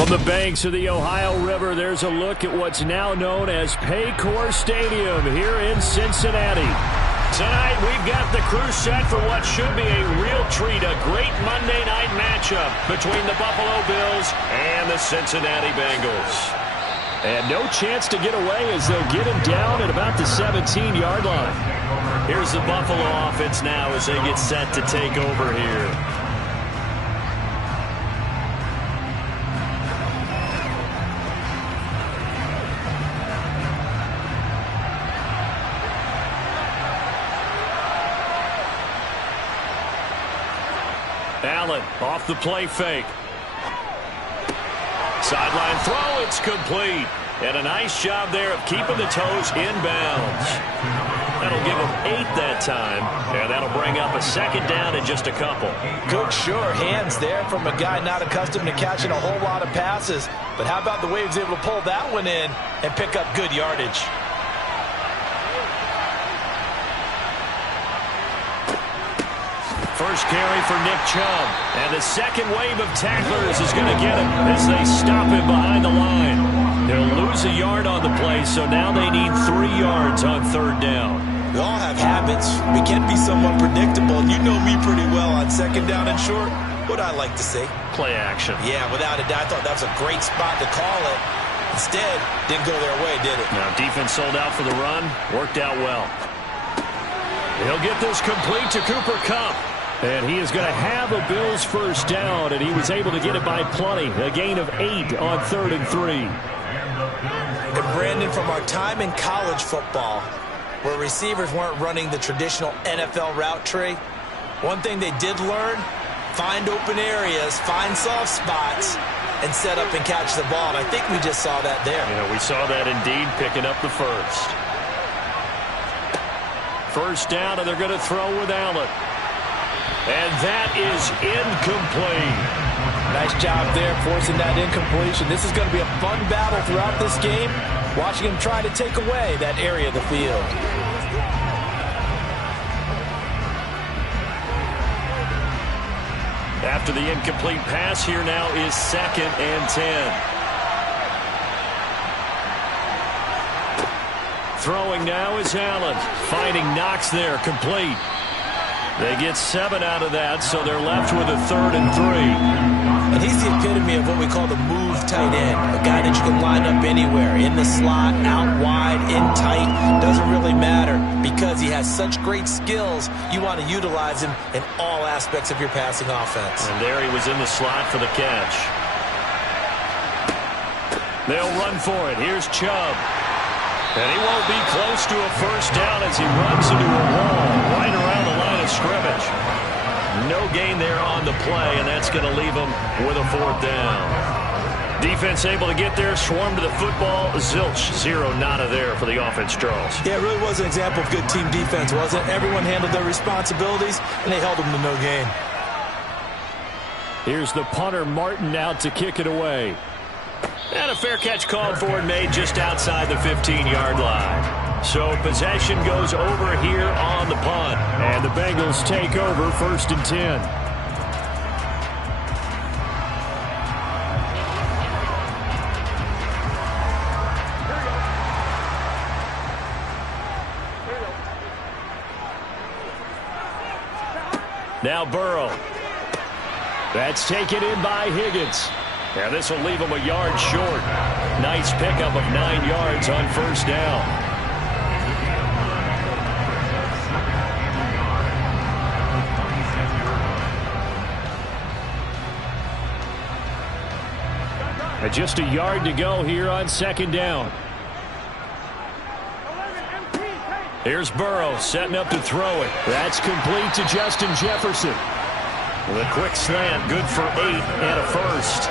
From the banks of the Ohio River, there's a look at what's now known as Paycor Stadium here in Cincinnati. Tonight, we've got the crew set for what should be a real treat, a great Monday night matchup between the Buffalo Bills and the Cincinnati Bengals. And no chance to get away as they'll get him down at about the 17-yard line. Here's the Buffalo offense now as they get set to take over here. Allen off the play fake. Sideline throw, it's complete. And a nice job there of keeping the toes inbounds. That'll give him 8 that time, and that'll bring up a second down in just a couple. Good, sure hands there from a guy not accustomed to catching a whole lot of passes. But how about the way he was able to pull that one in and pick up good yardage? First carry for Nick Chubb. And the second wave of tacklers is going to get him as they stop him behind the line. They'll lose a yard on the play, so now they need 3 yards on third down. We all have habits. We can be somewhat predictable. You know me pretty well on second down and short. What I like to say? Play action. Yeah, without a doubt. I thought that was a great spot to call it. Instead, didn't go their way, did it? Now, defense sold out for the run. Worked out well. He'll get this complete to Cooper Kupp. And he is going to have a Bills first down, and he was able to get it by plenty. A gain of 8 on 3rd and 3. And Brandon, from our time in college football, where receivers weren't running the traditional NFL route tree, one thing they did learn, find open areas, find soft spots, and set up and catch the ball. And I think we just saw that there. Yeah, we saw that indeed, picking up the first. First down, and they're going to throw with Allen. And that is incomplete. Nice job there forcing that incompletion. This is going to be a fun battle throughout this game, watching him try to take away that area of the field. After the incomplete pass, here now is 2nd and 10. Throwing now is Allen. Finding Knox there, complete. They get 7 out of that, so they're left with a 3rd and 3. And he's the epitome of what we call the move tight end. A guy that you can line up anywhere. In the slot, out wide, in tight. Doesn't really matter. Because he has such great skills, you want to utilize him in all aspects of your passing offense. And there he was in the slot for the catch. They'll run for it. Here's Chubb. And he won't be close to a first down as he runs into a wall right around the line of scrimmage. No gain there on the play, and that's going to leave him with a 4th down. Defense able to get there, swarm to the football. Zilch, 0 nada there for the offense draws. Yeah, it really was an example of good team defense, wasn't it? Everyone handled their responsibilities, and they held them to no gain. Here's the punter, Martin, out to kick it away. And a fair catch called for and made just outside the 15-yard line. So possession goes over here on the punt. And the Bengals take over 1st and 10. Now Burrow. That's taken in by Higgins. And this will leave him a yard short. Nice pickup of 9 yards on first down. And just a yard to go here on 2nd down. Here's Burrow setting up to throw it. That's complete to Justin Jefferson. With a quick slant, good for 8 and a first.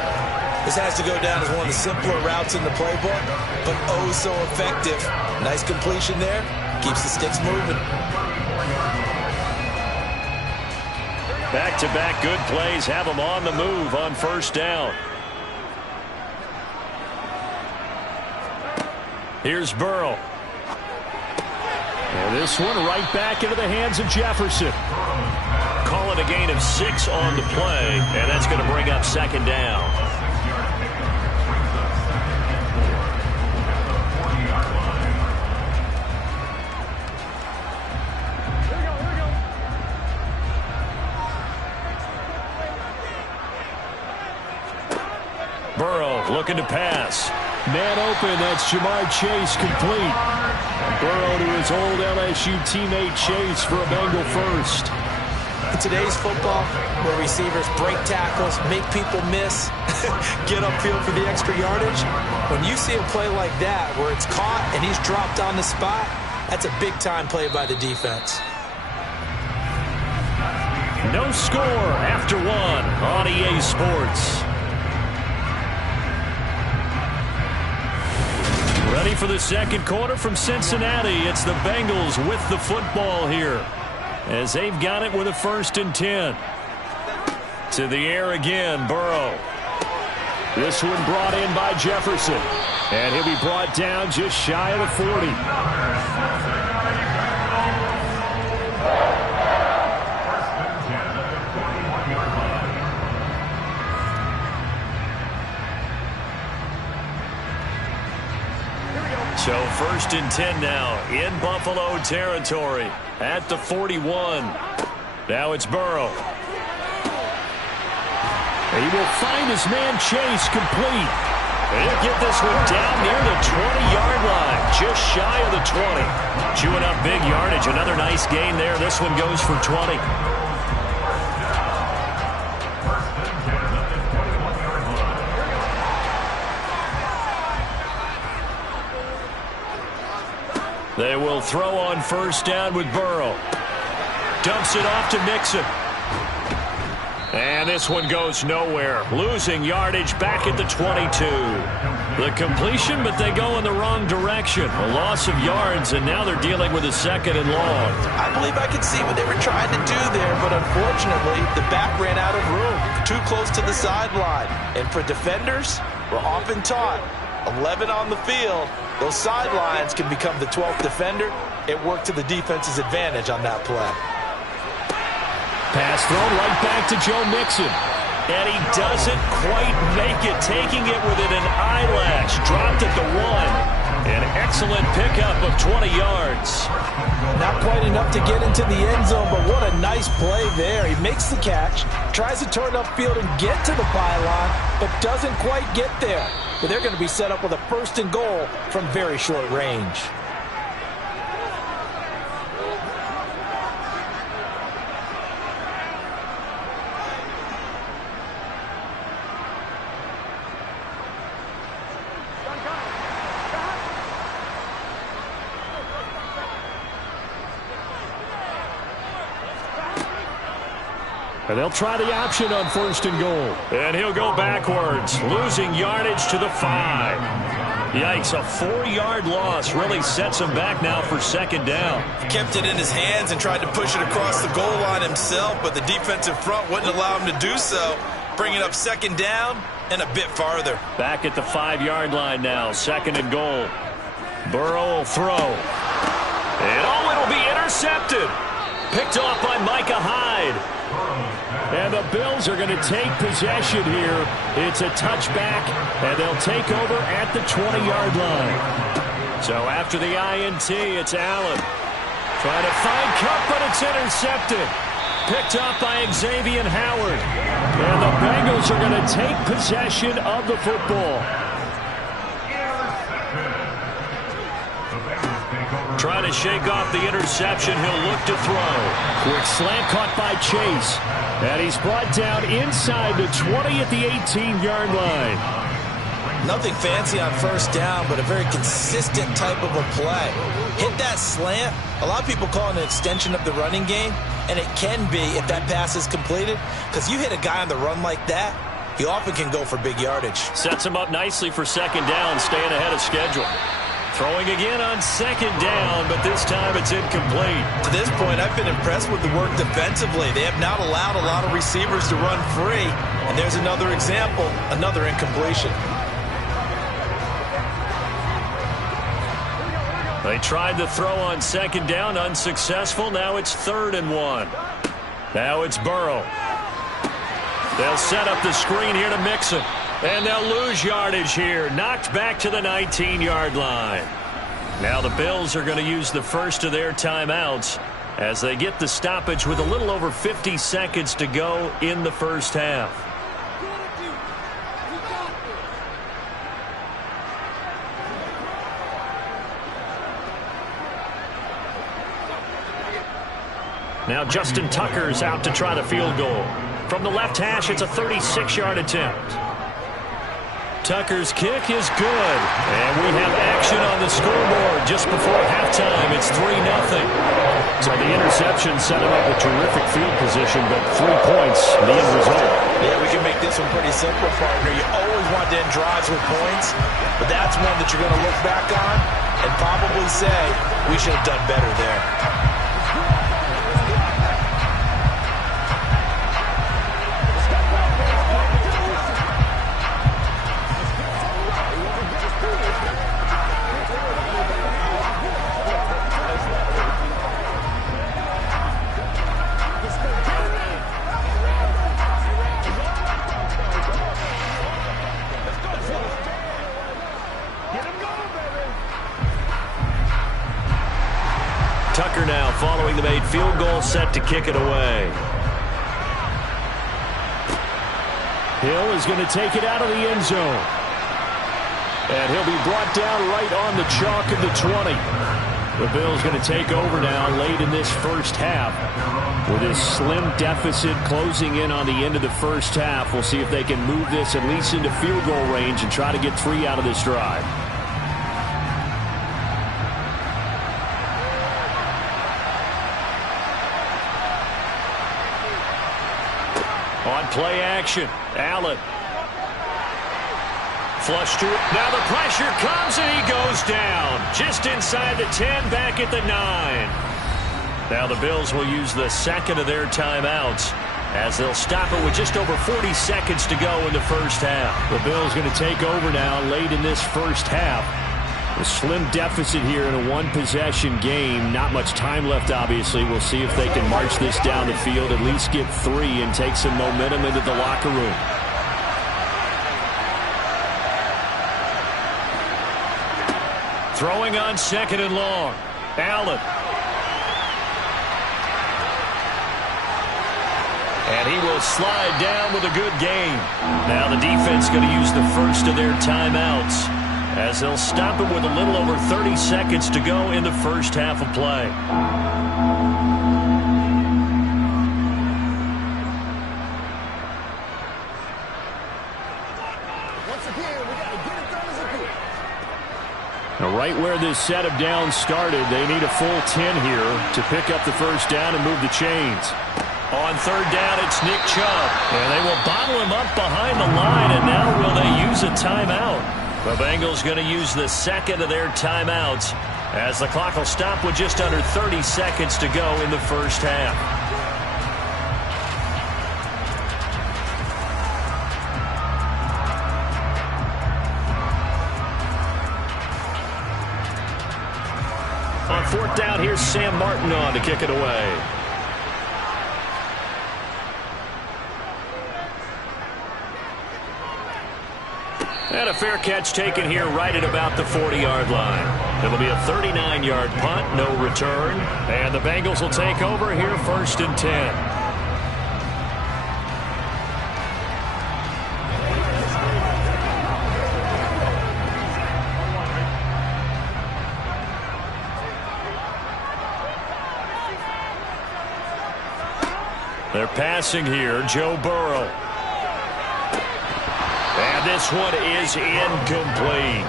This has to go down as one of the simpler routes in the playbook, but oh so effective. Nice completion there. Keeps the sticks moving. Back-to-back good plays have them on the move on first down. Here's Burrow. And this one right back into the hands of Jefferson. Call it a gain of 6 on the play, and that's going to bring up 2nd down. Looking to pass. Man open, that's Jamar Chase complete. Burrow to his old LSU teammate Chase for a Bengal first. In today's football, where receivers break tackles, make people miss, get upfield for the extra yardage, when you see a play like that where it's caught and he's dropped on the spot, that's a big-time play by the defense. No score after one on EA Sports. Ready for the second quarter from Cincinnati. It's the Bengals with the football here, as they've got it with a 1st and 10. To the air again, Burrow. This one brought in by Jefferson. And he'll be brought down just shy of the 40. So 1st and 10 now in Buffalo territory at the 41. Now it's Burrow. He will find his man Chase complete. And he'll get this one down near the 20-yard line, just shy of the 20. Chewing up big yardage. Another nice gain there. This one goes for 20. They will throw on 1st down with Burrow. Dumps it off to Mixon. And this one goes nowhere. Losing yardage back at the 22. The completion, but they go in the wrong direction. A loss of yards, and now they're dealing with a 2nd and long. I believe I could see what they were trying to do there, but unfortunately, the back ran out of room. Too close to the sideline. And for defenders, we're often taught, 11 on the field, those sidelines can become the 12th defender. It worked to the defense's advantage on that play. Pass thrown right back to Joe Mixon. And he doesn't quite make it, taking it within an eyelash. Dropped at the 1. An excellent pickup of 20 yards. Not quite enough to get into the end zone, but what a nice play there. He makes the catch, tries to turn upfield and get to the pylon, but doesn't quite get there. But they're going to be set up with a 1st and goal from very short range. And they'll try the option on 1st and goal. And he'll go backwards, losing yardage to the 5. Yikes, a 4-yard loss really sets him back now for 2nd down. He kept it in his hands and tried to push it across the goal line himself, but the defensive front wouldn't allow him to do so. Bringing up 2nd down and a bit farther. Back at the 5-yard line now, 2nd and goal. Burrow will throw. And it'll be intercepted. Picked off by Micah Hyde. And the Bills are going to take possession here. It's a touchback, and they'll take over at the 20-yard line. So after the INT, it's Allen. Trying to find Kupp, but it's intercepted. Picked up by Xavier Howard. And the Bengals are going to take possession of the football. Trying to shake off the interception. He'll look to throw. Quick slant caught by Chase. And he's brought down inside the 20 at the 18-yard line. Nothing fancy on 1st down, but a very consistent type of a play. Hit that slant. A lot of people call it an extension of the running game, and it can be if that pass is completed, because you hit a guy on the run like that, he often can go for big yardage. Sets him up nicely for 2nd down, staying ahead of schedule. Throwing again on 2nd down, but this time it's incomplete. To this point, I've been impressed with the work defensively. They have not allowed a lot of receivers to run free. And there's another example, another incompletion. They tried to throw on 2nd down, unsuccessful. Now it's 3rd and 1. Now it's Burrow. They'll set up the screen here to Mixon. And they'll lose yardage here. Knocked back to the 19-yard line. Now the Bills are going to use the first of their timeouts as they get the stoppage with a little over 50 seconds to go in the 1st half. Now Justin Tucker's out to try the field goal. From the left hash, it's a 36-yard attempt. Tucker's kick is good. And we have action on the scoreboard just before halftime. It's 3-0. So the interception set him up with terrific field position, but 3 points, the end result. Yeah, we can make this one pretty simple, partner. You always want to end drives with points, but that's one that you're going to look back on and probably say, we should have done better there. Tucker now following the made field goal, set to kick it away. Hill is going to take it out of the end zone. And he'll be brought down right on the chalk of the 20. The Bills going to take over now late in this first half. With this slim deficit closing in on the end of the first half, we'll see if they can move this at least into field goal range and try to get 3 out of this drive. On play action, Allen. Flush to it. Now the pressure comes and he goes down. Just inside the 10, back at the 9. Now the Bills will use the second of their timeouts as they'll stop it with just over 40 seconds to go in the first half. The Bills going to take over now late in this first half. A slim deficit here in a one-possession game. Not much time left, obviously. We'll see if they can march this down the field, at least get 3 and take some momentum into the locker room. Throwing on second and long. Allen. And he will slide down with a good gain. Now the defense going to use the first of their timeouts as they'll stop it with a little over 30 seconds to go in the first half of play. Now right where this set of downs started, they need a full 10 here to pick up the first down and move the chains. On third down, it's Nick Chubb. And they will bottle him up behind the line, and now will they use a timeout? The Bengals going to use the second of their timeouts as the clock will stop with just under 30 seconds to go in the first half. On fourth down, here's Sam Martin on to kick it away. And a fair catch taken here right at about the 40-yard line. It'll be a 39-yard punt, no return. And the Bengals will take over here first and 10. They're passing here, Joe Burrow. And this one is incomplete.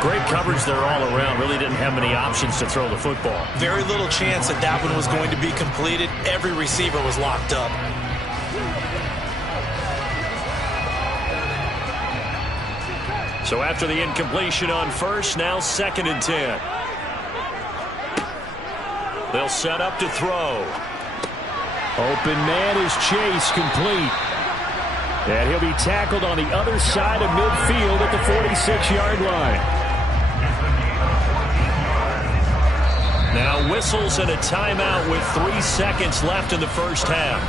Great coverage there all around. Really didn't have many options to throw the football. Very little chance that that one was going to be completed. Every receiver was locked up. So after the incompletion on first, now second and 10. They'll set up to throw. Open man is Chase, complete. And he'll be tackled on the other side of midfield at the 46-yard line. Now whistles and a timeout with 3 seconds left in the first half.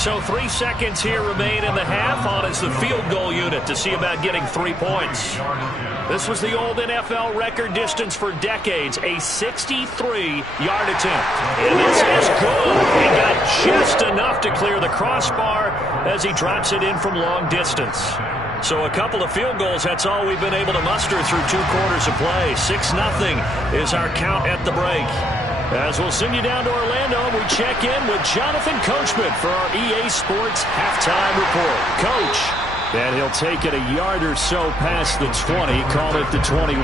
So 3 seconds here remain in the half. On is the field goal unit to see about getting 3 points. This was the old NFL record distance for decades, a 63-yard attempt. And this is good. He got just enough to clear the crossbar as he drops it in from long distance. So a couple of field goals, that's all we've been able to muster through 2 quarters of play. 6-0 is our count at the break. As we'll send you down to Orlando, we check in with Jonathan Coachman for our EA Sports Halftime Report. Coach, and he'll take it a yard or so past the 20, call it the 21.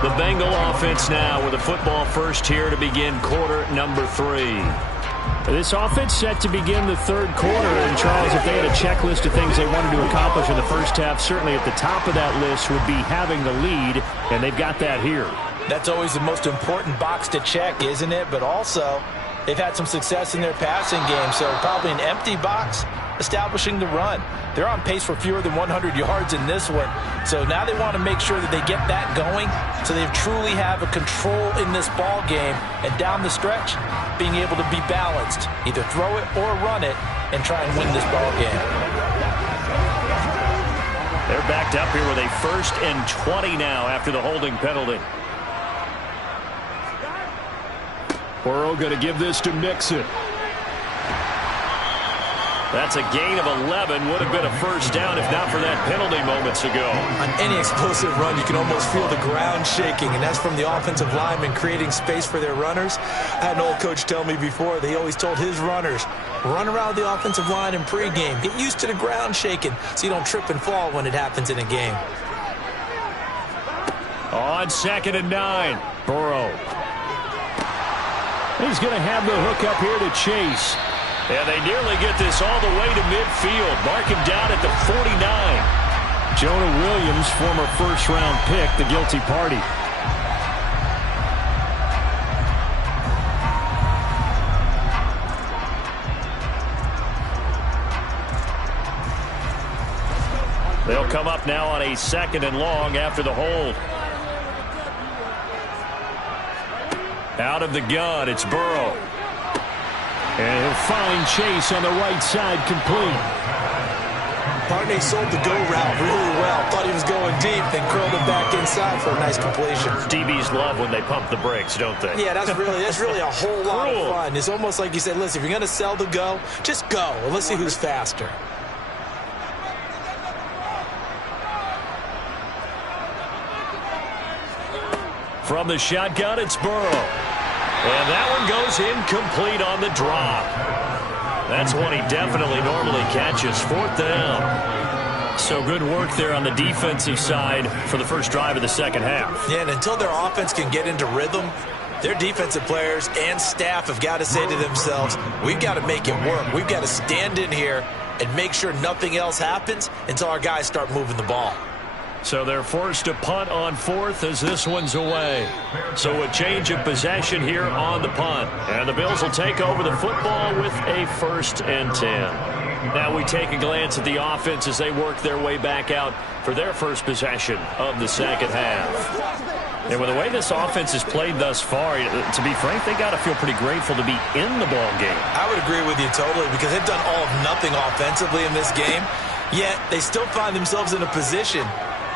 The Bengal offense now with a football first here to begin quarter number 3. This offense set to begin the third quarter, and Charles, if they had a checklist of things they wanted to accomplish in the first half, certainly at the top of that list would be having the lead, and they've got that here. That's always the most important box to check, isn't it? But also, they've had some success in their passing game, so probably an empty box establishing the run. They're on pace for fewer than 100 yards in this one, so now they want to make sure that they get that going so they truly have a control in this ball game, and down the stretch, being able to be balanced, either throw it or run it, and try and win this ball game. They're backed up here with a 1st and 20 now after the holding penalty. Burrow going to give this to Mixon. That's a gain of 11. Would have been a first down if not for that penalty moments ago. On any explosive run, you can almost feel the ground shaking, and that's from the offensive linemen creating space for their runners. I had an old coach tell me before, they always told his runners, run around the offensive line in pregame. Get used to the ground shaking so you don't trip and fall when it happens in a game. On 2nd and 9, Burrow. He's going to have the hook up here to Chase. And they nearly get this all the way to midfield. Mark him down at the 49. Jonah Williams, former first-round pick, the guilty party. They'll come up now on a 2nd and long after the hold. Out of the gun, it's Burrow. And he'll find Chase on the right side, complete. Barney sold the go route really well. Thought he was going deep, then curled it back inside for a nice completion. DBs love when they pump the brakes, don't they? Yeah, that's really a whole lot of fun. It's almost like you said, listen, if you're going to sell the go, just go. And let's see who's faster. From the shotgun, it's Burrow. And that one goes incomplete on the drop. That's one he definitely normally catches. 4th down. So good work there on the defensive side for the first drive of the second half. Yeah, and until their offense can get into rhythm, their defensive players and staff have got to say to themselves, we've got to make it work. We've got to stand in here and make sure nothing else happens until our guys start moving the ball. So they're forced to punt on 4th as this one's away. So a change of possession here on the punt. And the Bills will take over the football with a 1st and 10. Now we take a glance at the offense as they work their way back out for their first possession of the second half. And with the way this offense has played thus far, to be frank, they got to feel pretty grateful to be in the ball game. I would agree with you totally because they've done all of nothing offensively in this game, yet they still find themselves in a position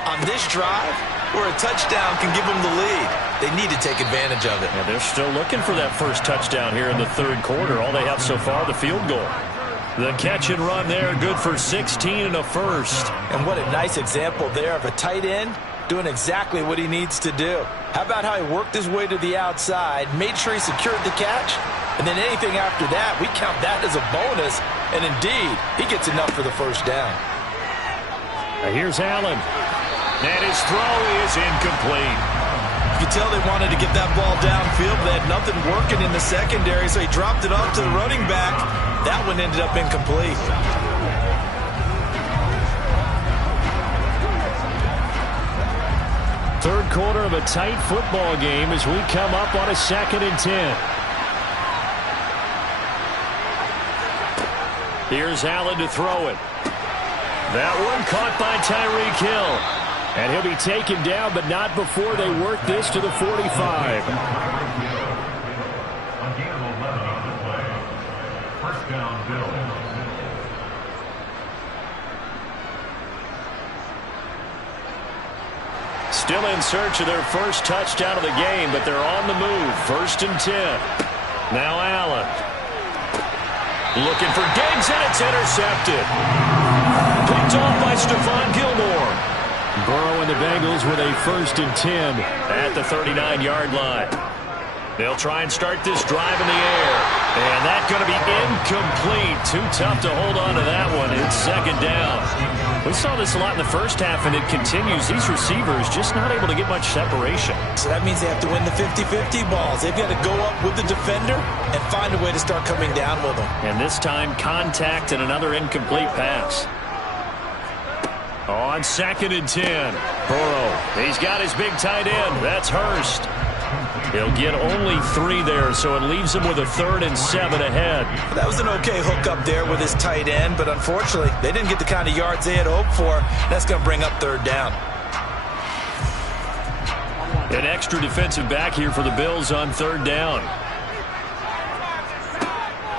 on this drive where a touchdown can give them the lead. They need to take advantage of it. And they're still looking for that first touchdown here in the third quarter. All they have so far, the field goal. The catch and run there, good for 16 and a first. And what a nice example there of a tight end doing exactly what he needs to do. How about how he worked his way to the outside, made sure he secured the catch, and then anything after that, we count that as a bonus. And indeed, he gets enough for the first down. Now here's Allen. And his throw is incomplete. You could tell they wanted to get that ball downfield. They had nothing working in the secondary, so he dropped it off to the running back. That one ended up incomplete. Third quarter of a tight football game as we come up on a 2nd and 10. Here's Allen to throw it. That one caught by Tyreek Hill. And he'll be taken down, but not before they work this to the 45. First down, Bills. Still in search of their first touchdown of the game, but they're on the move. 1st and 10. Now Allen. Looking for Diggs, and it's intercepted. Picked off by Stephon Gilmore. Burrow and the Bengals with a 1st and 10 at the 39-yard line. They'll try and start this drive in the air. And that's going to be incomplete. Too tough to hold on to that one. It's 2nd down. We saw this a lot in the first half, and it continues. These receivers just not able to get much separation. So that means they have to win the 50-50 balls. They've got to go up with the defender and find a way to start coming down with them. And this time, contact and another incomplete pass. On 2nd and 10. Burrow. He's got his big tight end. That's Hurst. He'll get only 3 there, so it leaves him with a 3rd and 7 ahead. That was an okay hook up there with his tight end, but unfortunately, they didn't get the kind of yards they had hoped for. That's going to bring up 3rd down. An extra defensive back here for the Bills on 3rd down.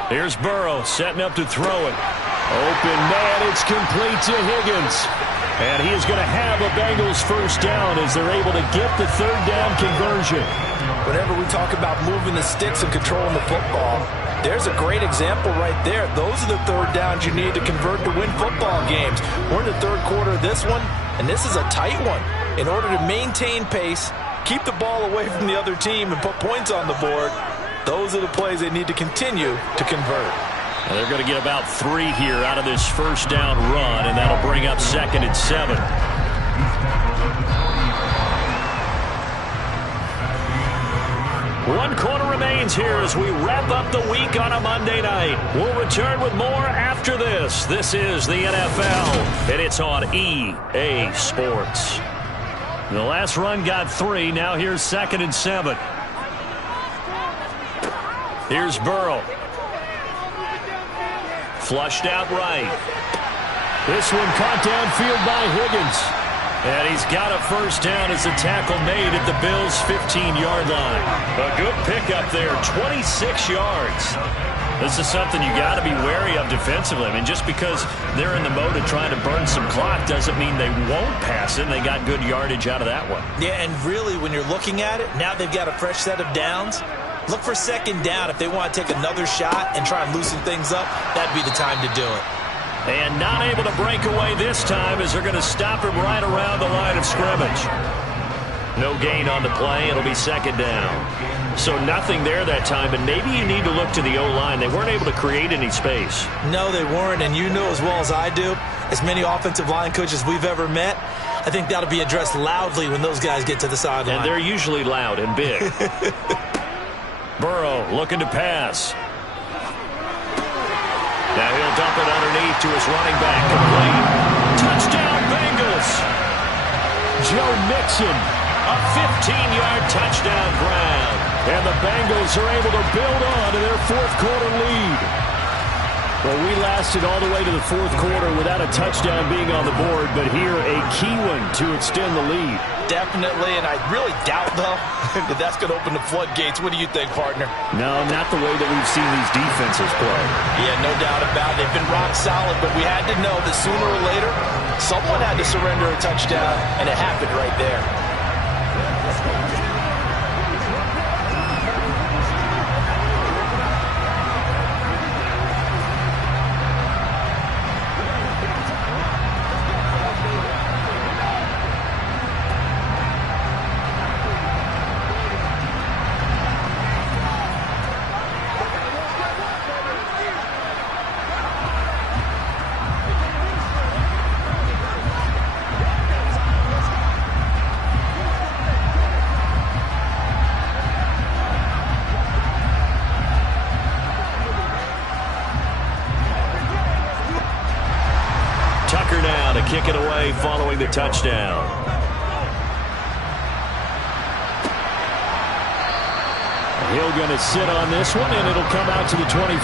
Here's Burrow setting up to throw it. Open man, it's complete to Higgins. And he is going to have a Bengals 1st down as they're able to get the 3rd down conversion. Whenever we talk about moving the sticks and controlling the football, there's a great example right there. Those are the 3rd downs you need to convert to win football games. We're in the 3rd quarter of this one, and this is a tight one. In order to maintain pace, keep the ball away from the other team, and put points on the board, those are the plays they need to continue to convert. And they're going to get about 3 here out of this 1st down run, and that'll bring up 2nd and 7. One quarter remains here as we wrap up the week on a Monday night. We'll return with more after this. This is the NFL, and it's on EA Sports. The last run got 3. Now here's 2nd and 7. Here's Burrow. Flushed out right. This one caught downfield by Higgins. And he's got a 1st down as a tackle made at the Bills' 15-yard line. A good pickup there, 26 yards. This is something you got to be wary of defensively. I mean, just because they're in the mode of trying to burn some clock doesn't mean they won't pass it. And they got good yardage out of that one. Yeah, and really, when you're looking at it, now they've got a fresh set of downs. Look for 2nd down. If they want to take another shot and try and loosen things up, that'd be the time to do it. And not able to break away this time as they're going to stop him right around the line of scrimmage. No gain on the play. It'll be 2nd down. So nothing there that time, and maybe you need to look to the O-line. They weren't able to create any space. No, they weren't, and you know as well as I do, as many offensive line coaches we've ever met, I think that'll be addressed loudly when those guys get to the sideline. And they're usually loud and big. Burrow looking to pass. Now he'll dump it underneath to his running back. Complete. Touchdown, Bengals. Joe Mixon, a 15-yard touchdown grab. And the Bengals are able to build on to their 4th quarter lead. Well, we lasted all the way to the 4th quarter without a touchdown being on the board, but here a key one to extend the lead. Definitely, and I really doubt, though, that that's going to open the floodgates. What do you think, partner? No, not the way that we've seen these defenses play. Yeah, no doubt about it. They've been rock solid, but we had to know that sooner or later, someone had to surrender a touchdown, and it happened right there. Kick it away following the touchdown. Hill going to sit on this one, and it'll come out to the 25.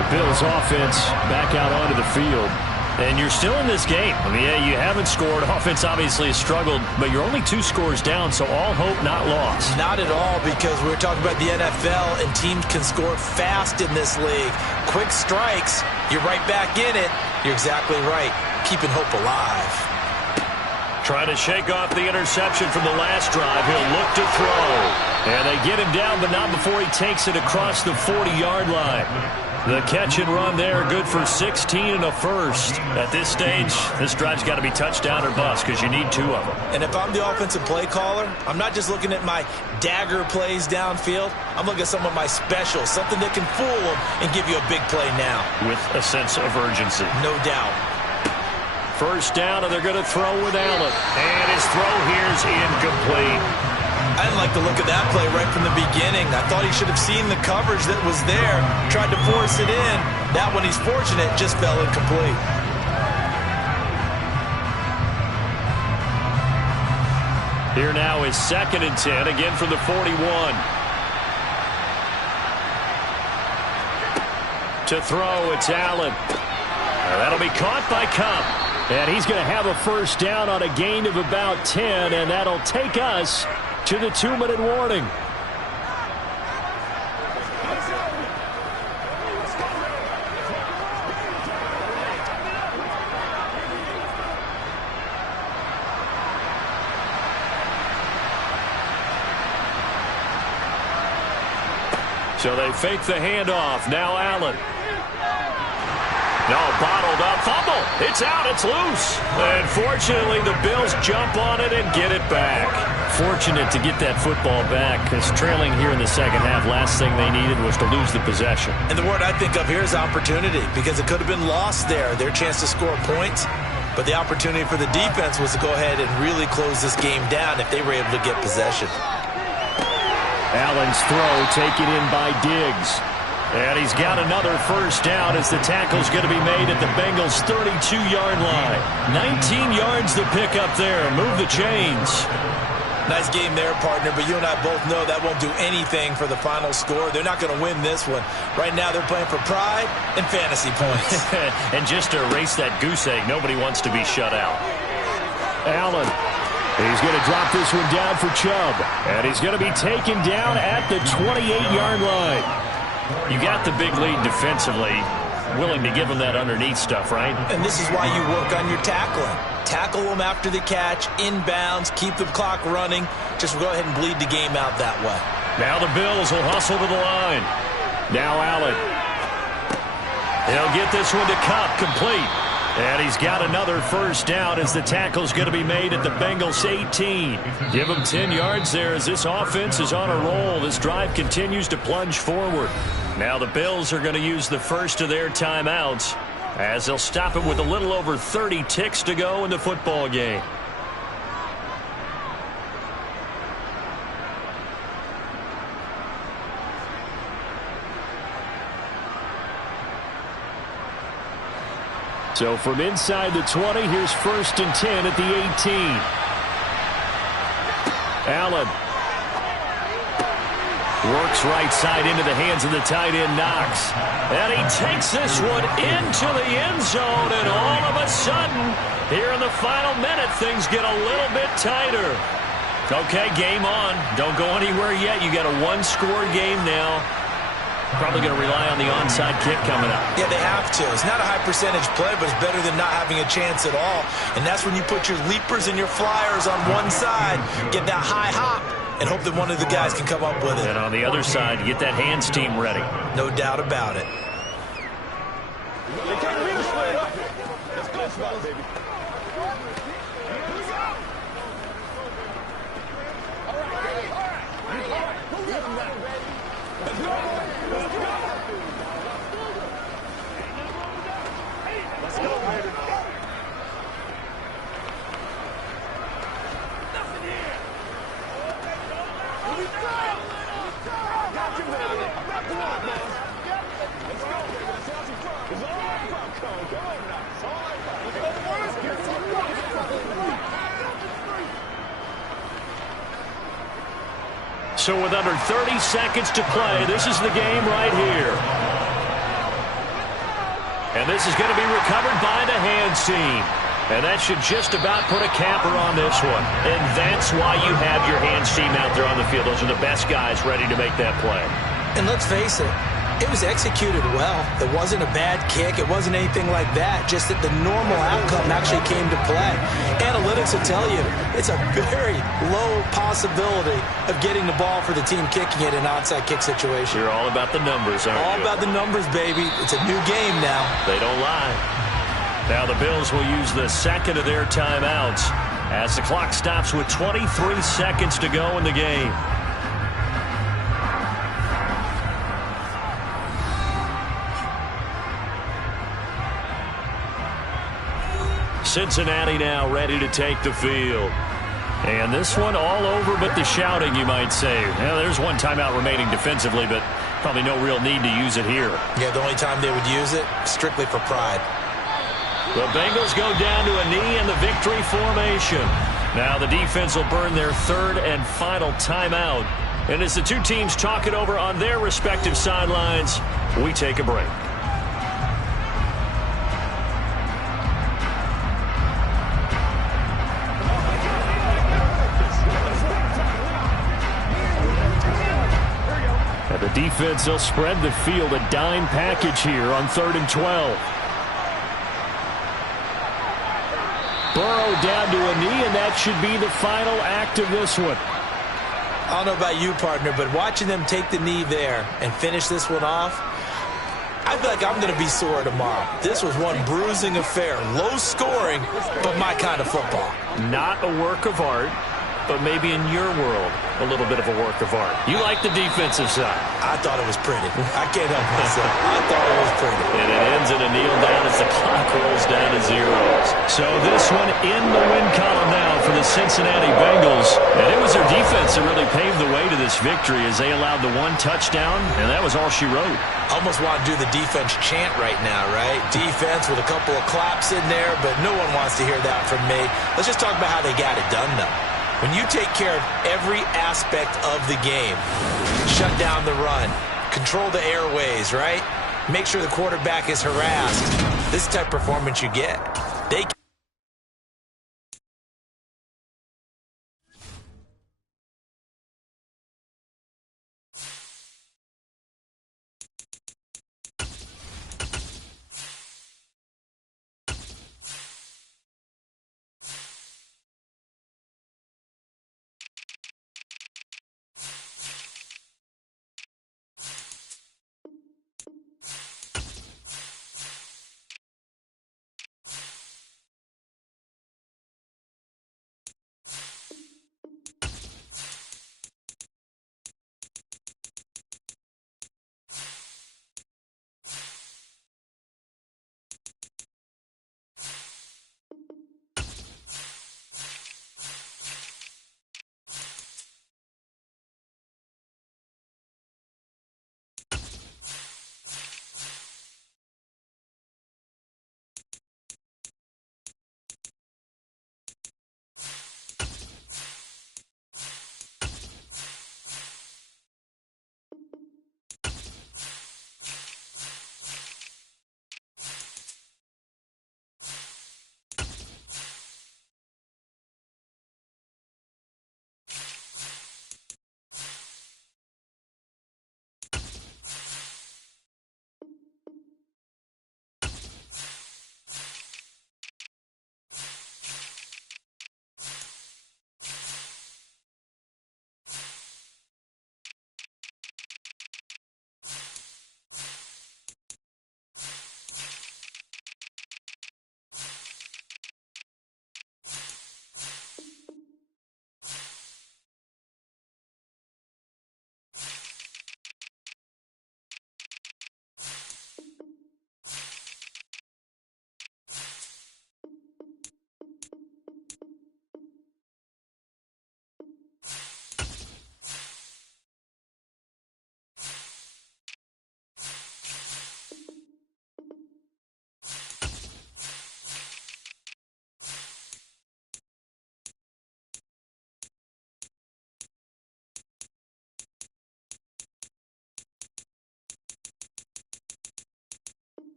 The Bills offense back out onto the field. And you're still in this game. I mean, yeah, you haven't scored. Offense obviously has struggled, but you're only 2 scores down, so all hope not lost. Not at all, because we're talking about the NFL, and teams can score fast in this league. Quick strikes, you're right back in it. You're exactly right. Keeping hope alive. Trying to shake off the interception from the last drive. He'll look to throw. And they get him down, but not before he takes it across the 40-yard line. The catch and run there, good for 16 and a first. At this stage, this drive's got to be touchdown or bust because you need 2 of them. And if I'm the offensive play caller, I'm not just looking at my dagger plays downfield. I'm looking at some of my specials, something that can fool them and give you a big play now. With a sense of urgency. No doubt. First down, and they're going to throw with Allen. And his throw here's incomplete. I didn't like the look of that play right from the beginning. I thought he should have seen the coverage that was there, tried to force it in. That one, he's fortunate, just fell incomplete. Here now is 2nd and 10, again from the 41. To throw, it's Allen. That'll be caught by Kupp. And he's going to have a first down on a gain of about 10, and that'll take us to the 2-minute warning. So they fake the handoff. Now Allen. No, bottled up. Fumble. It's out. It's loose. And fortunately, the Bills jump on it and get it back. Fortunate to get that football back because trailing here in the second half, last thing they needed was to lose the possession. And the word I think of here is opportunity because it could have been lost there, their chance to score points. But the opportunity for the defense was to go ahead and really close this game down if they were able to get possession. Allen's throw taken in by Diggs. And he's got another first down as the tackle's going to be made at the Bengals' 32-yard line. 19 yards to pick up there. Move the chains. Nice game there, partner, but you and I both know that won't do anything for the final score. They're not going to win this one. Right now they're playing for pride and fantasy points. And just to erase that goose egg, nobody wants to be shut out. Allen. He's going to drop this one down for Chubb. And he's going to be taken down at the 28-yard line. You got the big lead defensively. Willing to give them that underneath stuff, right? And this is why you work on your tackling. Tackle them after the catch, inbounds, keep the clock running. Just go ahead and bleed the game out that way. Now the Bills will hustle to the line. Now Allen. He'll get this one to Kupp, complete. And he's got another first down as the tackle's going to be made at the Bengals' 18. Give him 10 yards there as this offense is on a roll. This drive continues to plunge forward. Now the Bills are going to use the first of their timeouts as they'll stop it with a little over 30 ticks to go in the football game. So from inside the 20, here's 1st and 10 at the 18. Allen works right side into the hands of the tight end, Knox. And he takes this one into the end zone, and all of a sudden, here in the final minute, things get a little bit tighter. Okay, game on. Don't go anywhere yet. You got a one-score game now. Probably going to rely on the onside kick coming up. Yeah, they have to. It's not a high percentage play, but it's better than not having a chance at all. And that's when you put your leapers and your flyers on one side, get that high hop, and hope that one of the guys can come up with it. And on the other side, you get that hands team ready. No doubt about it. So with under 30 seconds to play, this is the game right here. And this is going to be recovered by the hands team. And that should just about put a capper on this one. And that's why you have your hands team out there on the field. Those are the best guys ready to make that play. And let's face it, It was executed well. It wasn't a bad kick. It wasn't anything like that. Just that the normal outcome actually came to play. Analytics will tell you it's a very low possibility of getting the ball for the team kicking it in an onside kick situation. You're all about the numbers, aren't you? All about the numbers, baby. It's a new game now. They don't lie. Now the Bills will use the second of their timeouts as the clock stops with 23 seconds to go in the game. Cincinnati now ready to take the field. And this one all over but the shouting, you might say. Now, there's one timeout remaining defensively, but probably no real need to use it here. Yeah, the only time they would use it, strictly for pride. The Bengals go down to a knee in the victory formation. Now the defense will burn their third and final timeout. And as the two teams talk it over on their respective sidelines, we take a break. And the defense, they'll spread the field, a dime package here on 3rd and 12. Burrow down to a knee, and that should be the final act of this one. I don't know about you, partner, but watching them take the knee there and finish this one off, I feel like I'm going to be sore tomorrow. This was one bruising affair. Low scoring, but my kind of football. Not a work of art, but maybe in your world, a little bit of a work of art. You like the defensive side. I thought it was pretty. I can't help myself. I thought it was pretty. And it ends in a kneel down as the clock rolls down to zeros. So this one in the win column now for the Cincinnati Bengals. And it was their defense that really paved the way to this victory as they allowed the one touchdown, and that was all she wrote. Almost want to do the defense chant right now, right? Defense with a couple of claps in there, but no one wants to hear that from me. Let's just talk about how they got it done, though. When you take care of every aspect of the game, shut down the run, control the airways, right? Make sure the quarterback is harassed. This type of performance you get. They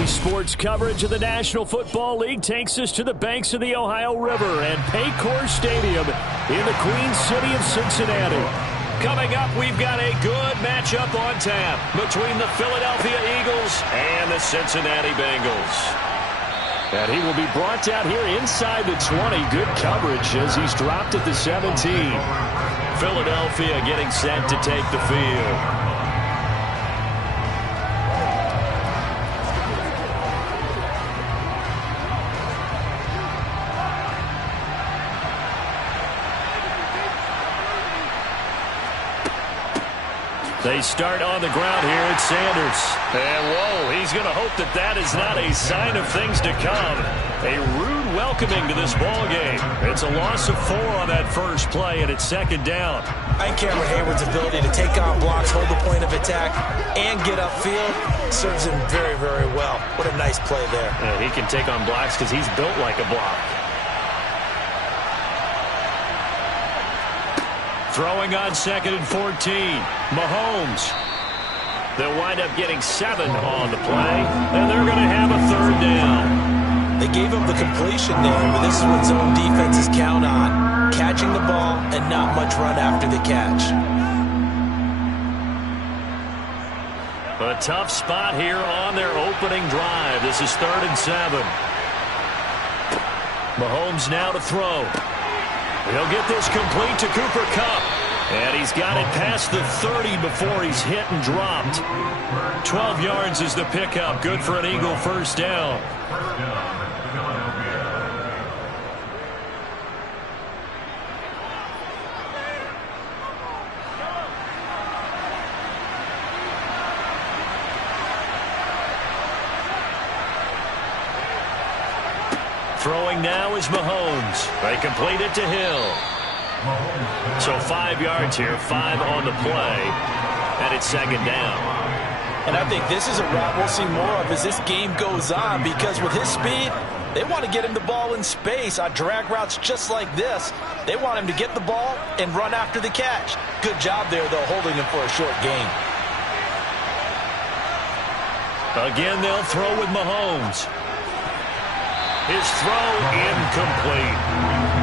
Today's sports coverage of the National Football League takes us to the banks of the Ohio River and Paycor Stadium in the Queen City of Cincinnati. Coming up, we've got a good matchup on tap between the Philadelphia Eagles and the Cincinnati Bengals. And he will be brought down here inside the 20. Good coverage as he's dropped at the 17. Philadelphia getting set to take the field. They start on the ground here. It's Sanders. And whoa, he's going to hope that that is not a sign of things to come. A rude welcoming to this ball game. It's a loss of 4 on that first play, and it's second down. I think Cameron Hayward's ability to take on blocks, hold the point of attack, and get upfield serves him very, very well. What a nice play there. Yeah, he can take on blocks because he's built like a block. Throwing on 2nd and 14. Mahomes. They'll wind up getting 7 on the play, and they're going to have a 3rd down. They gave him the completion there, but this is what zone defenses count on. Catching the ball and not much run after the catch. A tough spot here on their opening drive. This is 3rd and 7. Mahomes now to throw. He'll get this complete to Cooper Kupp. And he's got it past the 30 before he's hit and dropped. 12 yards is the pickup. Good for an Eagle first down. Throwing now is Mahomes. They complete it to Hill. So 5 yards here, 5 on the play, and it's second down. And I think this is a route we'll see more of as this game goes on, because with his speed, they want to get him the ball in space on drag routes just like this. They want him to get the ball and run after the catch. Good job there, though, holding him for a short gain. Again, they'll throw with Mahomes. His throw incomplete.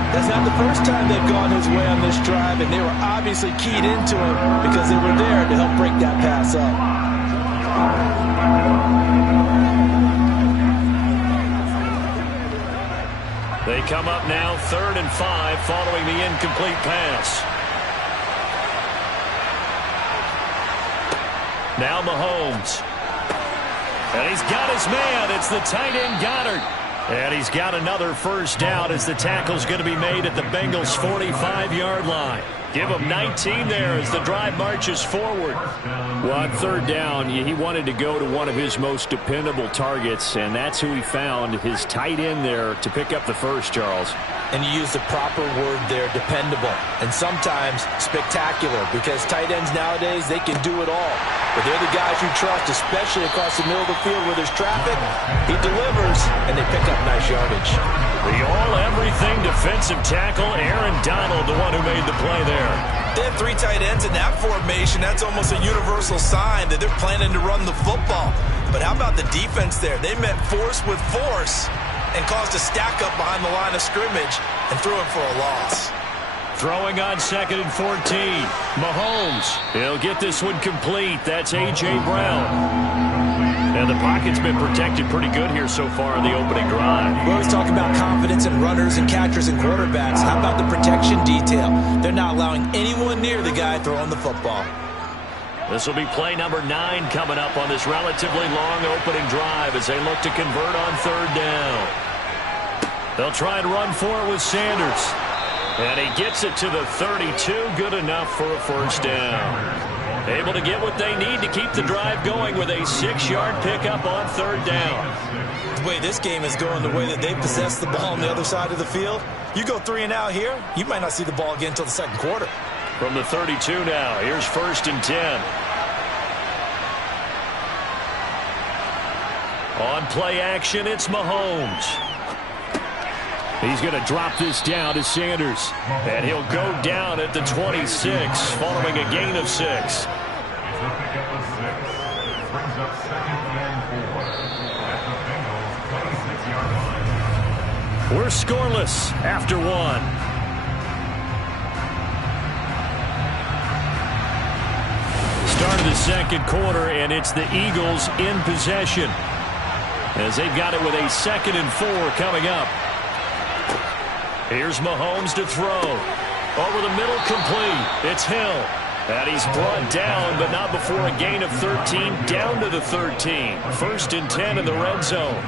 That's not the first time they've gone his way on this drive, and they were obviously keyed into it because they were there to help break that pass up. They come up now 3rd and 5 following the incomplete pass. Now Mahomes. And he's got his man. It's the tight end Goddard. And he's got another first down as the tackle's going to be made at the Bengals' 45-yard line. Give him 19 there as the drive marches forward. Well, on 3rd down, he wanted to go to one of his most dependable targets, and that's who he found, his tight end there, to pick up the first, Charles. And you use the proper word there, dependable, and sometimes spectacular, because tight ends nowadays, they can do it all. But they're the guys you trust, especially across the middle of the field where there's traffic. He delivers, and they pick up nice yardage. The all-everything defensive tackle, Aaron Donald, the one who made the play there. They have 3 tight ends in that formation. That's almost a universal sign that they're planning to run the football. But how about the defense there? They met force with force and caused a stack up behind the line of scrimmage and threw it for a loss. Throwing on 2nd and 14. Mahomes. He'll get this one complete. That's A.J. Brown. And the pocket's been protected pretty good here so far in the opening drive. We always talk about confidence in runners and catchers and quarterbacks. How about the protection detail? They're not allowing anyone near the guy throwing the football. This will be play number 9 coming up on this relatively long opening drive as they look to convert on 3rd down. They'll try and run for it with Sanders. And he gets it to the 32. Good enough for a first down. Able to get what they need to keep the drive going with a 6-yard pickup on 3rd down. The way this game is going, the way that they possess the ball on the other side of the field, you go 3 and out here, you might not see the ball again until the 2nd quarter. From the 32 now, here's 1st and 10. On play action, it's Mahomes. He's going to drop this down to Sanders. And he'll go down at the 26 following a gain of 6. We're scoreless after one. Start of the second quarter, and it's the Eagles in possession, as they've got it with a 2nd and 4 coming up. Here's Mahomes to throw. Over the middle, complete. It's Hill. And he's brought down, but not before a gain of 13, down to the 13. 1st and 10 in the red zone.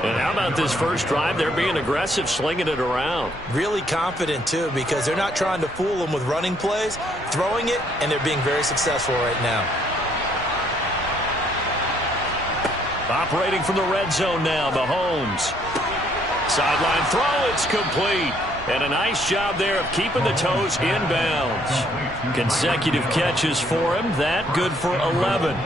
And how about this first drive? They're being aggressive, slinging it around. Really confident, too, because they're not trying to fool them with running plays, throwing it, and they're being very successful right now. Operating from the red zone now, Mahomes. Sideline throw, it's complete. And a nice job there of keeping the toes inbounds. Consecutive catches for him. That good for 11.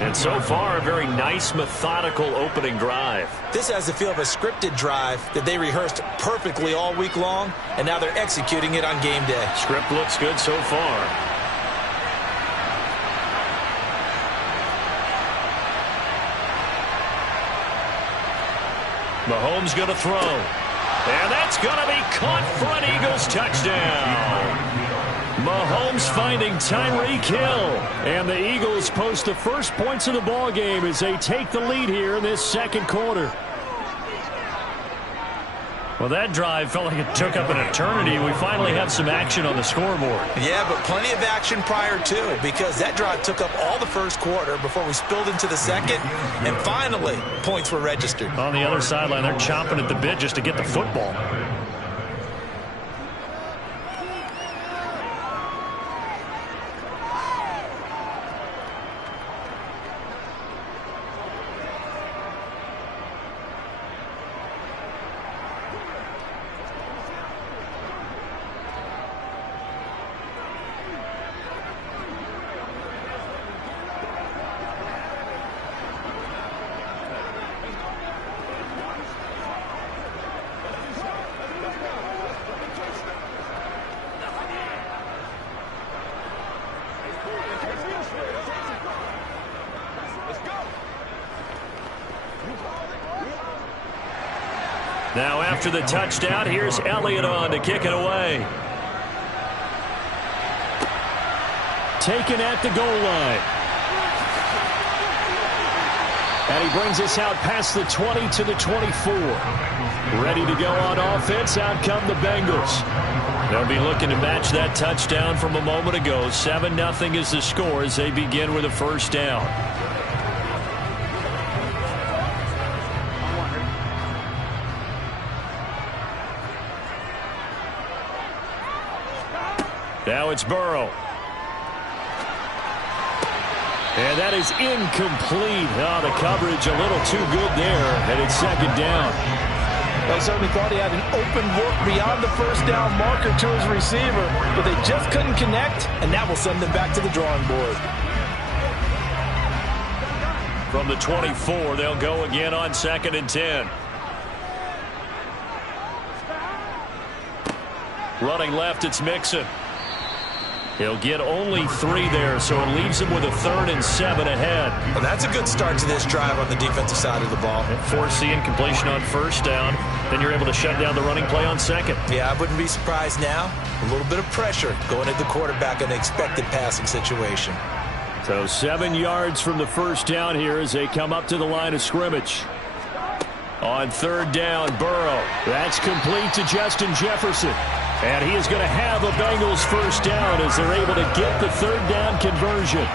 And so far, a very nice, methodical opening drive. This has the feel of a scripted drive that they rehearsed perfectly all week long, and now they're executing it on game day. Script looks good so far. Mahomes going to throw. And that's going to be caught for an Eagles touchdown. Mahomes finding Tyreek Hill. And the Eagles post the first points of the ball game as they take the lead here in this second quarter. Well, that drive felt like it took up an eternity. We finally have some action on the scoreboard. Yeah, but plenty of action prior to, because that drive took up all the first quarter before we spilled into the second, and finally, points were registered. On the other sideline, they're chomping at the bit just to get the football. Now after the touchdown, here's Elliott on to kick it away. Taken at the goal line. And he brings us out past the 20 to the 24. Ready to go on offense. Out come the Bengals. They'll be looking to match that touchdown from a moment ago. 7-0 is the score as they begin with a first down. Now it's Burrow. And that is incomplete. Oh, the coverage a little too good there, and it's second down. I certainly thought he had an open look beyond the first down marker to his receiver, but they just couldn't connect, and that will send them back to the drawing board. From the 24, they'll go again on 2nd and 10. Running left, it's Mixon. He'll get only 3 there, so it leaves him with a 3rd and 7 ahead. Well, that's a good start to this drive on the defensive side of the ball. Force the incompletion on first down. Then you're able to shut down the running play on second. Yeah, I wouldn't be surprised now. A little bit of pressure going at the quarterback in an expected passing situation. So 7 yards from the first down here as they come up to the line of scrimmage. On 3rd down, Burrow. That's complete to Justin Jefferson. And he is going to have a Bengals first down as they're able to get the 3rd down conversion.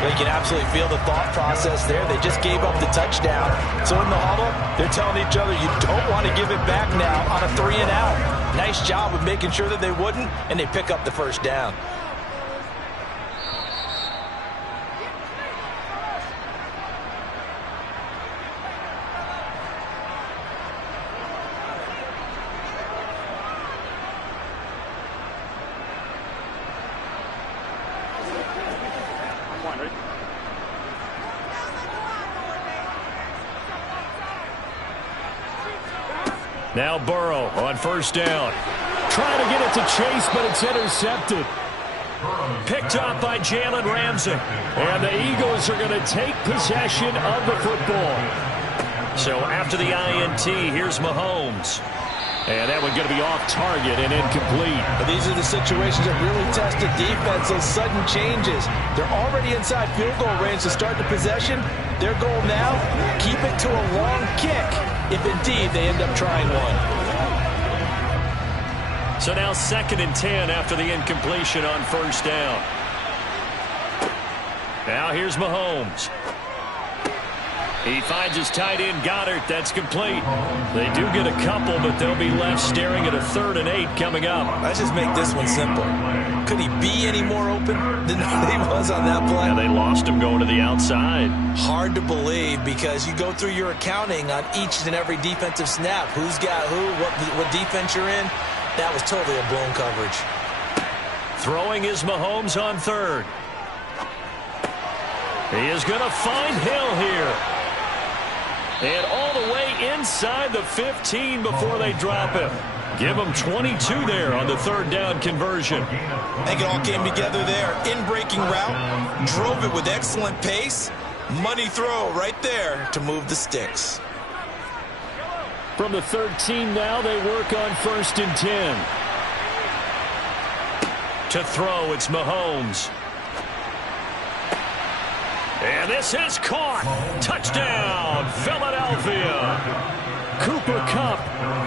They can absolutely feel the thought process there. They just gave up the touchdown. So in the huddle, they're telling each other, you don't want to give it back now on a 3 and out. Nice job of making sure that they wouldn't, and they pick up the first down. Now Burrow on first down. Trying to get it to Chase, but it's intercepted. Picked up by Jalen Ramsey. And the Eagles are going to take possession of the football. So after the INT, here's Mahomes. And that one going to be off target and incomplete. But these are the situations that really test the defense, those sudden changes. They're already inside field goal range to start the possession. Their goal now, keep it to a long kick, if indeed they end up trying one. So now 2nd and 10 after the incompletion on first down. Now here's Mahomes. He finds his tight end, Goddard. That's complete. They do get a couple, but they'll be left staring at a 3rd and 8 coming up. Let's just make this one simple. Could he be any more open than he was on that play? Yeah, they lost him going to the outside. Hard to believe because you go through your accounting on each and every defensive snap. Who's got who, what defense you're in. That was totally a blown coverage. Throwing is Mahomes on 3rd. He is going to find Hill here. And all the way inside the 15 before they drop him. Give him 22 there on the 3rd down conversion. I think it all came together there. In-breaking route. Drove it with excellent pace. Money throw right there to move the sticks. From the 13 now, they work on 1st and 10. To throw, it's Mahomes. And this is caught. Touchdown, Philadelphia. Cooper Kupp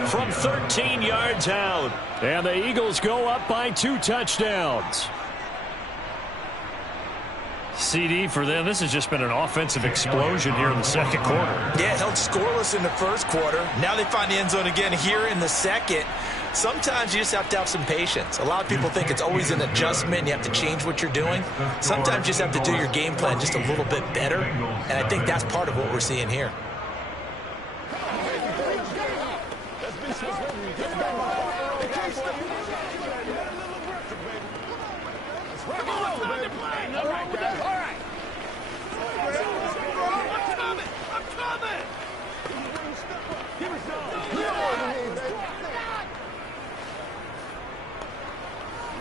from 13 yards out. And the Eagles go up by 2 touchdowns. CD for them, this has just been an offensive explosion here in the 2nd quarter. Yeah, held scoreless in the 1st quarter. Now they find the end zone again here in the 2nd. Sometimes you just have to have some patience. A lot of people think it's always an adjustment. You have to change what you're doing. Sometimes you just have to do your game plan just a little bit better. And I think that's part of what we're seeing here.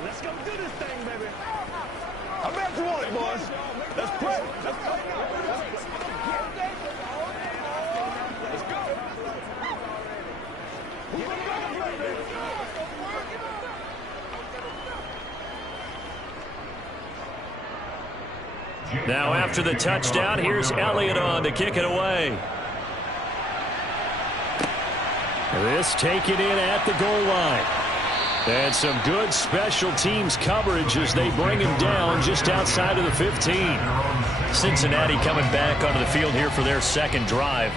Let's go do this thing, baby. I bet you want it, boys. Let's pray. Let's go. Let's go. Now after the touchdown, here's Elliott on to kick it away. This taken in at the goal line. And some good special teams coverage as they bring him down just outside of the 15. Cincinnati coming back onto the field here for their 2nd drive.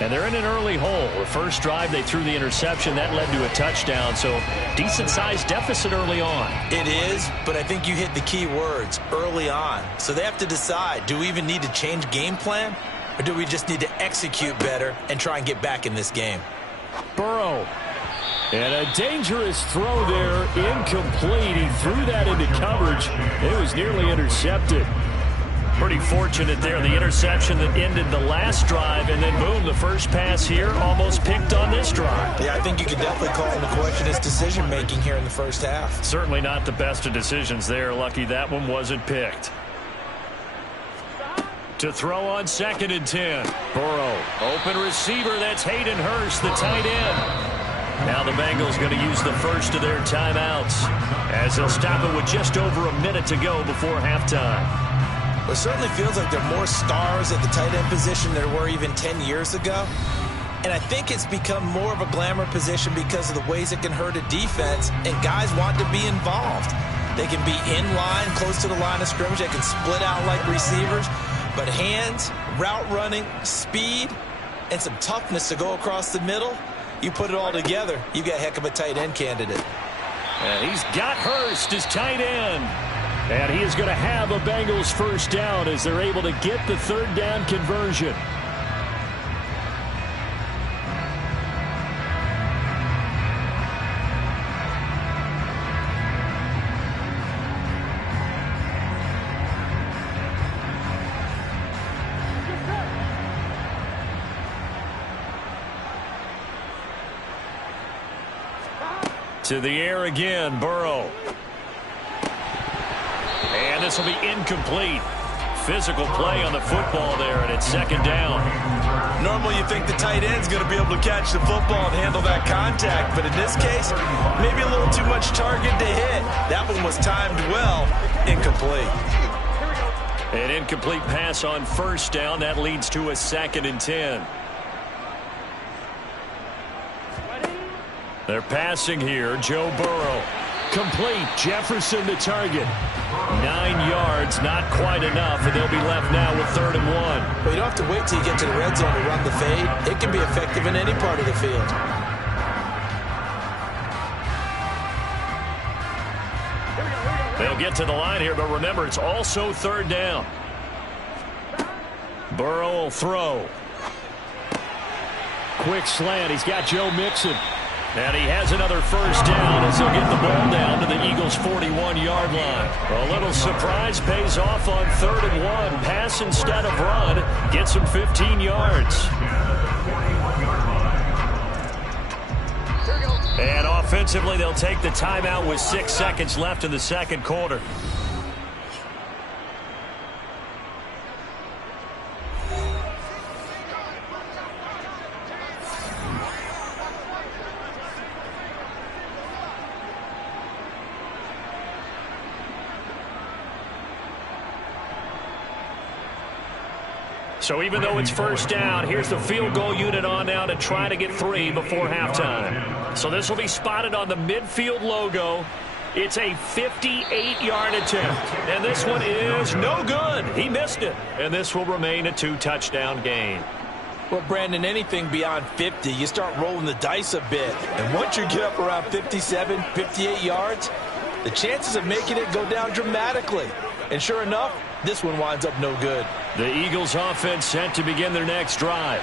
And they're in an early hole. The first drive, they threw the interception. That led to a touchdown. So decent-sized deficit early on. It is, but I think you hit the key words, early on. So they have to decide, do we even need to change game plan? Or do we just need to execute better and try and get back in this game? Burrow. And a dangerous throw there, incomplete. He threw that into coverage. It was nearly intercepted. Pretty fortunate there, the interception that ended the last drive, and then boom, the first pass here almost picked on this drive. Yeah, I think you could definitely call into question his decision-making here in the first half. Certainly not the best of decisions there. Lucky that one wasn't picked. To throw on 2nd and 10. Burrow, open receiver, that's Hayden Hurst, the tight end. Now the Bengals going to use the first of their timeouts as they'll stop it with just over a minute to go before halftime. It certainly feels like there are more stars at the tight end position than there were even 10 years ago. And I think it's become more of a glamour position because of the ways it can hurt a defense, and guys want to be involved. They can be in line, close to the line of scrimmage. They can split out like receivers. But hands, route running, speed, and some toughness to go across the middle, you put it all together, you got a heck of a tight end candidate. And he's got Hurst as tight end. And he is going to have a Bengals first down as they're able to get the 3rd down conversion. To the air again, Burrow. And this will be incomplete. physical play on the football there, and it's second down. Normally you think the tight end's going to be able to catch the football and handle that contact, but in this case, maybe a little too much target to hit. That one was timed well, incomplete. An incomplete pass on first down. That leads to a 2nd and 10. They're passing here. Joe Burrow. Complete. Jefferson the target. 9 yards, not quite enough, and they'll be left now with 3rd and 1. Well, you don't have to wait till you get to the red zone to run the fade. It can be effective in any part of the field. They'll get to the line here, but remember, it's also 3rd down. Burrow will throw. Quick slant. He's got Joe Mixon. And he has another first down as he'll get the ball down to the Eagles' 41-yard line. A little surprise pays off on 3rd and 1. Pass instead of run. Gets him 15 yards. And offensively, they'll take the timeout with 6 seconds left in the second quarter. So even though it's first down, here's the field goal unit on now to try to get 3 before halftime. So this will be spotted on the midfield logo. It's a 58-yard attempt. And this one is no good. He missed it. And this will remain a 2-touchdown game. Well, Brandon, anything beyond 50, you start rolling the dice a bit. And once you get up around 57, 58 yards, the chances of making it go down dramatically. And sure enough, this one winds up no good. The Eagles offense set to begin their next drive.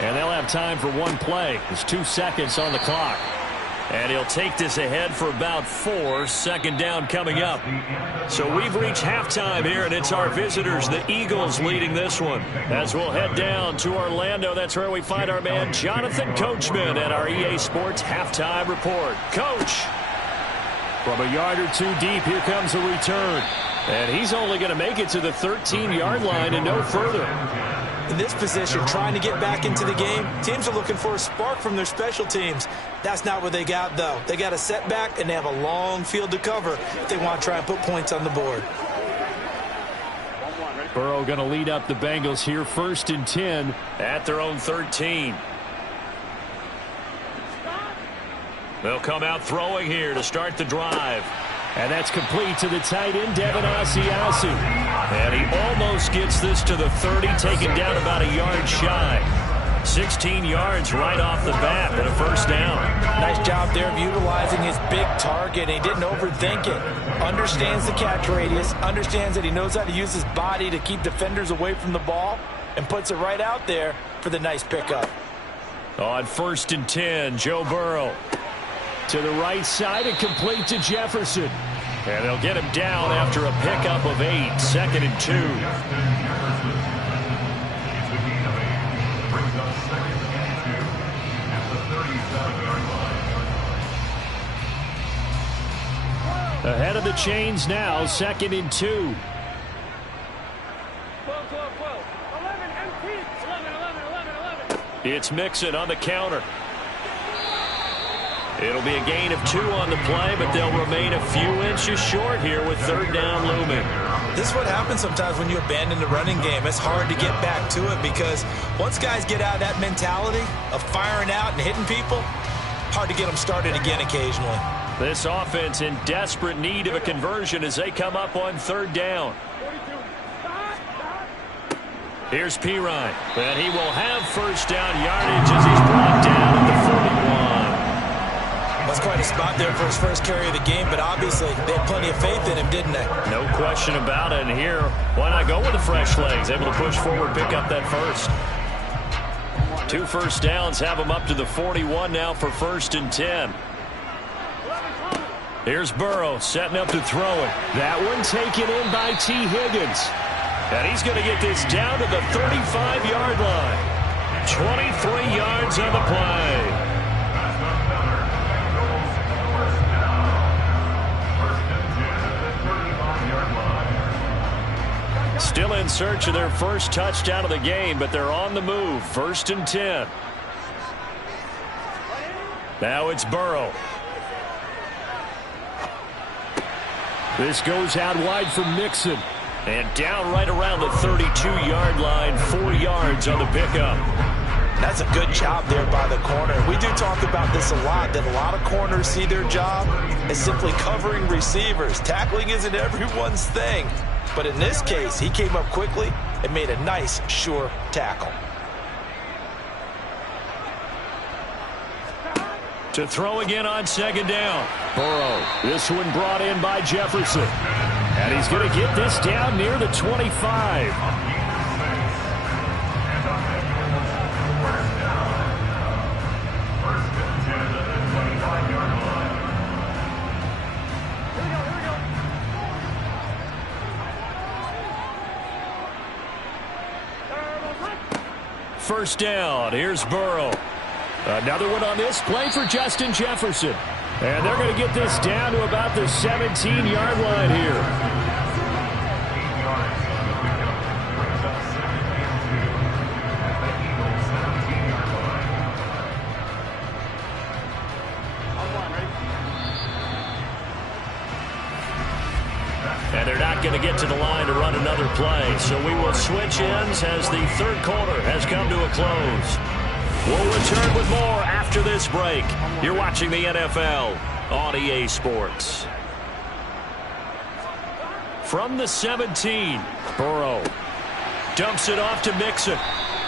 And they'll have time for one play. There's 2 seconds on the clock. And he'll take this ahead for about 4. Second down coming up. So we've reached halftime here, and it's our visitors, the Eagles, leading this one. As we'll head down to Orlando, that's where we find our man Jonathan Coachman at our EA Sports Halftime Report. Coach, from a yard or 2 deep, here comes a return. And he's only going to make it to the 13-yard line and no further. In this position, trying to get back into the game, teams are looking for a spark from their special teams. That's not what they got, though. They got a setback, and they have a long field to cover if they want to try and put points on the board. Burrow going to lead up the Bengals here, 1st and 10 at their own 13. They'll come out throwing here to start the drive. And that's complete to the tight end, Devin Asiasi. And he almost gets this to the 30, taken down about a yard shy. 16 yards right off the bat and a first down. Nice job there of utilizing his big target. He didn't overthink it. Understands the catch radius, understands that he knows how to use his body to keep defenders away from the ball, and puts it right out there for the nice pickup. On 1st and 10, Joe Burrow. To the right side and complete to Jefferson. And they'll get him down after a pickup of 8. 2nd and 2. Ahead of the chains now, 2nd and 2. 12, 12, 12. 11, empty. 11. It's Mixon on the counter. It'll be a gain of 2 on the play, but they'll remain a few inches short here with 3rd down looming. This is what happens sometimes when you abandon the running game. It's hard to get back to it because once guys get out of that mentality of firing out and hitting people, hard to get them started again occasionally. This offense in desperate need of a conversion as they come up on 3rd down. Here's Pirine, and he will have first down yardage as he's brought down at the 41. That's quite a spot there for his first carry of the game, but obviously they had plenty of faith in him, didn't they? No question about it. And here, why not go with the fresh legs? Able to push forward, pick up that first. 2 first downs have him up to the 41 now for 1st and 10. Here's Burrow setting up to throw it. That one taken in by T. Higgins. And he's going to get this down to the 35-yard line. 23 yards on the play. Still in search of their first touchdown of the game, but they're on the move. 1st and 10. Now it's Burrow. This goes out wide for Mixon. And down right around the 32-yard line, 4 yards on the pickup. That's a good job there by the corner. We do talk about this a lot, that a lot of corners see their job as simply covering receivers. Tackling isn't everyone's thing. But in this case, he came up quickly and made a nice, sure tackle. To throw again on 2nd down. Burrow. This one brought in by Jefferson. And he's going to get this down near the 25. First down. Here's Burrow. Another one on this play for Justin Jefferson. And they're going to get this down to about the 17-yard line here. And they're not going to get to the line to run another play. So we will switch ends as the 3rd quarter has come to a close. We'll return with more after this break. You're watching the NFL on EA Sports. From the 17, Burrow dumps it off to Mixon.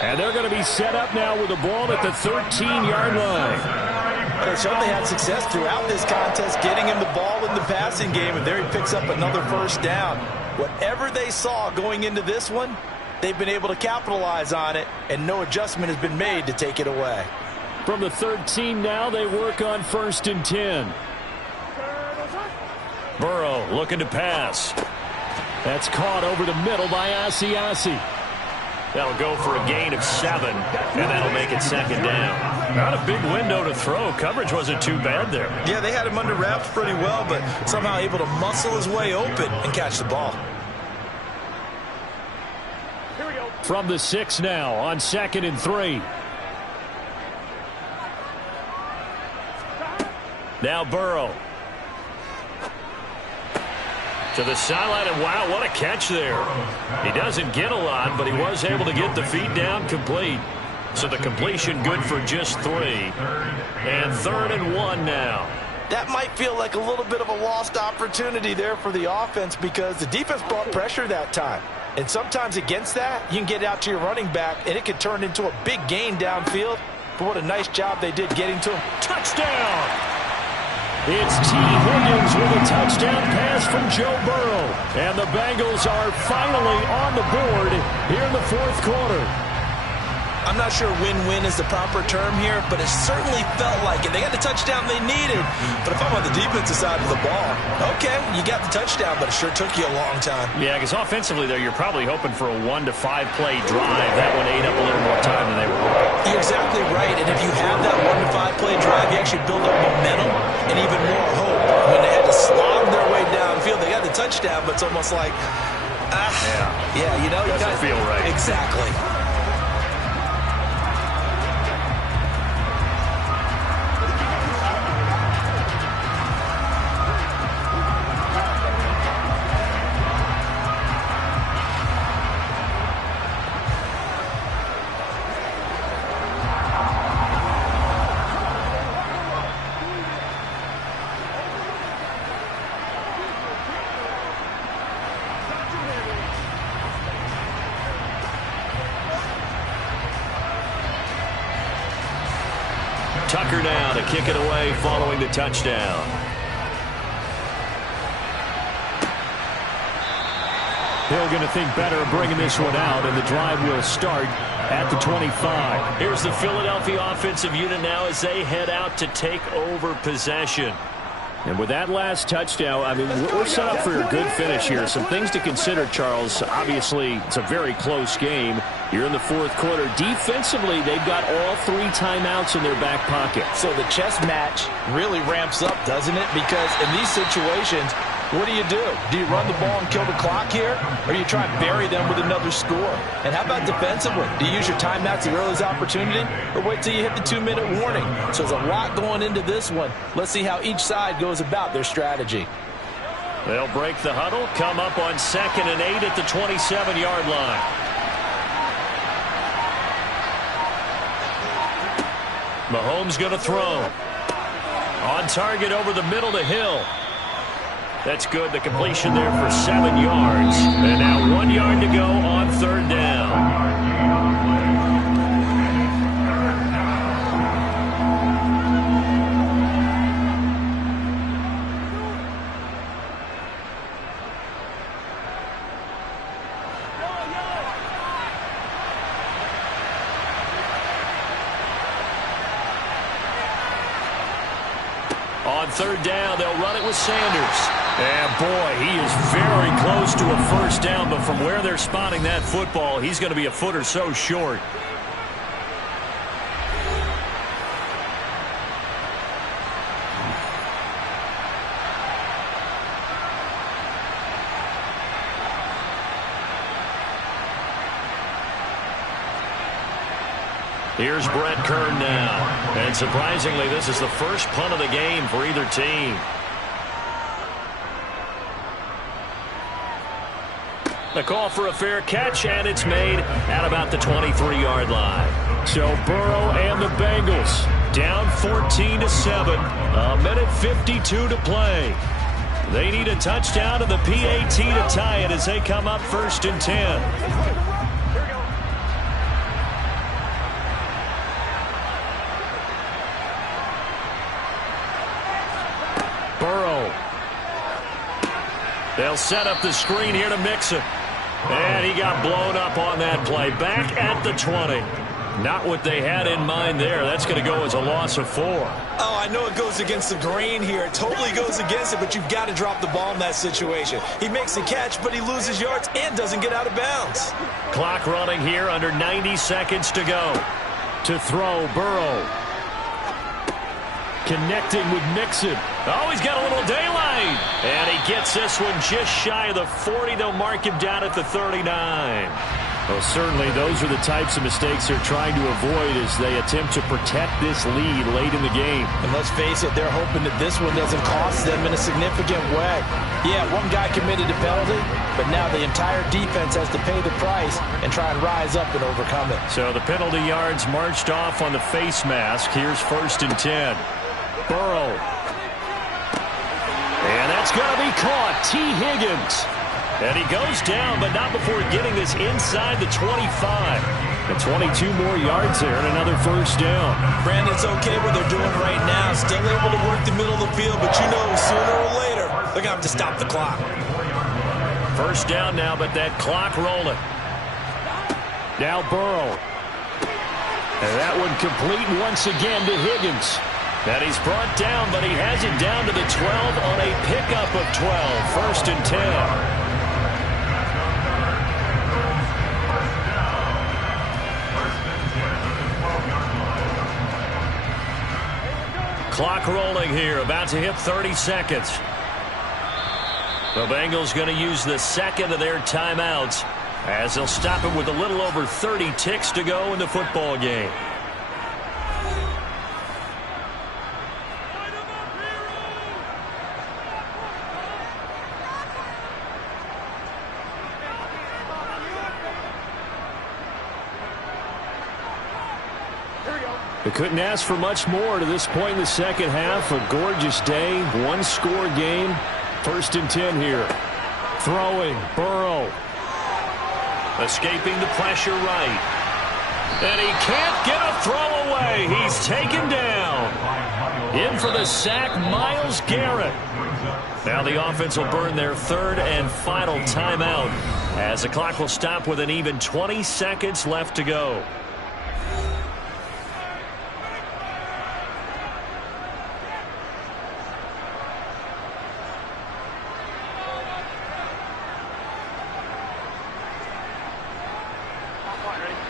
And they're going to be set up now with the ball at the 13-yard line. They certainly had success throughout this contest getting him the ball in the passing game, and there he picks up another 1st down. Whatever they saw going into this one, they've been able to capitalize on it, and no adjustment has been made to take it away. From the 13 now, they work on 1st and 10. Burrow looking to pass. That's caught over the middle by Asiasi. That'll go for a gain of 7, and that'll make it 2nd down. Not a big window to throw. Coverage wasn't too bad there. Yeah, they had him under wraps pretty well, but somehow able to muscle his way open and catch the ball. From the 6 now on 2nd and 3. Now Burrow. To the sideline, and wow, what a catch there. He doesn't get a lot, but he was able to get the feet down complete. So the completion good for just 3. And 3rd and 1 now. That might feel like a little bit of a lost opportunity there for the offense because the defense brought pressure that time. And sometimes against that, you can get out to your running back, and it can turn into a big gain downfield. But what a nice job they did getting to him. Touchdown! It's T. Higgins with a touchdown pass from Joe Burrow. And the Bengals are finally on the board here in the 4th quarter. I'm not sure win-win is the proper term here, but it certainly felt like it. They got the touchdown they needed. But if I'm on the defensive side of the ball, okay, you got the touchdown, but it sure took you a long time. Yeah, because offensively there, you're probably hoping for a 1 to 5 play drive. That one ate up a little more time than they were hoping. You're exactly right, and if you have that 1 to 5 play drive, you actually build up momentum and even more hope. When they had to slog their way downfield, they got the touchdown, but it's almost like, yeah, you know, doesn't feel right. Exactly. Tucker now to kick it away following the touchdown. Hill going to think better of bringing this one out, and the drive will start at the 25. Here's the Philadelphia offensive unit now as they head out to take over possession. And with that last touchdown, I mean, we're set up for a good finish here. Some things to consider, Charles. Obviously, it's a very close game. You're in the 4th quarter. Defensively, they've got all 3 timeouts in their back pocket. So the chess match really ramps up, doesn't it? Because in these situations, What do? Do you run the ball and kill the clock here? Or do you try and bury them with another score? And how about defensively? Do you use your timeouts the earliest opportunity? Or wait till you hit the 2-minute warning? So there's a lot going into this one. Let's see how each side goes about their strategy. They'll break the huddle, come up on 2nd and 8 at the 27-yard line. Mahomes going to throw. On target over the middle to Hill. That's good. The completion there for 7 yards. And now 1 yard to go on 3rd down. On 3rd down, they'll run it with Sanders. And boy, he is very close to a first down, but from where they're spotting that football, he's going to be a foot or so short. Here's Brett Kern now. And surprisingly, this is the first punt of the game for either team. The call for a fair catch, and it's made at about the 23-yard line. So Burrow and the Bengals down 14-7. A minute 52 to play. They need a touchdown to the PAT to tie it as they come up 1st and 10. Burrow. They'll set up the screen here to Mixon. And he got blown up on that play. Back at the 20. Not what they had in mind there. That's going to go as a loss of 4. Oh, I know it goes against the grain here. It totally goes against it, but you've got to drop the ball in that situation. He makes the catch, but he loses yards and doesn't get out of bounds. Clock running here, under 90 seconds to go. To throw, Burrow. Connecting with Mixon. Oh, he's got a little daylight. And he gets this one just shy of the 40. They'll mark him down at the 39. Well, certainly those are the types of mistakes they're trying to avoid as they attempt to protect this lead late in the game. And let's face it, they're hoping that this one doesn't cost them in a significant way. Yeah, one guy committed a penalty, but now the entire defense has to pay the price and try and rise up and overcome it. So the penalty yards marched off on the face mask. Here's 1st and 10. Burrow. And that's going to be caught. T. Higgins. And he goes down, but not before getting this inside the 25. And 22 more yards there and another first down. Brandon, it's okay what they're doing right now. Still able to work the middle of the field, but you know sooner or later they're going to have to stop the clock. First down now, but that clock rolling. Now Burrow. And that one complete once again to Higgins. And he's brought down, but he has it down to the 12 on a pickup of 12. 1st and 10. Clock rolling here, about to hit 30 seconds. The Bengals going to use the second of their timeouts as they'll stop it with a little over 30 ticks to go in the football game. They couldn't ask for much more to this point in the second half. A gorgeous day, one-score game. 1st and 10 here. Throwing, Burrow. Escaping the pressure right. And he can't get a throw away. He's taken down. In for the sack, Myles Garrett. Now the offense will burn their 3rd and final timeout as the clock will stop with an even 20 seconds left to go.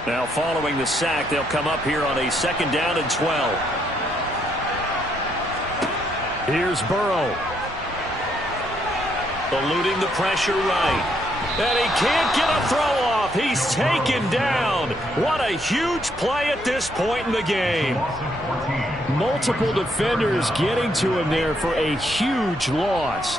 Now following the sack, they'll come up here on a 2nd down and 12. Here's Burrow. Eluding the pressure right. And he can't get a throw off. He's taken down. What a huge play at this point in the game. Multiple defenders getting to him there for a huge loss.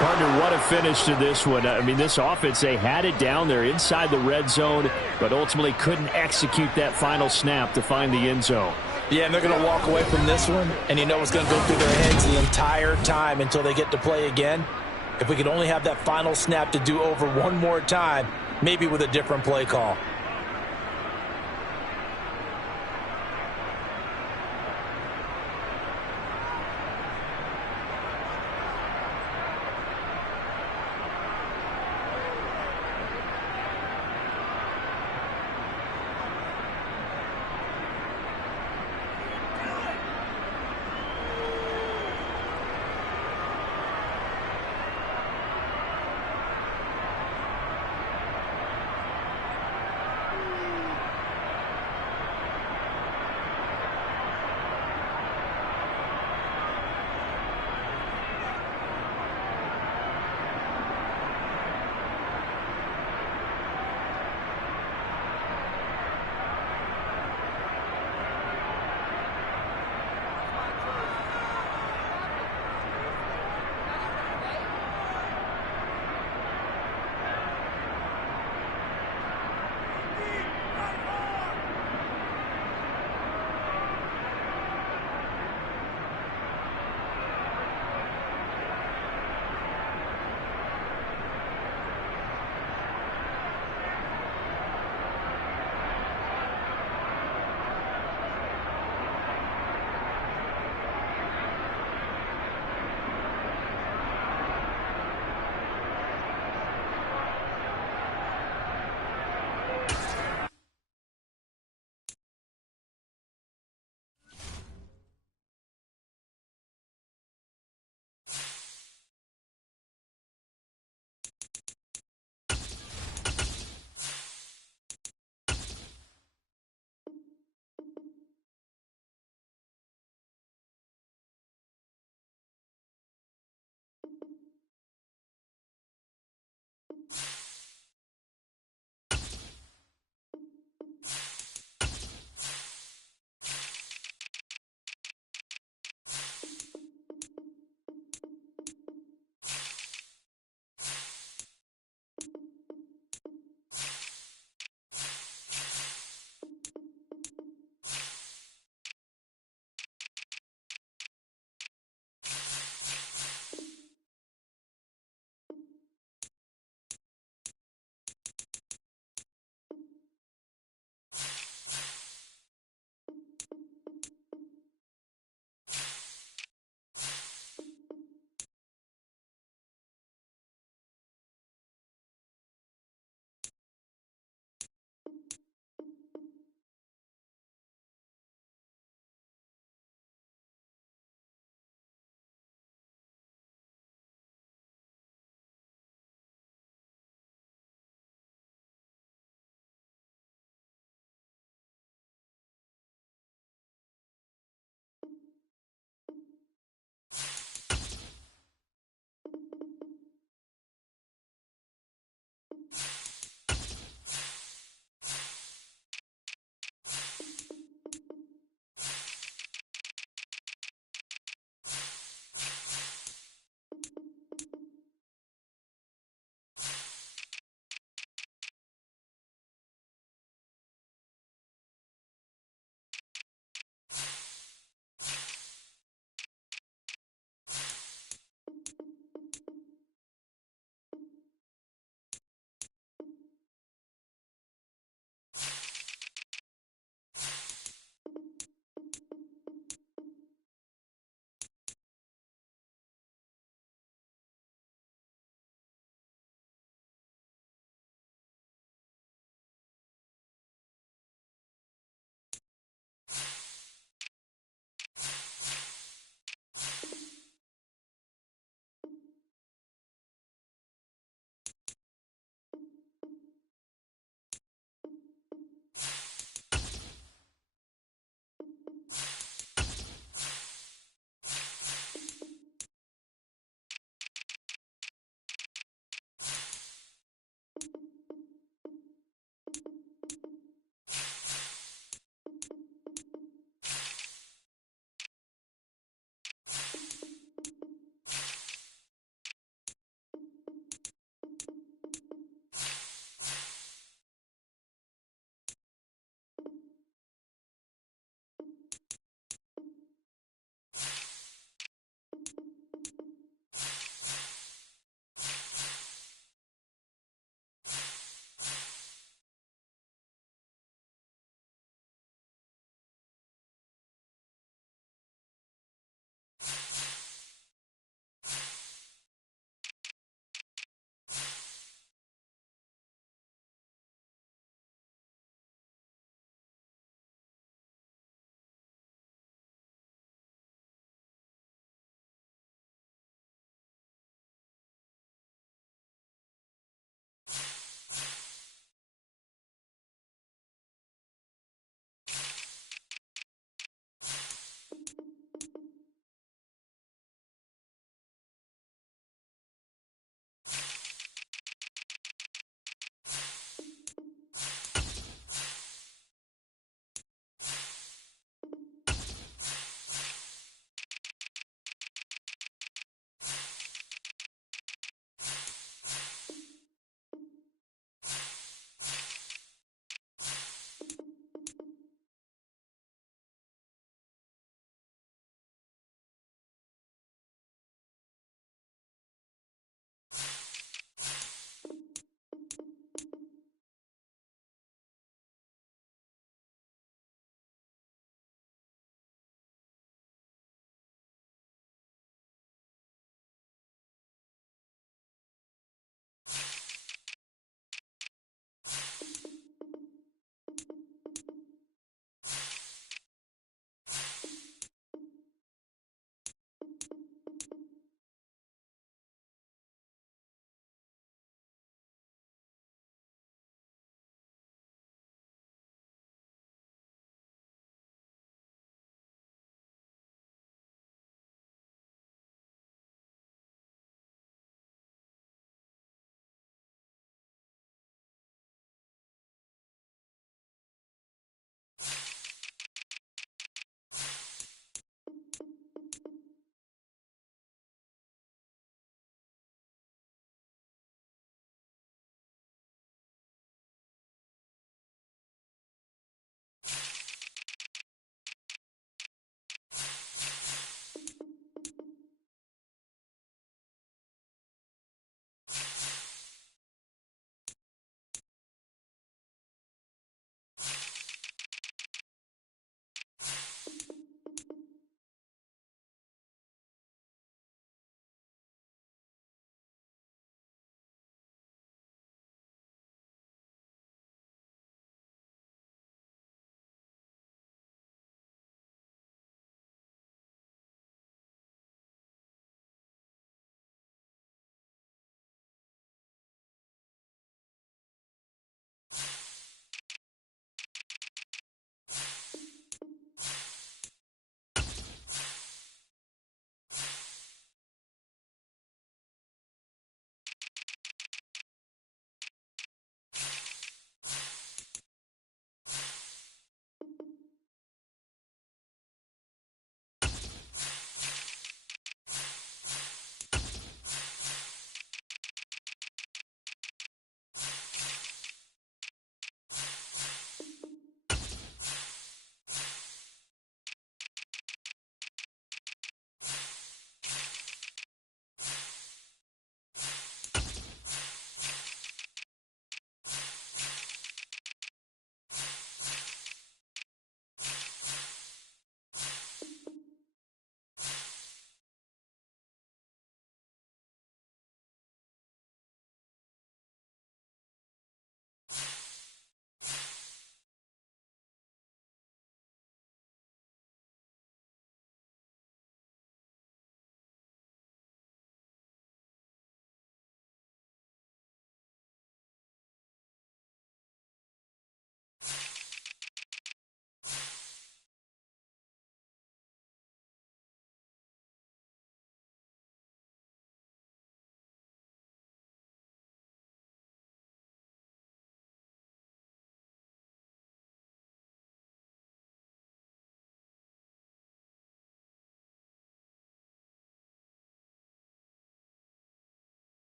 Partner, what a finish to this one. I mean, this offense, they had it down there inside the red zone, but ultimately couldn't execute that final snap to find the end zone. Yeah, and they're going to walk away from this one, and you know what's going to go through their heads the entire time until they get to play again. If we could only have that final snap to do over one more time, maybe with a different play call.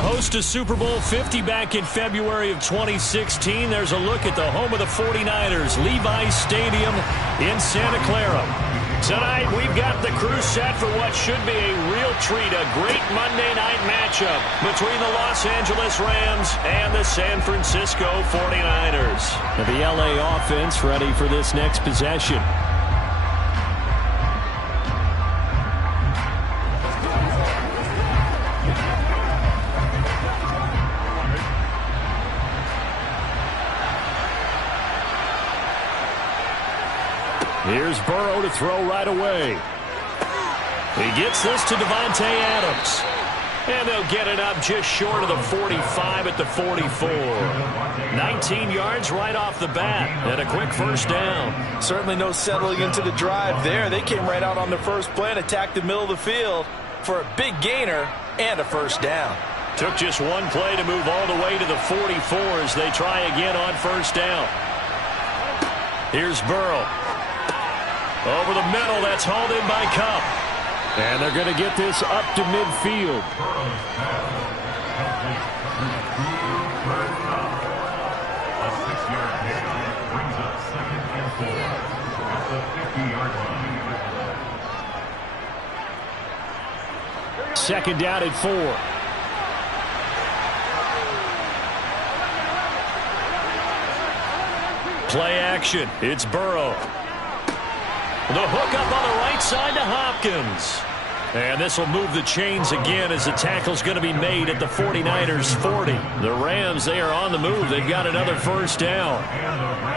host of Super Bowl 50 back in February of 2016. There's a look at the home of the 49ers, Levi's Stadium in Santa Clara. Tonight, we've got the crew set for what should be a real treat, a great Monday night matchup between the Los Angeles Rams and the San Francisco 49ers. The LA offense ready for this next possession. Here's Burrow to throw right away. He gets this to Davante Adams. And they'll get it up just short of the 45 at the 44. 19 yards right off the bat. And a quick first down. Certainly no settling into the drive there. They came right out on the first play and attacked the middle of the field for a big gainer and a first down. Took just one play to move all the way to the 44 as they try again on first down. Here's Burrow. Over the middle, that's hauled in by Kupp. And they're going to get this up to midfield. Second down at 4. Play action. It's Burrow. The hook up on the right side to Hopkins. And this will move the chains again as the tackle's going to be made at the 49ers 40. The Rams, they are on the move. They've got another first down.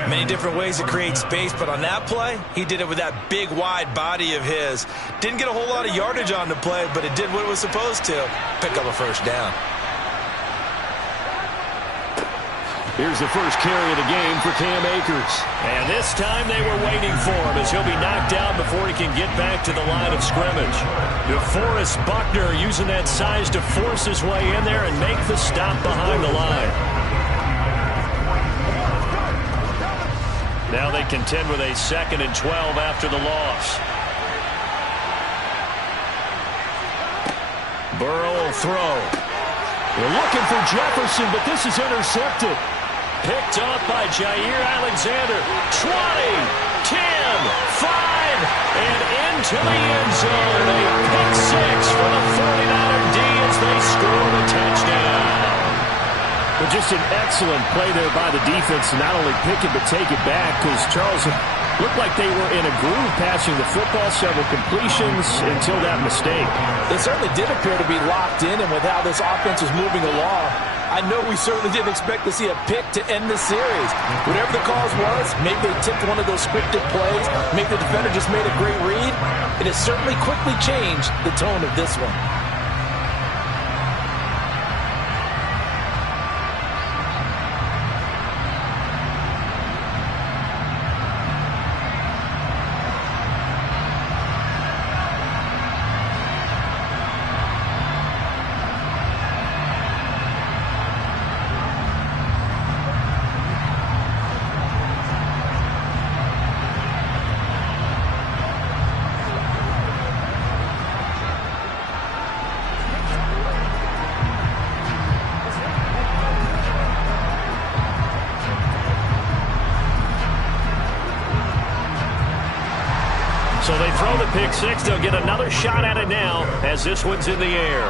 Many different ways to create space, but on that play, he did it with that big, wide body of his. Didn't get a whole lot of yardage on the play, but it did what it was supposed to. Pick up a first down. Here's the first carry of the game for Cam Akers. And this time they were waiting for him as he'll be knocked out before he can get back to the line of scrimmage. DeForest Buckner using that size to force his way in there and make the stop behind the line. Now they contend with a 2nd and 12 after the loss. Burrow will throw. They're looking for Jefferson, but this is intercepted. Picked up by Jair Alexander. 20, 10, 5, and into the end zone. A pick 6 for the 49er D as they score the touchdown. Well, just an excellent play there by the defense to not only pick it but take it back, because Charles looked like they were in a groove passing the football, several completions until that mistake. They certainly did appear to be locked in, and with how this offense was moving along, I know we certainly didn't expect to see a pick to end the series. Whatever the cause was, maybe they tipped one of those scripted plays, maybe the defender just made a great read. It has certainly quickly changed the tone of this one. So they throw the pick 6. They'll get another shot at it now as this one's in the air.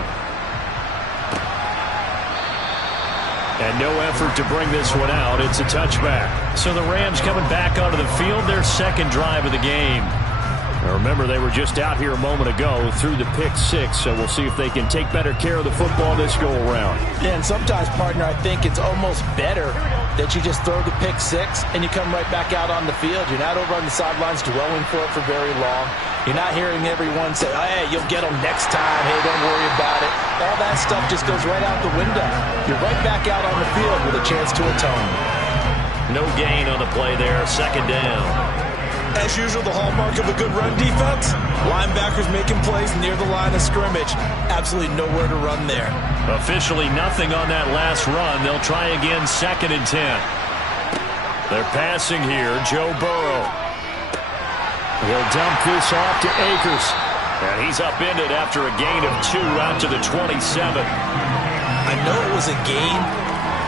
And no effort to bring this one out. It's a touchback. So the Rams coming back onto the field, their second drive of the game. Now remember, they were just out here a moment ago through the pick 6, so we'll see if they can take better care of the football this go-around. Yeah, and sometimes, partner, I think it's almost better that you just throw the pick 6 and you come right back out on the field. You're not over on the sidelines dwelling for it for very long. You're not hearing everyone say, oh, hey, you'll get them next time. Hey, don't worry about it. All that stuff just goes right out the window. You're right back out on the field with a chance to atone. No gain on the play there, second down. As usual, the hallmark of a good run defense, linebackers making plays near the line of scrimmage. Absolutely nowhere to run there. Officially nothing on that last run. They'll try again, 2nd and 10. They're passing here. Joe Burrow will dump this off to Akers. And he's upended after a gain of 2 out to the 27. I know it was a gain,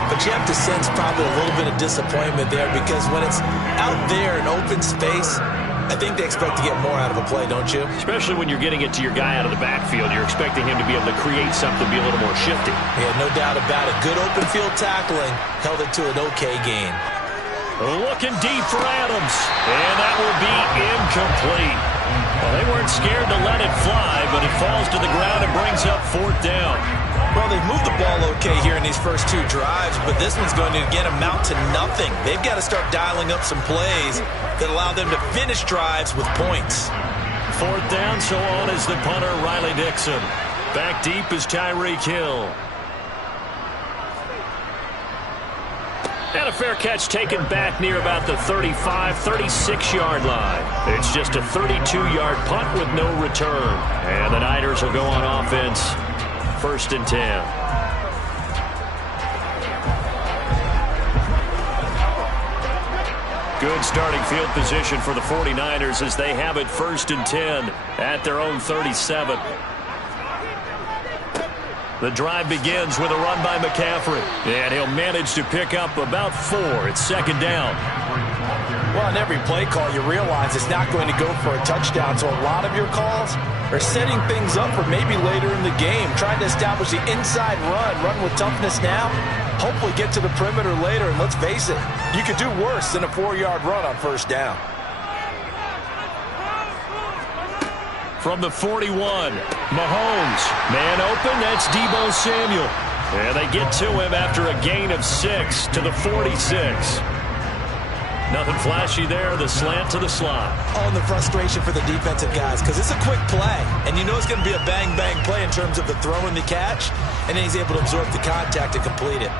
but you have to sense probably a little bit of disappointment there because when it's out there in open space, I think they expect to get more out of a play, don't you? Especially when you're getting it to your guy out of the backfield. You're expecting him to be able to create something, be a little more shifty. Yeah, no doubt about it. Good open field tackling. Held it to an okay gain. Looking deep for Adams. And that will be incomplete. Well, they weren't scared to let it fly, but it falls to the ground and brings up 4th down. Well, they've moved the ball okay here in these first 2 drives, but this one's going to, again, amount to nothing. They've got to start dialing up some plays that allow them to finish drives with points. 4th down, so on is the punter, Riley Dixon. Back deep is Tyreek Hill. And a fair catch taken back near about the 35, 36-yard line. It's just a 32-yard punt with no return. And the Niners will go on offense. 1st and 10. Good starting field position for the 49ers as they have it 1st and 10 at their own 37. The drive begins with a run by McCaffrey. And he'll manage to pick up about 4. It's 2nd down. Well, on every play call, you realize it's not going to go for a touchdown. So a lot of your calls are setting things up for maybe later in the game, trying to establish the inside run with toughness now, hopefully get to the perimeter later. And let's face it, you could do worse than a 4-yard run on 1st down. From the 41, Mahomes. Man open, that's Deebo Samuel. And they get to him after a gain of 6 to the 46. Nothing flashy there, the slant to the slot. Oh, and the frustration for the defensive guys, because it's a quick play, and you know it's going to be a bang-bang play in terms of the throw and the catch, and then he's able to absorb the contact to complete it.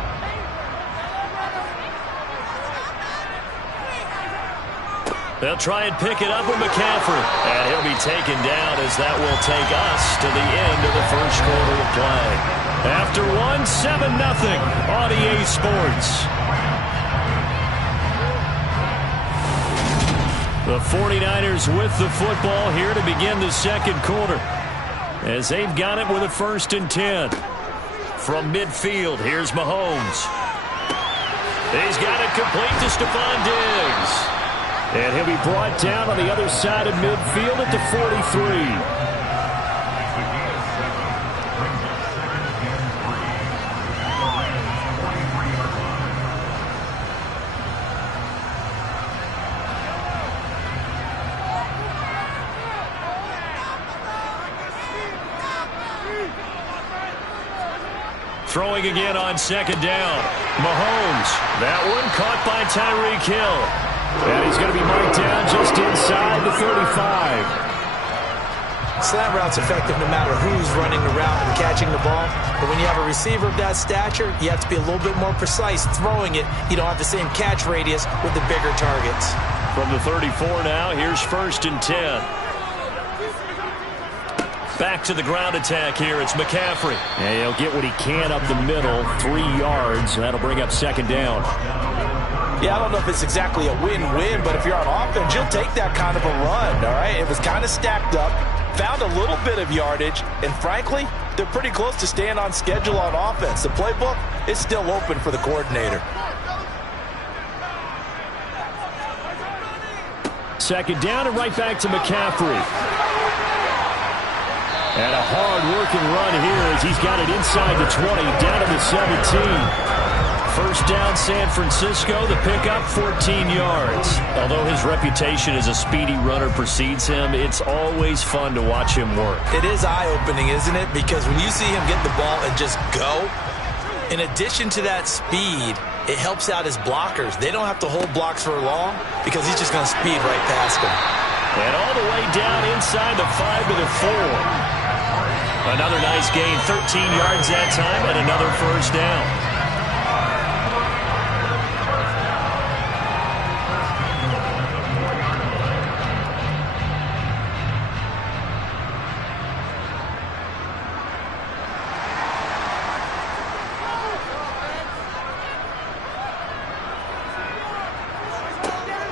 They'll try and pick it up with McCaffrey. And he'll be taken down as that will take us to the end of the 1st quarter of play. After 7-0 on EA Sports. The 49ers with the football here to begin the 2nd quarter. As they've got it with a 1st and 10. From midfield, here's Mahomes. He's got it complete to Stephon Diggs. And he'll be brought down on the other side of midfield at the 43. Throwing again on 2nd down. Mahomes. That one caught by Tyreek Hill. And he's going to be marked down just inside the 35. Slant route's effective no matter who's running the route and catching the ball. But when you have a receiver of that stature, you have to be a little bit more precise throwing it. You don't have the same catch radius with the bigger targets. From the 34 now, here's 1st and 10. Back to the ground attack here. It's McCaffrey. And he'll get what he can up the middle, 3 yards. That'll bring up 2nd down. Yeah, I don't know if it's exactly a win-win, but if you're on offense, you'll take that kind of a run, all right? It was kind of stacked up, found a little bit of yardage, and frankly, they're pretty close to staying on schedule on offense. The playbook is still open for the coordinator. 2nd down and right back to McCaffrey. And a hard-working run here as he's got it inside the 20, down to the 17. 1st down, San Francisco. The pickup, 14 yards. Although his reputation as a speedy runner precedes him, it's always fun to watch him work. It is eye-opening, isn't it? Because when you see him get the ball and just go, in addition to that speed, it helps out his blockers. They don't have to hold blocks for long because he's just going to speed right past them. And all the way down inside the 5 to the 4. Another nice gain, 13 yards that time, and another 1st down.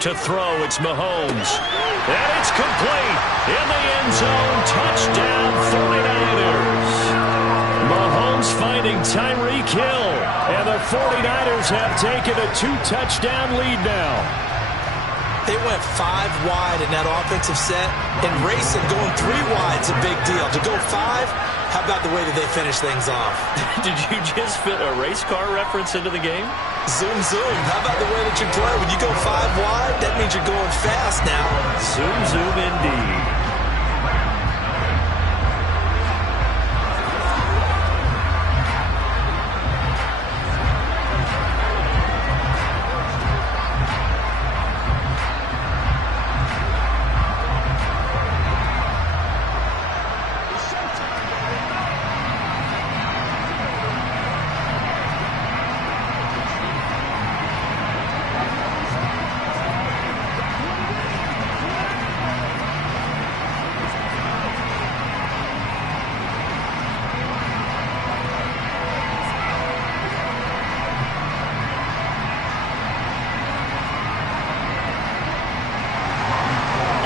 To throw, it's Mahomes. And it's complete. In the end zone, touchdown 49ers. Mahomes finding Tyreek Hill. And the 49ers have taken a 2-touchdown lead now. They went 5 wide in that offensive set, and racing going 3 wide's a big deal. To go 5, how about the way that they finish things off? Did you just fit a race car reference into the game? Zoom, zoom. How about the way that you play? When you go 5 wide, that means you're going fast now. Zoom, zoom indeed.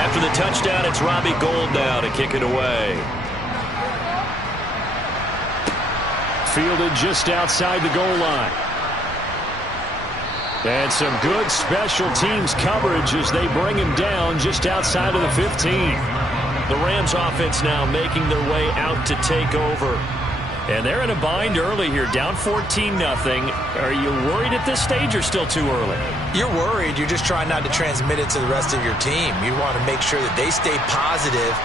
After the touchdown, it's Robbie Gould now to kick it away. Fielded just outside the goal line. And some good special teams coverage as they bring him down just outside of the 15. The Rams offense now making their way out to take over. And they're in a bind early here, down 14-0. Are you worried at this stage or still too early? You're worried. You're just trying not to transmit it to the rest of your team. You want to make sure that they stay positive.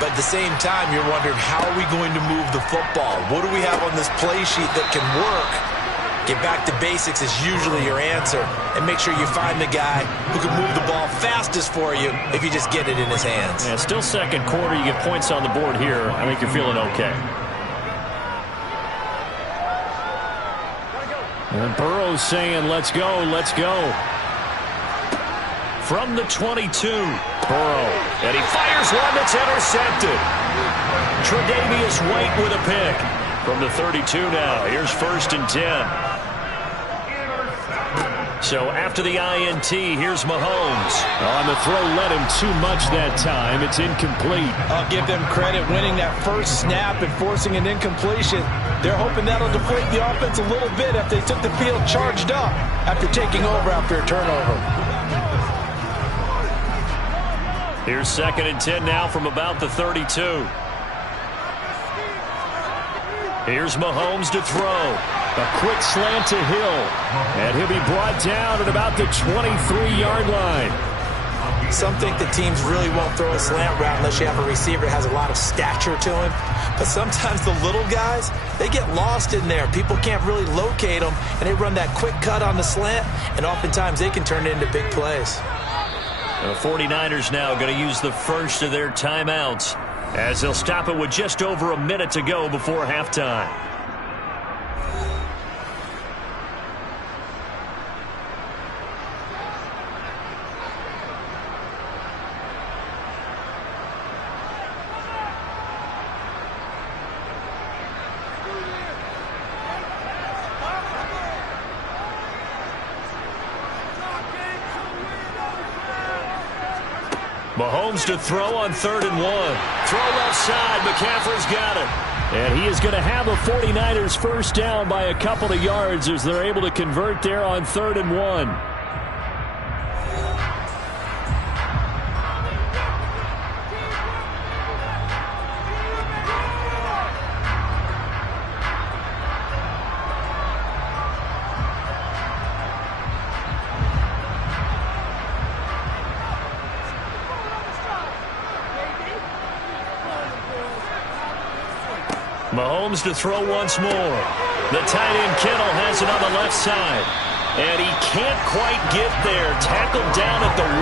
But at the same time, you're wondering, how are we going to move the football? What do we have on this play sheet that can work? Get back to basics is usually your answer. And make sure you find the guy who can move the ball fastest for you if you just get it in his hands. Yeah, still second quarter. You get points on the board here. I think you're feeling okay. And Burrow's saying, let's go, let's go. From the 22, Burrow. And he fires one that's intercepted. Tre'Davious White with a pick. From the 32 now, here's 1st and 10. So after the INT, here's Mahomes. On the throw, led him too much that time. It's incomplete. I'll give them credit winning that first snap and forcing an incompletion. They're hoping that'll deflate the offense a little bit if they took the field charged up after taking over after a turnover. Here's 2nd and 10 now from about the 32. Here's Mahomes to throw. A quick slant to Hill. And he'll be brought down at about the 23-yard line. Some think that teams really won't throw a slant route unless you have a receiver that has a lot of stature to him. But sometimes the little guys, they get lost in there. People can't really locate them, and they run that quick cut on the slant, and oftentimes they can turn it into big plays. The 49ers now going to use the first of their timeouts as they'll stop it with just over a minute to go before halftime. Mahomes to throw on 3rd and 1. Throw left side. McCaffrey's got it. And he is going to have a 49ers first down by a couple of yards as they're able to convert there on 3rd and 1. Mahomes to throw once more. The tight end Kittle has it on the left side. And he can't quite get there. Tackled down at the 1.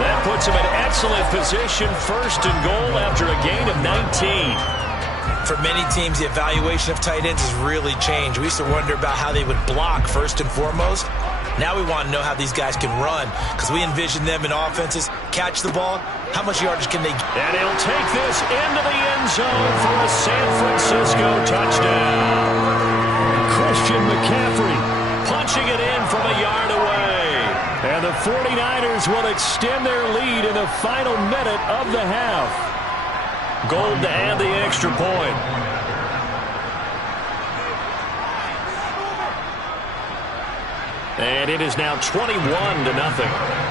That puts him in excellent position. 1st and goal after a gain of 19. For many teams, the evaluation of tight ends has really changed. We used to wonder about how they would block first and foremost. Now we want to know how these guys can run, because we envision them in offenses catch the ball. How much yardage can they get? And he'll take this into the end zone for a San Francisco touchdown. Christian McCaffrey punching it in from a yard away. And the 49ers will extend their lead in the final minute of the half. Gould to add the extra point. And it is now 21-0.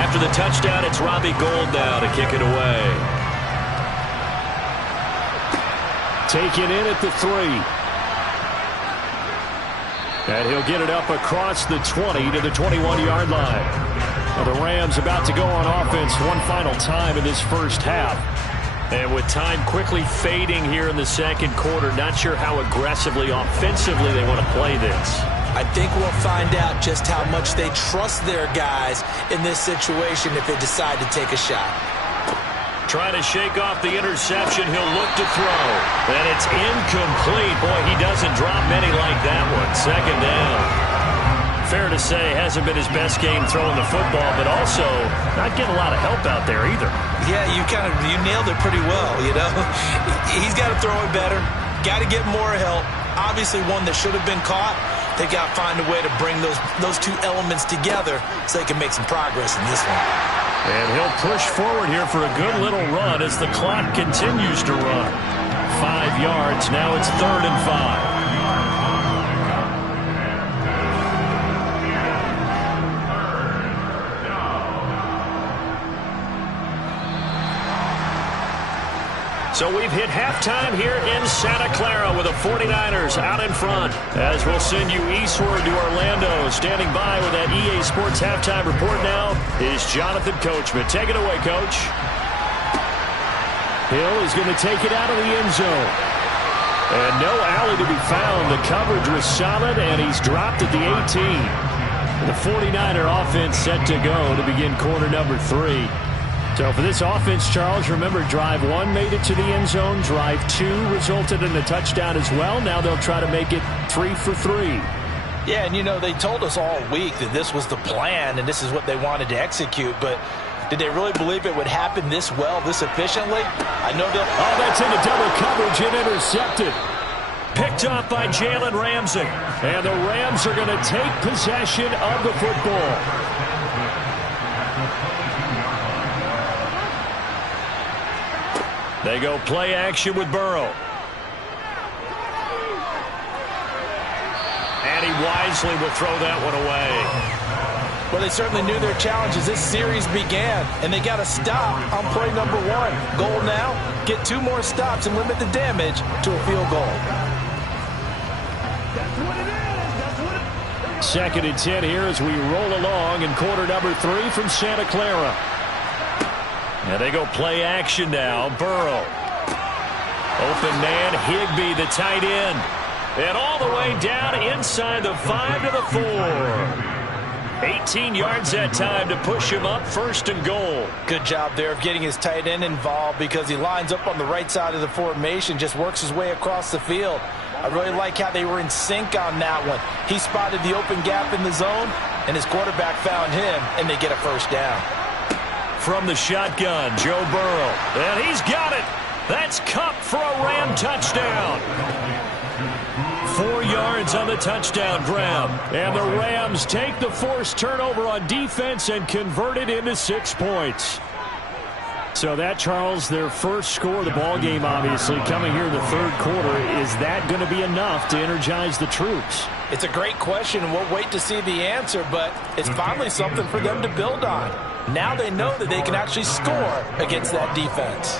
After the touchdown, it's Robbie Gould now to kick it away. Taken in at the 3. And he'll get it up across the 20 to the 21-yard line. Well, the Rams about to go on offense one final time in this first half. And with time quickly fading here in the second quarter, not sure how aggressively, offensively they want to play this. I think we'll find out just how much they trust their guys in this situation if they decide to take a shot. Trying to shake off the interception. He'll look to throw. And it's incomplete. Boy, he doesn't drop many like that one. Second down. Fair to say, hasn't been his best game throwing the football, but also not getting a lot of help out there either. Yeah, you nailed it pretty well, you know. He's got to throw it better. Got to get more help. Obviously one that should have been caught. They got to find a way to bring those two elements together so they can make some progress in this one. And he'll push forward here for a good little run as the clock continues to run. 5 yards. Now it's 3rd and 5. So we've hit halftime here in Santa Clara with the 49ers out in front. As we'll send you eastward to Orlando. Standing by with that EA Sports halftime report now is Jonathan Coachman. Take it away, Coach. Hill is going to take it out of the end zone. And no alley to be found. The coverage was solid, and he's dropped at the 18. The 49er offense set to go to begin quarter number 3. So for this offense, Charles, remember, drive 1 made it to the end zone. Drive 2 resulted in a touchdown as well. Now they'll try to make it 3 for 3. Yeah, and you know, they told us all week that this was the plan and this is what they wanted to execute, but did they really believe it would happen this well, this efficiently? I know they'll... Oh, that's into double coverage and intercepted. Picked off by Jalen Ramsey. And the Rams are going to take possession of the football. They go play action with Burrow. And he wisely will throw that one away. Well, they certainly knew their challenge as this series began, and they got to stop on play number 1. Goal now, get 2 more stops and limit the damage to a field goal. Second and 10 here as we roll along in quarter number 3 from Santa Clara. And they go play action now. Burrow. Open man, Higbee, the tight end. And all the way down inside the 5 to the 4. 18 yards that time to push him up, 1st and goal. Good job there of getting his tight end involved because he lines up on the right side of the formation, just works his way across the field. I really like how they were in sync on that one. He spotted the open gap in the zone, and his quarterback found him, and they get a 1st down. From the shotgun, Joe Burrow. And he's got it. That's Kupp for a Ram touchdown. 4 yards on the touchdown grab. And the Rams take the forced turnover on defense and convert it into 6 points. So that, Charles, their first score of the ball game, obviously, coming here in the 3rd quarter. Is that going to be enough to energize the troops? It's a great question, and we'll wait to see the answer, but it's finally something for them to build on. Now they know that they can actually score against that defense.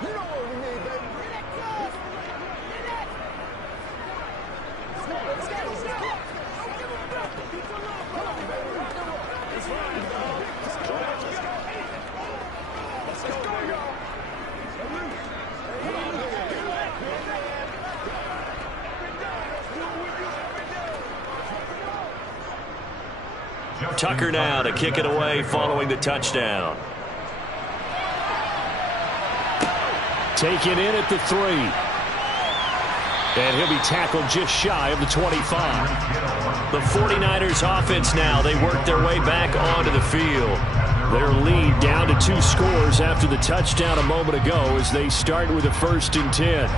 You know what we need, baby. Tucker now to kick it away following the touchdown. Taken in at the 3. And he'll be tackled just shy of the 25. The 49ers offense now, they work their way back onto the field. Their lead down to 2 scores after the touchdown a moment ago as they start with a 1st and 10.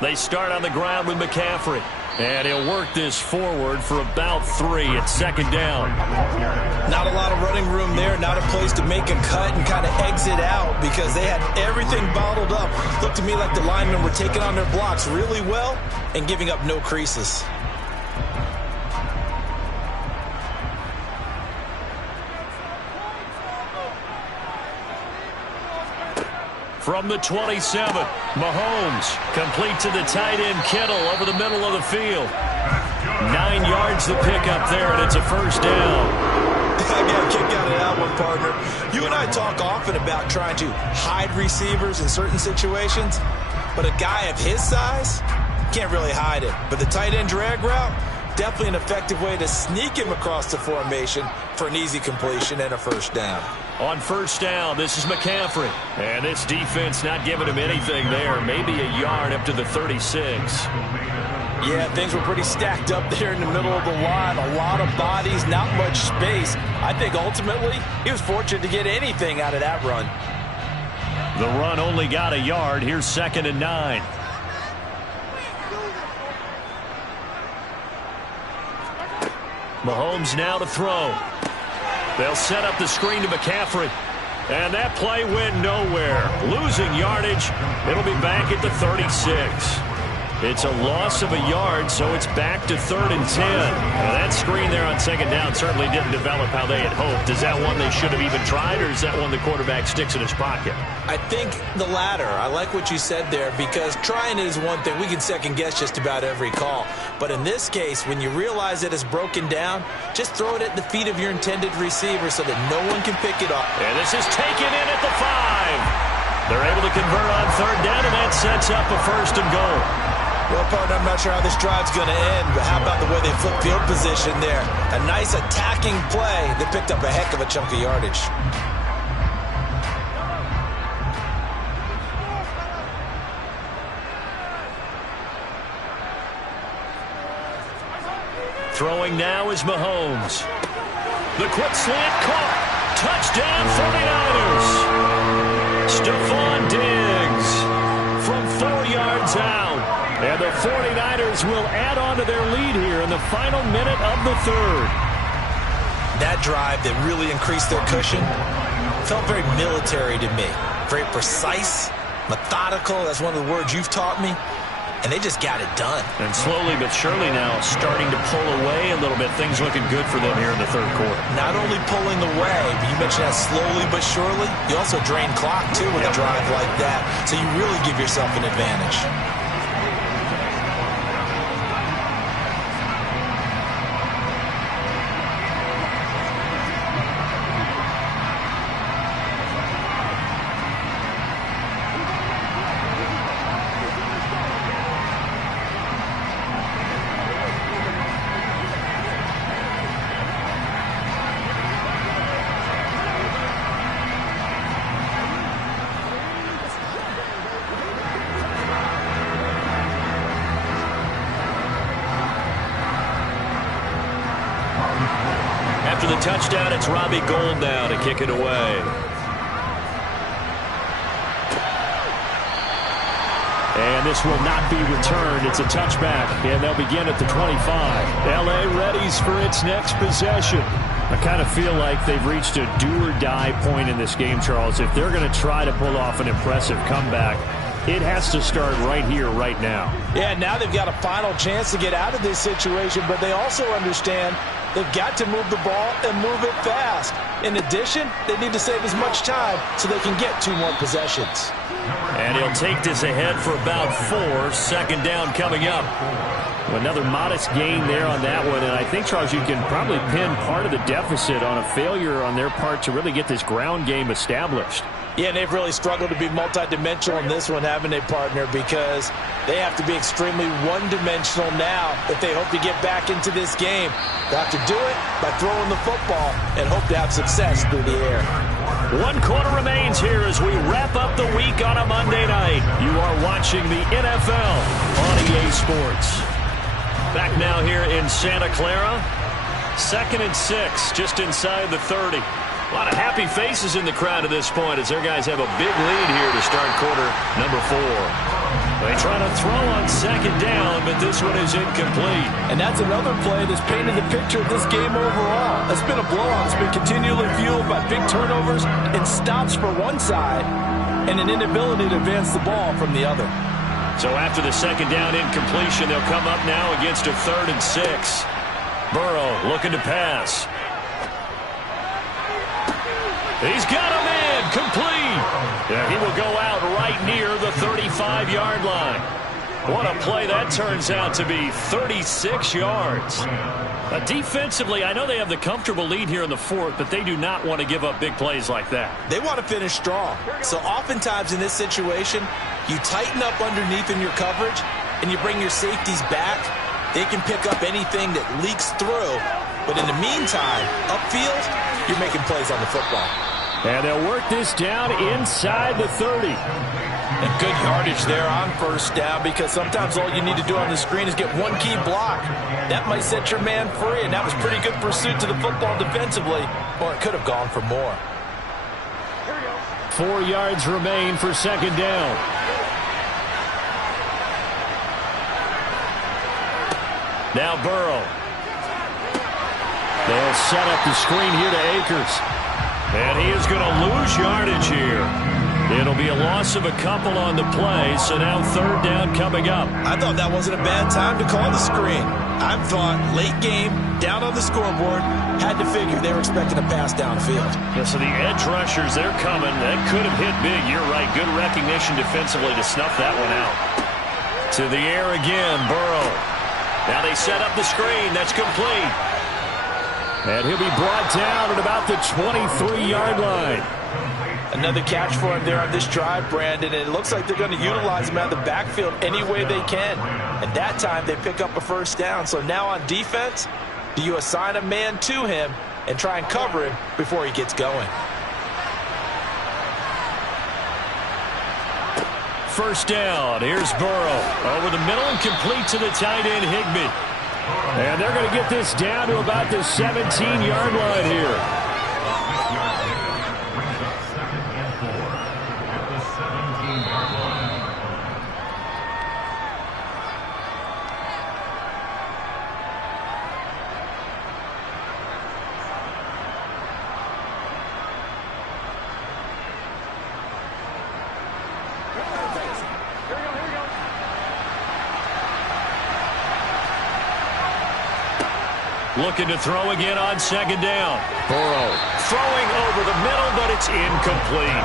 They start on the ground with McCaffrey. And he'll work this forward for about 3 at 2nd down. Not a lot of running room there. Not a place to make a cut and kind of exit out because they had everything bottled up. Looked to me like the linemen were taking on their blocks really well and giving up no creases. From the 27, Mahomes complete to the tight end Kittle over the middle of the field. 9 yards to pick up there, and it's a 1st down. I got a kick out of that one, partner. You and I talk often about trying to hide receivers in certain situations, but a guy of his size can't really hide it. But the tight end drag route, definitely an effective way to sneak him across the formation for an easy completion and a 1st down. On 1st down, this is McCaffrey. And this defense not giving him anything there. Maybe a yard up to the 36. Yeah, things were pretty stacked up there in the middle of the line. A lot of bodies, not much space. I think ultimately he was fortunate to get anything out of that run. The run only got a yard. Here's 2nd and 9. Mahomes now to throw. They'll set up the screen to McCaffrey. And that play went nowhere. Losing yardage. It'll be back at the 36. It's a loss of a yard, so it's back to 3rd and 10. Now that screen there on 2nd down certainly didn't develop how they had hoped. Is that one they should have even tried, or is that one the quarterback sticks in his pocket? I think the latter. I like what you said there because trying it is one thing. We can second guess just about every call. But in this case, when you realize it is broken down, just throw it at the feet of your intended receiver so that no one can pick it up. And this is taken in at the 5. They're able to convert on 3rd down, and that sets up a 1st and goal. Well, partner, I'm not sure how this drive's going to end, but how about the way they flip field position there? A nice attacking play that picked up a heck of a chunk of yardage. Throwing now is Mahomes. The quick slant caught. Touchdown 49ers. Stephon Diggs from 4 yards out. And the 49ers will add on to their lead here in the final minute of the 3rd. That drive that really increased their cushion felt very military to me. Very precise, methodical. That's one of the words you've taught me. And they just got it done. And slowly but surely now starting to pull away a little bit. Things looking good for them here in the 3rd quarter. Not only pulling away, but you mentioned that slowly but surely. You also drain clock, too, with a drive like that. So you really give yourself an advantage. After the touchdown, it's Robbie Gould now to kick it away. And this will not be returned. It's a touchback, and they'll begin at the 25. L.A. readies for its next possession. I kind of feel like they've reached a do-or-die point in this game, Charles. If they're going to try to pull off an impressive comeback, it has to start right here, right now. Yeah, now they've got a final chance to get out of this situation, but they also understand They've got to move the ball and move it fast. In addition, they need to save as much time so they can get 2 more possessions. And he'll take this ahead for about 4. Second down coming up. Another modest gain there on that one. And I think, Charles, you can probably pin part of the deficit on a failure on their part to really get this ground game established. Yeah, and they've really struggled to be multidimensional in this one, haven't they, partner? Because they have to be extremely one-dimensional now if they hope to get back into this game. They'll have to do it by throwing the football and hope to have success through the air. 1 quarter remains here as we wrap up the week on a Monday night. You are watching the NFL on EA Sports. Back now here in Santa Clara. 2nd and 6, just inside the 30. A lot of happy faces in the crowd at this point as their guys have a big lead here to start quarter number 4. They try to throw on 2nd down, but this one is incomplete. And that's another play that's painted the picture of this game overall. It's been a blowout. It's been continually fueled by big turnovers and stops for one side and an inability to advance the ball from the other. So after the 2nd down incompletion, they'll come up now against a 3rd and 6. Burrow looking to pass. He's got him in, complete. Yeah, he will go out right near the 35-yard line. What a play that turns out to be, 36 yards. Defensively, I know they have the comfortable lead here in the 4th, but they do not want to give up big plays like that. They want to finish strong. So oftentimes in this situation, you tighten up underneath in your coverage and you bring your safeties back. They can pick up anything that leaks through. But in the meantime, upfield, you're making plays on the football. And they'll work this down inside the 30. And good yardage there on 1st down because sometimes all you need to do on the screen is get one key block. That might set your man free, and that was pretty good pursuit to the football defensively, or it could have gone for more. 4 yards remain for 2nd down. Now Burrow. They'll set up the screen here to Akers. And he is going to lose yardage here. It'll be a loss of a couple on the play, so now 3rd down coming up. I thought that wasn't a bad time to call the screen. I thought late game, down on the scoreboard, had to figure they were expecting a pass downfield. Yeah, so the edge rushers, they're coming. That could have hit big. You're right. Good recognition defensively to snuff that one out. To the air again, Burrow. Now they set up the screen. That's complete. And he'll be brought down at about the 23-yard line. Another catch for him there on this drive, Brandon. And it looks like they're going to utilize him out of the backfield any way they can. And that time they pick up a 1st down. So now on defense, do you assign a man to him and try and cover him before he gets going? 1st down. Here's Burrow. Over the middle and complete to the tight end, Higbee. And they're going to get this down to about the 17-yard line here. Looking to throw again on 2nd down. Burrow throwing over the middle, but it's incomplete.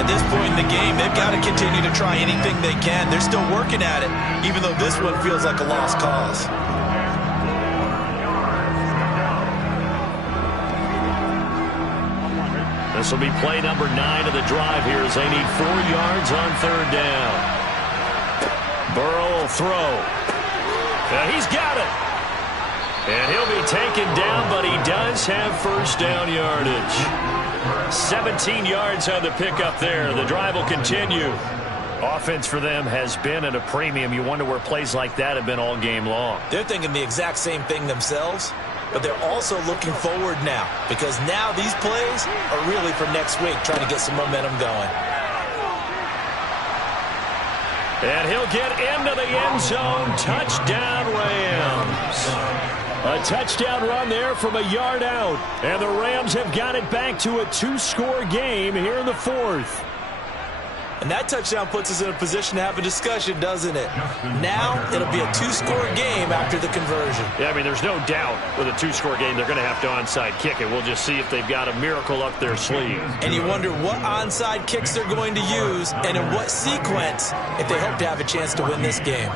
At this point in the game, they've got to continue to try anything they can. They're still working at it, even though this one feels like a lost cause. This will be play number 9 of the drive here as they need 4 yards on 3rd down. Burrow will throw. He's got it. And he'll be taken down, but he does have 1st down yardage. 17 yards on the pickup there. The drive will continue. Offense for them has been at a premium. You wonder where plays like that have been all game long. They're thinking the exact same thing themselves, but they're also looking forward now because now these plays are really for next week, trying to get some momentum going. And he'll get into the end zone. Touchdown, Rams. A touchdown run there from a yard out. And the Rams have got it back to a 2-score game here in the 4th. And that touchdown puts us in a position to have a discussion, doesn't it? Now, it'll be a two-score game after the conversion. Yeah, I mean, there's no doubt with a two-score game they're going to have to onside kick it. We'll just see if they've got a miracle up their sleeve. And you wonder what onside kicks they're going to use and in what sequence if they hope to have a chance to win this game.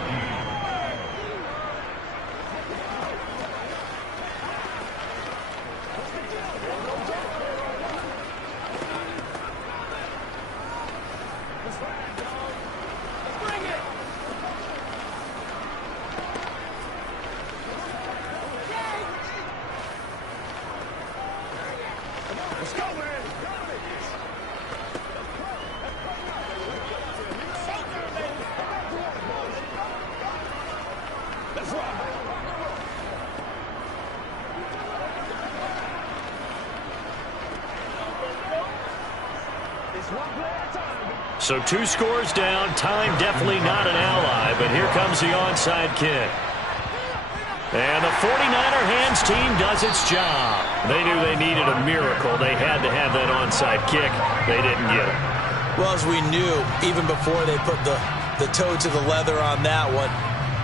Let's go, man. Let's rock. It's one play at a time. So 2 scores down. Time definitely not an ally, but here comes the onside kick. And the 49er hands team does its job. They knew they needed a miracle. They had to have that onside kick. They didn't get it. Well, as we knew, even before they put the toe to the leather on that one,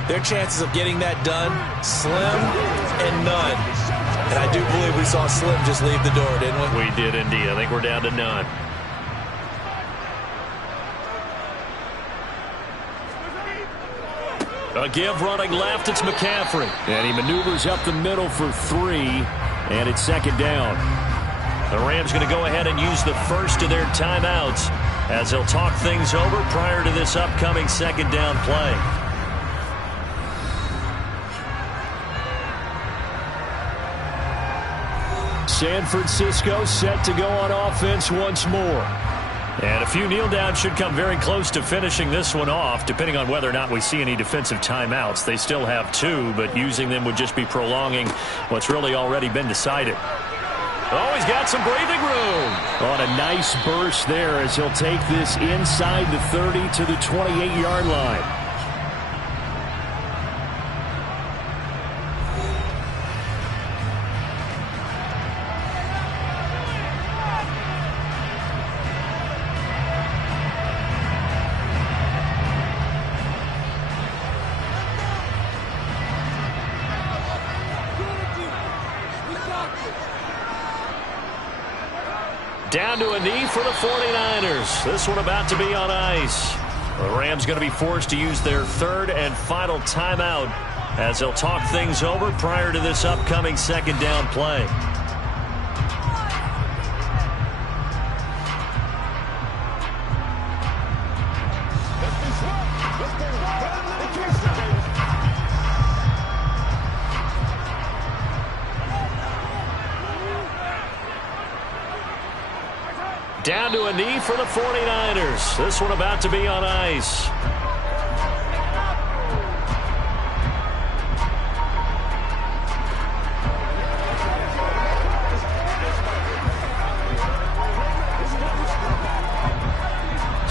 their chances of getting that done, slim and none. And I do believe we saw Slim just leave the door, didn't we? We did indeed. I think we're down to none. A give running left, it's McCaffrey. And he maneuvers up the middle for 3, and it's second down. The Rams going to go ahead and use the first of their timeouts as they'll talk things over prior to this upcoming second down play. San Francisco set to go on offense once more. And a few kneel downs should come very close to finishing this one off, depending on whether or not we see any defensive timeouts. They still have 2, but using them would just be prolonging what's really already been decided. Oh, he's got some breathing room. On a nice burst there as he'll take this inside the 30 to the 28-yard line. Down to a knee for the 49ers. This one about to be on ice. The Rams going to be forced to use their third and final timeout as they'll talk things over prior to this upcoming second down play. Down to a knee for the 49ers. This one about to be on ice.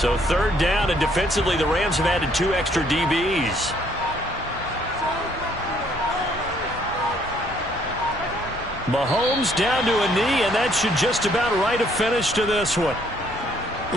So third down, and defensively the Rams have added 2 extra DBs. Mahomes down to a knee, and that should just about write a finish to this one.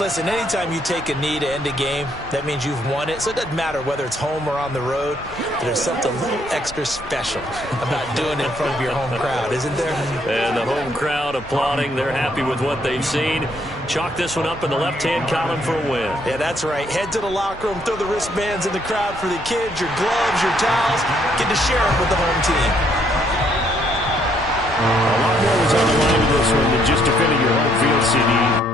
Listen, anytime you take a knee to end a game, that means you've won it. So it doesn't matter whether it's home or on the road. There's something a little extra special about doing it in front of your home crowd, isn't there? And the home crowd applauding. They're happy with what they've seen. Chalk this one up in the left-hand column for a win. Yeah, that's right. Head to the locker room, throw the wristbands in the crowd for the kids, your gloves, your towels. Get to share it with the home team. A lot more was on the line with this one than just defending your home field, CD.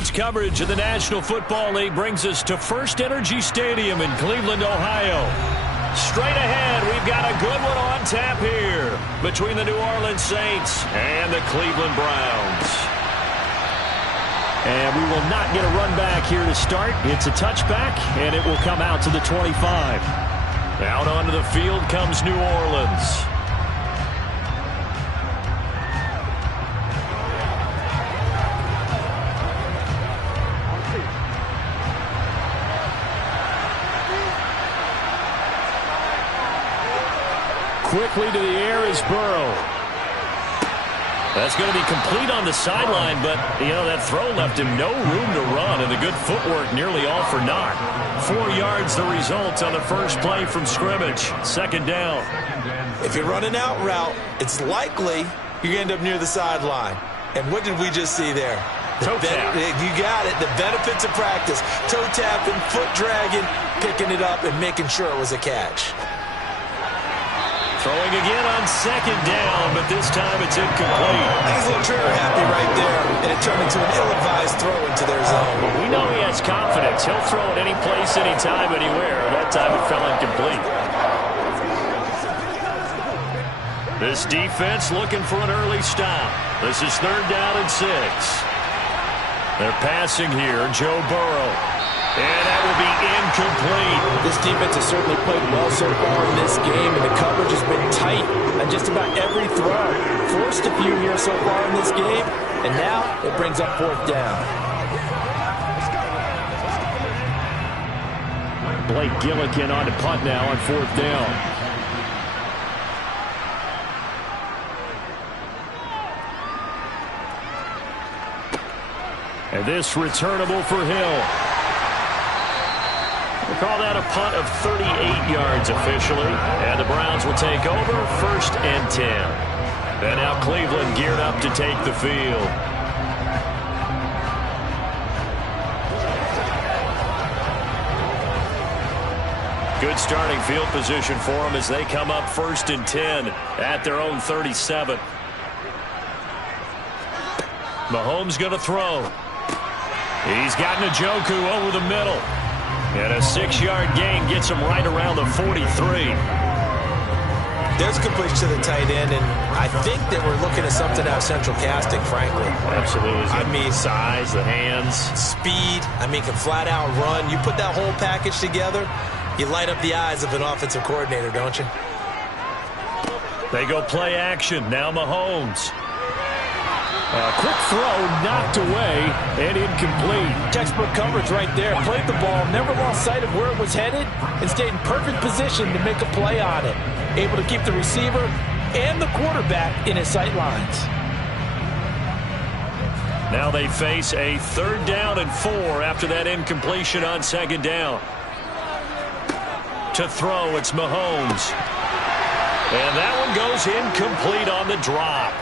Sports coverage of the National Football League brings us to First Energy Stadium in Cleveland, Ohio. Straight ahead, we've got a good one on tap here between the New Orleans Saints and the Cleveland Browns. And we will not get a run back here to start. It's a touchback, and it will come out to the 25. Out onto the field comes New Orleans. Quickly to the air is Burrow. That's going to be complete on the sideline, but, that throw left him no room to run, and the good footwork nearly all for naught. 4 yards the result on the first play from scrimmage. Second down. If you're running out route, it's likely you end up near the sideline. And what did we just see there? Toe tap. You got it. The benefits of practice. Toe tapping, foot dragging, picking it up, and making sure it was a catch. Throwing again on second down, but this time it's incomplete. I think he's a little trigger happy right there, and it turned into an ill-advised throw into their zone. We know he has confidence. He'll throw it any place, anytime, anywhere. That time it fell incomplete. This defense looking for an early stop. This is 3rd down and 6. They're passing here, Joe Burrow. And that will be incomplete. This defense has certainly played well so far in this game, and the coverage has been tight on just about every throw. Forced a few here so far in this game, and now it brings up 4th down. Blake Gillikin on to punt now on 4th down. And this returnable for Hill. We'll call that a punt of 38 yards officially. And the Browns will take over 1st and 10. And now Cleveland geared up to take the field. Good starting field position for them as they come up 1st and 10 at their own 37. Mahomes going to throw. He's got Njoku over the middle. And a 6-yard gain gets him right around the 43. There's completion to the tight end, and I think that we're looking at something out of central casting, frankly. Absolutely. I mean, size, the hands. Speed. Can flat out run. You put that whole package together, you light up the eyes of an offensive coordinator, don't you? They go play action. Now Mahomes. A quick throw knocked away and incomplete. Textbook coverage right there. Played the ball, never lost sight of where it was headed, and stayed in perfect position to make a play on it. Able to keep the receiver and the quarterback in his sight lines. Now they face a 3rd down and 4 after that incompletion on 2nd down. To throw, it's Mahomes. And that one goes incomplete on the drop.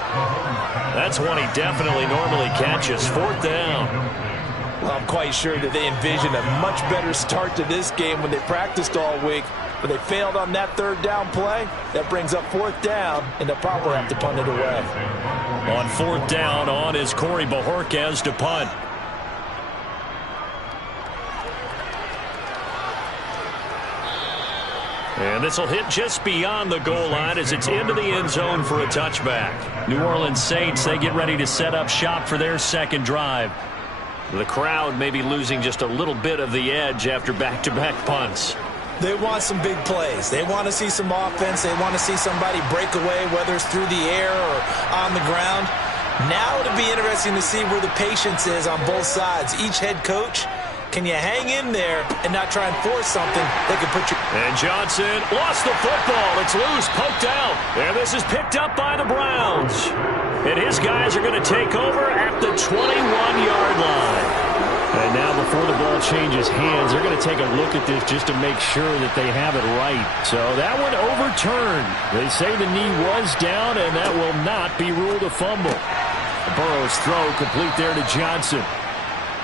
That's one he definitely normally catches. 4th down. Well, I'm quite sure that they envisioned a much better start to this game when they practiced all week. But they failed on that 3rd down play. That brings up 4th down, and they'll probably have to punt it away. On 4th down, on is Corey Bojorquez to punt. And this will hit just beyond the goal line as it's into the end zone for a touchback. New Orleans Saints, they get ready to set up shop for their 2nd drive. The crowd may be losing just a little bit of the edge after back-to-back punts. They want some big plays. They want to see some offense. They want to see somebody break away, whether it's through the air or on the ground. Now it'll be interesting to see where the patience is on both sides. Each head coach, can you hang in there and not try and force something that could put you... And Johnson lost the football. It's loose, poked out. And this is picked up by the Browns. And his guys are going to take over at the 21-yard line. And now before the ball changes hands, they're going to take a look at this just to make sure that they have it right. So that one overturned. They say the knee was down, and that will not be ruled a fumble. Burrow's throw complete there to Johnson.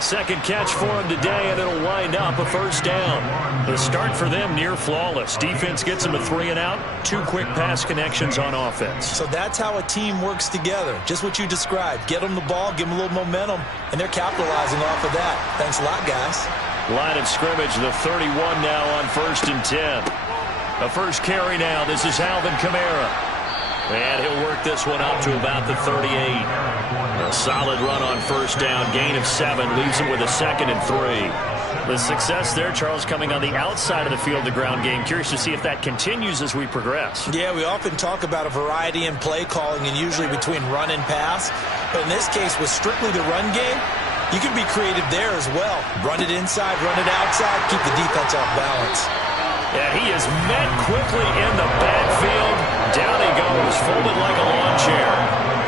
2nd catch for him today, and it'll wind up a 1st down. The start for them near flawless. Defense gets them a 3 and out. 2 quick pass connections on offense. So that's how a team works together. Just what you described. Get them the ball, give them a little momentum, and they're capitalizing off of that. Thanks a lot, guys. Line of scrimmage, the 31 now on 1st and 10. A first carry now. This is Alvin Kamara. And he'll work this one up to about the 38. A solid run on 1st down. Gain of 7. Leaves him with a 2nd and 3. The success there, Charles, coming on the outside of the field, the ground game. Curious to see if that continues as we progress. Yeah, we often talk about a variety in play calling and usually between run and pass. But in this case, with strictly the run game, you can be creative there as well. Run it inside, run it outside, keep the defense off balance. Yeah, he is met quickly in the backfield. Down he goes, folded like a lawn chair.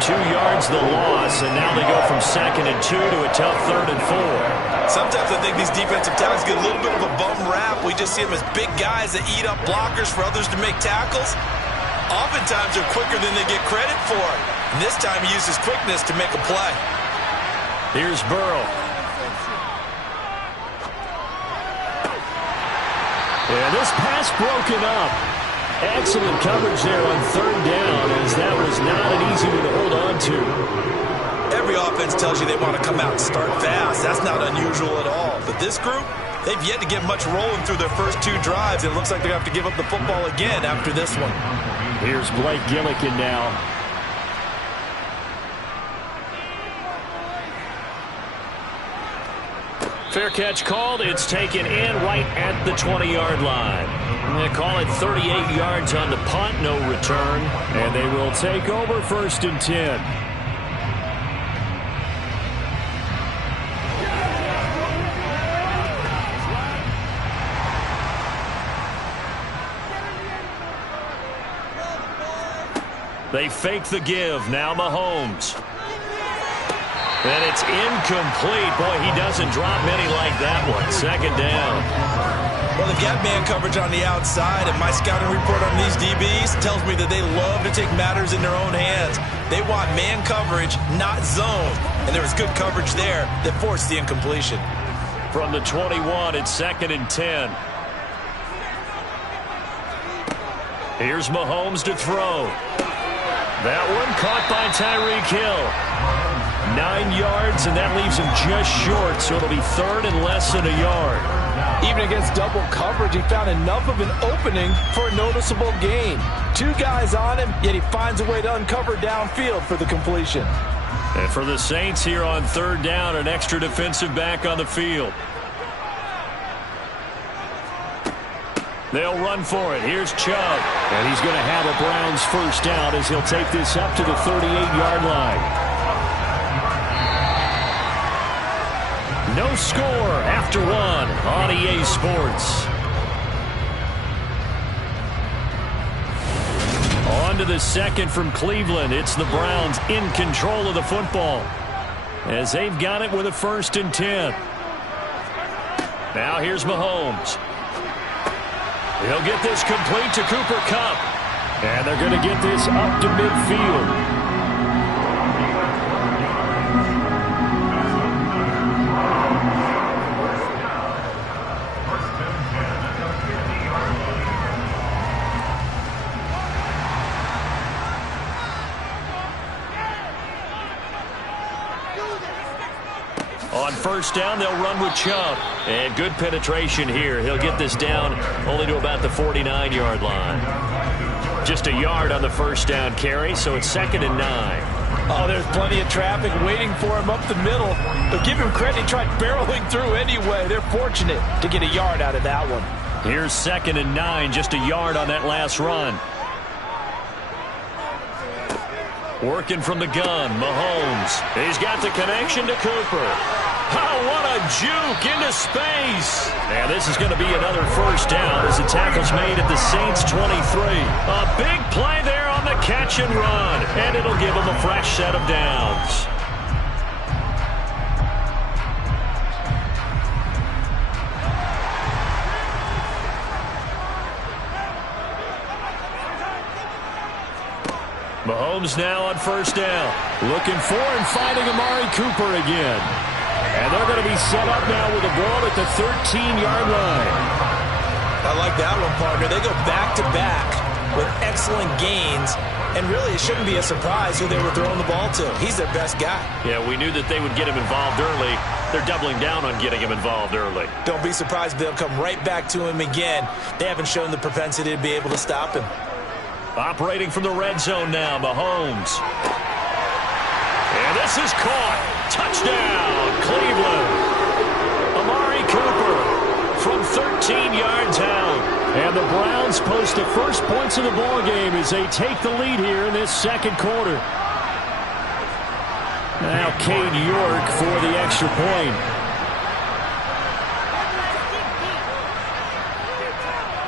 2 yards the loss, and now they go from 2nd and 2 to a tough 3rd and 4. Sometimes I think these defensive tackles get a little bit of a bum rap. We just see them as big guys that eat up blockers for others to make tackles. Oftentimes they're quicker than they get credit for. And this time he used his quickness to make a play. Here's Burrow. And this pass broken up. Excellent coverage there on 3rd down, as that was not an easy one to hold on to. Every offense tells you they want to come out and start fast. That's not unusual at all. But this group, they've yet to get much rolling through their first 2 drives. It looks like they're going to have to give up the football again after this one. Here's Blake Gillikin now. Fair catch called. It's taken in right at the 20-yard line. They call it 38 yards on the punt, no return. And they will take over 1st and 10. They fake the give. Now Mahomes. And it's incomplete. Boy, he doesn't drop many like that one. 2nd down. Well, they've got man coverage on the outside, and my scouting report on these DBs tells me that they love to take matters in their own hands. They want man coverage, not zone. And there was good coverage there that forced the incompletion. From the 21, it's 2nd and 10. Here's Mahomes to throw. That one caught by Tyreek Hill. 9 yards, and that leaves him just short, so it'll be 3rd and less than a yard. Even against double coverage, he found enough of an opening for a noticeable gain. 2 guys on him, yet he finds a way to uncover downfield for the completion. And for the Saints here on 3rd down, an extra defensive back on the field. They'll run for it. Here's Chubb. And he's going to have a Browns 1st down as he'll take this up to the 38-yard line. No score after 1 on EA Sports. On to the 2nd from Cleveland. It's the Browns in control of the football as they've got it with a 1st and 10. Now here's Mahomes. He'll get this complete to Cooper Kupp. And they're going to get this up to midfield. On 1st down, they'll run with Chubb. And good penetration here. He'll get this down only to about the 49-yard line. Just a yard on the 1st down carry, so it's 2nd and 9. Oh, there's plenty of traffic waiting for him up the middle. But give him credit, he tried barreling through anyway. They're fortunate to get a yard out of that one. Here's 2nd and 9, just a yard on that last run. Working from the gun, Mahomes. He's got the connection to Cooper. Oh, what a juke into space. And this is going to be another 1st down as the tackle's made at the Saints 23. A big play there on the catch and run. And it'll give them a fresh set of downs. Mahomes now on 1st down. Looking for and finding Amari Cooper again. And they're going to be set up now with the ball at the 13-yard line. like that one, partner. They go back-to-back with excellent gains, and really it shouldn't be a surprise who they were throwing the ball to. He's their best guy. Yeah, we knew that they would get him involved early. They're doubling down on getting him involved early. Don't be surprised they'll come right back to him again. They haven't shown the propensity to be able to stop him. Operating from the red zone now, Mahomes. And this is caught. Touchdown, Cleveland. Amari Cooper from 13 yards out. And the Browns post the first points of the ball game as they take the lead here in this second quarter. Now Cade York for the extra point.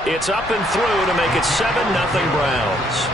It's up and through to make it 7-0 Browns.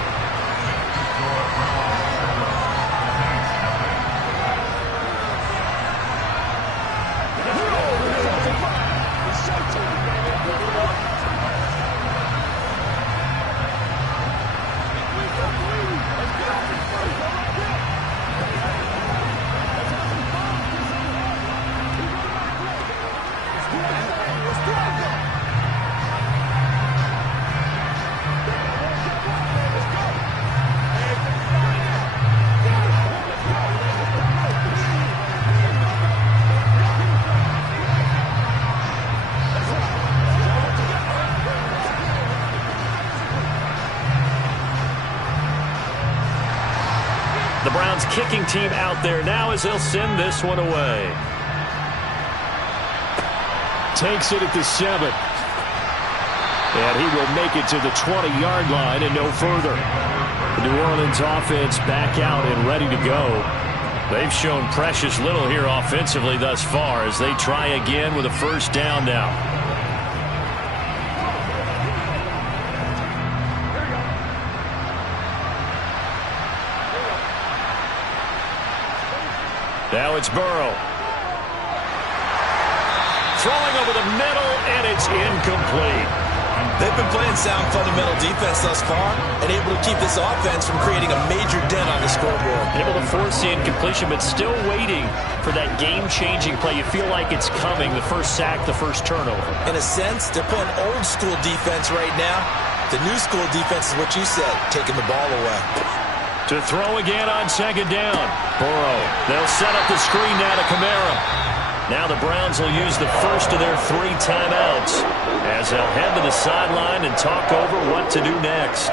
The Browns kicking team out there now as they'll send this one away. Takes it at the 7. And he will make it to the 20-yard line and no further. The New Orleans offense back out and ready to go. They've shown precious little here offensively thus far as they try again with a first down now. Now it's Burrow. Throwing over the middle, and it's incomplete. They've been playing sound fundamental defense thus far and able to keep this offense from creating a major dent on the scoreboard. Able to force the incompletion, but still waiting for that game-changing play. You feel like it's coming, the first sack, the first turnover. In a sense, they're playing old-school defense right now. The new school defense is what you said, taking the ball away. To throw again on second down. Burrow. They'll set up the screen now to Kamara. Now the Browns will use the first of their 3 timeouts as they'll head to the sideline and talk over what to do next.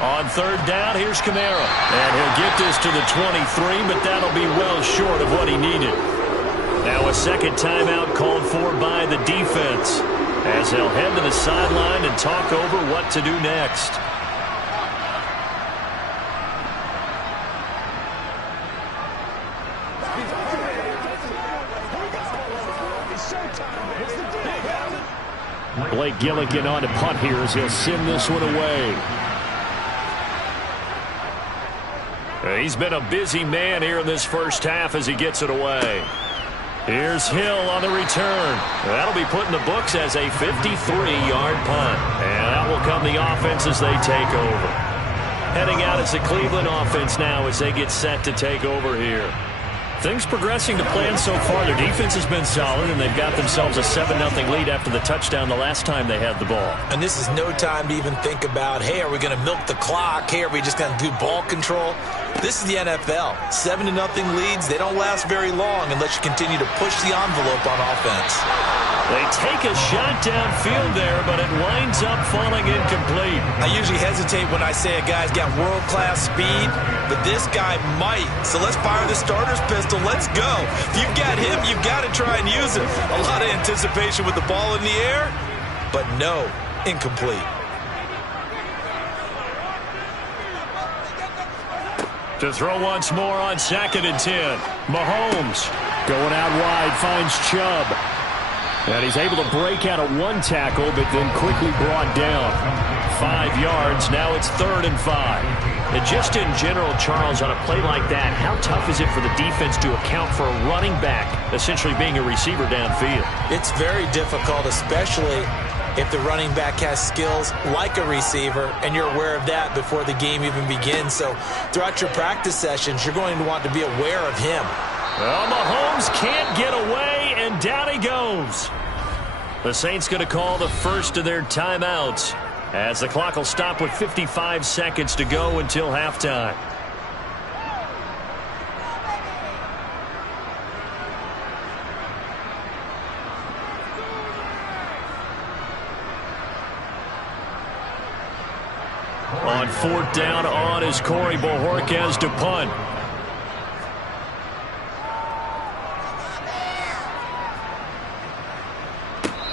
On third down, here's Kamara. And he'll get this to the 23, but that'll be well short of what he needed. Now a second timeout called for by the defense as they'll head to the sideline and talk over what to do next. Blake Gillikin on to punt here as he'll send this one away. He's been a busy man here in this first half as he gets it away. Here's Hill on the return. That'll be put in the books as a 53-yard punt. And that will come the offense as they take over. Heading out is the Cleveland offense now as they get set to take over here. Things progressing to plan so far. Their defense has been solid, and they've got themselves a 7-0 lead after the touchdown the last time they had the ball. And this is no time to even think about, hey, are we going to milk the clock? Hey, are we just going to do ball control? This is the NFL. 7-0 leads, they don't last very long unless you continue to push the envelope on offense. They take a shot downfield there, but it winds up falling incomplete. I usually hesitate when I say a guy's got world-class speed, but this guy might. So let's fire the starter's pistol. Let's go. If you've got him, you've got to try and use him. A lot of anticipation with the ball in the air, but no, incomplete. To throw once more on 2nd and 10. Mahomes going out wide, finds Chubb. And he's able to break out of 1 tackle, but then quickly brought down. 5 yards. Now it's 3rd and 5. And just in general, Charles, on a play like that, how tough is it for the defense to account for a running back essentially being a receiver downfield? It's very difficult, especially if the running back has skills like a receiver, and you're aware of that before the game even begins. So throughout your practice sessions, you're going to want to be aware of him. Well, Mahomes can't get away, and down he goes. The Saints going to call the first of their timeouts as the clock will stop with 55 seconds to go until halftime. On 4th down on is Corey Bojorquez to punt.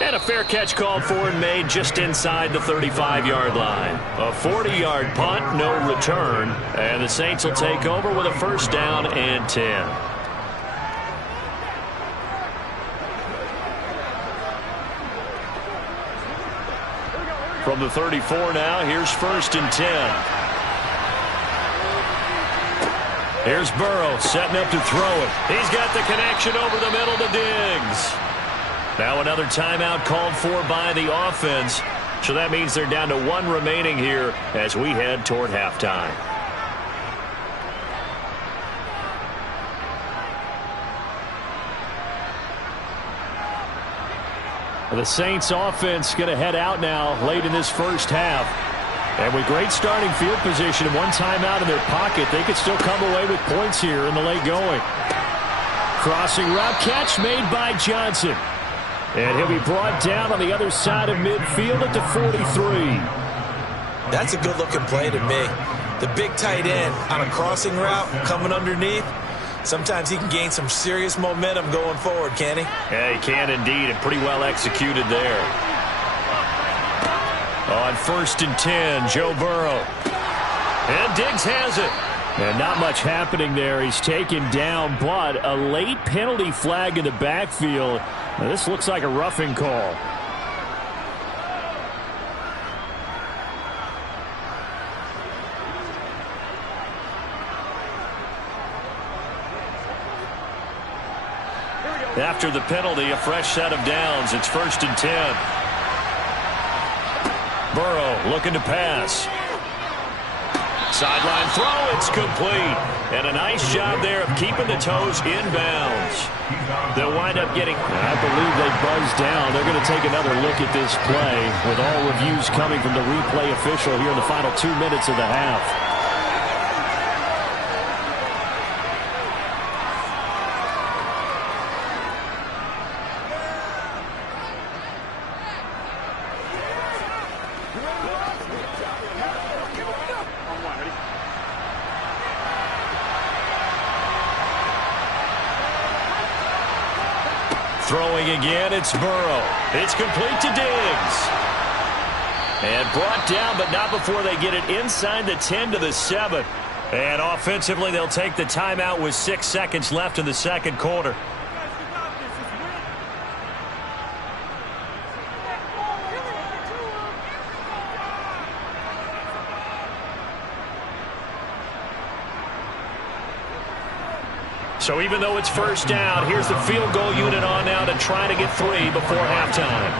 And a fair catch called for and made just inside the 35-yard line. A 40-yard punt, no return. And the Saints will take over with a 1st down and 10. From the 34 now, here's 1st and 10. Here's Burrow setting up to throw it. He's got the connection over the middle to Diggs. Now another timeout called for by the offense. So that means they're down to 1 remaining here as we head toward halftime. The Saints offense going to head out now late in this first half. And with great starting field position and 1 timeout in their pocket, they could still come away with points here in the late going. Crossing route catch made by Johnson. And he'll be brought down on the other side of midfield at the 43. That's a good-looking play to me. The big tight end on a crossing route coming underneath. Sometimes he can gain some serious momentum going forward, can he? Yeah, he can indeed, and pretty well executed there. On 1st and 10, Joe Burrow. And Diggs has it. And not much happening there. He's taken down, but a late penalty flag in the backfield. Now, this looks like a roughing call. After the penalty, a fresh set of downs. It's 1st and 10. Burrow looking to pass. Sideline throw, it's complete. And a nice job there of keeping the toes inbounds. They'll wind up getting, I believe they buzzed down. They're going to take another look at this play with all reviews coming from the replay official here in the final 2 minutes of the half. Throwing again, it's Burrow. It's complete to Diggs. And brought down, but not before they get it inside the 10 to the 7. And offensively, they'll take the timeout with 6 seconds left in the second quarter. So even though it's 1st down, here's the field goal unit on now to try to get 3 before halftime.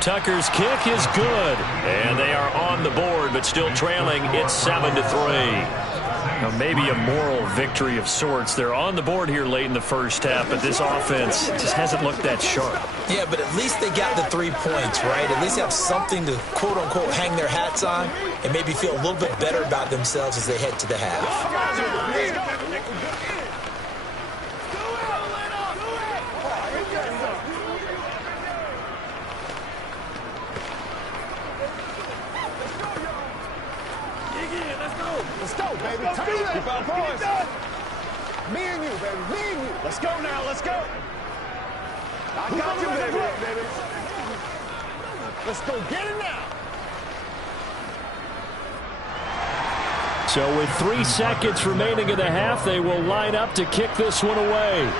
Tucker's kick is good, and they are on the board, but still trailing. It's 7-3. Now maybe a moral victory of sorts. They're on the board here late in the first half, but this offense just hasn't looked that sharp. Yeah, but at least they got the 3 points, right? At least have something to, quote-unquote, hang their hats on and maybe feel a little bit better about themselves as they head to the half. Let's go, baby. Keep our boys. Me and you, baby. Me and you. Let's go now. Let's go. I got you, baby. Let's go get it now. So with 3 seconds remaining in the half, they will line up to kick this one away.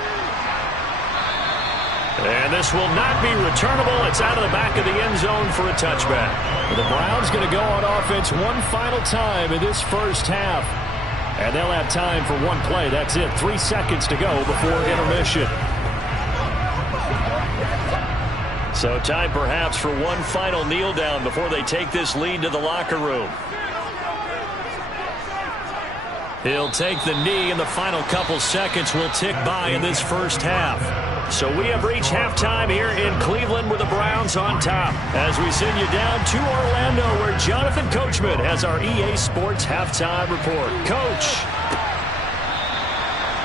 And this will not be returnable. It's out of the back of the end zone for a touchback. The Browns going to go on offense one final time in this first half. And they'll have time for one play. That's it. 3 seconds to go before intermission. So time perhaps for one final kneel down before they take this lead to the locker room. He'll take the knee, and the final couple seconds will tick by in this first half. So we have reached halftime here in Cleveland with the Browns on top. As we send you down to Orlando, where Jonathan Coachman has our EA Sports halftime report. Coach.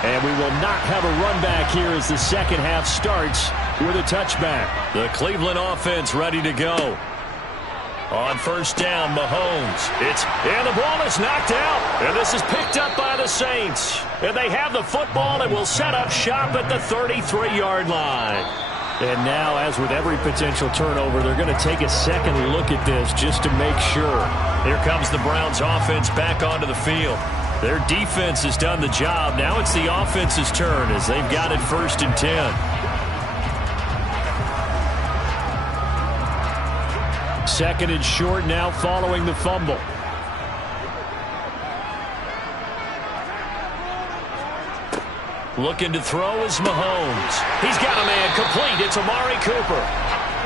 And we will not have a run back here as the second half starts with a touchback. The Cleveland offense ready to go. On first down, Mahomes. And the ball is knocked out. And this is picked up by the Saints. And they have the football and will set up shop at the 33-yard line. And now, as with every potential turnover, they're going to take a second look at this just to make sure. Here comes the Browns offense back onto the field. Their defense has done the job. Now it's the offense's turn as they've got it 1st and 10. Second and short now following the fumble. Looking to throw is Mahomes. He's got a man complete. It's Amari Cooper.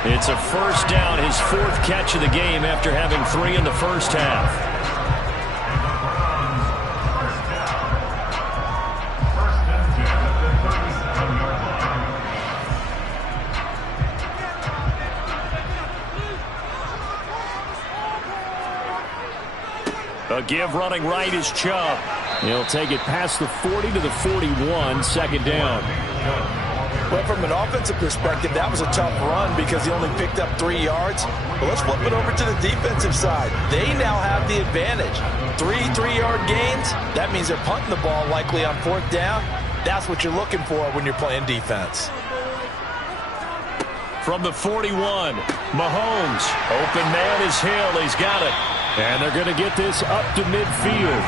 It's a first down, his 4th catch of the game after having 3 in the first half. A give running right is Chubb. He'll take it past the 40 to the 41, second down. Well, from an offensive perspective, that was a tough run because he only picked up 3 yards. But let's flip it over to the defensive side. They now have the advantage. 3 3-yard gains. That means they're punting the ball likely on 4th down. That's what you're looking for when you're playing defense. From the 41, Mahomes. Open man is Hill. He's got it. And they're going to get this up to midfield.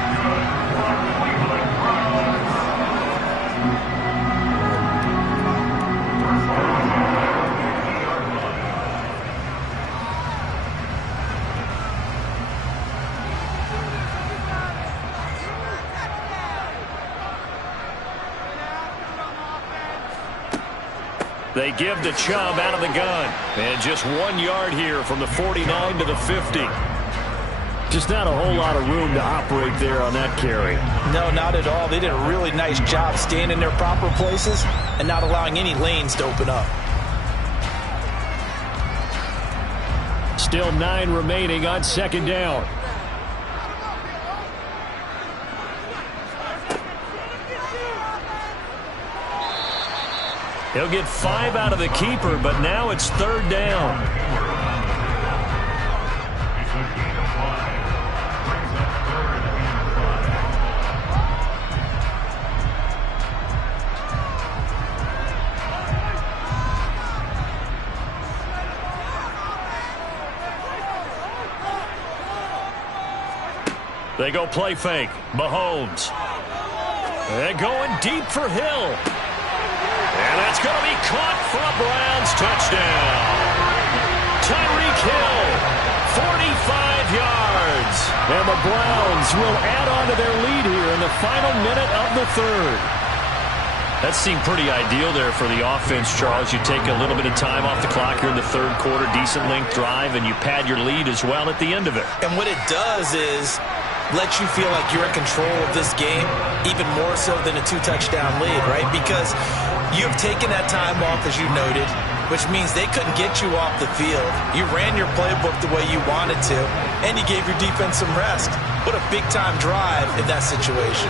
They give to Chubb out of the gun. And just 1 yard here from the 49 to the 50. Just not a whole lot of room to operate there on that carry. No, not at all. They did a really nice job staying in their proper places and not allowing any lanes to open up. Still 9 remaining on second down. He'll get 5 out of the keeper, but now it's 3rd down. They go play fake. Mahomes. They're going deep for Hill. And that's going to be caught for a Browns touchdown. Tyreek Hill, 45 yards. And the Browns will add on to their lead here in the final minute of the 3rd. That seemed pretty ideal there for the offense, Charles. You take a little bit of time off the clock here in the 3rd quarter, decent length drive, and you pad your lead as well at the end of it. And what it does is let you feel like you're in control of this game, even more so than a 2-touchdown lead, right? Because you've taken that time off, as you noted, which means they couldn't get you off the field. You ran your playbook the way you wanted to, and you gave your defense some rest. What a big-time drive in that situation.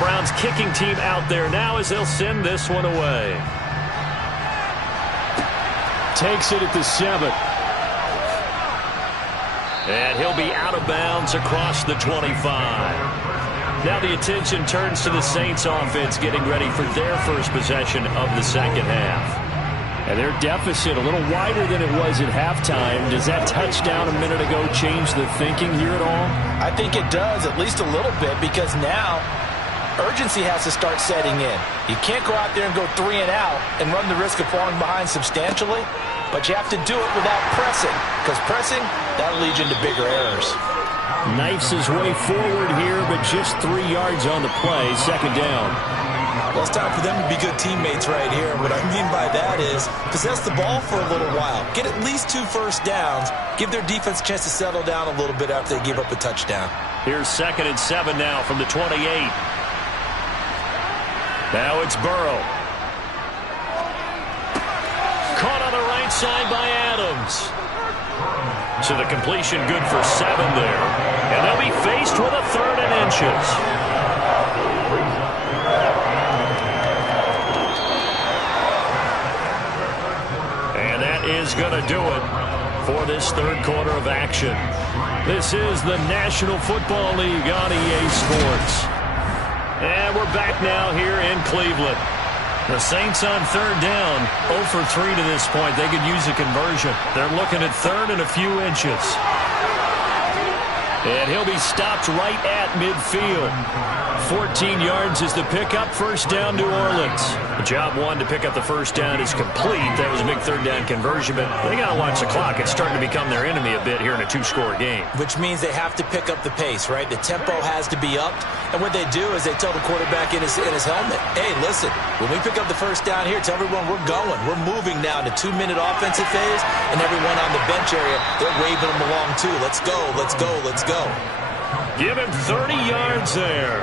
Browns kicking team out there now as they'll send this one away. Takes it at the 7. And he'll be out of bounds across the 25. Now the attention turns to the Saints offense getting ready for their first possession of the second half. And their deficit a little wider than it was at halftime. Does that touchdown a minute ago change the thinking here at all? I think it does, at least a little bit, because now urgency has to start setting in. You can't go out there and go 3 and out and run the risk of falling behind substantially, but you have to do it without pressing, because pressing, that'll lead you into bigger errors. Knifes his way forward here, but just 3 yards on the play, second down. Well, it's time for them to be good teammates right here. What I mean by that is possess the ball for a little while. Get at least 2 first downs. Give their defense a chance to settle down a little bit after they give up a touchdown. Here's 2nd and 7 now from the 28. Now it's Burrow. Caught on the right side by Adams. So the completion good for 7 there. And they'll be faced with a 3rd and inches. And that is going to do it for this third quarter of action. This is the National Football League on EA Sports. And we're back now here in Cleveland. The Saints on 3rd down, 0 for 3 to this point. They could use a conversion. They're looking at 3rd and a few inches. And he'll be stopped right at midfield. 14 yards is the pickup. First down, New Orleans. The job one to pick up the first down is complete. That was a big 3rd down conversion, but they got to watch the clock. It's starting to become their enemy a bit here in a 2-score game. Which means they have to pick up the pace, right? The tempo has to be upped. And what they do is they tell the quarterback in his helmet, hey, listen, when we pick up the first down here, tell everyone we're going. We're moving now to 2-minute offensive phase, and everyone on the bench area, they're waving them along too. Let's go, let's go, let's go. Give him 30 yards there.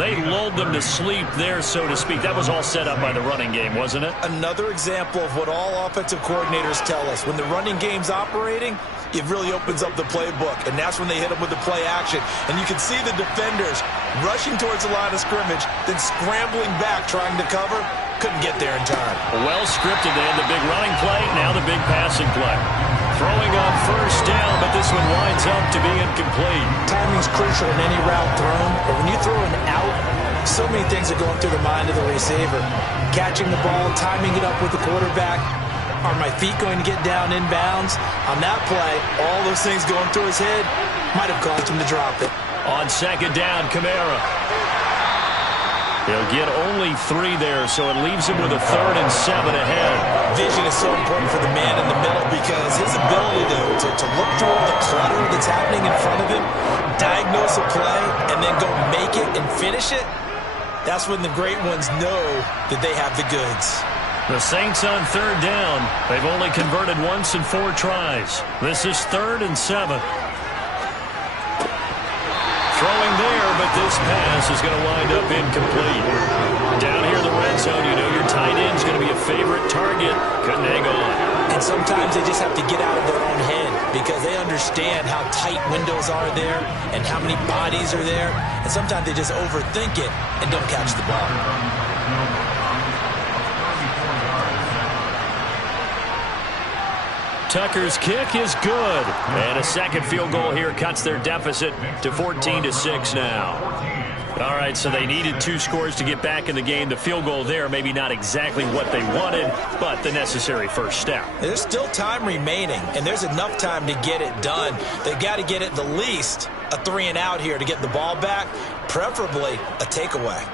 They lulled them to sleep there, so to speak. That was all set up by the running game, wasn't it? Another example of what all offensive coordinators tell us. When the running game's operating, it really opens up the playbook, and that's when they hit them with the play action. And you can see the defenders rushing towards the line of scrimmage, then scrambling back trying to cover. Couldn't get there in time. Well scripted. They had the big running play, now the big passing play. Throwing on first down, but this one winds up to be incomplete. Timing's crucial in any route thrown, but when you throw an out, so many things are going through the mind of the receiver. Catching the ball, timing it up with the quarterback. Are my feet going to get down in bounds? On that play, all those things going through his head might have caused him to drop it. On second down, Kamara. He'll get only 3 there, so it leaves him with a 3rd and 7 ahead. Vision is so important for the man in the middle because his ability to look through all the clutter that's happening in front of him, diagnose a play, and then go make it and finish it, that's when the great ones know that they have the goods. The Saints on 3rd down. They've only converted once in 4 tries. This is 3rd and 7. Throwing there, but this pass is going to wind up incomplete. Down here in the red zone, you know your tight end's going to be a favorite target. Couldn't hang on. And sometimes they just have to get out of their own head because they understand how tight windows are there and how many bodies are there. And sometimes they just overthink it and don't catch the ball. Tucker's kick is good. And a second field goal here cuts their deficit to 14-6 now. All right, so they needed 2 scores to get back in the game. The field goal there, maybe not exactly what they wanted, but the necessary first step. There's still time remaining, and there's enough time to get it done. They've got to get at the least a 3 and out here to get the ball back, preferably a takeaway.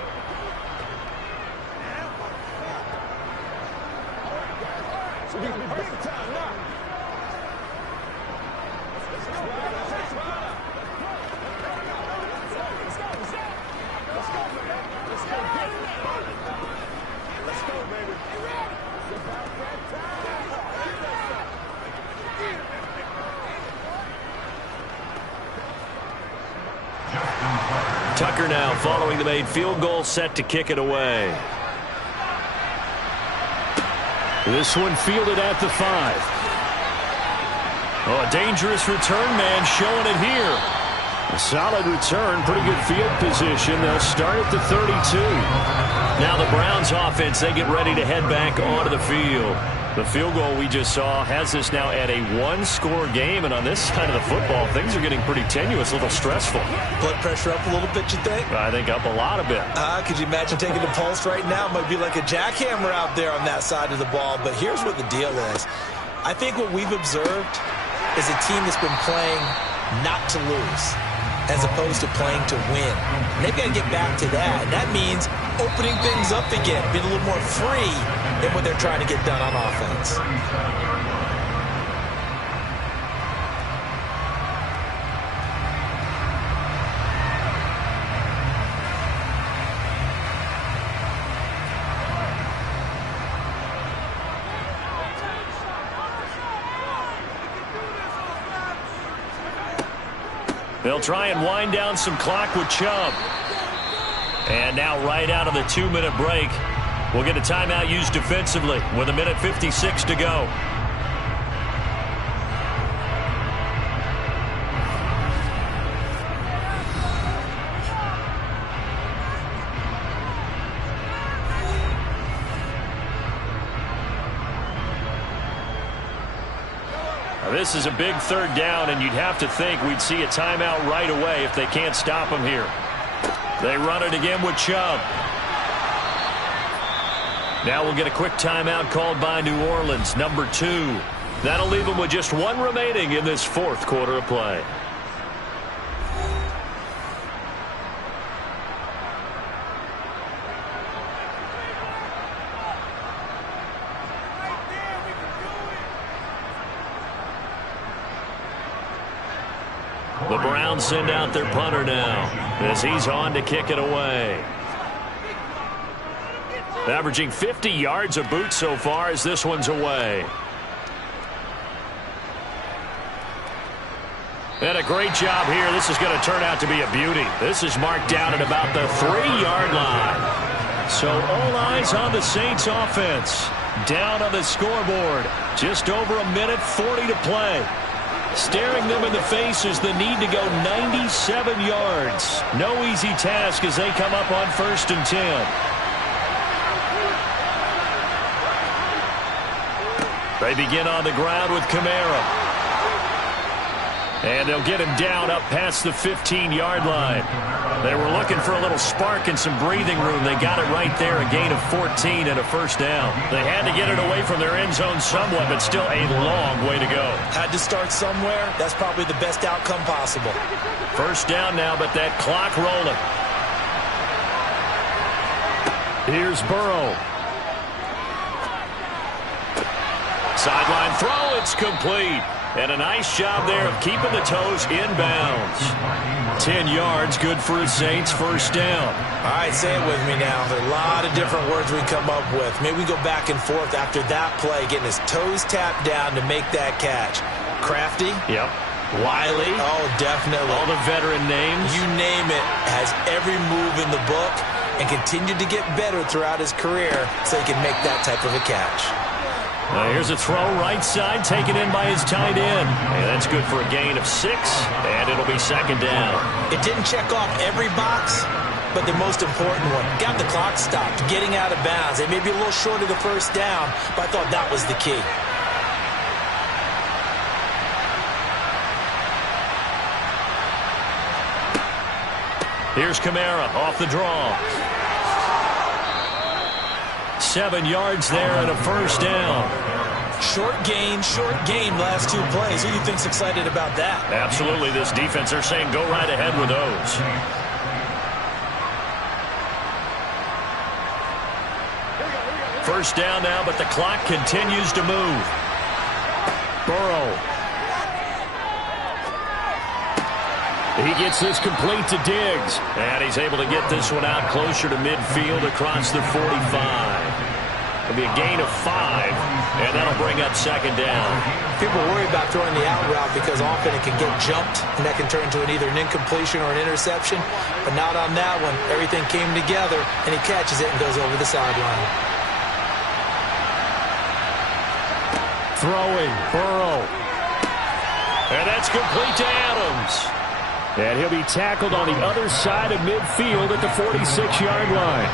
Tucker now following the made field goal, set to kick it away. This one fielded at the 5. Oh, a dangerous return man showing it here. A solid return, pretty good field position. They'll start at the 32. Now the Browns offense, they get ready to head back onto the field. The field goal we just saw has this now at a one-score game, and on this side of the football, things are getting pretty tenuous, a little stressful. Blood pressure up a little bit, you think? I think up a lot of it. Could you imagine taking the pulse right now? It might be like a jackhammer out there on that side of the ball, but here's what the deal is. I think what we've observed is a team that's been playing not to lose as opposed to playing to win. And they've got to get back to that. And that means opening things up again, being a little more free in what they're trying to get done on offense. They'll try and wind down some clock with Chubb. And now right out of the 2-minute break, we'll get a timeout used defensively with 1:56 to go. This is a big third down, and you'd have to think we'd see a timeout right away if they can't stop him here. They run it again with Chubb. Now we'll get a quick timeout called by New Orleans, number 2. That'll leave them with just 1 remaining in this fourth quarter of play. The Browns send out their punter now as he's on to kick it away. Averaging 50 yards a boot so far as this one's away. And a great job here. This is going to turn out to be a beauty. This is marked down at about the 3-yard line. So all eyes on the Saints offense. Down on the scoreboard. Just over 1:40 to play. Staring them in the face is the need to go 97 yards. No easy task as they come up on 1st and 10. They begin on the ground with Kamara. And they'll get him down up past the 15-yard line. They were looking for a little spark and some breathing room. They got it right there, a gain of 14 and a first down. They had to get it away from their end zone somewhat, but still a long way to go. Had to start somewhere. That's probably the best outcome possible. First down now, but that clock rolling. Here's Burrow. Sideline throw, it's complete. And a nice job there of keeping the toes inbounds. 10 yards, good for the Saints, first down. All right, say it with me now. There are a lot of different words we come up with. Maybe we go back and forth after that play, getting his toes tapped down to make that catch. Crafty? Yep. Wiley? Oh, definitely. All the veteran names? You name it. Has every move in the book and continued to get better throughout his career so he can make that type of a catch. Now here's a throw right side, taken in by his tight end. And that's good for a gain of 6, and it'll be second down. It didn't check off every box, but the most important one. Got the clock stopped, getting out of bounds. It may be a little short of the first down, but I thought that was the key. Here's Kamara off the draw. 7 yards there and a first down. Short gain last 2 plays. Who do you think's excited about that? Absolutely. This defense, they're saying go right ahead with those. First down now, but the clock continues to move. Burrow. He gets this complete to Diggs. And he's able to get this one out closer to midfield across the 45. It'll be a gain of 5, and that'll bring up second down. People worry about throwing the out route because often it can get jumped, and that can turn into either an incompletion or an interception. But not on that one. Everything came together, and he catches it and goes over the sideline. Throwing, Burrow. And that's complete to Adams. And he'll be tackled on the other side of midfield at the 46-yard line.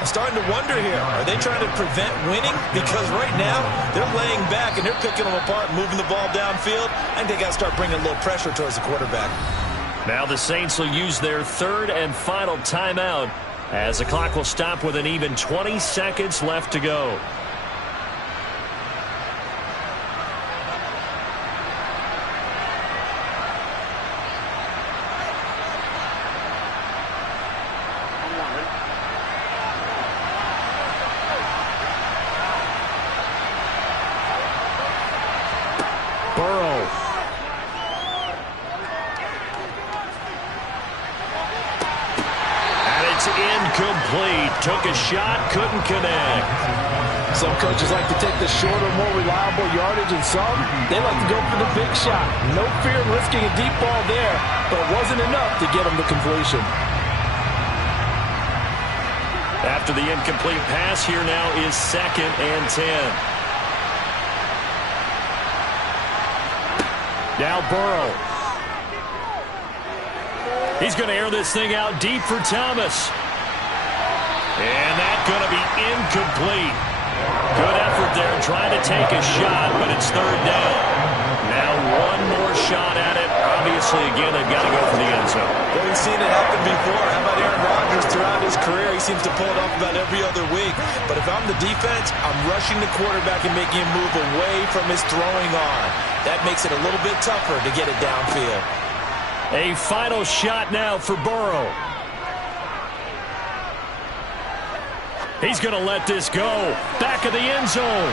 I'm starting to wonder here, are they trying to prevent winning? Because right now, they're laying back and they're picking them apart, moving the ball downfield. I think they got to start bringing a little pressure towards the quarterback. Now the Saints will use their third and final timeout as the clock will stop with an even 20 seconds left to go. Burrow. And it's incomplete. Took a shot, couldn't connect. Some coaches like to take the shorter, more reliable yardage, and some, they like to go for the big shot. No fear of risking a deep ball there, but it wasn't enough to get them to completion. After the incomplete pass, here now is 2nd and 10. Now Burrow. He's going to air this thing out deep for Thomas. And that's going to be incomplete. Good effort there trying to take a shot, but it's 3rd down. Now one more shot at it. Obviously, again, they've got to go for the end zone. Well, we've seen it happen before. How about Aaron Rodgers throughout his career? He seems to pull it off about every other week. But if I'm the defense, I'm rushing the quarterback and making him move away from his throwing arm. That makes it a little bit tougher to get it downfield. A final shot now for Burrow. He's going to let this go. Back of the end zone.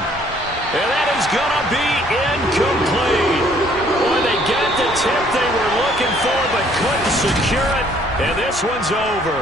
And that is going to be incomplete. Boy, they got the tip they were looking for, but couldn't secure it. And this one's over.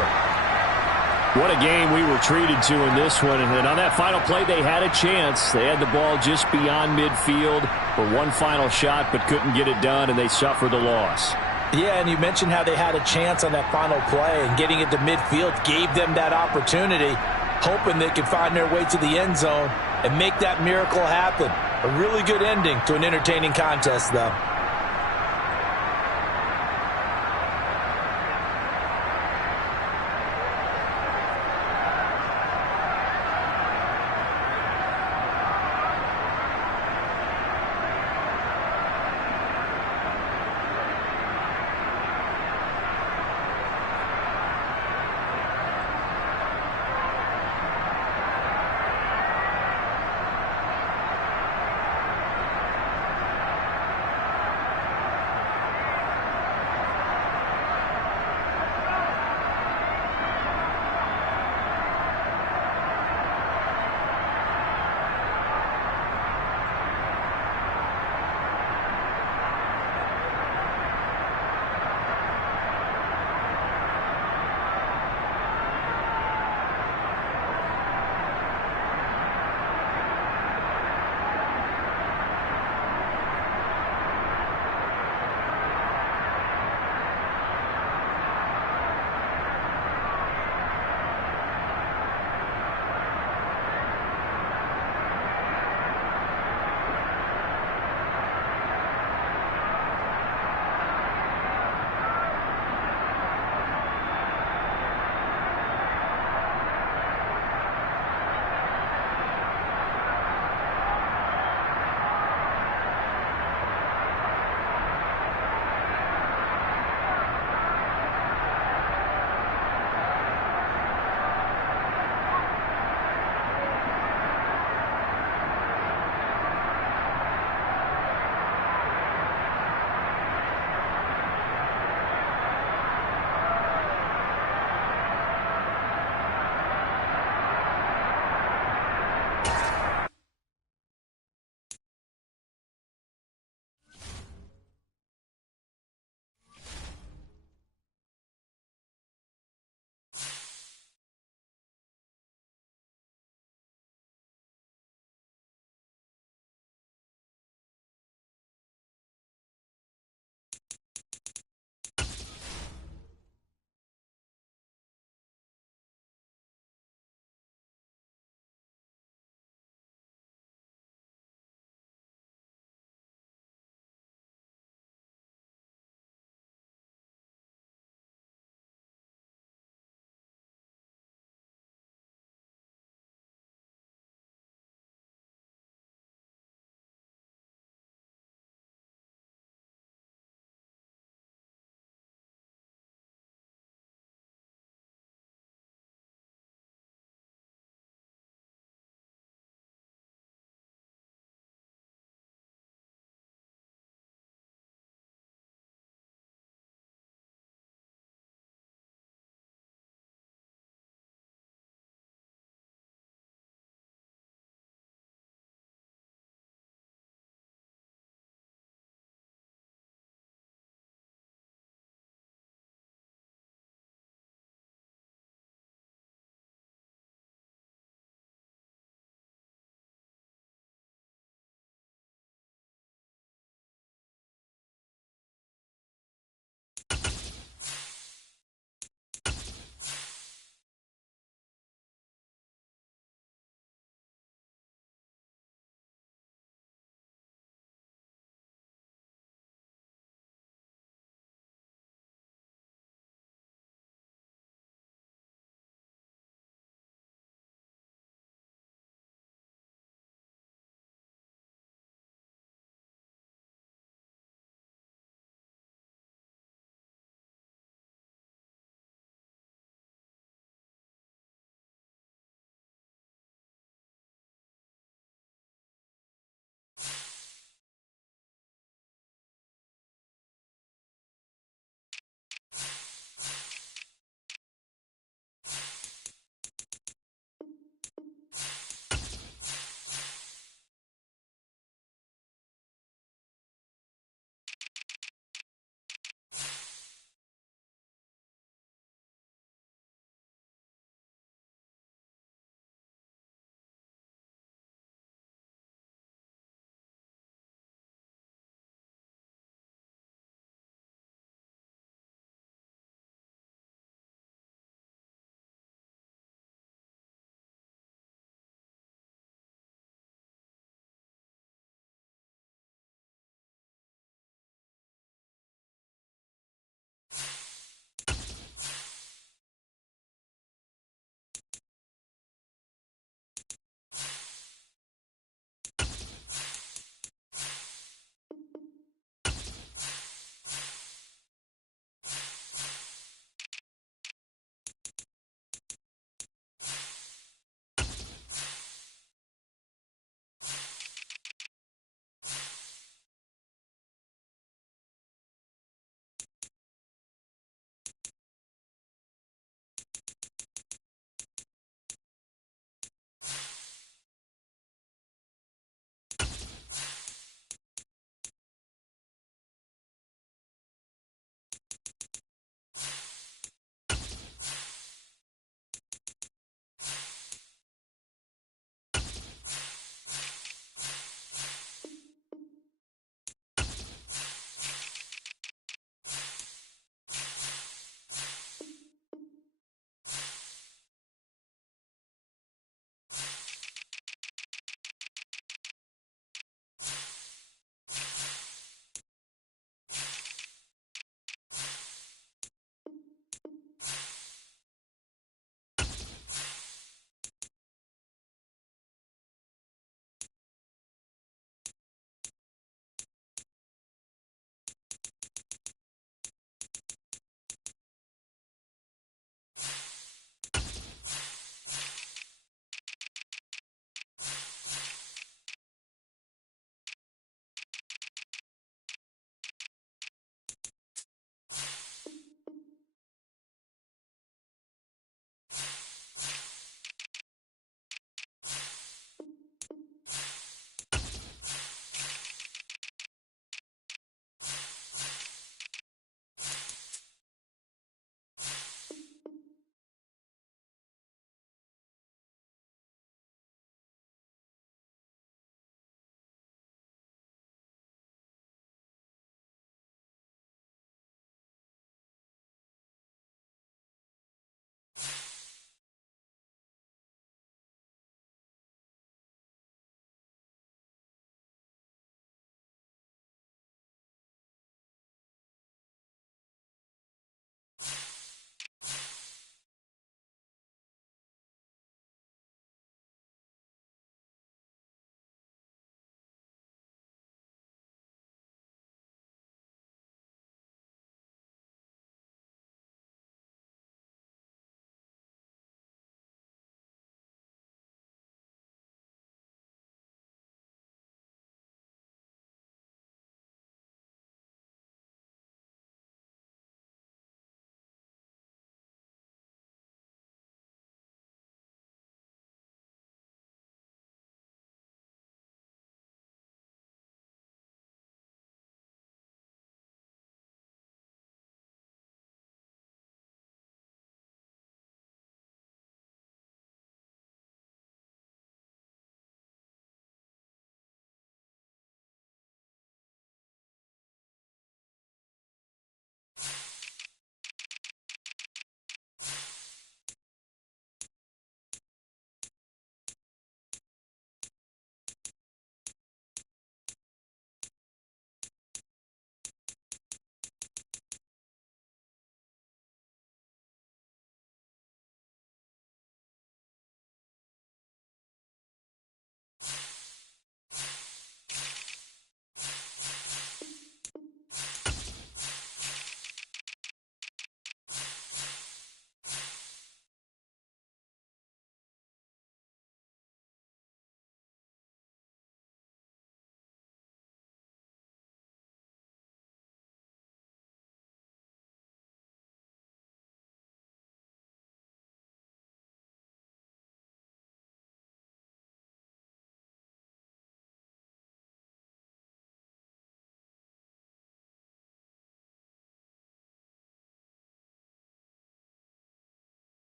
What a game we were treated to in this one. And on that final play, they had a chance. They had the ball just beyond midfield for one final shot, but couldn't get it done, and they suffered the loss. Yeah, and you mentioned how they had a chance on that final play, and getting it to midfield gave them that opportunity, hoping they could find their way to the end zone and make that miracle happen. A really good ending to an entertaining contest, though.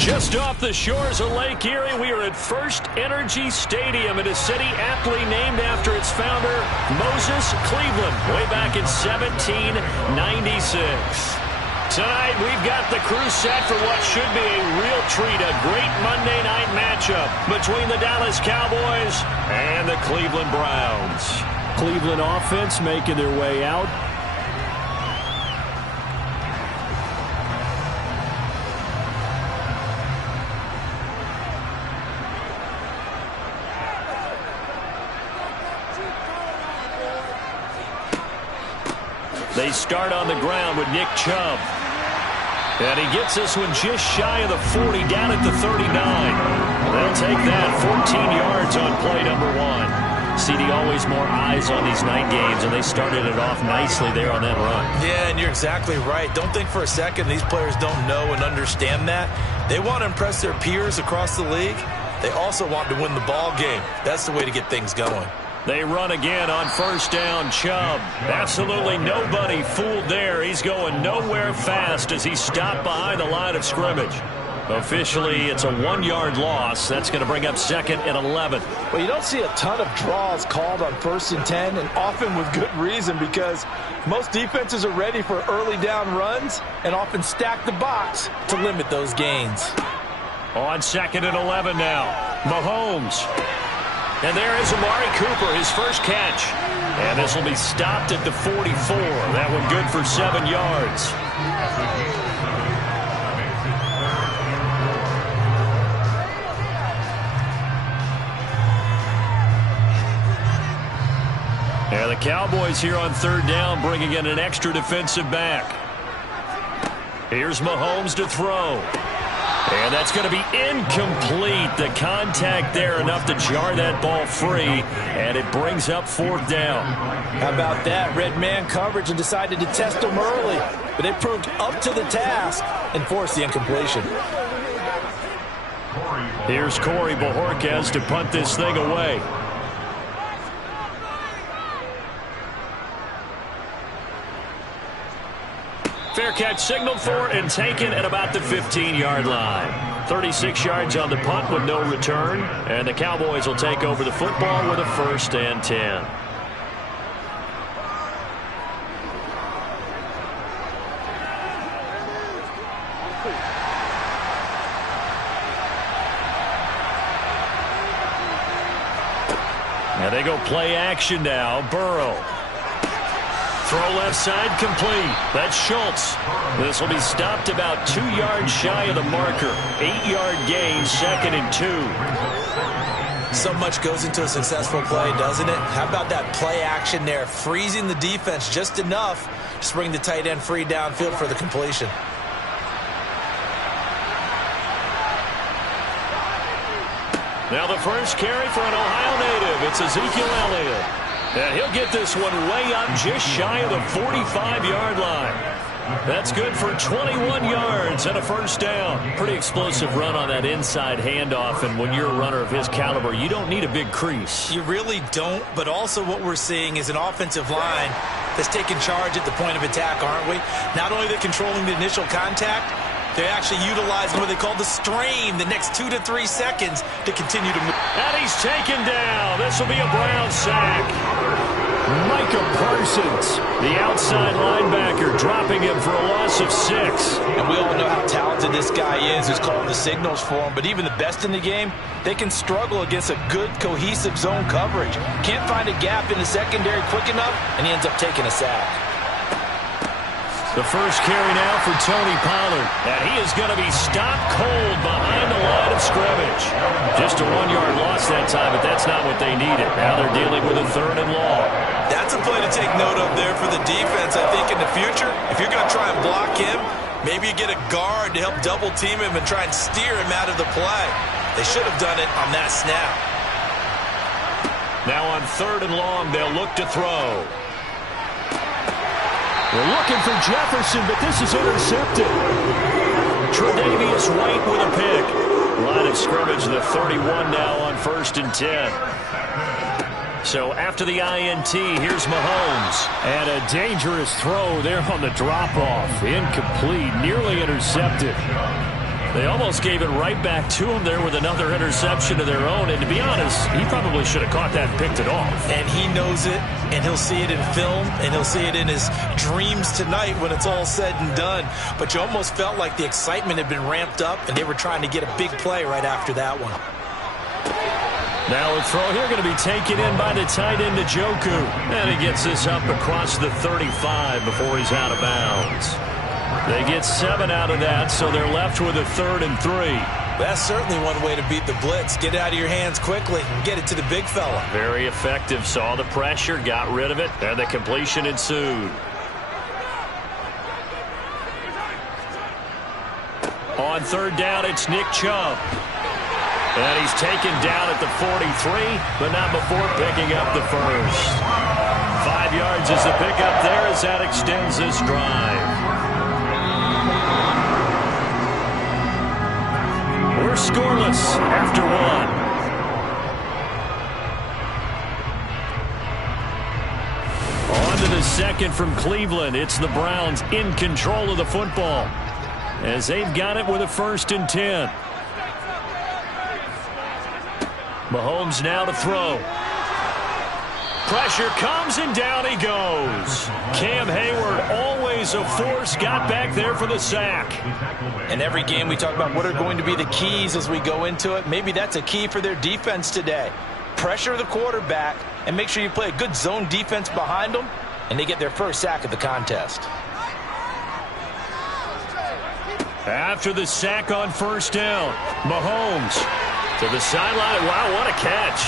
Just off the shores of Lake Erie, we are at First Energy Stadium in a city aptly named after its founder, Moses Cleveland, way back in 1796. Tonight, we've got the crew set for what should be a real treat, a great Monday night matchup between the Dallas Cowboys and the Cleveland Browns. Cleveland offense making their way out. They start on the ground with Nick Chubb. And he gets this one just shy of the 40, down at the 39. They'll take that 14 yards on play number 1. CD, always more eyes on these night games, and they started it off nicely there on that run. Yeah, and you're exactly right. Don't think for a second these players don't know and understand that. They want to impress their peers across the league. They also want to win the ball game. That's the way to get things going. They run again on first down. Chubb. Absolutely nobody fooled there. He's going nowhere fast as he stopped behind the line of scrimmage. Officially, it's a 1-yard loss. That's going to bring up 2nd and 11. Well, you don't see a ton of draws called on 1st and 10, and often with good reason, because most defenses are ready for early down runs and often stack the box to limit those gains. On 2nd and 11 now. Mahomes. And there is Amari Cooper, his first catch. And this will be stopped at the 44. That one good for 7 yards. And the Cowboys here on 3rd down, bringing in an extra defensive back. Here's Mahomes to throw. And that's going to be incomplete. The contact there enough to jar that ball free, and it brings up 4th down. How about that? Red man coverage and decided to test them early, but they proved up to the task and forced the incompletion. Here's Corey Bojorquez to punt this thing away. Fair catch signaled for and taken at about the 15-yard line. 36 yards on the punt with no return. And the Cowboys will take over the football with a 1st and 10. Now they go play action now. Burrow. Throw left side complete. That's Schultz. This will be stopped about 2 yards shy of the marker. 8-yard gain, 2nd and 2. So much goes into a successful play, doesn't it? How about that play action there, freezing the defense just enough to bring the tight end free downfield for the completion. Now the first carry for an Ohio native. It's Ezekiel Elliott. And he'll get this one way up just shy of the 45-yard line. That's good for 21 yards and a 1st down. Pretty explosive run on that inside handoff, and when you're a runner of his caliber, you don't need a big crease. You really don't, but also what we're seeing is an offensive line that's taking charge at the point of attack, aren't we? Not only are they controlling the initial contact, they actually utilize what they call the strain the next 2 to 3 seconds to continue to move. And he's taken down. This will be a Brown sack. Micah Parsons, the outside linebacker, dropping him for a loss of 6. And we all know how talented this guy is who's calling the signals for him. But even the best in the game, they can struggle against a good, cohesive zone coverage. Can't find a gap in the secondary quick enough, and he ends up taking a sack. The first carry now for Tony Pollard. And he is going to be stopped cold behind the line of scrimmage. Just a 1-yard loss that time, but that's not what they needed. Now they're dealing with a 3rd and long. That's a play to take note of there for the defense, I think, in the future. If you're going to try and block him, maybe you get a guard to help double-team him and try and steer him out of the play. They should have done it on that snap. Now on 3rd and long, they'll look to throw. We're looking for Jefferson, but this is intercepted. Tre'Davious White with a pick. Line of scrimmage, the 31 now on 1st and 10. So after the INT, here's Mahomes. And a dangerous throw there on the drop-off. Incomplete, nearly intercepted. They almost gave it right back to him there with another interception of their own. And to be honest, he probably should have caught that and picked it off. And he knows it, and he'll see it in film, and he'll see it in his dreams tonight when it's all said and done. But you almost felt like the excitement had been ramped up, and they were trying to get a big play right after that one. Now a throw here going to be taken in by the tight end, Njoku. And he gets this up across the 35 before he's out of bounds. They get 7 out of that, so they're left with a 3rd and 3. That's certainly one way to beat the blitz. Get it out of your hands quickly and get it to the big fella. Very effective. Saw the pressure, got rid of it, and the completion ensued. On 3rd down, it's Nick Chubb. And he's taken down at the 43, but not before picking up the first. 5 yards is the pickup there as that extends this drive. We're scoreless after 1. On to the second from Cleveland. It's the Browns in control of the football as they've got it with a 1st and 10. Mahomes now to throw. Pressure comes and down he goes. Cam Hayward, always a force, got back there for the sack. In every game we talk about what are going to be the keys as we go into it. Maybe that's a key for their defense today. Pressure the quarterback and make sure you play a good zone defense behind them, and they get their first sack of the contest. After the sack on 1st down, Mahomes to the sideline. Wow, what a catch.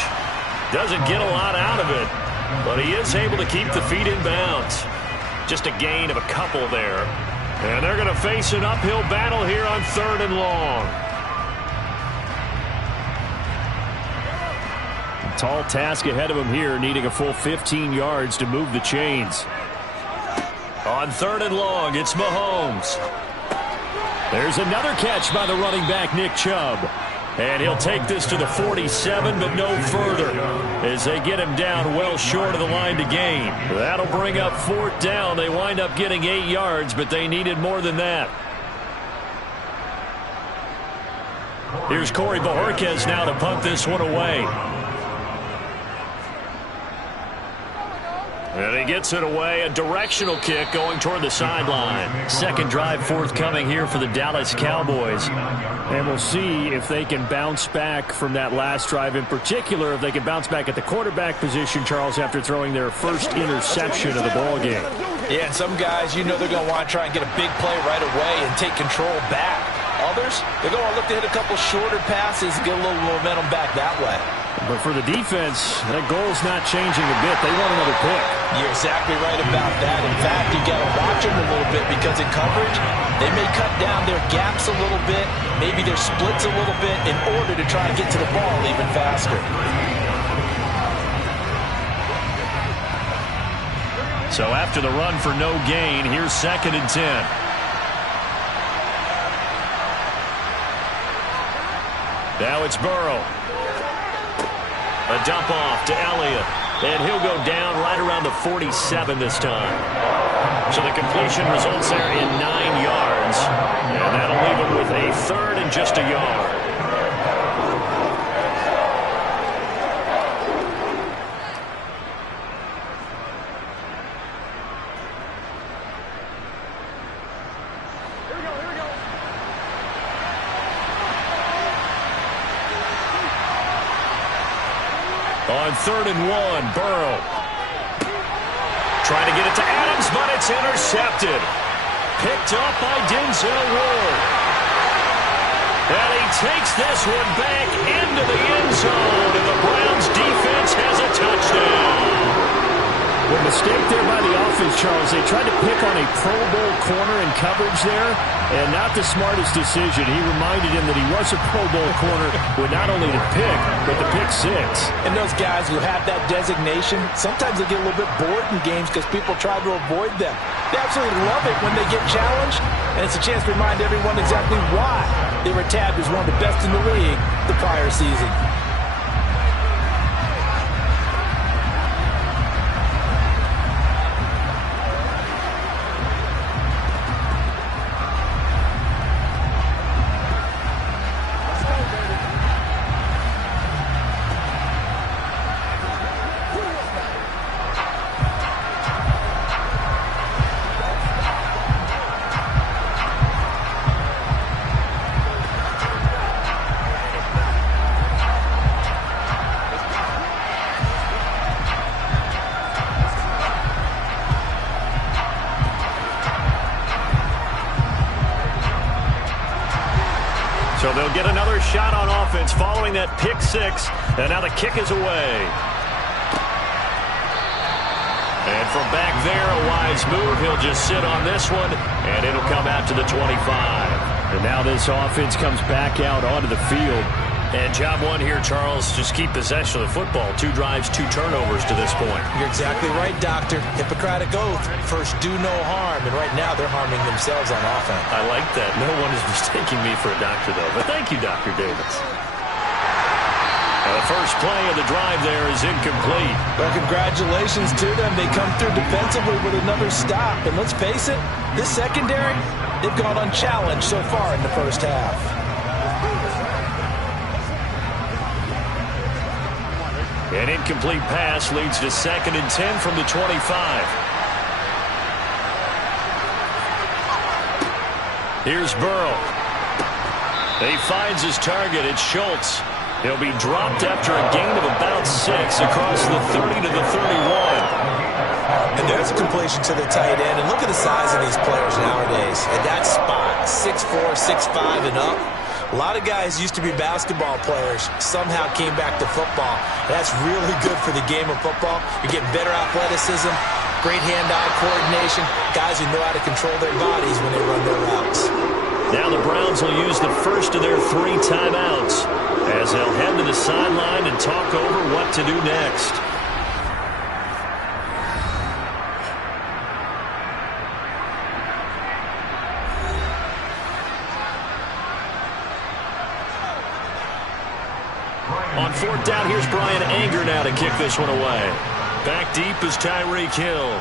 Doesn't get a lot out of it, but he is able to keep the feet in bounds. Just a gain of a couple there. And they're going to face an uphill battle here on 3rd and long. A tall task ahead of him here, needing a full 15 yards to move the chains. On 3rd and long, it's Mahomes. There's another catch by the running back, Nick Chubb. And he'll take this to the 47, but no further as they get him down well short of the line to gain. That'll bring up 4th down. They wind up getting 8 yards, but they needed more than that. Here's Corey Bojorquez now to punt this one away. And he gets it away. A directional kick going toward the sideline. 2nd drive forthcoming here for the Dallas Cowboys. And we'll see if they can bounce back from that last drive. In particular, if they can bounce back at the quarterback position, Charles, after throwing their first interception of the ballgame. Yeah, and some guys, you know they're going to want to try and get a big play right away and take control back. Others, they're going to look to hit a couple shorter passes and get a little momentum back that way. But for the defense, that goal's not changing a bit. They want another pick. You're exactly right about that. In fact, you got to watch them a little bit because in coverage, they may cut down their gaps a little bit, maybe their splits a little bit in order to try and get to the ball even faster. So after the run for no gain, here's 2nd and 10. Now it's Burrow. A dump off to Elliott. And he'll go down right around the 47 this time. So the completion results there in 9 yards. And that'll leave him with a 3rd and just a yard. On 3rd and 1, Burrow. Trying to get it to Adams, but it's intercepted. Picked up by Denzel Ward. And he takes this one back into the end zone, and the Browns defense has a touchdown. Well, mistake there by the offense, Charles. They tried to pick on a Pro Bowl corner in coverage there, and not the smartest decision. He reminded him that he was a Pro Bowl corner with not only the pick, but the pick 6. And those guys who have that designation, sometimes they get a little bit bored in games because people try to avoid them. They absolutely love it when they get challenged, and it's a chance to remind everyone exactly why they were tabbed as one of the best in the league the prior season. So they'll get another shot on offense following that pick six. And now the kick is away. And from back there, a wise move. He'll just sit on this one, and it'll come out to the 25. And now this offense comes back out onto the field. And job one here, Charles, just keep possession of the football. 2 drives, 2 turnovers to this point. You're exactly right, Doctor. Hippocratic oath. First, do no harm. And right now, they're harming themselves on offense. I like that. No one is mistaking me for a doctor, though. But thank you, Dr. Davis. Now, the first play of the drive there is incomplete. Well, congratulations to them. They come through defensively with another stop. And let's face it, this secondary, they've gone unchallenged so far in the first half. An incomplete pass leads to 2nd and 10 from the 25. Here's Burrow. He finds his target. It's Schultz. He'll be dropped after a gain of about 6 across the 30 to the 31. And there's a completion to the tight end. And look at the size of these players nowadays. At that spot, 6'4", 6'5", and up. A lot of guys used to be basketball players, somehow came back to football. That's really good for the game of football. You're getting better athleticism, great hand-eye coordination, guys who know how to control their bodies when they run their routes. Now the Browns will use the first of their 3 timeouts as they'll head to the sideline and talk over what to do next. On 4th down, here's Brian Anger now to kick this one away. Back deep is Tyreek Hill.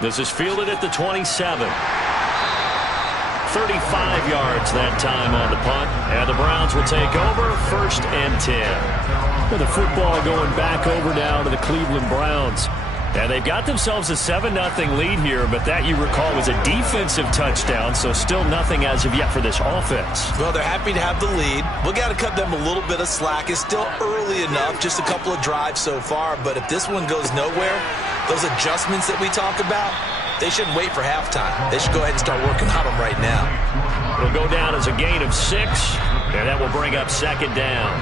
This is fielded at the 27. 35 yards that time on the punt. And the Browns will take over 1st and 10. With the football going back over now to the Cleveland Browns. And they've got themselves a 7-0 lead here, but that, you recall, was a defensive touchdown, so still nothing as of yet for this offense. Well, they're happy to have the lead. We've got to cut them a little bit of slack. It's still early enough, just a couple of drives so far, but if this one goes nowhere, those adjustments that we talk about, they shouldn't wait for halftime. They should go ahead and start working on them right now. It'll go down as a gain of 6, and that will bring up 2nd down.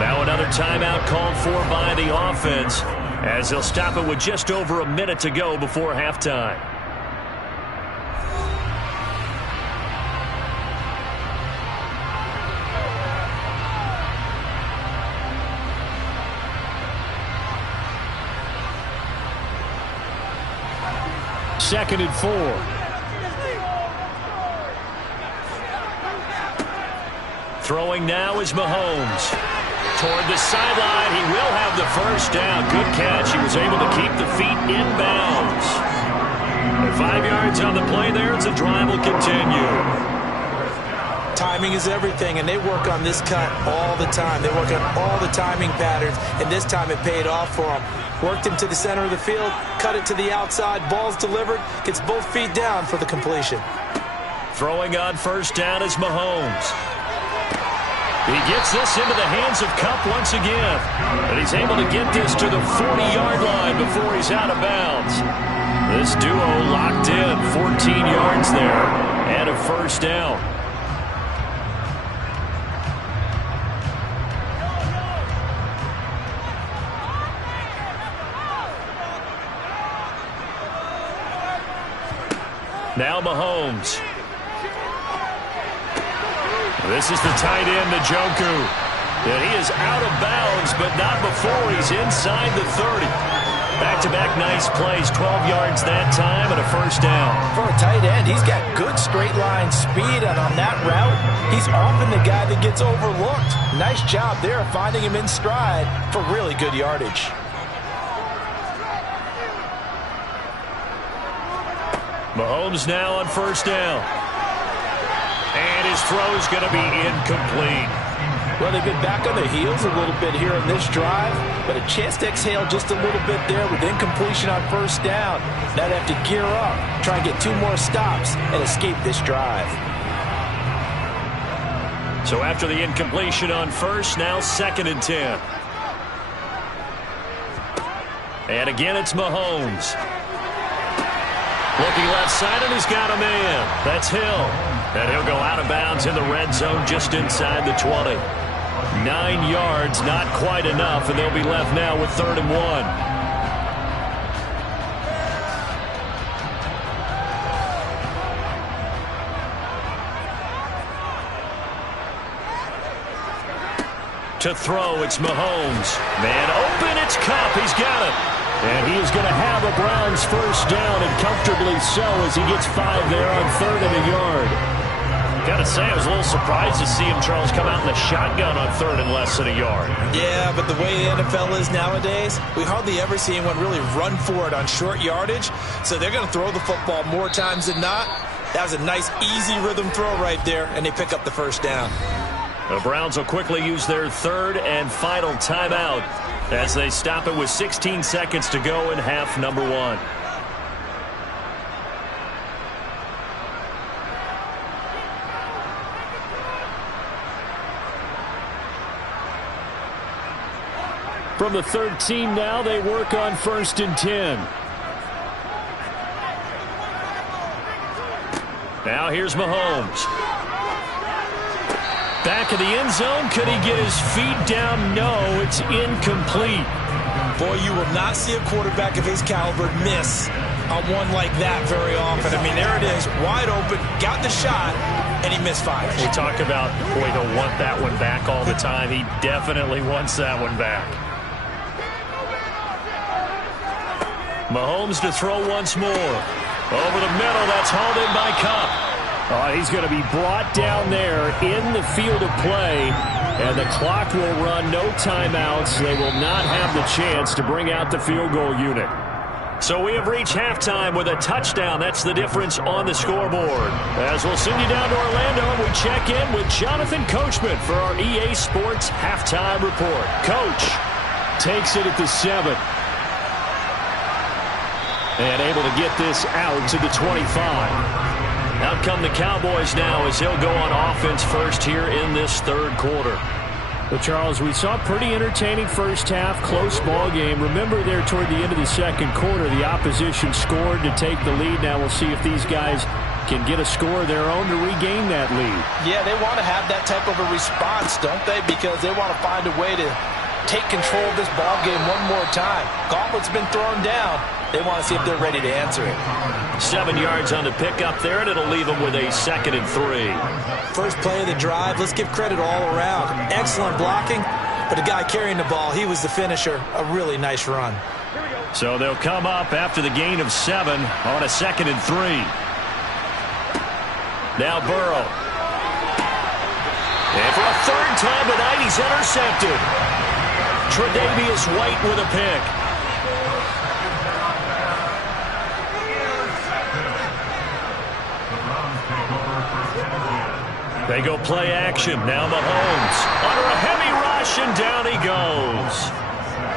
Now another timeout called for by the offense, as they'll stop it with just over a minute to go before halftime. Second and 4. Throwing now is Mahomes. Toward the sideline, he will have the first down. Good catch. He was able to keep the feet in bounds. 5 yards on the play there as the drive will continue. Timing is everything, and they work on this cut all the time. They work on all the timing patterns, and this time it paid off for them. Worked him to the center of the field, cut it to the outside, ball's delivered, gets both feet down for the completion. Throwing on 1st down is Mahomes. He gets this into the hands of Kupp once again. And he's able to get this to the 40-yard line before he's out of bounds. This duo locked in, 14 yards there, and a 1st down. Now Mahomes. This is the tight end, Njoku. And he is out of bounds, but not before he's inside the 30. Back-to-back nice plays, 12 yards that time and a 1st down. For a tight end, he's got good straight line speed, and on that route, he's often the guy that gets overlooked. Nice job there of finding him in stride for really good yardage. Mahomes now on 1st down. And his throw is going to be incomplete. Well, they've been back on their heels a little bit here in this drive, but a chance to exhale just a little bit there with incompletion on 1st down. Now they have to gear up, try and get 2 more stops, and escape this drive. So after the incompletion on 1st, now 2nd and 10. And again, it's Mahomes. Looking left side, and he's got a man. That's Hill. And he'll go out of bounds in the red zone just inside the 20. 9 yards, not quite enough, and they'll be left now with 3rd and 1. To throw, it's Mahomes. Man open, it's Kupp. He's got it. And he is going to have a Browns first down, and comfortably so, as he gets 5 there on 3rd and a yard. Got to say, I was a little surprised to see him, Charles, come out in the shotgun on 3rd and less than a yard. Yeah, but the way the NFL is nowadays, we hardly ever see anyone really run for it on short yardage. So they're going to throw the football more times than not. That was a nice, easy rhythm throw right there, and they pick up the first down. The Browns will quickly use their 3rd and final timeout as they stop it with 16 seconds to go in half number 1. From the 13 now, they work on 1st and 10. Now here's Mahomes. Back of the end zone. Could he get his feet down? No, it's incomplete. Boy, you will not see a quarterback of his caliber miss on one like that very often. I mean, there it is, wide open, got the shot, and he misfires. We talk about, boy, he'll want that one back all the time. He definitely wants that one back. Mahomes to throw once more. Over the middle, that's hauled in by Kupp. He's going to be brought down there in the field of play, and the clock will run, no timeouts. They will not have the chance to bring out the field goal unit. So we have reached halftime with a touchdown. That's the difference on the scoreboard. As we'll send you down to Orlando, and we check in with Jonathan Coachman for our EA Sports Halftime Report. Coach takes it at the 7. And able to get this out to the 25. Out come the Cowboys now as he'll go on offense first here in this 3rd quarter. Well, Charles, we saw a pretty entertaining first half, close ball game. Remember there toward the end of the 2nd quarter, the opposition scored to take the lead. Now we'll see if these guys can get a score of their own to regain that lead. Yeah, they want to have that type of a response, don't they? Because they want to find a way to take control of this ball game one more time. Gauntlet's been thrown down. They want to see if they're ready to answer it. 7 yards on the pickup there, and it'll leave them with a 2nd and 3. First play of the drive, let's give credit all around. Excellent blocking, but the guy carrying the ball, he was the finisher. A really nice run. So they'll come up after the gain of 7 on a 2nd and 3. Now Burrow. And for a 3rd time tonight, he's intercepted. Tre'Davious White with a pick. They go play action. Now Mahomes under a heavy rush, and down he goes.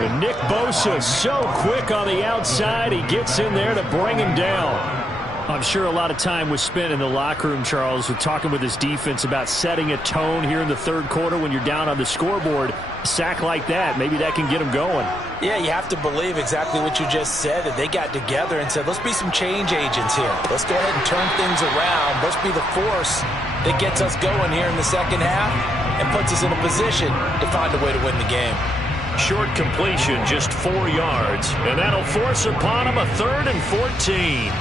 And Nick Bosa so quick on the outside. He gets in there to bring him down. I'm sure a lot of time was spent in the locker room, Charles, with talking with his defense about setting a tone here in the 3rd quarter when you're down on the scoreboard. A sack like that, maybe that can get them going. Yeah, you have to believe exactly what you just said, that they got together and said, let's be some change agents here. Let's go ahead and turn things around. Let's be the force that gets us going here in the 2nd half and puts us in a position to find a way to win the game. Short completion, just 4 yards, and that'll force upon him a 3rd and 14.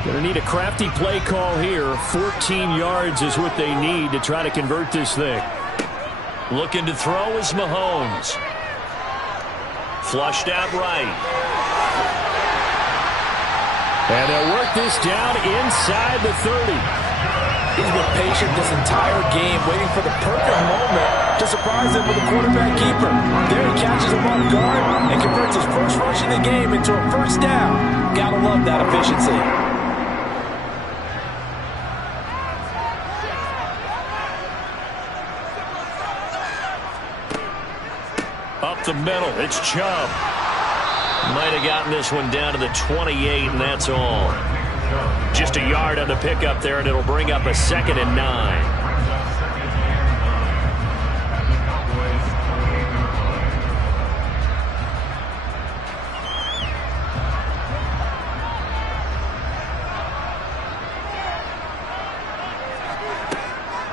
Going to need a crafty play call here. 14 yards is what they need to try to convert this thing. Looking to throw is Mahomes. Flushed out right. And they'll work this down inside the 30. He's been patient this entire game, waiting for the perfect moment to surprise him with a quarterback keeper. There he catches him off guard and converts his first rush of the game into a first down. Gotta love that efficiency. Up the middle, it's Chubb. Might have gotten this one down to the 28, and that's all. Just a yard on the pickup there, and it'll bring up a 2nd and 9.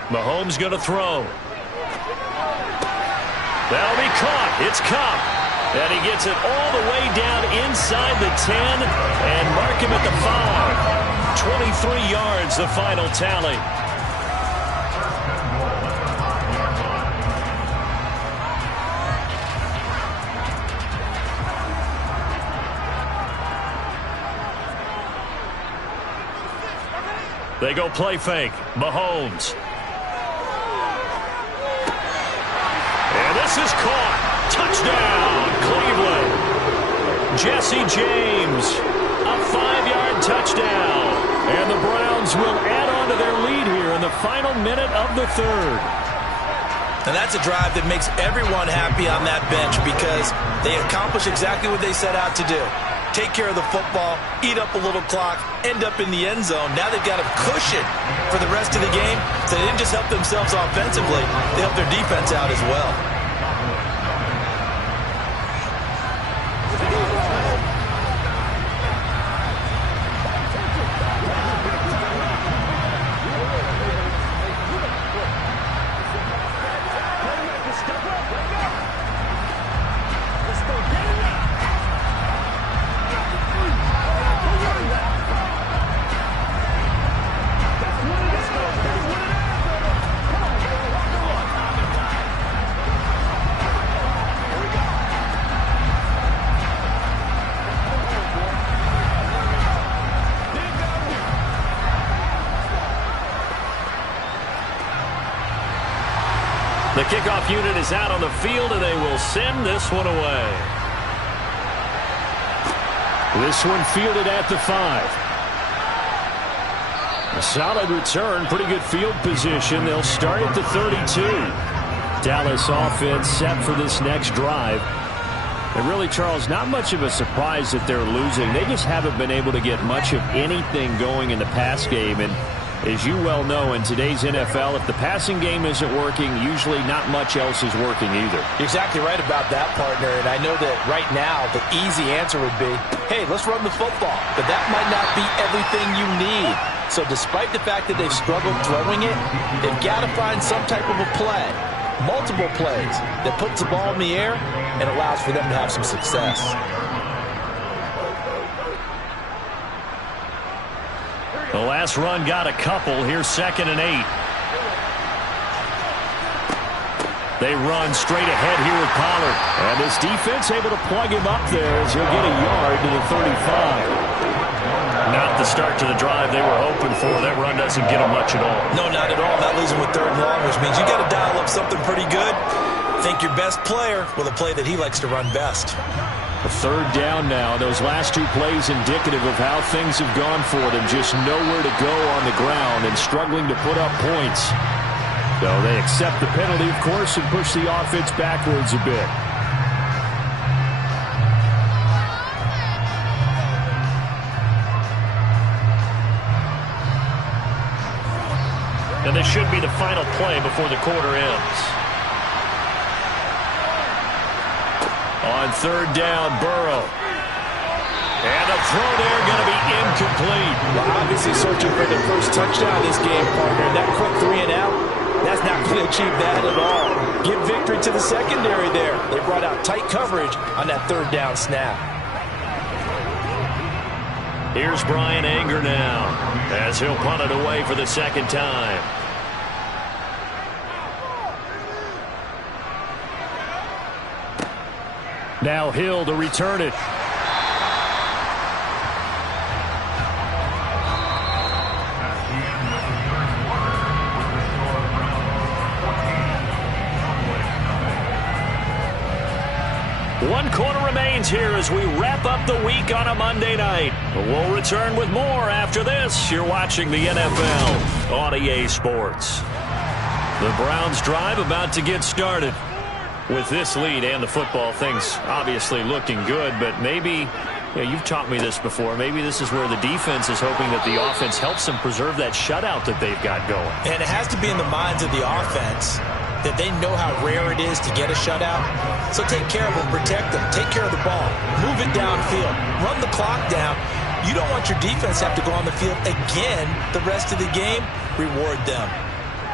Mahomes going to throw. That'll be caught. It's Kupp. And he gets it all the way down inside the 10 and mark him at the 5. 23 yards, the final tally. They go play fake. Mahomes. And this is caught. Touchdown, Cleveland. Jesse James, a 5-yard touchdown. And the Browns will add on to their lead here in the final minute of the third. And that's a drive that makes everyone happy on that bench because they accomplish exactly what they set out to do. Take care of the football, eat up a little clock, end up in the end zone. Now they've got a cushion for the rest of the game. So they didn't just help themselves offensively, they helped their defense out as well. The kickoff unit is out on the field, and they will send this one away. This one fielded at the 5. A solid return, pretty good field position. They'll start at the 32. Dallas offense set for this next drive. And really, Charles, not much of a surprise that they're losing. They just haven't been able to get much of anything going in the pass game. And as you well know, in today's NFL, if the passing game isn't working, usually not much else is working either. You're exactly right about that, partner. And I know that right now the easy answer would be, hey, let's run the football. But that might not be everything you need. So despite the fact that they've struggled throwing it, they've got to find some type of a play, multiple plays, that puts the ball in the air and allows for them to have some success. The last run got a couple. Here's 2nd and 8. They run straight ahead here with Pollard. And this defense able to plug him up there as he'll get a yard to the 35. Not the start to the drive they were hoping for. That run doesn't get them much at all. No, not at all. That leaves them with 3rd and long, which means you got to dial up something pretty good. Think your best player with a play that he likes to run best. A 3rd down now. Those last 2 plays indicative of how things have gone for them. Just nowhere to go on the ground and struggling to put up points. So they accept the penalty, of course, and push the offense backwards a bit. And this should be the final play before the quarter ends. On 3rd down, Burrow. And the throw there going to be incomplete. Well, obviously searching for the first touchdown this game, partner. That quick 3 and out, that's not going to achieve that at all. Give victory to the secondary there. They brought out tight coverage on that 3rd down snap. Here's Brian Anger now as he'll punt it away for the 2nd time. Now Hill to return it. One quarter remains here as we wrap up the week on a Monday night. We'll return with more after this. You're watching the NFL on EA Sports. The Browns drive about to get started. With this lead and the football, things obviously looking good, but maybe, you've taught me this before, maybe this is where the defense is hoping that the offense helps them preserve that shutout that they've got going. And it has to be in the minds of the offense that they know how rare it is to get a shutout. So take care of them, protect them, take care of the ball, move it downfield, run the clock down. You don't want your defense to have to go on the field again the rest of the game. Reward them.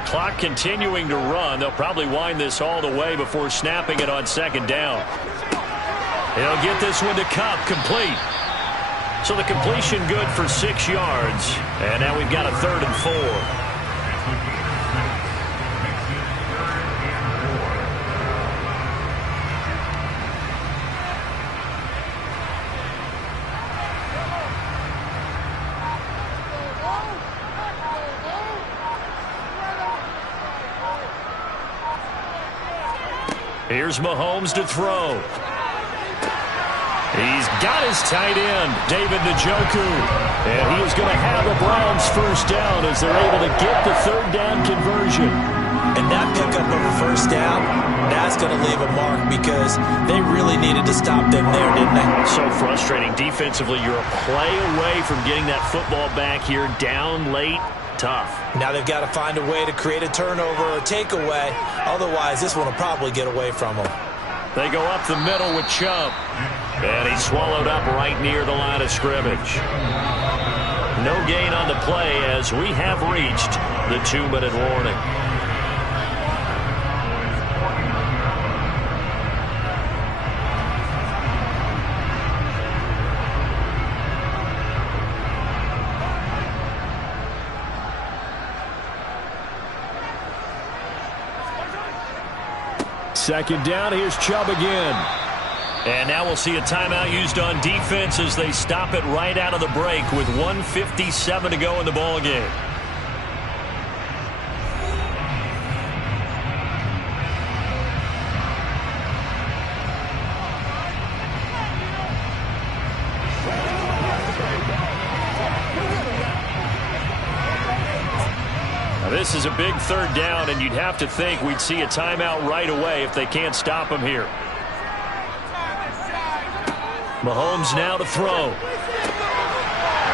Clock continuing to run. They'll probably wind this all the way before snapping it on second down. He'll get this one to Kupp, complete. So the completion good for 6 yards. And now we've got a 3rd and 4. Here's Mahomes to throw. He's got his tight end, David Njoku. And he is going to have the Browns first down as they're able to get the 3rd down conversion. And that pickup of a first down, that's going to leave a mark because they really needed to stop them there, didn't they? So frustrating. Defensively, you're a play away from getting that football back here down late. Tough. Now they've got to find a way to create a turnover or takeaway. Otherwise, this one will probably get away from them. They go up the middle with Chubb. And he's swallowed up right near the line of scrimmage. No gain on the play as we have reached the 2-minute warning. Second down, here's Chubb again. And now we'll see a timeout used on defense as they stop it right out of the break with 1:57 to go in the ball game. Now this is a big 3rd down, and you'd have to think we'd see a timeout right away if they can't stop him here. Mahomes now to throw.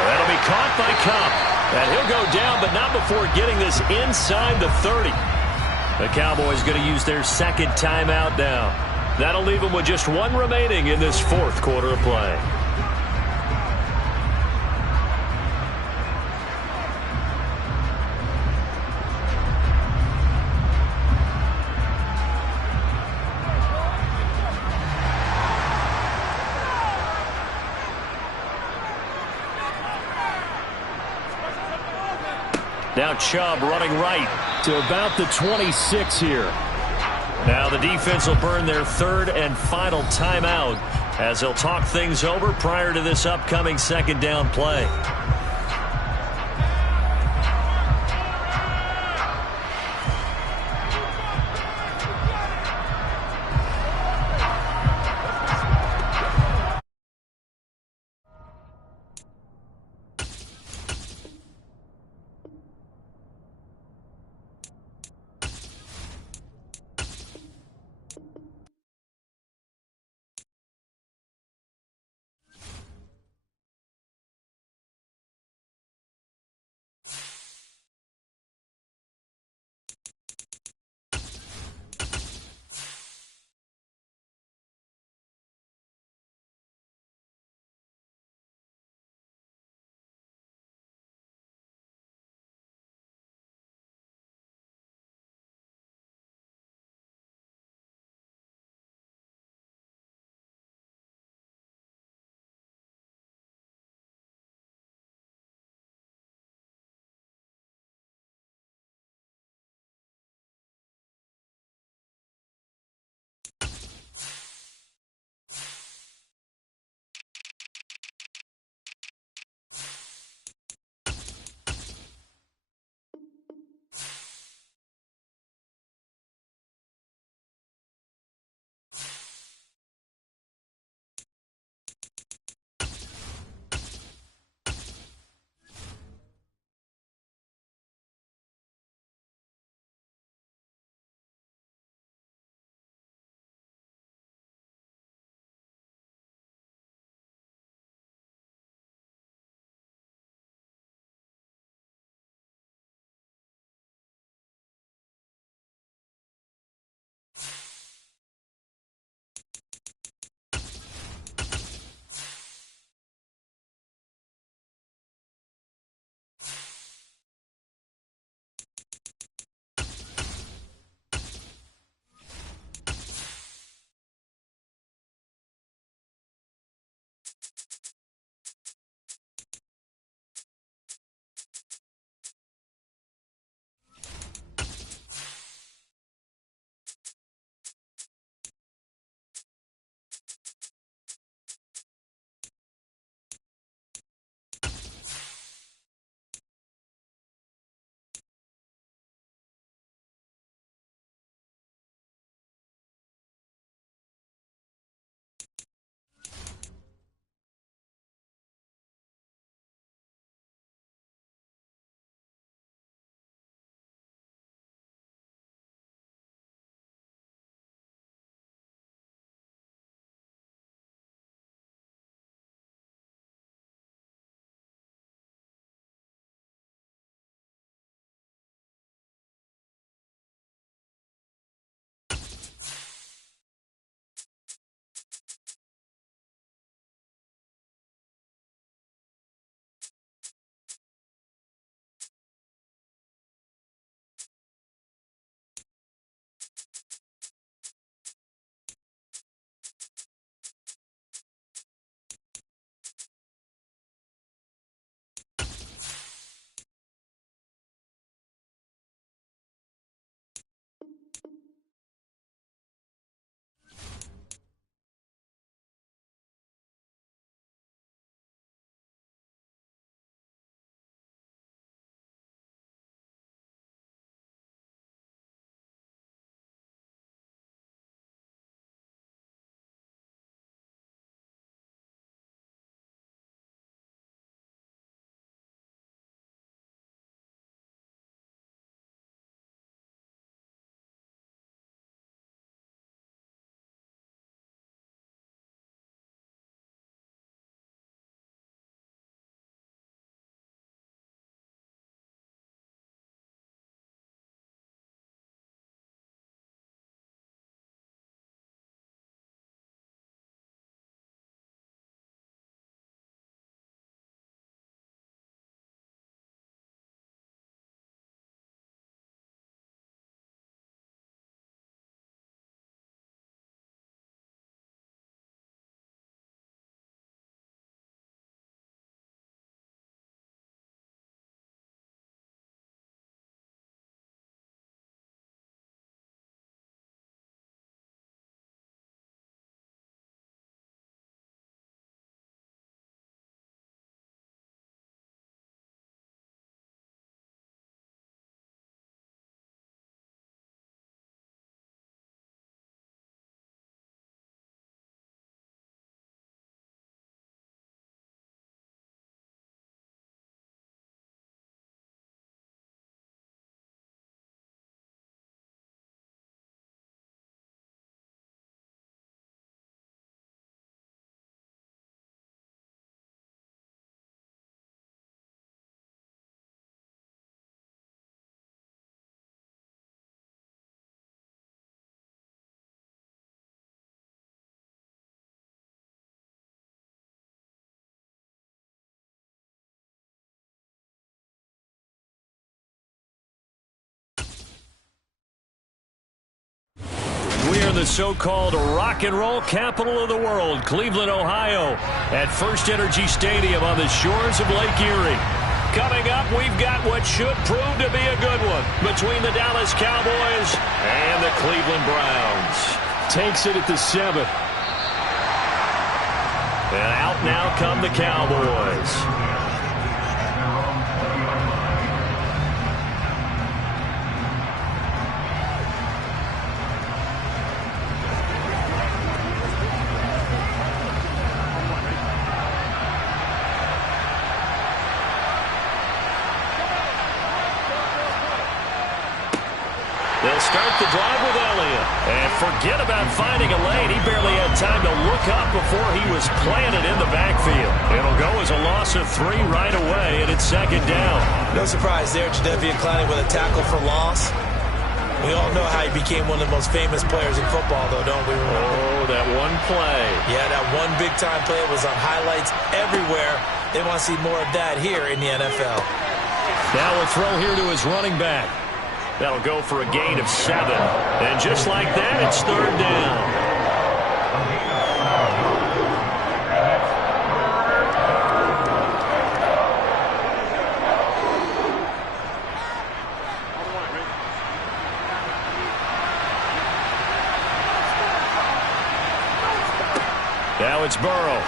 That'll be caught by Kupp. And he'll go down, but not before getting this inside the 30. The Cowboys going to use their 2nd timeout now. That'll leave them with just 1 remaining in this 4th quarter of play. Now Chubb running right to about the 26 here. Now the defense will burn their 3rd and final timeout as they'll talk things over prior to this upcoming 2nd down play. in the so-called rock and roll capital of the world, Cleveland, Ohio, at First Energy Stadium on the shores of Lake Erie. Coming up, we've got what should prove to be a good one between the Dallas Cowboys and the Cleveland Browns. Takes it at the 7. And out now come the Cowboys. They'll start the drive with Elliott. And forget about finding a lane. He barely had time to look up before he was planted in the backfield. It'll go as a loss of 3 right away, and it's 2nd down. No surprise there, Jadeveon Clowney with a tackle for loss. We all know how he became one of the most famous players in football, though, don't we? Oh, that one play. Yeah, that one big-time play was on highlights everywhere. They want to see more of that here in the NFL. Now a throw here to his running back. That'll go for a gain of 7. And just like that, it's 3rd down. Now it's Burrow.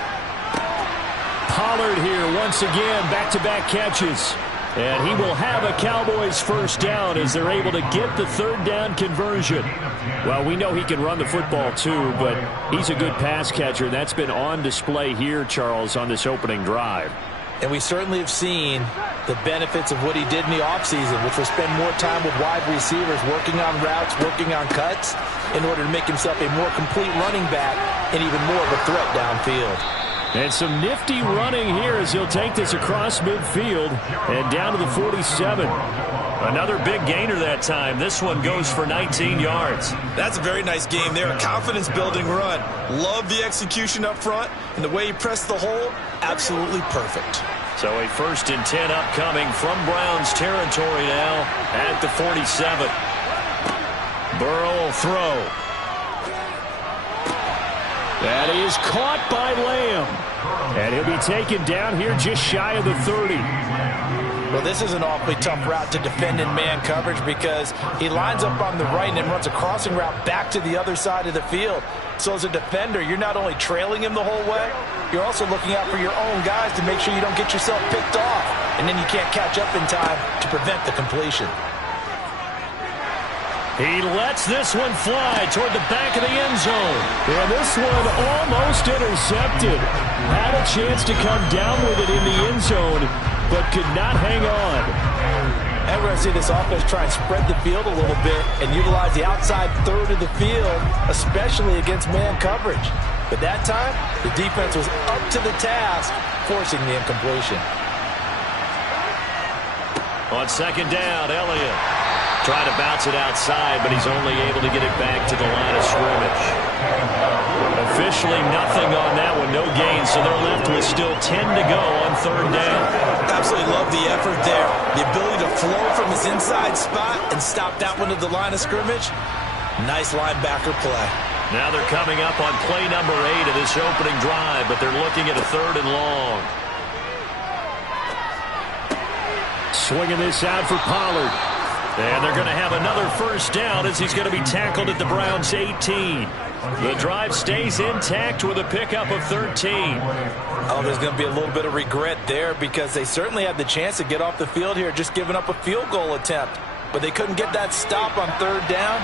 Pollard here once again, back-to-back catches. And he will have a Cowboys first down as they're able to get the 3rd down conversion. Well, we know he can run the football too, but he's a good pass catcher. That's been on display here, Charles, on this opening drive. And we certainly have seen the benefits of what he did in the offseason, which was spend more time with wide receivers, working on routes, working on cuts, in order to make himself a more complete running back and even more of a threat downfield. And some nifty running here as he'll take this across midfield and down to the 47. Another big gainer that time. This one goes for 19 yards. That's a very nice game there. A confidence-building run. Love the execution up front, and the way he pressed the hole, absolutely perfect. So a 1st and 10 upcoming from Browns territory now at the 47. Burrow will throw. That is caught by Lamb. And he'll be taken down here just shy of the 30. Well, this is an awfully tough route to defend in man coverage because he lines up on the right and then runs a crossing route back to the other side of the field. So as a defender, you're not only trailing him the whole way, you're also looking out for your own guys to make sure you don't get yourself picked off. And then you can't catch up in time to prevent the completion. He lets this one fly toward the back of the end zone. And this one almost intercepted. Had a chance to come down with it in the end zone, but could not hang on. And we're going to see this offense try and spread the field a little bit and utilize the outside third of the field, especially against man coverage. But that time, the defense was up to the task, forcing the incompletion. On 2nd down, Elliott trying to bounce it outside, but he's only able to get it back to the line of scrimmage. Officially nothing on that one, no gain, so they're left with still 10 to go on 3rd down. Absolutely love the effort there. The ability to flow from his inside spot and stop that one at the line of scrimmage. Nice linebacker play. Now they're coming up on play number 8 of this opening drive, but they're looking at a 3rd and long. Swinging this out for Pollard. And they're going to have another first down as he's going to be tackled at the Browns' 18. The drive stays intact with a pickup of 13. Oh, there's going to be a little bit of regret there because they certainly had the chance to get off the field here, just giving up a field goal attempt. But they couldn't get that stop on 3rd down.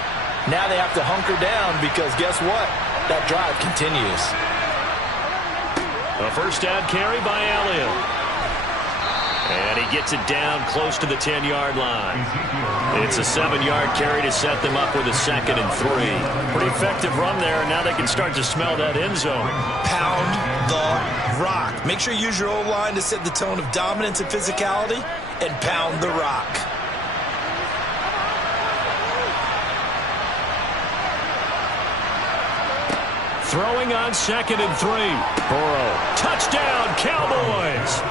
Now they have to hunker down because guess what? That drive continues. A first down carry by Elliott. And he gets it down close to the 10-yard line. It's a 7-yard carry to set them up with a 2nd and 3. Pretty effective run there, and now they can start to smell that end zone. Pound the rock. Make sure you use your O-line to set the tone of dominance and physicality, and pound the rock. Throwing on 2nd and 3. Burrow. Touchdown, Cowboys.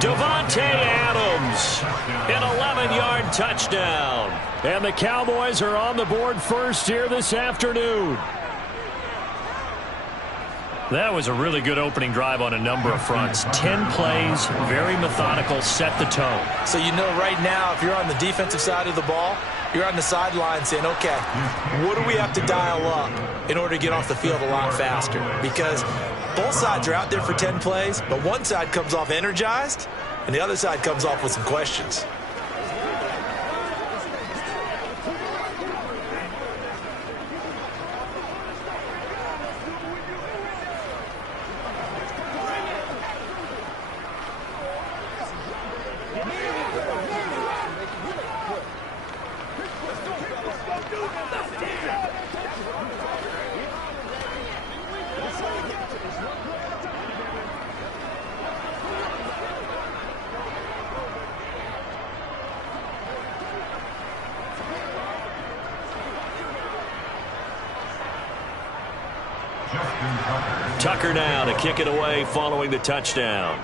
Davante Adams, an 11-yard touchdown. And the Cowboys are on the board first here this afternoon. That was a really good opening drive on a number of fronts. 10 plays, very methodical, set the tone. So you know right now, if you're on the defensive side of the ball, you're on the sideline saying, okay, what do we have to dial up in order to get off the field a lot faster? Because both sides are out there for 10 plays, but one side comes off energized, and the other side comes off with some questions. Tucker now to kick it away following the touchdown.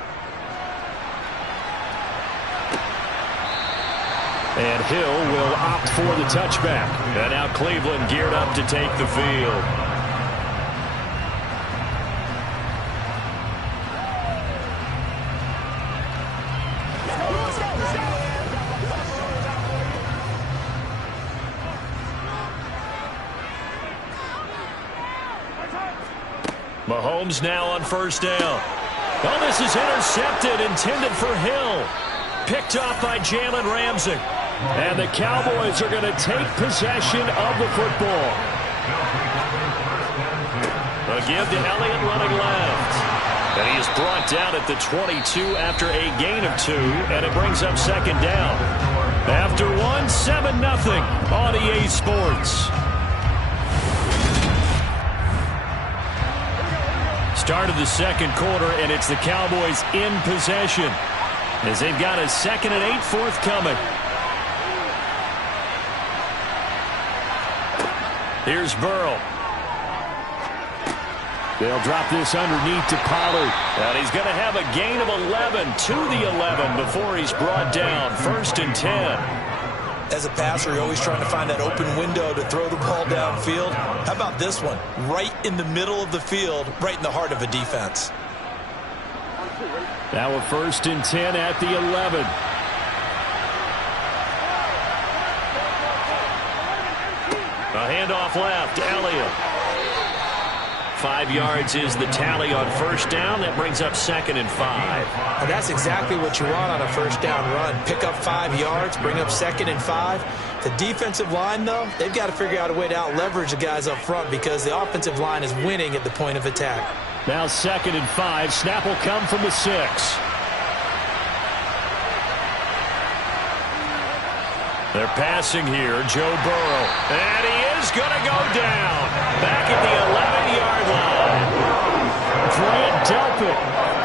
And Hill will opt for the touchback. And now Cleveland geared up to take the field. Mahomes now on first down. Oh, this is intercepted, intended for Hill. Picked off by Jalen Ramsey. And the Cowboys are going to take possession of the football. A give to Elliott running left. And he is brought down at the 22 after a gain of 2, and it brings up second down. After 1, 7-0 on EA Sports. Start of the second quarter, and it's the Cowboys in possession as they've got a 2nd and 8 forthcoming. Here's Burrow. They'll drop this underneath to Pollard. And he's going to have a gain of 11 to the 11 before he's brought down. 1st and 10. As a passer, you're always trying to find that open window to throw the ball downfield. How about this one? Right in the middle of the field, right in the heart of a defense. Now a 1st and 10 at the 11. A handoff left, Elliott. 5 yards is the tally on first down. That brings up 2nd and 5. Well, that's exactly what you want on a first down run. Pick up 5 yards, bring up 2nd and 5. The defensive line, though, they've got to figure out a way to out-leverage the guys up front because the offensive line is winning at the point of attack. Now 2nd and 5. Snap will come from the 6. They're passing here, Joe Burrow. And he is going to go down. Back at the 11-yard line. Grant Delpit.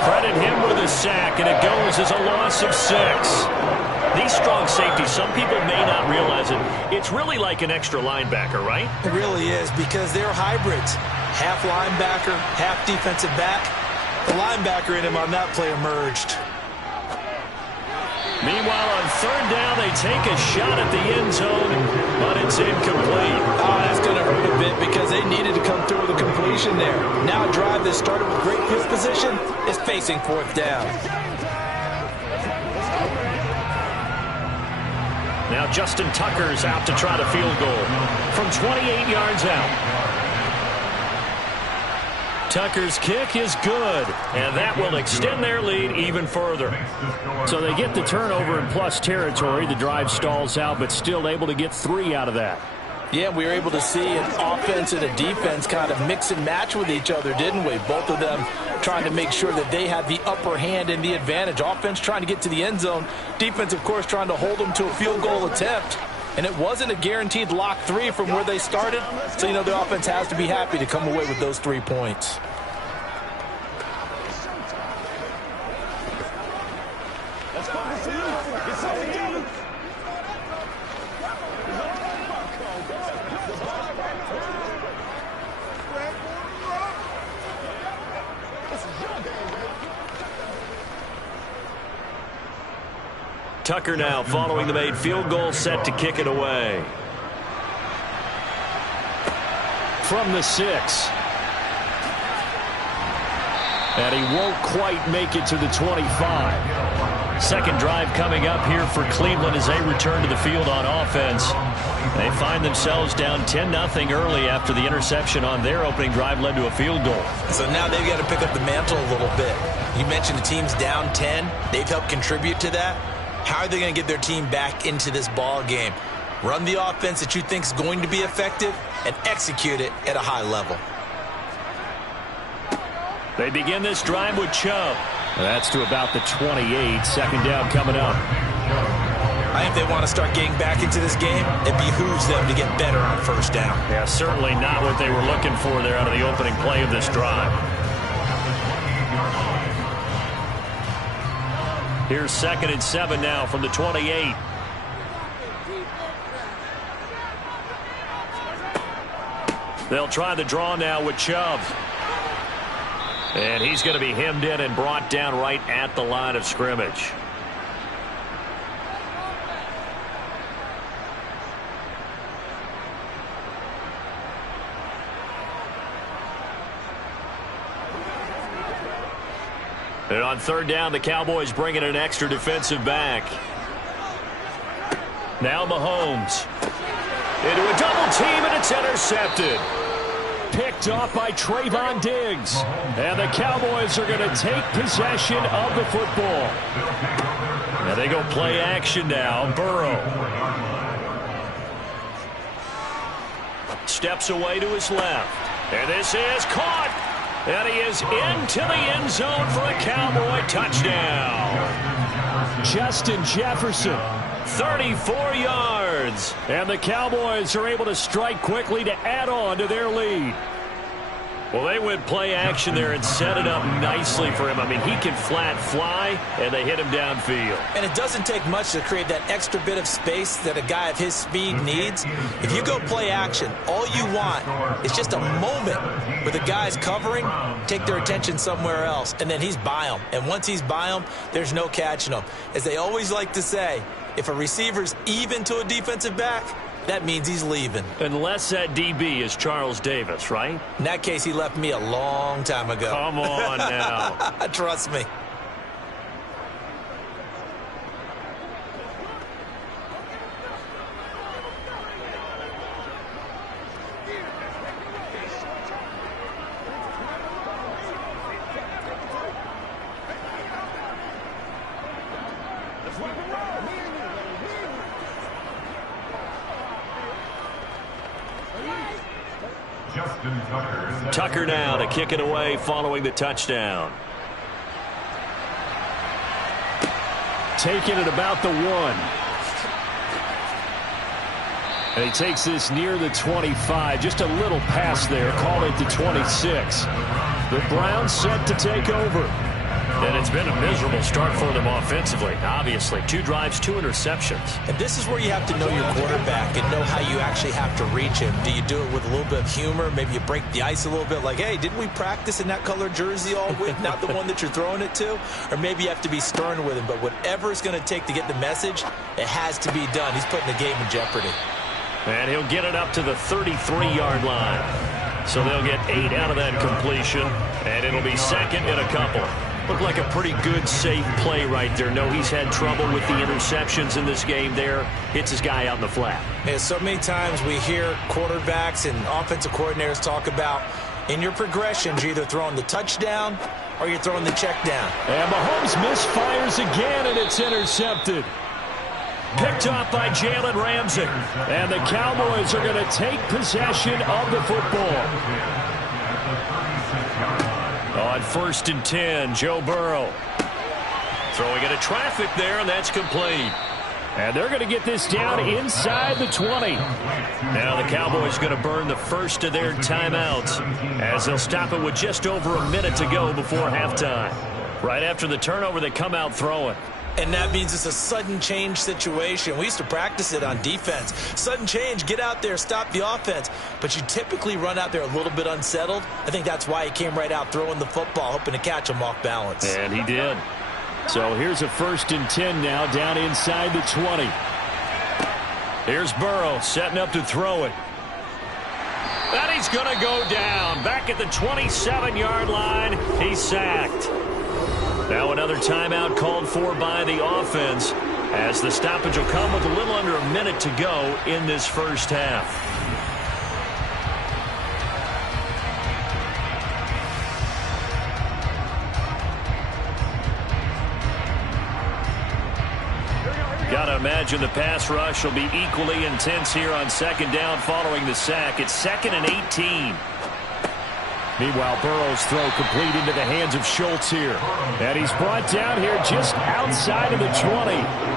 Credit him with a sack, and it goes as a loss of 6. These strong safeties, some people may not realize it. It's really like an extra linebacker, right? It really is because they're hybrids. Half linebacker, half defensive back. The linebacker in him on that play emerged. Meanwhile, on 3rd down, they take a shot at the end zone, but it's incomplete. Oh, that's going to hurt a bit because they needed to come through with a completion there. Now a drive that started with great field position is facing 4th down. Now Justin Tucker's out to try the field goal from 28 yards out. Tucker's kick is good, and that will extend their lead even further. So they get the turnover in plus territory. The drive stalls out, but still able to get 3 out of that. Yeah, we were able to see an offense and a defense kind of mix and match with each other, didn't we? Both of them trying to make sure that they had the upper hand and the advantage. Offense trying to get to the end zone. Defense, of course, trying to hold them to a field goal attempt. And it wasn't a guaranteed lock 3 from where they started. So, you know, the offense has to be happy to come away with those 3 points. Tucker now following the made field goal, set to kick it away. From the 6. And he won't quite make it to the 25. Second drive coming up here for Cleveland as they return to the field on offense. They find themselves down 10-0 early after the interception on their opening drive led to a field goal. So now they've got to pick up the mantle a little bit. You mentioned the team's down 10. They've helped contribute to that. How are they going to get their team back into this ball game? Run the offense that you think is going to be effective and execute it at a high level. They begin this drive with Chubb. That's to about the 28. Second down coming up. I think they want to start getting back into this game. It behooves them to get better on first down. Yeah, certainly not what they were looking for there out of the opening play of this drive. Here's 2nd and 7 now from the 28. They'll try the draw now with Chubb. And he's going to be hemmed in and brought down right at the line of scrimmage. And on third down, the Cowboys bring in an extra defensive back. Now Mahomes. Into a double team, and it's intercepted. Picked off by Trayvon Diggs. And the Cowboys are going to take possession of the football. Now they go play action now. Burrow. Steps away to his left. And this is caught. And he is into the end zone for a Cowboy touchdown. Justin Jefferson, 34 yards. And the Cowboys are able to strike quickly to add on to their lead. Well, they went play action there and set it up nicely for him. I mean, he can flat fly, and they hit him downfield. And it doesn't take much to create that extra bit of space that a guy of his speed needs. If you go play action, all you want is just a moment where the guy's covering, take their attention somewhere else, and then he's by him. And once he's by him, there's no catching him. As they always like to say, if a receiver's even to a defensive back, that means he's leaving. Unless that DB is Charles Davis, right? In that case, he left me a long time ago. Come on now. Trust me. Tucker now to kick it away following the touchdown. Taking it about the 1. And he takes this near the 25. Just a little pass there. Call it the 26. The Browns set to take over. And it's been a miserable start for them offensively, obviously. 2 drives, 2 interceptions. And this is where you have to know your quarterback and know how you actually have to reach him. Do you do it with a little bit of humor? Maybe you break the ice a little bit like, hey, didn't we practice in that color jersey all week? Not the one that you're throwing it to? Or maybe you have to be stern with him. But whatever it's going to take to get the message, it has to be done. He's putting the game in jeopardy. And he'll get it up to the 33-yard line. So they'll get 8 out of that completion. And it'll be second and a couple. Looked like a pretty good, safe play right there. No, he's had trouble with the interceptions in this game there. Hits his guy out in the flat. Yeah, so many times we hear quarterbacks and offensive coordinators talk about in your progressions, you're either throwing the touchdown or you're throwing the check down. And Mahomes misfires again, and it's intercepted. Picked off by Jalen Ramsey. And the Cowboys are going to take possession of the football. On 1st and 10, Joe Burrow. Throwing into traffic there, and that's complete. And they're going to get this down inside the 20. Now the Cowboys going to burn the first of their timeouts as they'll stop it with just over a minute to go before halftime. Right after the turnover, they come out throwing. And that means it's a sudden change situation. We used to practice it on defense. Sudden change, get out there, stop the offense. But you typically run out there a little bit unsettled. I think that's why he came right out throwing the football, hoping to catch him off balance. And he did. So here's a 1st and 10 now down inside the 20. Here's Burrow setting up to throw it. And he's going to go down. Back at the 27-yard line. He's sacked. Now another timeout called for by the offense, as the stoppage will come with a little under a minute to go in this first half. Got to imagine the pass rush will be equally intense here on 2nd down following the sack. It's 2nd and 18. Meanwhile, Burrow's throw complete into the hands of Schultz here. And he's brought down here just outside of the 20.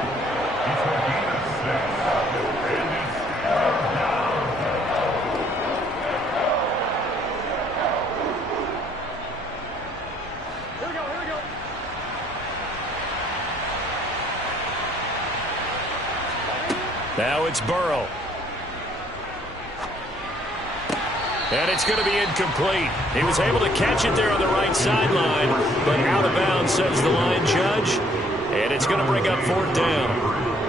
Now it's Burrow. And it's going to be incomplete. He was able to catch it there on the right sideline, but out of bounds, says the line judge. And it's going to bring up 4th down.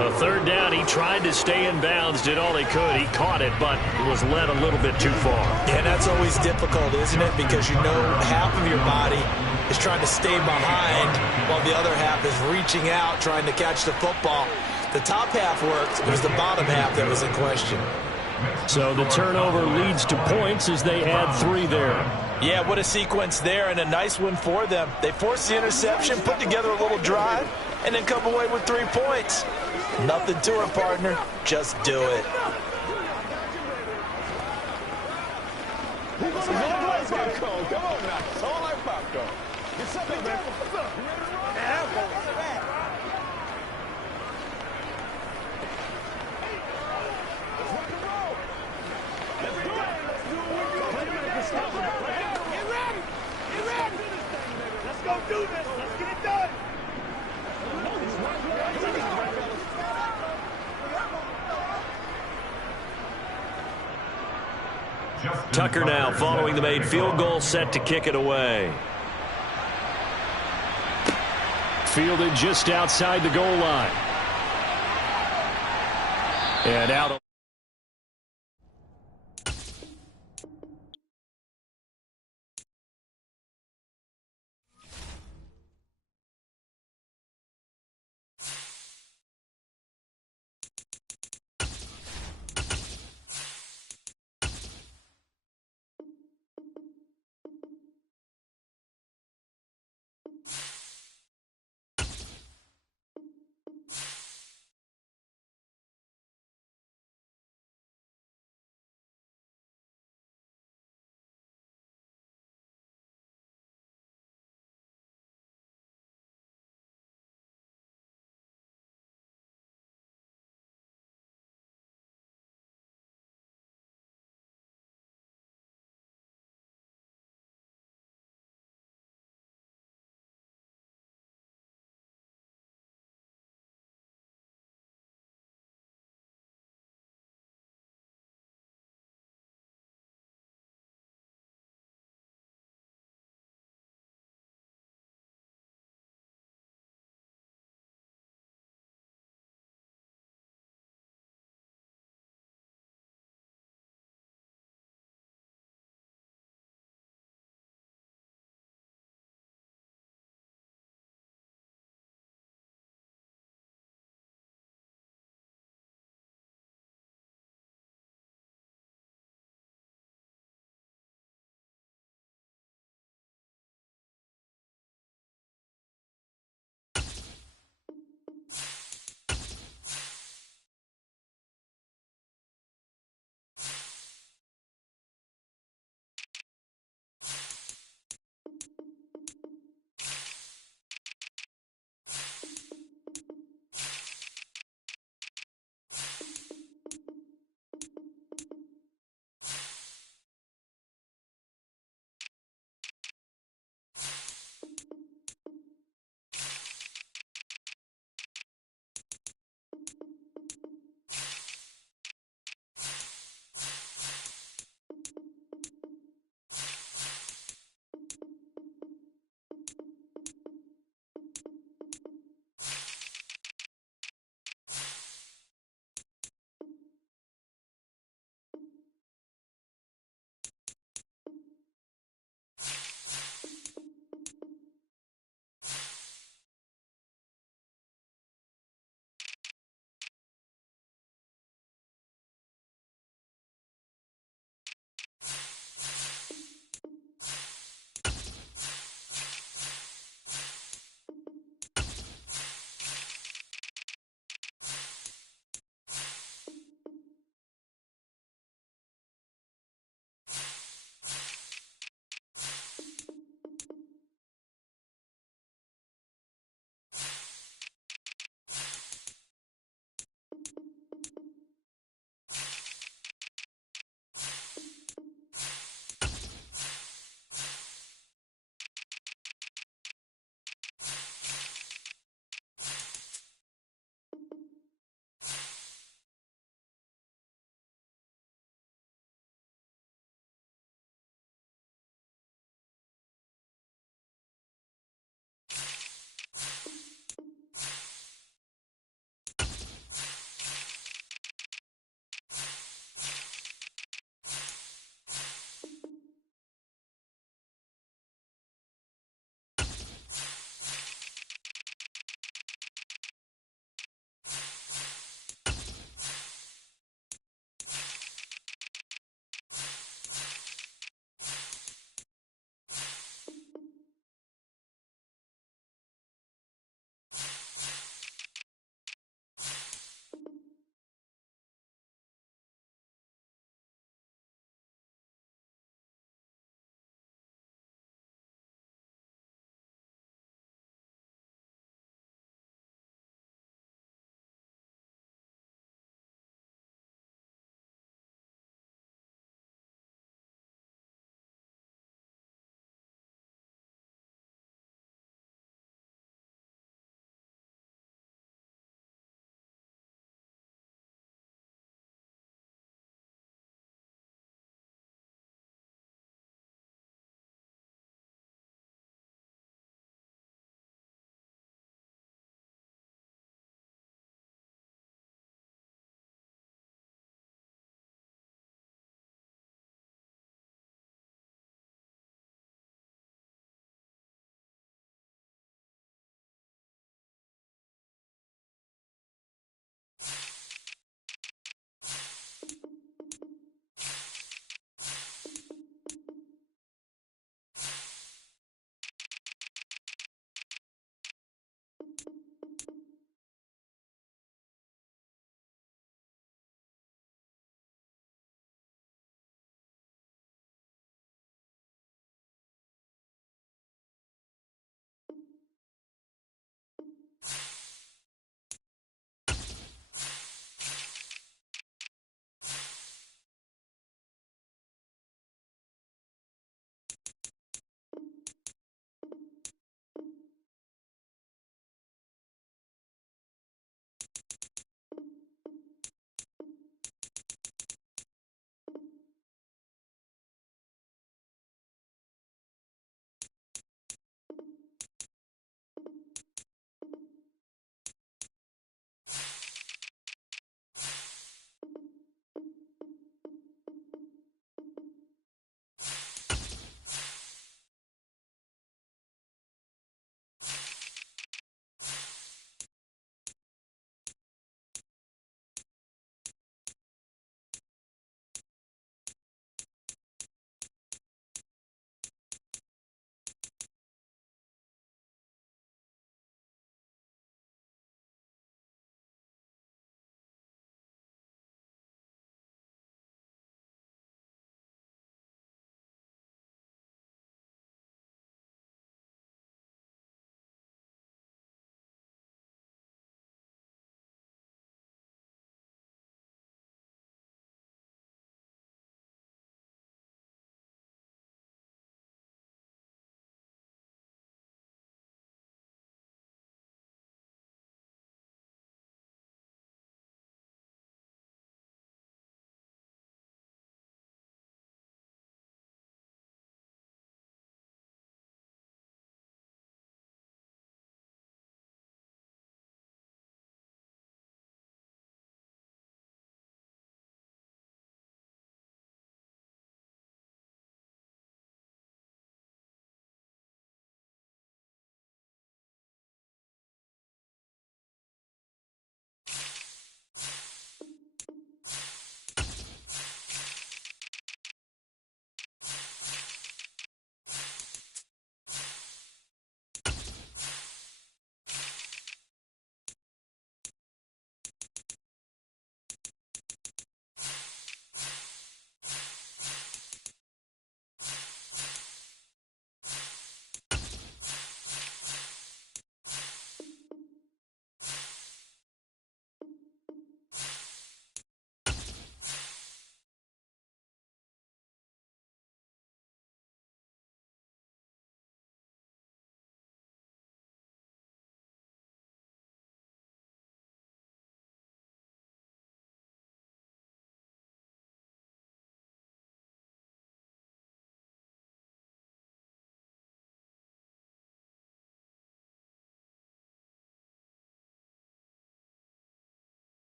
A 3rd down, he tried to stay in bounds, did all he could. He caught it, but was led a little bit too far. Yeah, that's always difficult, isn't it? Because you know half of your body is trying to stay behind while the other half is reaching out, trying to catch the football. The top half worked. It was the bottom half that was in question. So the turnover leads to points as they add 3 there. Yeah, what a sequence there, and a nice one for them. They forced the interception, put together a little drive, and then come away with 3 points. Nothing to it, partner. Just do it. Come on now. It's all like popcorn. Get something, man. What's up? You ready to run? Yeah, let's go do this. Let's get it done. Tucker now following the made field goal, set to kick it away. Fielded just outside the goal line. And out.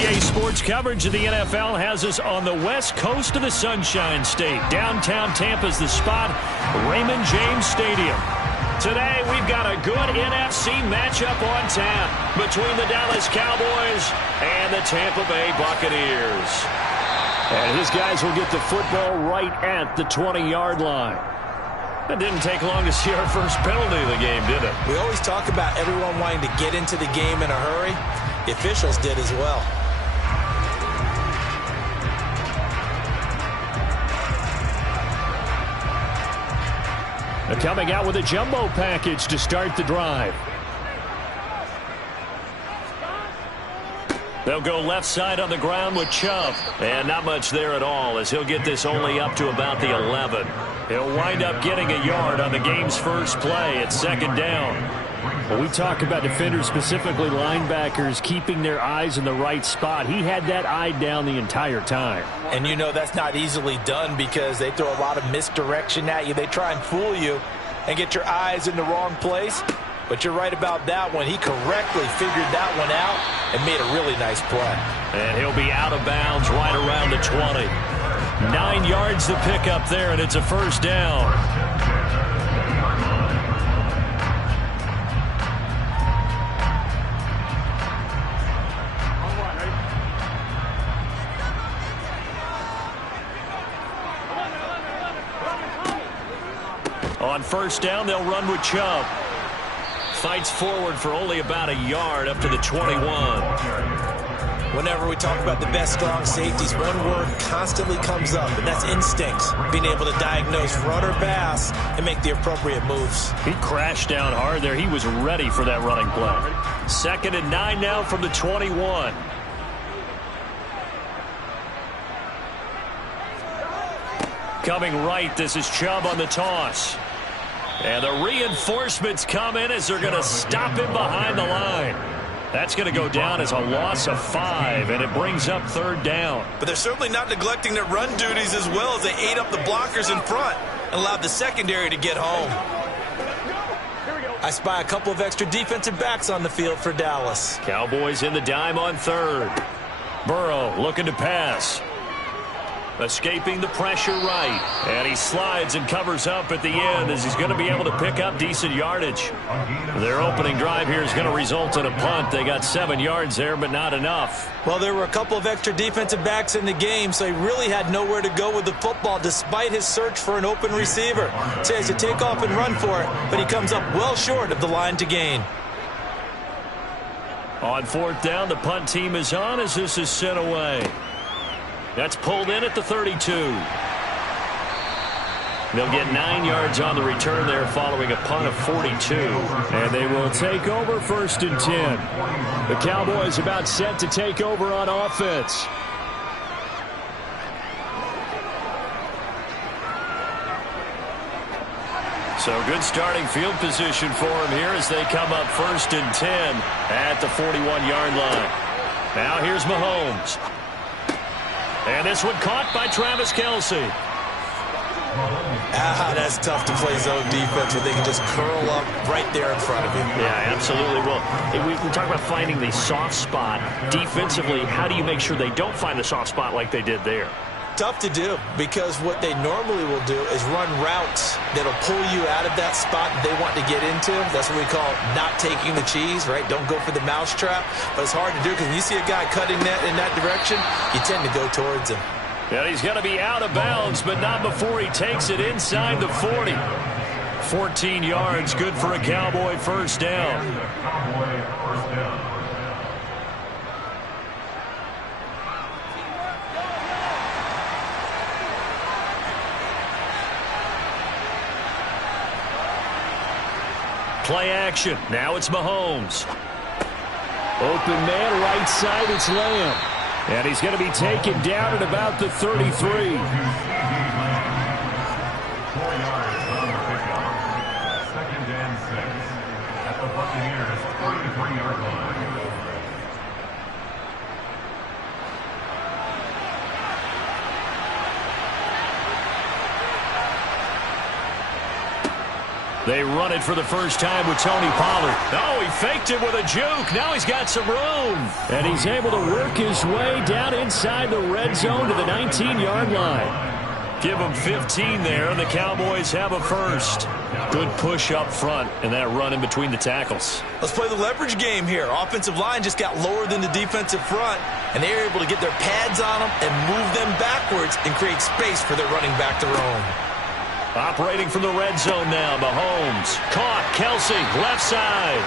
EA Sports coverage of the NFL has us on the west coast of the Sunshine State. Downtown Tampa's the spot, Raymond James Stadium. Today, we've got a good NFC matchup on tap between the Dallas Cowboys and the Tampa Bay Buccaneers. And his guys will get the football right at the 20-yard line. It didn't take long to see our first penalty of the game, did it? We always talk about everyone wanting to get into the game in a hurry. The officials did as well. They're coming out with a jumbo package to start the drive. They'll go left side on the ground with Chubb. And not much there at all, as he'll get this only up to about the 11. He'll wind up getting a yard on the game's first play at second down. When we talk about defenders, specifically linebackers, keeping their eyes in the right spot, he had that eye down the entire time. And you know that's not easily done because they throw a lot of misdirection at you. They try and fool you and get your eyes in the wrong place. But you're right about that one. He correctly figured that one out and made a really nice play. And he'll be out of bounds right around the 20. 9 yards to pick up there, and it's a first down. On first down, they'll run with Chubb. Fights forward for only about a yard up to the 21. Whenever we talk about the best strong safeties, one word constantly comes up, and that's instincts. Being able to diagnose run or pass and make the appropriate moves. He crashed down hard there. He was ready for that running play. 2nd and 9 now from the 21. Coming right, this is Chubb on the toss. And the reinforcements come in as they're going to stop him behind the line. That's going to go down as a loss of 5, and it brings up 3rd down. But they're certainly not neglecting their run duties as well as they ate up the blockers in front and allowed the secondary to get home. I spy a couple of extra defensive backs on the field for Dallas. Cowboys in the dime on 3rd. Burrow looking to pass. Escaping the pressure right. And he slides and covers up at the end as he's going to be able to pick up decent yardage. Their opening drive here is going to result in a punt. They got 7 yards there, but not enough. Well, there were a couple of extra defensive backs in the game, so he really had nowhere to go with the football despite his search for an open receiver. So he has to take off and run for it, but he comes up well short of the line to gain. On 4th down, the punt team is on as this is sent away. That's pulled in at the 32. They'll get 9 yards on the return there following a punt of 42. And they will take over 1st and 10. The Cowboys about set to take over on offense. So good starting field position for him here as they come up 1st and 10 at the 41-yard line. Now here's Mahomes. And this one caught by Travis Kelce. That's tough to play zone defense where they can just curl up right there in front of you. Yeah, absolutely. Well, we talk about finding the soft spot. Defensively, how do you make sure they don't find the soft spot like they did there? Tough to do because what they normally will do is run routes that'll pull you out of that spot that they want to get into. That's what we call not taking the cheese, right? Don't go for the mousetrap. But it's hard to do because when you see a guy cutting that in that direction, you tend to go towards him. And he's going to be out of bounds, but not before he takes it inside the 40. 14 yards, good for a Cowboy first down. Play action. Now it's Mahomes. Open man, right side, it's Lamb. And he's going to be taken down at about the 33. 4 yards on the pickup. 2nd and 6 at the Buccaneers' 33-yard line. They run it for the first time with Tony Pollard. Oh, he faked it with a juke. Now he's got some room. And he's able to work his way down inside the red zone to the 19-yard line. Give him 15 there, and the Cowboys have a first. Good push up front, and that run in between the tackles. Let's play the leverage game here. Offensive line just got lower than the defensive front, and they were able to get their pads on them and move them backwards and create space for their running back to roam. Operating from the red zone now, Mahomes. Caught, Kelsey, left side.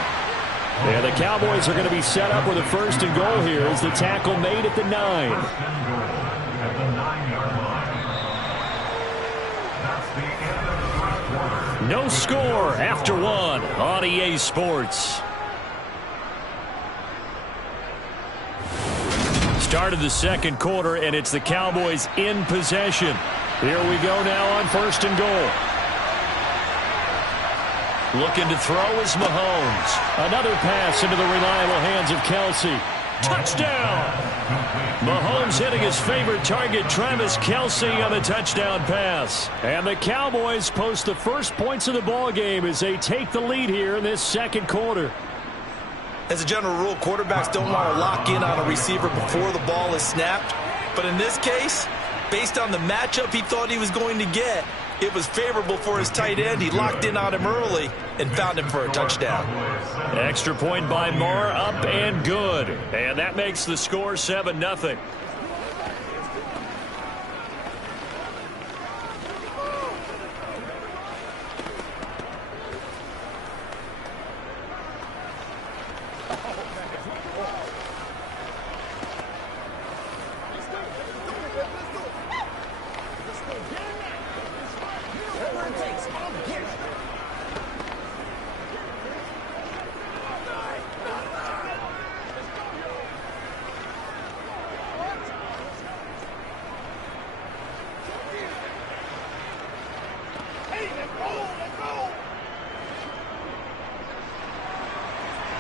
And the Cowboys are going to be set up with a first and goal here as the tackle made at the 9. First and goal at the 9-yard line. That's the end of the first quarter. No score after one on EA Sports. Start of the second quarter, and it's the Cowboys in possession. Here we go now on first and goal. Looking to throw is Mahomes. Another pass into the reliable hands of Kelsey. Touchdown! Mahomes hitting his favorite target, Travis Kelce, on the touchdown pass. And the Cowboys post the first points of the ball game as they take the lead here in this second quarter. As a general rule, quarterbacks don't want to lock in on a receiver before the ball is snapped. But in this case, based on the matchup he thought he was going to get, it was favorable for his tight end. He locked in on him early and found him for a touchdown. Extra point by Moore, up and good. And that makes the score 7-0.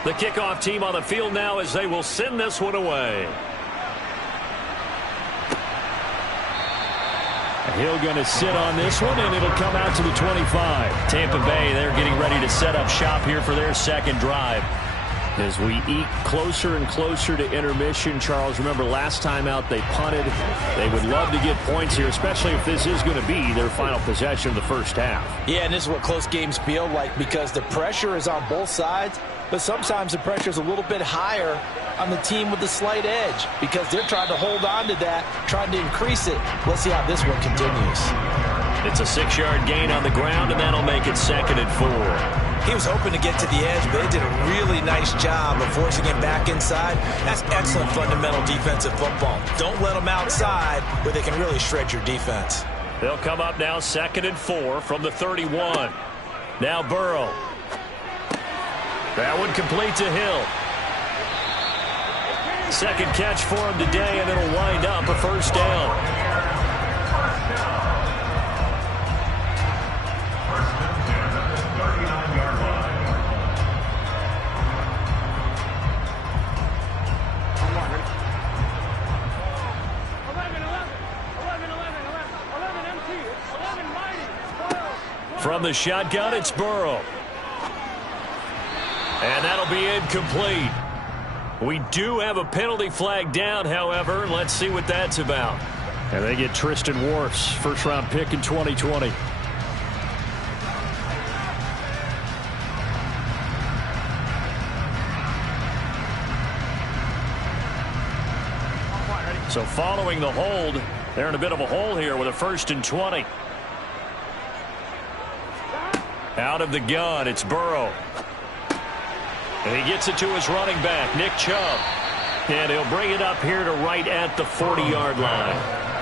The kickoff team on the field now as they will send this one away. Hill going to sit on this one, and it'll come out to the 25. Tampa Bay, they're getting ready to set up shop here for their second drive. As we eke closer and closer to intermission, Charles, remember last time out they punted. They would love to get points here, especially if this is going to be their final possession of the first half. Yeah, and this is what close games feel like because the pressure is on both sides, but sometimes the pressure is a little bit higher on the team with the slight edge because they're trying to hold on to that, trying to increase it. Let's see how this one continues. It's a 6-yard gain on the ground, and that'll make it 2nd and 4. He was hoping to get to the edge, but they did a really nice job of forcing him back inside. That's excellent fundamental defensive football. Don't let them outside where they can really shred your defense. They'll come up now 2nd and 4 from the 31. Now Burrow. That one complete to Hill. Second catch for him today, and it'll wind up a first down. From the shotgun, it's Burrow. And that'll be incomplete. We do have a penalty flag down, however. Let's see what that's about. And they get Tristan Wirfs, first-round pick in 2020. So following the hold, they're in a bit of a hole here with a 1st and 20. Out of the gun, it's Burrow. And he gets it to his running back, Nick Chubb. And he'll bring it up here to right at the 40-yard line.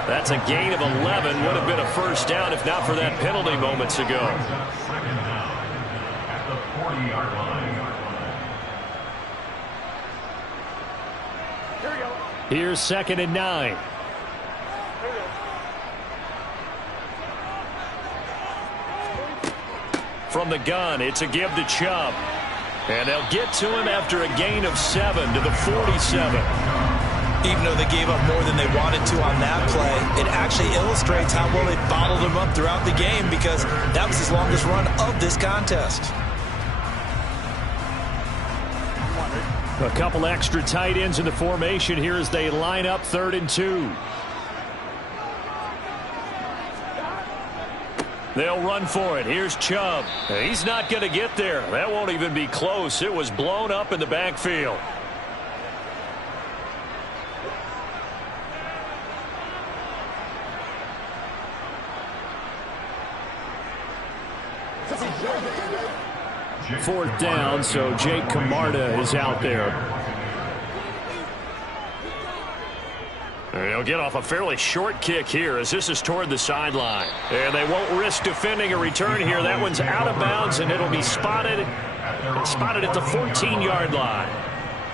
That's a gain of 11. Would have been a first down if not for that penalty moments ago. Second down at the 40-yard line. Here's 2nd and 9. From the gun, it's a give to Chubb. And they'll get to him after a gain of 7 to the 47. Even though they gave up more than they wanted to on that play, it actually illustrates how well they bottled them up throughout the game, because that was his longest run of this contest. A couple extra tight ends in the formation here as they line up 3rd and 2. They'll run for it. Here's Chubb. He's not going to get there. That won't even be close. It was blown up in the backfield. Fourth down, so Jake Camarda is out there. He'll get off a fairly short kick here as this is toward the sideline. And they won't risk defending a return here. That one's out of bounds, and it'll be spotted at the 14-yard line.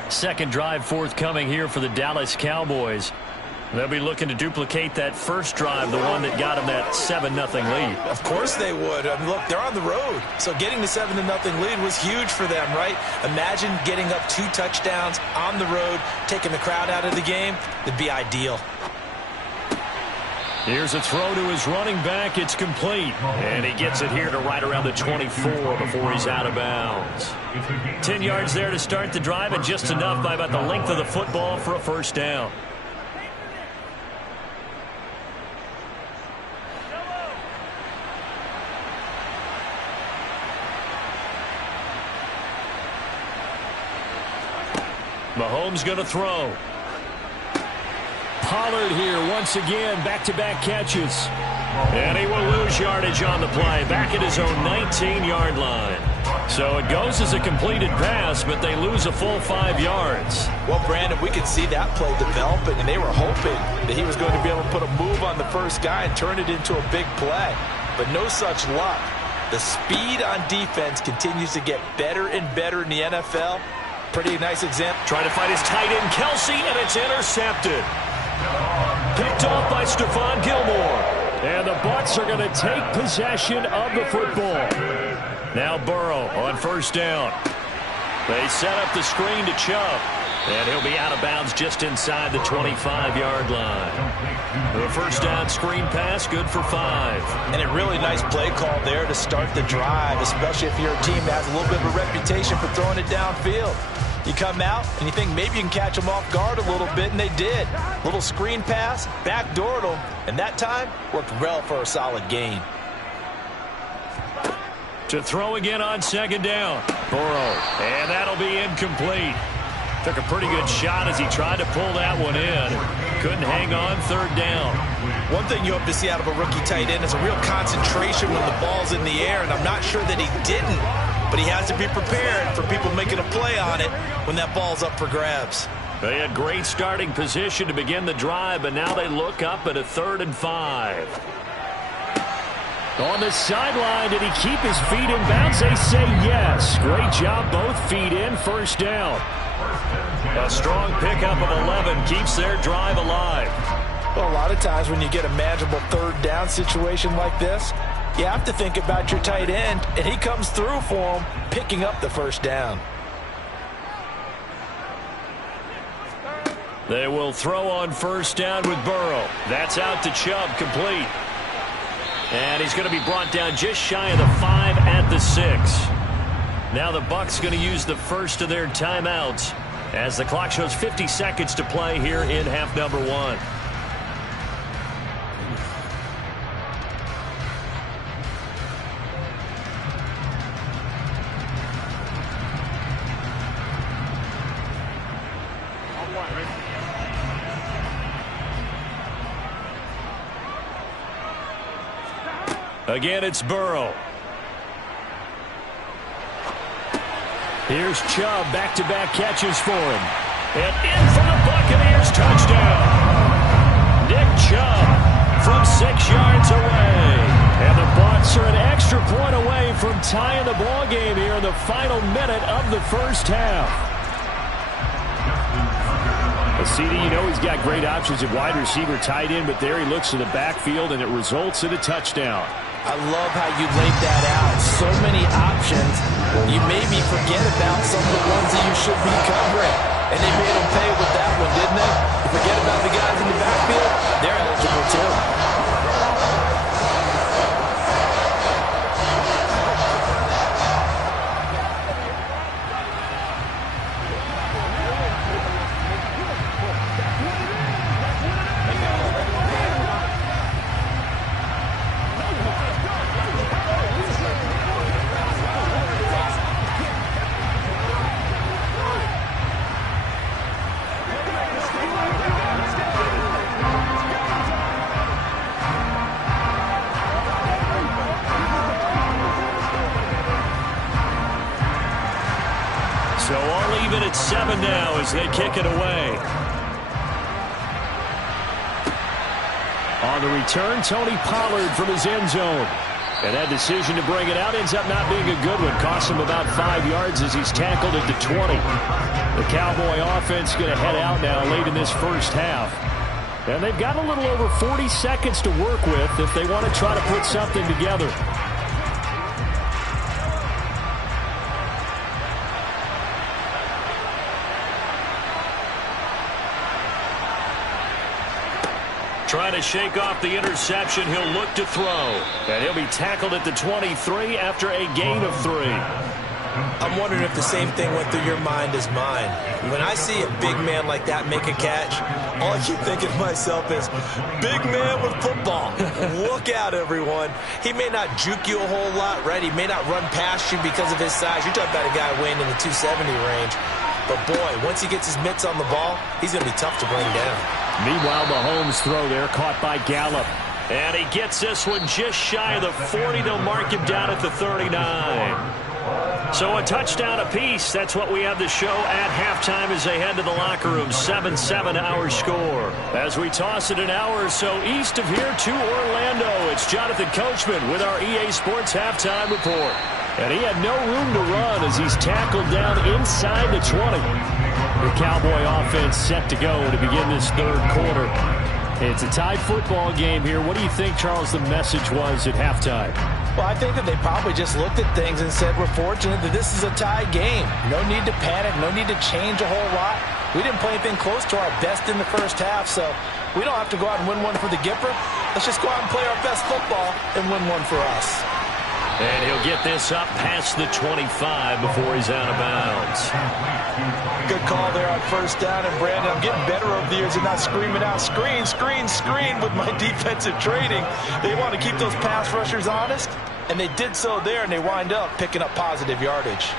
Second drive forthcoming here for the Dallas Cowboys. They'll be looking to duplicate that first drive, the one that got them that 7-0 lead. Of course they would. I mean, look, they're on the road. So getting the 7-0 lead was huge for them, right? Imagine getting up 2 touchdowns on the road, taking the crowd out of the game. It'd be ideal. Here's a throw to his running back. It's complete. And he gets it here to right around the 24 before he's out of bounds. 10 yards there to start the drive, and just enough by about the length of the football for a first down. Mahomes going to throw. Pollard here once again, back-to-back catches. And he will lose yardage on the play, back at his own 19-yard line. So it goes as a completed pass, but they lose a full 5 yards. Well, Brandon, we could see that play developing, and they were hoping that he was going to be able to put a move on the first guy and turn it into a big play. But no such luck. The speed on defense continues to get better and better in the NFL. Pretty nice example. Trying to find his tight end, Kelsey, and it's intercepted. Picked off by Stephon Gilmore. And the Bucs are going to take possession of the football. Now Burrow on first down. They set up the screen to Chubb. And he'll be out of bounds just inside the 25-yard line. The first down screen pass, good for 5. And a really nice play call there to start the drive, especially if your team has a little bit of a reputation for throwing it downfield. You come out and you think maybe you can catch them off guard a little bit, and they did. Little screen pass, backdoored them, and that time worked well for a solid gain. To throw again on second down. Burrow, and that'll be incomplete. Took a pretty good shot as he tried to pull that one in. Couldn't hang on, third down. One thing you hope to see out of a rookie tight end is a real concentration when the ball's in the air, and I'm not sure that he didn't, but he has to be prepared for people making a play on it when that ball's up for grabs. They had great starting position to begin the drive, but now they look up at a 3rd and 5. On the sideline, did he keep his feet in bounds? They say yes. Great job, both feet in, first down. A strong pickup of 11 keeps their drive alive. Well, a lot of times when you get a manageable third down situation like this, you have to think about your tight end, and he comes through for him, picking up the first down. They will throw on first down with Burrow. That's out to Chubb, complete. And he's going to be brought down just shy of the 5 at the 6. Now the Bucs going to use the first of their timeouts as the clock shows 50 seconds to play here in half number 1. Again, it's Burrow. Here's Chubb, back-to-back catches for him. And in for the Buccaneers, touchdown. Nick Chubb from 6 yards away. And the Bucs are an extra point away from tying the ball game here in the final minute of the first half. CD, you know he's got great options at wide receiver, tight end, but there he looks to the backfield, and it results in a touchdown. I love how you laid that out. So many options. You maybe forget about some of the ones that you should be covering. And they made them pay with that one, didn't they? You forget about the guys in the backfield. They're eligible too. So all even at 7 now as they kick it away. On the return, Tony Pollard from his end zone. And that decision to bring it out ends up not being a good one. Cost him about 5 yards as he's tackled at the 20. The Cowboy offense going to head out now late in this first half. And they've got a little over 40 seconds to work with if they want to try to put something together. Trying to shake off the interception. He'll look to throw. And he'll be tackled at the 23 after a gain of 3. I'm wondering if the same thing went through your mind as mine. When I see a big man like that make a catch, all I keep thinking to myself is, big man with football. Look out, everyone. He may not juke you a whole lot, right? He may not run past you because of his size. You're talking about a guy weighing in the 270 range. But, boy, once he gets his mitts on the ball, he's going to be tough to bring down. Meanwhile, Mahomes' throw there caught by Gallup. And he gets this one just shy of the 40. They'll mark him down at the 39. So a touchdown apiece. That's what we have to show at halftime as they head to the locker room. 7-7 our score. As we toss it an hour or so east of here to Orlando, it's Jonathan Coachman with our EA Sports Halftime Report. And he had no room to run as he's tackled down inside the 20. The Cowboy offense set to go to begin this third quarter. It's a tied football game here. What do you think, Charles, the message was at halftime? Well, I think that they probably just looked at things and said, we're fortunate that this is a tied game. No need to panic, no need to change a whole lot. We didn't play anything close to our best in the first half, so we don't have to go out and win one for the Gipper. Let's just go out and play our best football and win one for us. And he'll get this up past the 25 before he's out of bounds. Good call there on first down. And, Brandon, I'm getting better over the years and not screaming out, screen, screen, screen with my defensive training. They want to keep those pass rushers honest, and they did so there, and they wind up picking up positive yardage.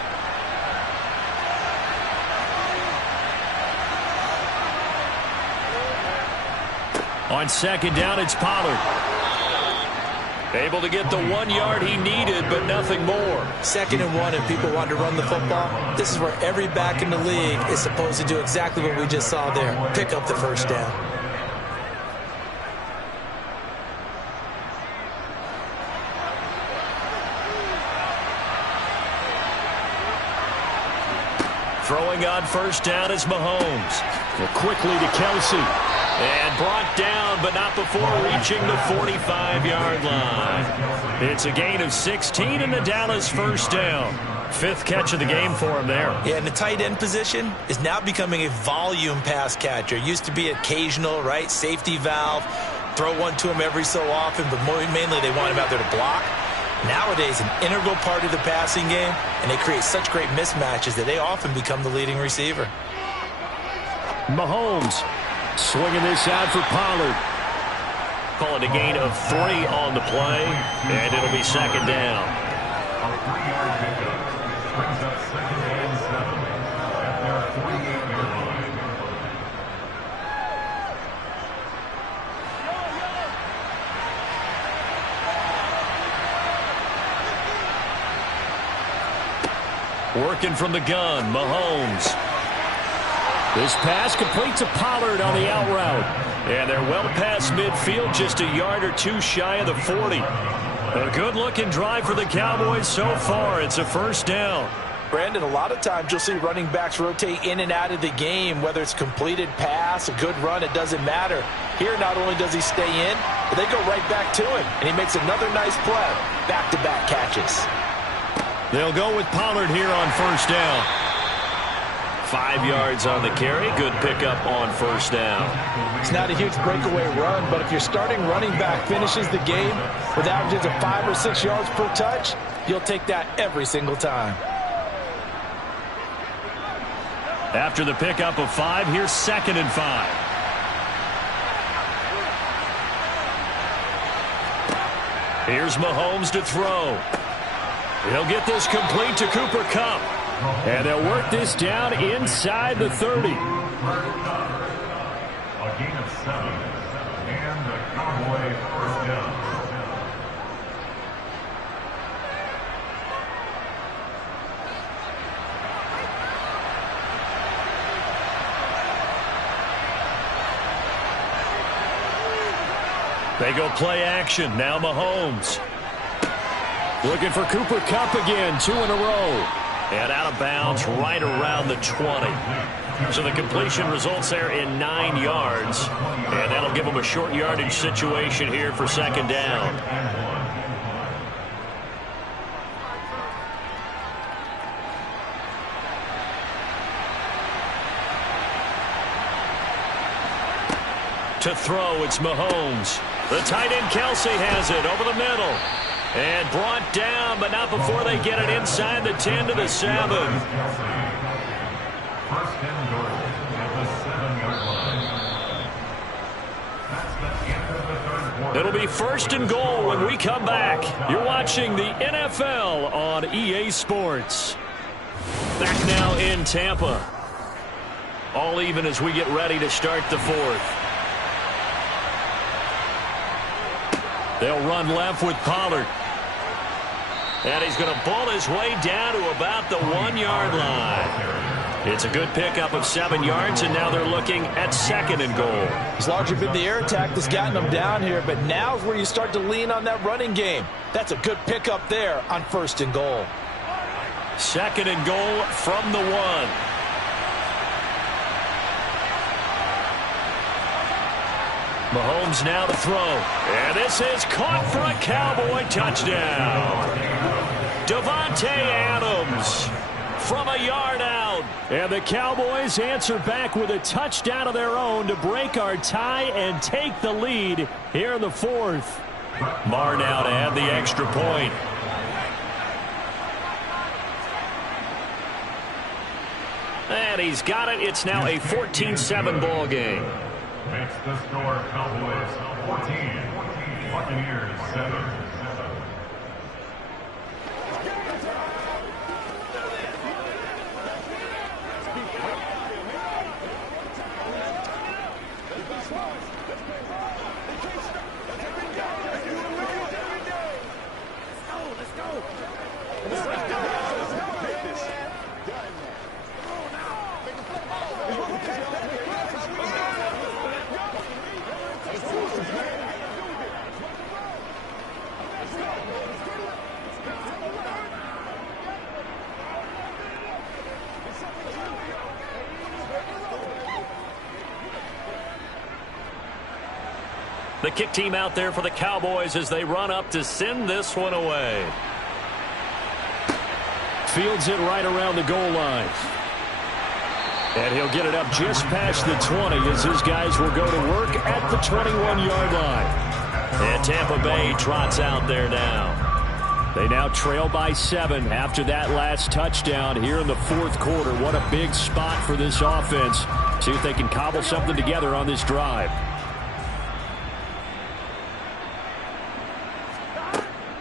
On second down, it's Pollard. Able to get the 1 yard he needed, but nothing more. 2nd and 1, and people want to run the football. This is where every back in the league is supposed to do exactly what we just saw there. Pick up the first down. Throwing on first down is Mahomes. Quickly to Kelsey. And brought down, but not before reaching the 45-yard line. It's a gain of 16 in the Dallas first down. 5th catch of the game for him there. Yeah, and the tight end position is now becoming a volume pass catcher. Used to be occasional, right? Safety valve. Throw one to him every so often, but mainly they want him out there to block. Nowadays, an integral part of the passing game, and they create such great mismatches that they often become the leading receiver. Mahomes swinging this out for Pollard. Call it a gain of 3 on the play, and it'll be second down. On a 3-yard pickup, brings up 2nd and 7 at their 48-yard line. Working from the gun, Mahomes. This pass complete to Pollard on the out route. And they're well past midfield, just a yard or two shy of the 40. A good-looking drive for the Cowboys so far. It's a first down. Brandon, a lot of times you'll see running backs rotate in and out of the game, whether it's completed pass, a good run, it doesn't matter. Here, not only does he stay in, but they go right back to him, and he makes another nice play. Back-to-back catches. They'll go with Pollard here on first down. 5 yards on the carry. Good pickup on first down. It's not a huge breakaway run, but if your starting running back finishes the game with averages of 5 or 6 yards per touch, you'll take that every single time. After the pickup of 5, here's 2nd and 5. Here's Mahomes to throw. He'll get this complete to Cooper Kupp. And they'll work this down inside the 30. A gain of 7. And the Cowboy first down. They go play action. Now Mahomes. Looking for Cooper Kupp again. 2 in a row. And out of bounds right around the 20. So the completion results there in 9 yards. And that'll give them a short yardage situation here for 2nd down. To throw, it's Mahomes. The tight end Kelsey has it over the middle. And brought down, but not before they get it inside the 10 to the 7. First and goal at the 7-yard line. That's the end of the third quarter. It'll be 1st and goal when we come back. You're watching the NFL on EA Sports. Back now in Tampa. All even as we get ready to start the 4th. They'll run left with Pollard. And he's going to ball his way down to about the 1-yard line. It's a good pickup of 7 yards, and now they're looking at 2nd and goal. It's largely been the air attack that's gotten them down here, but now's where you start to lean on that running game. That's a good pickup there on 1st and goal. 2nd and goal from the 1. Mahomes now to throw. And this is caught for a Cowboy touchdown. Davante Adams from a yard out. And the Cowboys answer back with a touchdown of their own to break our tie and take the lead here in the 4th. Marr now to add the extra point. And he's got it. It's now a 14-7 ball game. Makes the score Cowboys 14, Buccaneers 7. The kick team out there for the Cowboys as they run up to send this one away. Fields it right around the goal line. And he'll get it up just past the 20 as his guys will go to work at the 21-yard line. And Tampa Bay trots out there now. They now trail by 7 after that last touchdown here in the 4th quarter. What a big spot for this offense. See if they can cobble something together on this drive.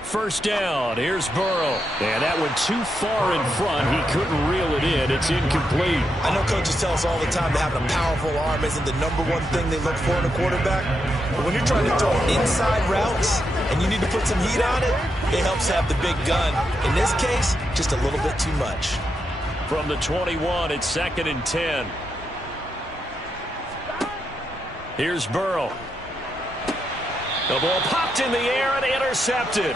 First down. Here's Burrow. And that went too far in front. He couldn't reel it in. It's incomplete. I know coaches tell us all the time that having a powerful arm isn't the #1 thing they look for in a quarterback. But when you're trying to throw inside routes and you need to put some heat on it, it helps to have the big gun. In this case, just a little bit too much. From the 21, it's 2nd and 10. Here's Burrow. The ball popped in the air and intercepted.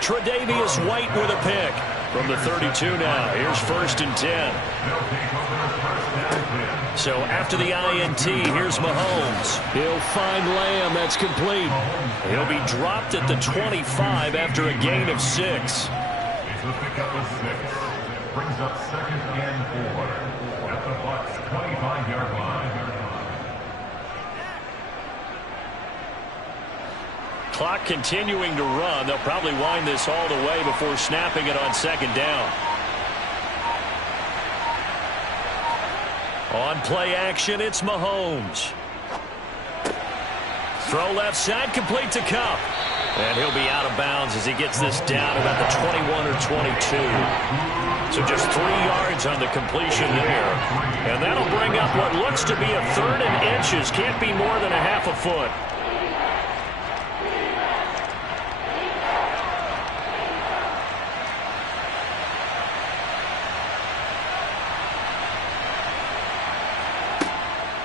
Tre'Davious White with a pick. From the 32 now, here's 1st and 10. So after the INT, here's Mahomes. He'll find Lamb. That's complete. He'll be dropped at the 25 after a gain of 6. It's a pickup of 6. Brings up 2nd and 4 at the Bucs 25-yard line. Clock continuing to run. They'll probably wind this all the way before snapping it on 2nd down. On play action, it's Mahomes. Throw left side, complete to Kupp. And he'll be out of bounds as he gets this down about the 21 or 22. So just 3 yards on the completion there. And that'll bring up what looks to be a 3rd and inches. Can't be more than a half a foot.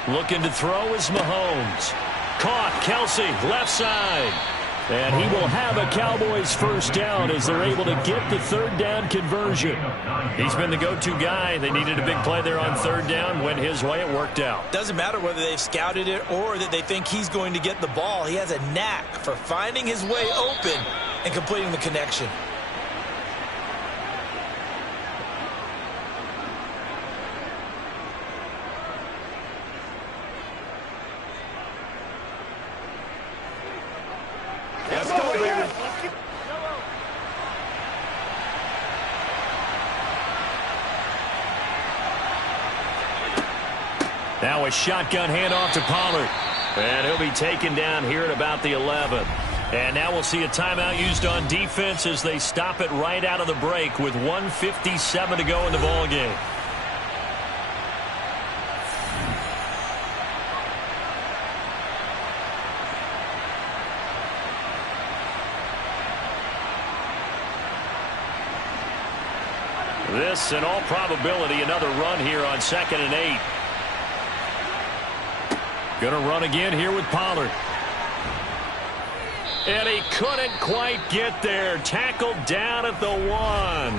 Looking to throw is Mahomes. Caught, Kelsey, left side. And he will have a Cowboys 1st down as they're able to get the 3rd down conversion. He's been the go-to guy. They needed a big play there on 3rd down. Went his way. It worked out. Doesn't matter whether they've scouted it or that they think he's going to get the ball. He has a knack for finding his way open and completing the connection. Let's go, baby. Now a shotgun handoff to Pollard. And he'll be taken down here at about the 11. And now we'll see a timeout used on defense as they stop it right out of the break with 1:57 to go in the ballgame. This, in all probability, another run here on 2nd and 8. Going to run again here with Pollard. And he couldn't quite get there. Tackled down at the 1.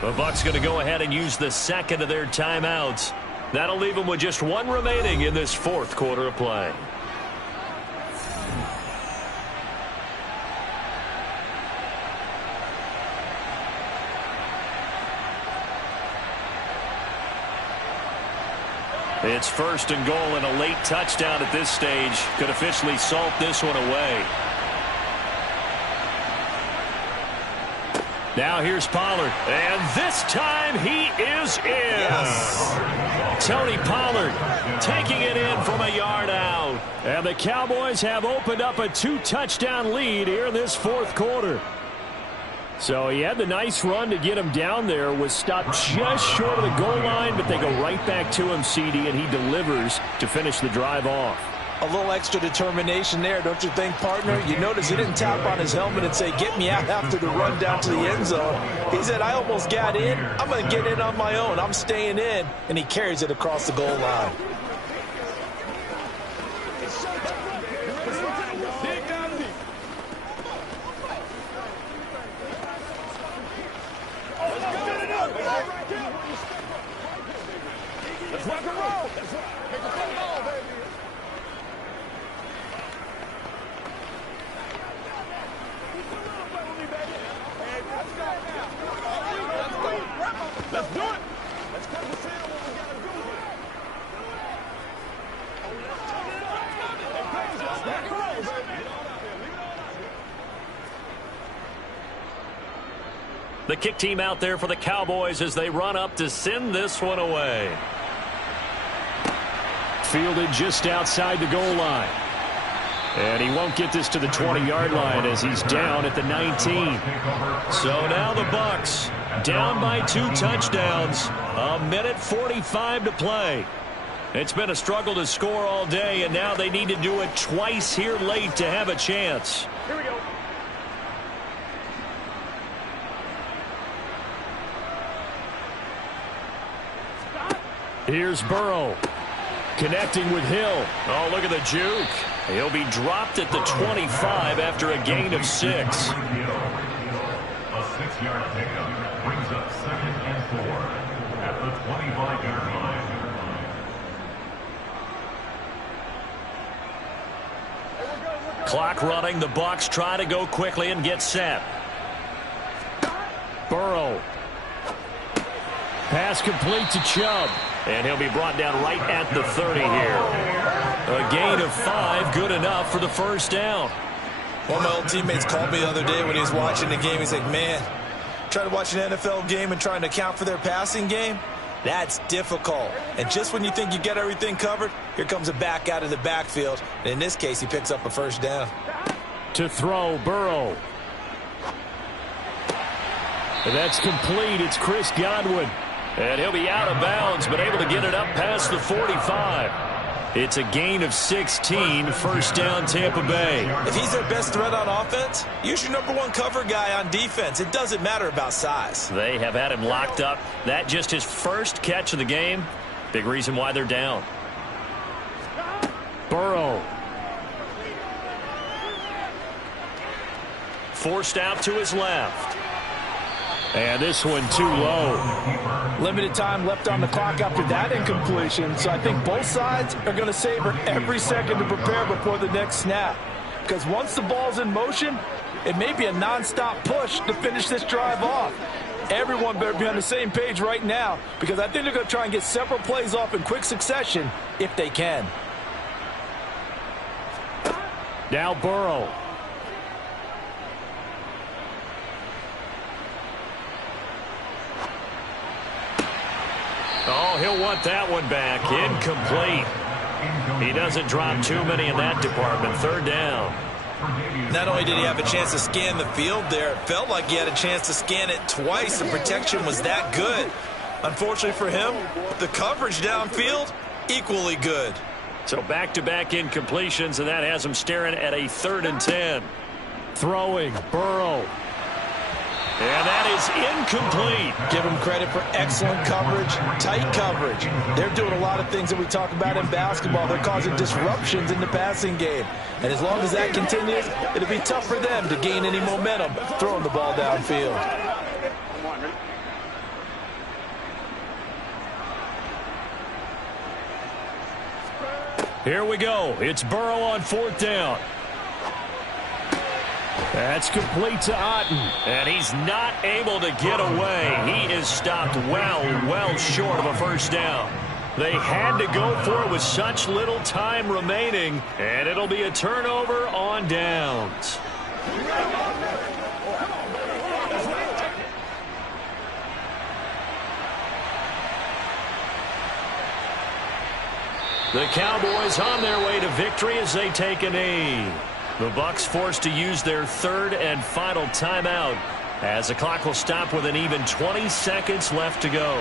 The Bucs going to go ahead and use the 2nd of their timeouts. That'll leave them with just 1 remaining in this 4th quarter of play. It's 1st and goal, and a late touchdown at this stage could officially salt this one away. Now here's Pollard, and this time he is in. Yes. Tony Pollard taking it in from a yard out. And the Cowboys have opened up a 2-touchdown lead here in this 4th quarter. So he had the nice run to get him down there, was stopped just short of the goal line, but they go right back to him, CD, and he delivers to finish the drive off. A little extra determination there, don't you think, partner? You notice he didn't tap on his helmet and say, get me out after the run down to the end zone. He said, I almost got in. I'm going to get in on my own. I'm staying in. And he carries it across the goal line. Let's rock and roll. Make a play ball, baby. Let's do it. Let's cut the seal what we got to do here. Let's rock and roll, baby. The kick team out there for the Cowboys as they run up to send this one away. Fielded just outside the goal line. And he won't get this to the 20-yard line as he's down at the 19. So now the Bucs down by 2 touchdowns. 1:45 to play. It's been a struggle to score all day, and now they need to do it twice here late to have a chance. Here we go. Here's Burrow. Connecting with Hill. Oh, look at the juke. He'll be dropped at the 25 after a gain of 6. A 6-yard pickup. brings up 2nd and 4 at the 25-yard line. Clock running. The Bucs try to go quickly and get set. Burrow. Pass complete to Chubb. And he'll be brought down right at the 30 here. A gain of 5, good enough for the first down. One of my old teammates called me the other day when he was watching the game. He's like, man, trying to watch an NFL game and trying to account for their passing game, that's difficult. And just when you think you get everything covered, here comes a back out of the backfield. And in this case, he picks up a first down. To throw, Burrow. And that's complete. It's Chris Godwin. And he'll be out of bounds, but able to get it up past the 45. It's a gain of 16, first down Tampa Bay. If he's their best threat on offense, use your #1 cover guy on defense. It doesn't matter about size. They have had him locked up. That just his first catch of the game. Big reason why they're down. Burrow. Forced out to his left. And this one too low. Limited time left on the clock after that incompletion, so I think both sides are going to savor every second to prepare before the next snap. Because once the ball's in motion, it may be a non-stop push to finish this drive off. Everyone better be on the same page right now, because I think they're going to try and get several plays off in quick succession if they can. Now Burrow. Oh, he'll want that one back. Incomplete. He doesn't drop too many in that department. Third down. Not only did he have a chance to scan the field there, it felt like he had a chance to scan it twice. The protection was that good. Unfortunately for him, the coverage downfield, equally good. So back-to-back incompletions, and that has him staring at a 3rd and 10. Throwing, Burrow. And that is incomplete. Give them credit for excellent coverage, tight coverage. They're doing a lot of things that we talk about in basketball. They're causing disruptions in the passing game. And as long as that continues, it'll be tough for them to gain any momentum throwing the ball downfield. Here we go. It's Burrow on 4th down. That's complete to Otten, and he's not able to get away. He is stopped well short of a first down. They had to go for it with such little time remaining, and it'll be a turnover on downs. The Cowboys on their way to victory as they take a knee. The Bucs forced to use their 3rd and final timeout as the clock will stop with an even 20 seconds left to go.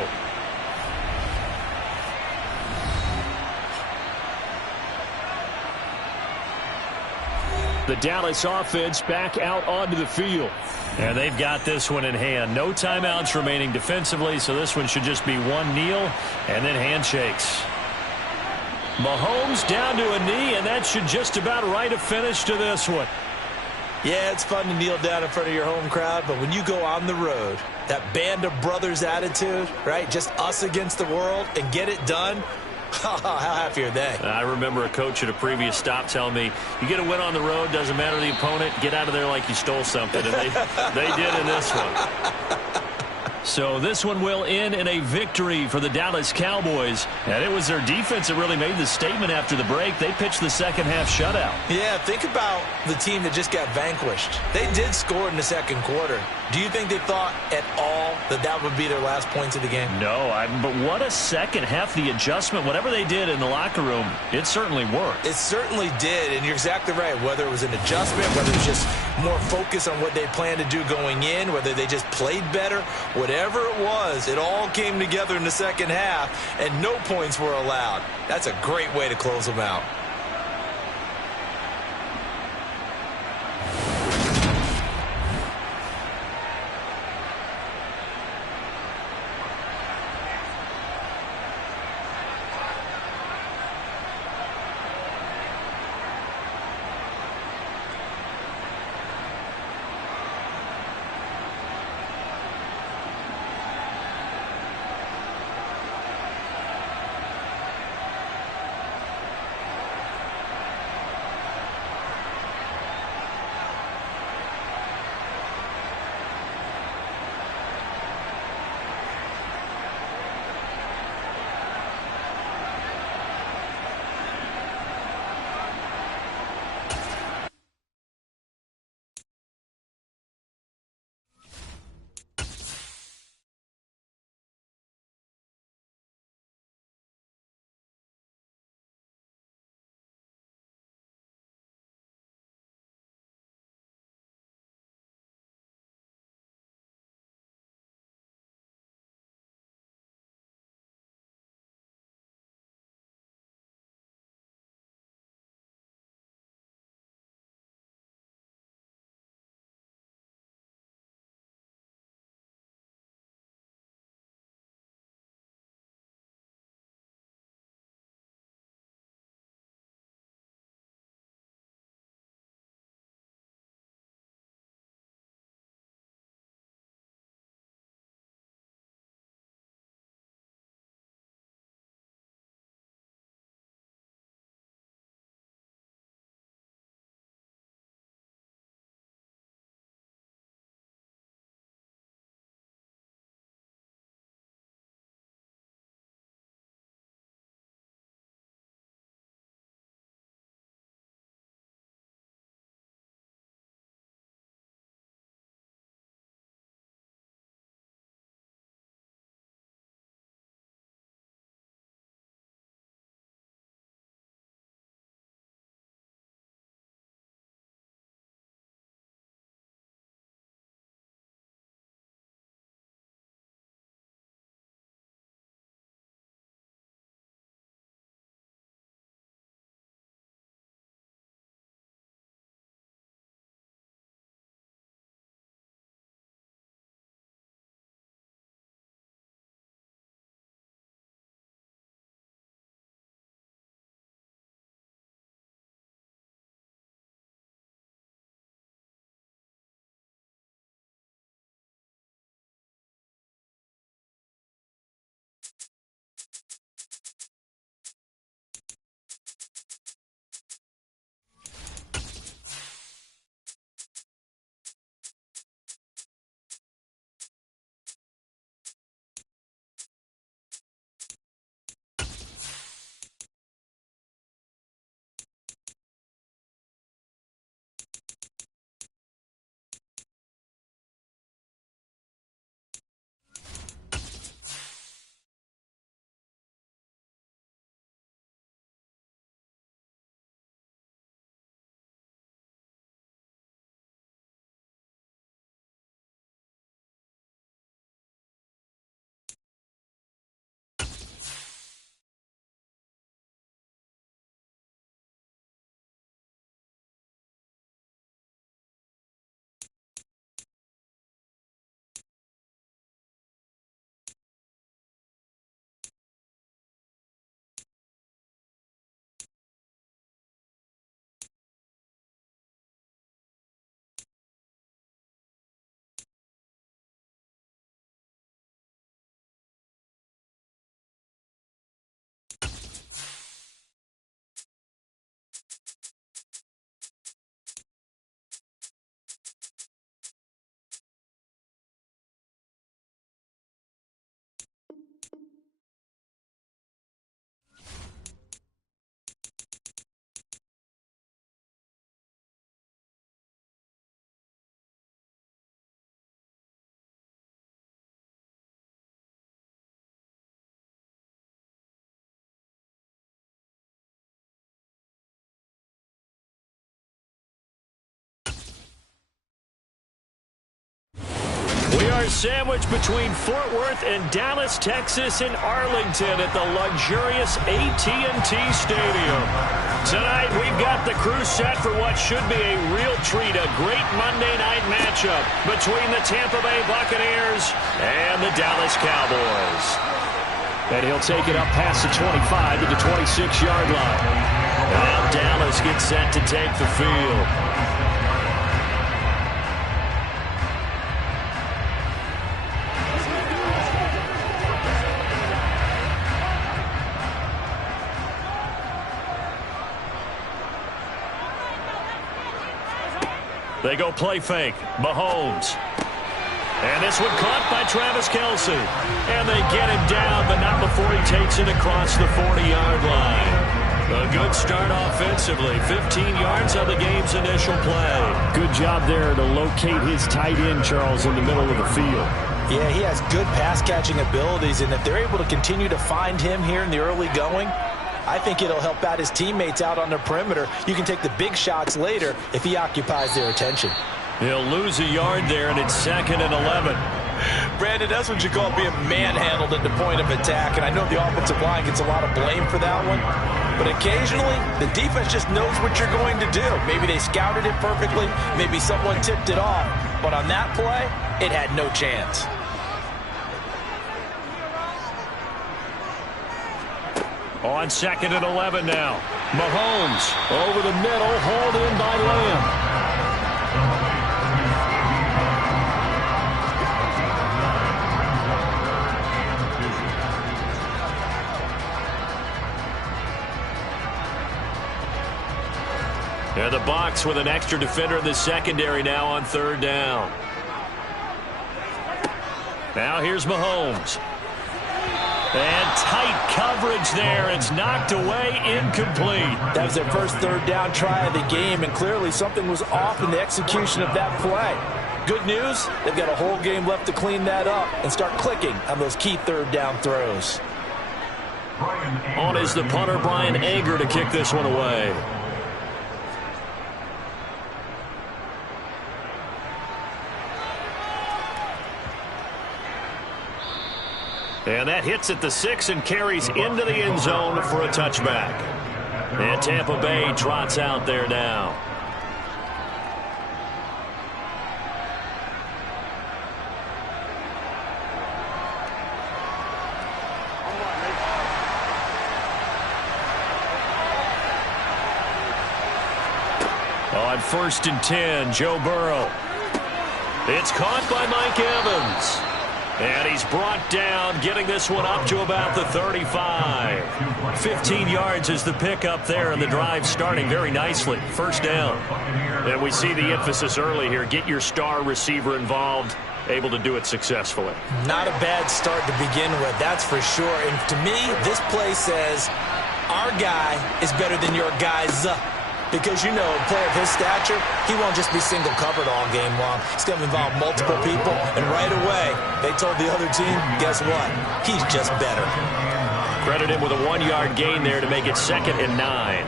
The Dallas offense back out onto the field. And they've got this one in hand. No timeouts remaining defensively, so this one should just be one kneel and then handshakes. Mahomes down to a knee, and that should just about write a finish to this one. Yeah, it's fun to kneel down in front of your home crowd, but when you go on the road, that band of brothers attitude, right, just us against the world, and get it done, how happy are they? I remember a coach at a previous stop telling me, you get a win on the road, doesn't matter the opponent, get out of there like you stole something, and they did in this one. So this one will end in a victory for the Dallas Cowboys. And it was their defense that really made the statement after the break. They pitched the second-half shutout. Yeah, think about the team that just got vanquished. They did score in the second quarter. Do you think they thought at all that that would be their last points of the game? No, but what a second half. The adjustment, whatever they did in the locker room, it certainly worked. It certainly did, and you're exactly right. Whether it was an adjustment, whether it was just more focus on what they planned to do going in, whether they just played better, whatever it was, it all came together in the second half, and no points were allowed. That's a great way to close them out. are sandwiched between Fort Worth and Dallas, Texas, and Arlington at the luxurious AT&T Stadium. Tonight, we've got the crew set for what should be a real treat, a great Monday night matchup between the Tampa Bay Buccaneers and the Dallas Cowboys. And he'll take it up past the 25 to the 26-yard line. Now Dallas gets set to take the field. They go play fake. Mahomes. And this one caught by Travis Kelce. And they get him down, but not before he takes it across the 40-yard line. A good start offensively. 15 yards on the game's initial play. Good job there to locate his tight end, Charles, in the middle of the field. Yeah, he has good pass-catching abilities, and if they're able to continue to find him here in the early going, I think it'll help out his teammates out on the perimeter. You can take the big shots later if he occupies their attention. He'll lose a yard there, and it's 2nd and 11. Brandon, that's what you call being manhandled at the point of attack, and I know the offensive line gets a lot of blame for that one. But occasionally, the defense just knows what you're going to do. Maybe they scouted it perfectly. Maybe someone tipped it off. But on that play, it had no chance. On 2nd and 11 now. Mahomes over the middle, hauled in by Lamb. And the Bucs with an extra defender in the secondary now on 3rd down. Now here's Mahomes. And tight coverage there. It's knocked away, incomplete. That was their first 3rd down try of the game, and clearly something was off in the execution of that play. Good news, they've got a whole game left to clean that up and start clicking on those key 3rd down throws. On is the punter, Brian Anger, to kick this one away. And that hits at the 6 and carries into the end zone for a touchback. And Tampa Bay trots out there now. On 1st and 10, Joe Burrow. It's caught by Mike Evans. And he's brought down, getting this one up to about the 35. 15 yards is the pickup there, and the drive starting very nicely. 1st down. And we see the emphasis early here. Get your star receiver involved, able to do it successfully. Not a bad start to begin with, that's for sure. And to me, this play says our guy is better than your guy's. Because, you know, a player of his stature, he won't just be single covered all game long. He's going to involve multiple people, and right away, they told the other team, guess what? He's just better. Credit him with a 1-yard gain there to make it 2nd and 9.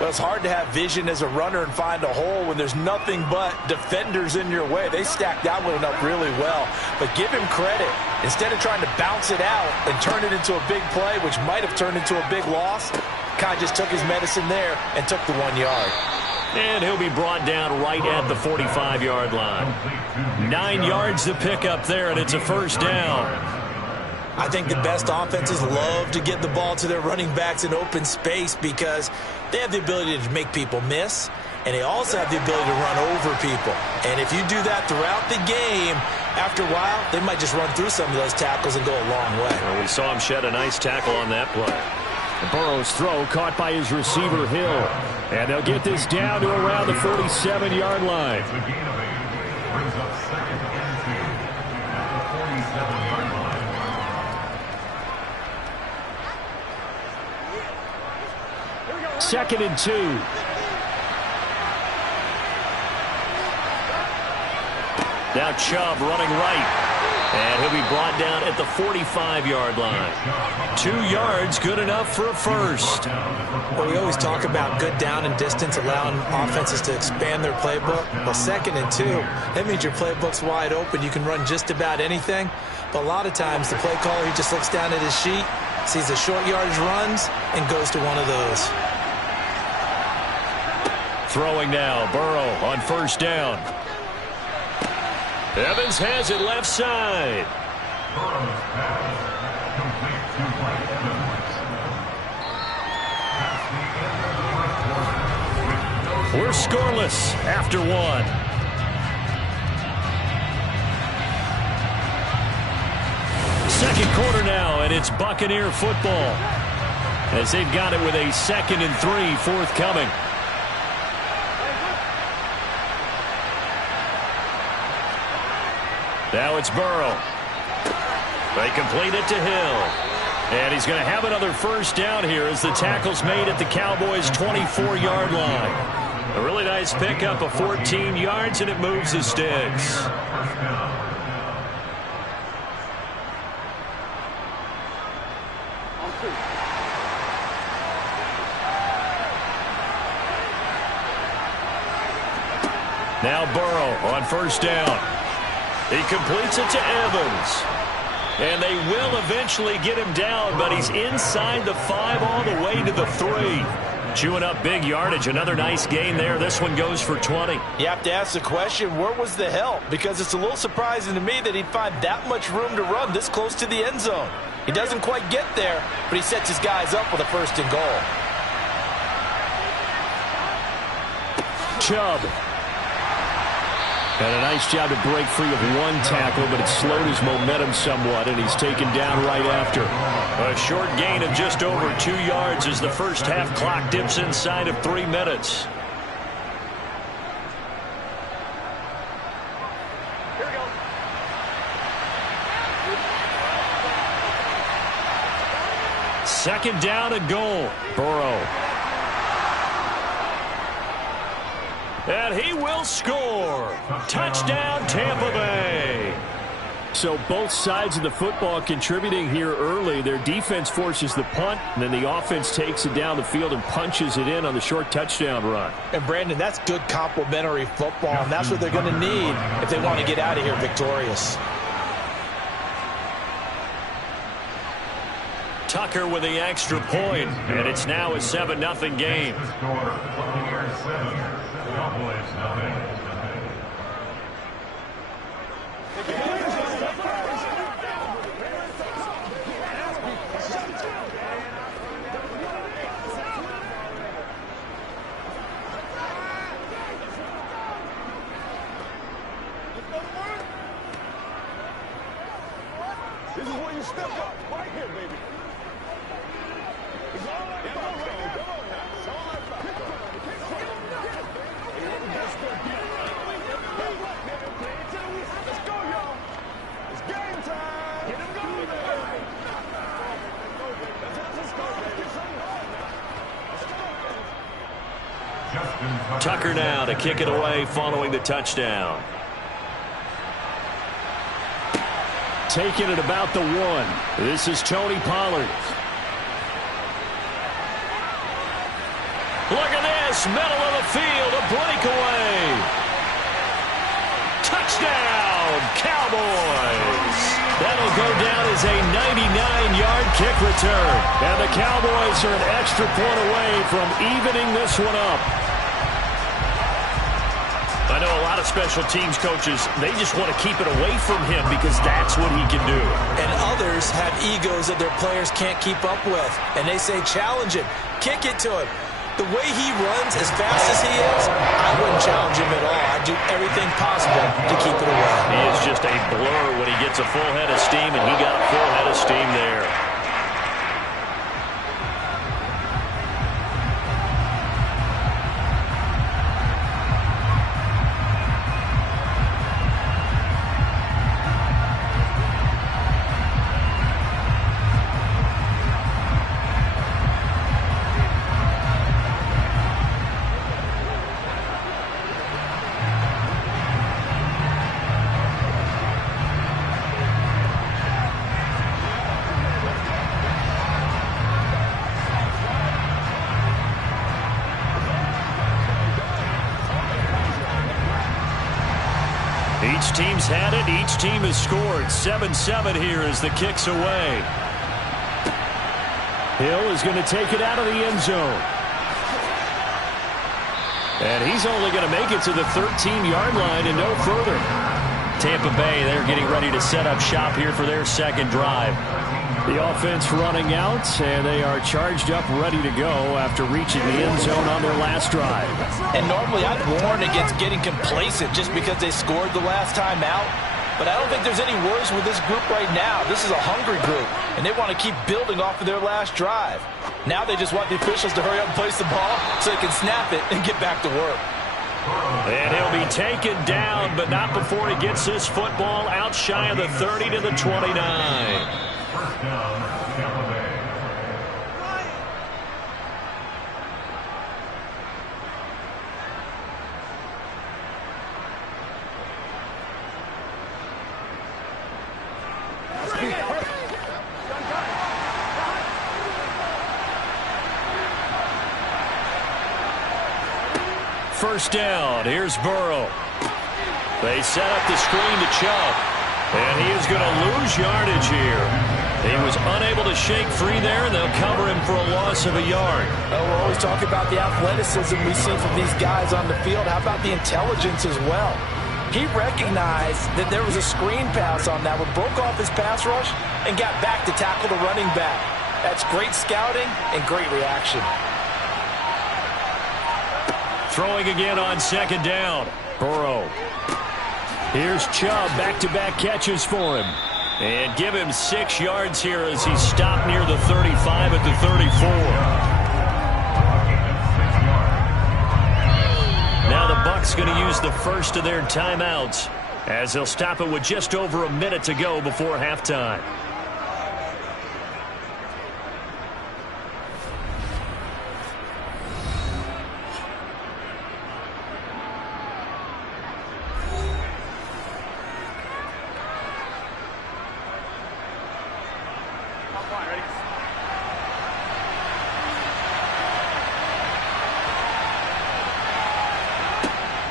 Well, it's hard to have vision as a runner and find a hole when there's nothing but defenders in your way. They stacked that one up really well. But give him credit. Instead of trying to bounce it out and turn it into a big play, which might have turned into a big loss, Kai just took his medicine there and took the 1 yard. And he'll be brought down right at the 45-yard line. 9 yards to pick up there, and it's a 1st down. I think the best offenses love to get the ball to their running backs in open space because they have the ability to make people miss, and they also have the ability to run over people. And if you do that throughout the game, after a while, they might just run through some of those tackles and go a long way. Well, we saw him shed a nice tackle on that play. Burrow's throw caught by his receiver, Hill. And they'll get this down to around the 47-yard line. The gain of 8 brings up 2nd and 2 at the 47-yard line. Second and 2. Now Chubb running right. And he'll be brought down at the 45-yard line. 2 yards, good enough for a first. Well, we always talk about good down and distance, allowing offenses to expand their playbook. Well, 2nd and 2, that means your playbook's wide open. You can run just about anything. But a lot of times, the play caller, he just looks down at his sheet, sees the short yardage runs, and goes to one of those. Throwing now, Burrow on first down. Evans has it left side. Burrow's pass complete to Mike Evans. That's the end of the first quarter. We're scoreless after 1. Second quarter now, and it's Buccaneer football as they've got it with a 2nd and 3 forthcoming. Now it's Burrow. They complete it to Hill. And he's going to have another first down here as the tackle's made at the Cowboys' 24-yard line. A really nice pickup of 14 yards, and it moves the sticks. Now Burrow on first down. He completes it to Evans. And they will eventually get him down, but he's inside the 5 all the way to the 3. Chewing up big yardage. Another nice gain there. This one goes for 20. You have to ask the question, where was the help? Because it's a little surprising to me that he'd find that much room to run this close to the end zone. He doesn't quite get there, but he sets his guys up with a 1st and goal. Chubb. And a nice job to break free of 1 tackle, but it slowed his momentum somewhat, and he's taken down right after. A short gain of just over 2 yards as the first half clock dips inside of 3 minutes. Second down and goal. Burrow. And he will score. Touchdown, Tampa Bay. So both sides of the football contributing here early. Their defense forces the punt, and then the offense takes it down the field and punches it in on the short touchdown run. And, Brandon, that's good complementary football, and that's what they're going to need if they want to get out of here victorious. Tucker with the extra point, and it's now a 7-0 game. Buccaneers 7, Cowboys nothing. This is where you step up, right here, baby. It's all like come on now. It's all like let's go, y'all. It's game time. Get him going, baby. Let's go, baby. Tucker now to kick it away following the touchdown. Taking it about the 1. This is Tony Pollard. Look at this, middle of the field, a breakaway. Touchdown, Cowboys. That'll go down as a 99-yard kick return. And the Cowboys are an extra point away from evening this one up. I know a lot of special teams coaches, they just want to keep it away from him because that's what he can do. And others have egos that their players can't keep up with. And they say, challenge him, kick it to him. The way he runs as fast as he is, I wouldn't challenge him at all. I'd do everything possible to keep it away. He is just a blur when he gets a full head of steam, and he got a full head of steam there. team's had it. Each team has scored. 7-7 here as the kick's away. Hill is going to take it out of the end zone. And he's only going to make it to the 13-yard line and no further. Tampa Bay, they're getting ready to set up shop here for their second drive. The offense running out, and they are charged up, ready to go after reaching the end zone on their last drive. And normally I'd warn against getting complacent just because they scored the last time out. But I don't think there's any worries with this group right now. This is a hungry group, and they want to keep building off of their last drive. Now they just want the officials to hurry up and place the ball so they can snap it and get back to work. And he'll be taken down, but not before he gets this football out shy of the 30 to the 29. First down, Tampa Bay. First down. Here's Burrow. They set up the screen to Chubb. And he is going to lose yardage here. He was unable to shake free there, and they'll cover him for a loss of a yard. Oh, we're always talking about the athleticism we see from these guys on the field. How about the intelligence as well? He recognized that there was a screen pass on that one, broke off his pass rush, and got back to tackle the running back. That's great scouting and great reaction. Throwing again on second down. Burrow. Here's Chubb, back-to-back catches for him. And give him 6 yards here as he stopped near the 35 at the 34. Now the Bucs going to use the first of their timeouts as they'll stop it with just over a minute to go before halftime.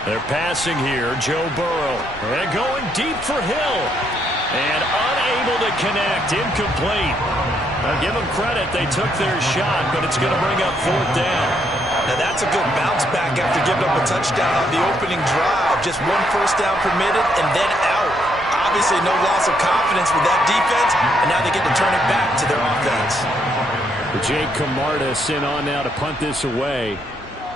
They're passing here, Joe Burrow. And going deep for Hill. And unable to connect, incomplete. I'll give them credit, they took their shot, but it's going to bring up fourth down. Now that's a good bounce back after giving up a touchdown on the opening drive. Just 1 first down permitted and then out. Obviously no loss of confidence with that defense, and now they get to turn it back to their offense. Jake Camarda sent on now to punt this away.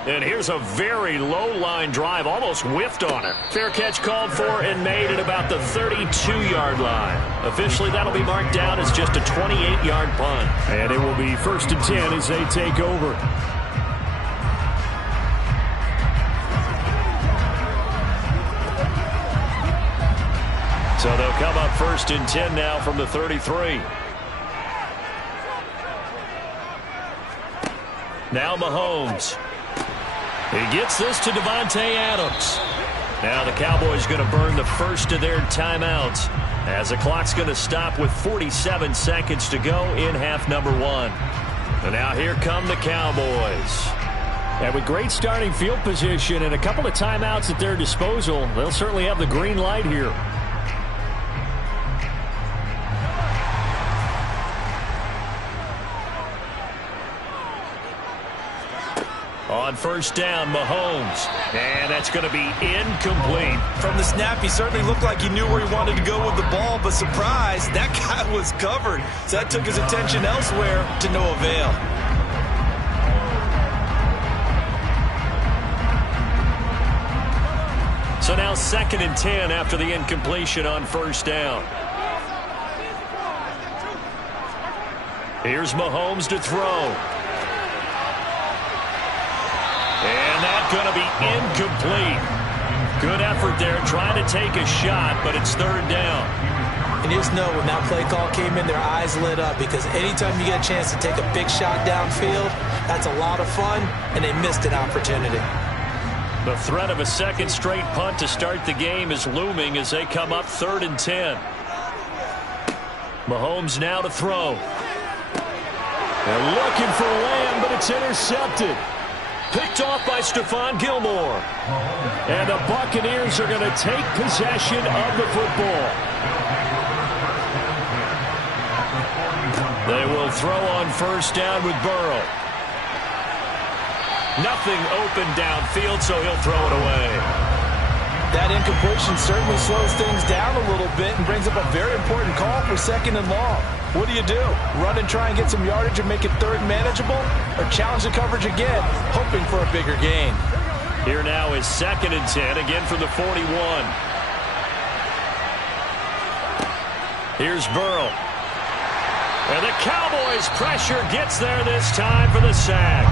And here's a very low-line drive, almost whiffed on it. Fair catch called for and made at about the 32-yard line. Officially, that'll be marked down as just a 28-yard punt. And it will be 1st and 10 as they take over. So they'll come up 1st and 10 now from the 33. Now Mahomes. He gets this to Davante Adams. Now the Cowboys going to burn the first of their timeouts as the clock's going to stop with 47 seconds to go in half number 1. And now here come the Cowboys. And with great starting field position and a couple of timeouts at their disposal, they'll certainly have the green light here. On first down, Mahomes. And that's going to be incomplete. From the snap, he certainly looked like he knew where he wanted to go with the ball, but surprise, that guy was covered. So that took his attention elsewhere to no avail. So now 2nd and 10 after the incompletion on first down. Here's Mahomes to throw. And that's going to be incomplete. Good effort there trying to take a shot, but it's 3rd down. And you just know when that play call came in, their eyes lit up because anytime you get a chance to take a big shot downfield, that's a lot of fun, and they missed an opportunity. The threat of a second straight punt to start the game is looming as they come up 3rd and 10. Mahomes now to throw. They're looking for Lamb, but it's intercepted. Picked off by Stephon Gilmore. And the Buccaneers are going to take possession of the football. They will throw on first down with Burrow. Nothing open downfield, so he'll throw it away. That incompletion certainly slows things down a little bit and brings up a very important call for 2nd and long. What do? Run and try and get some yardage and make it 3rd manageable? Or challenge the coverage again, hoping for a bigger gain? Here now is 2nd and 10, again from the 41. Here's Burrow. And the Cowboys' pressure gets there this time for the sack.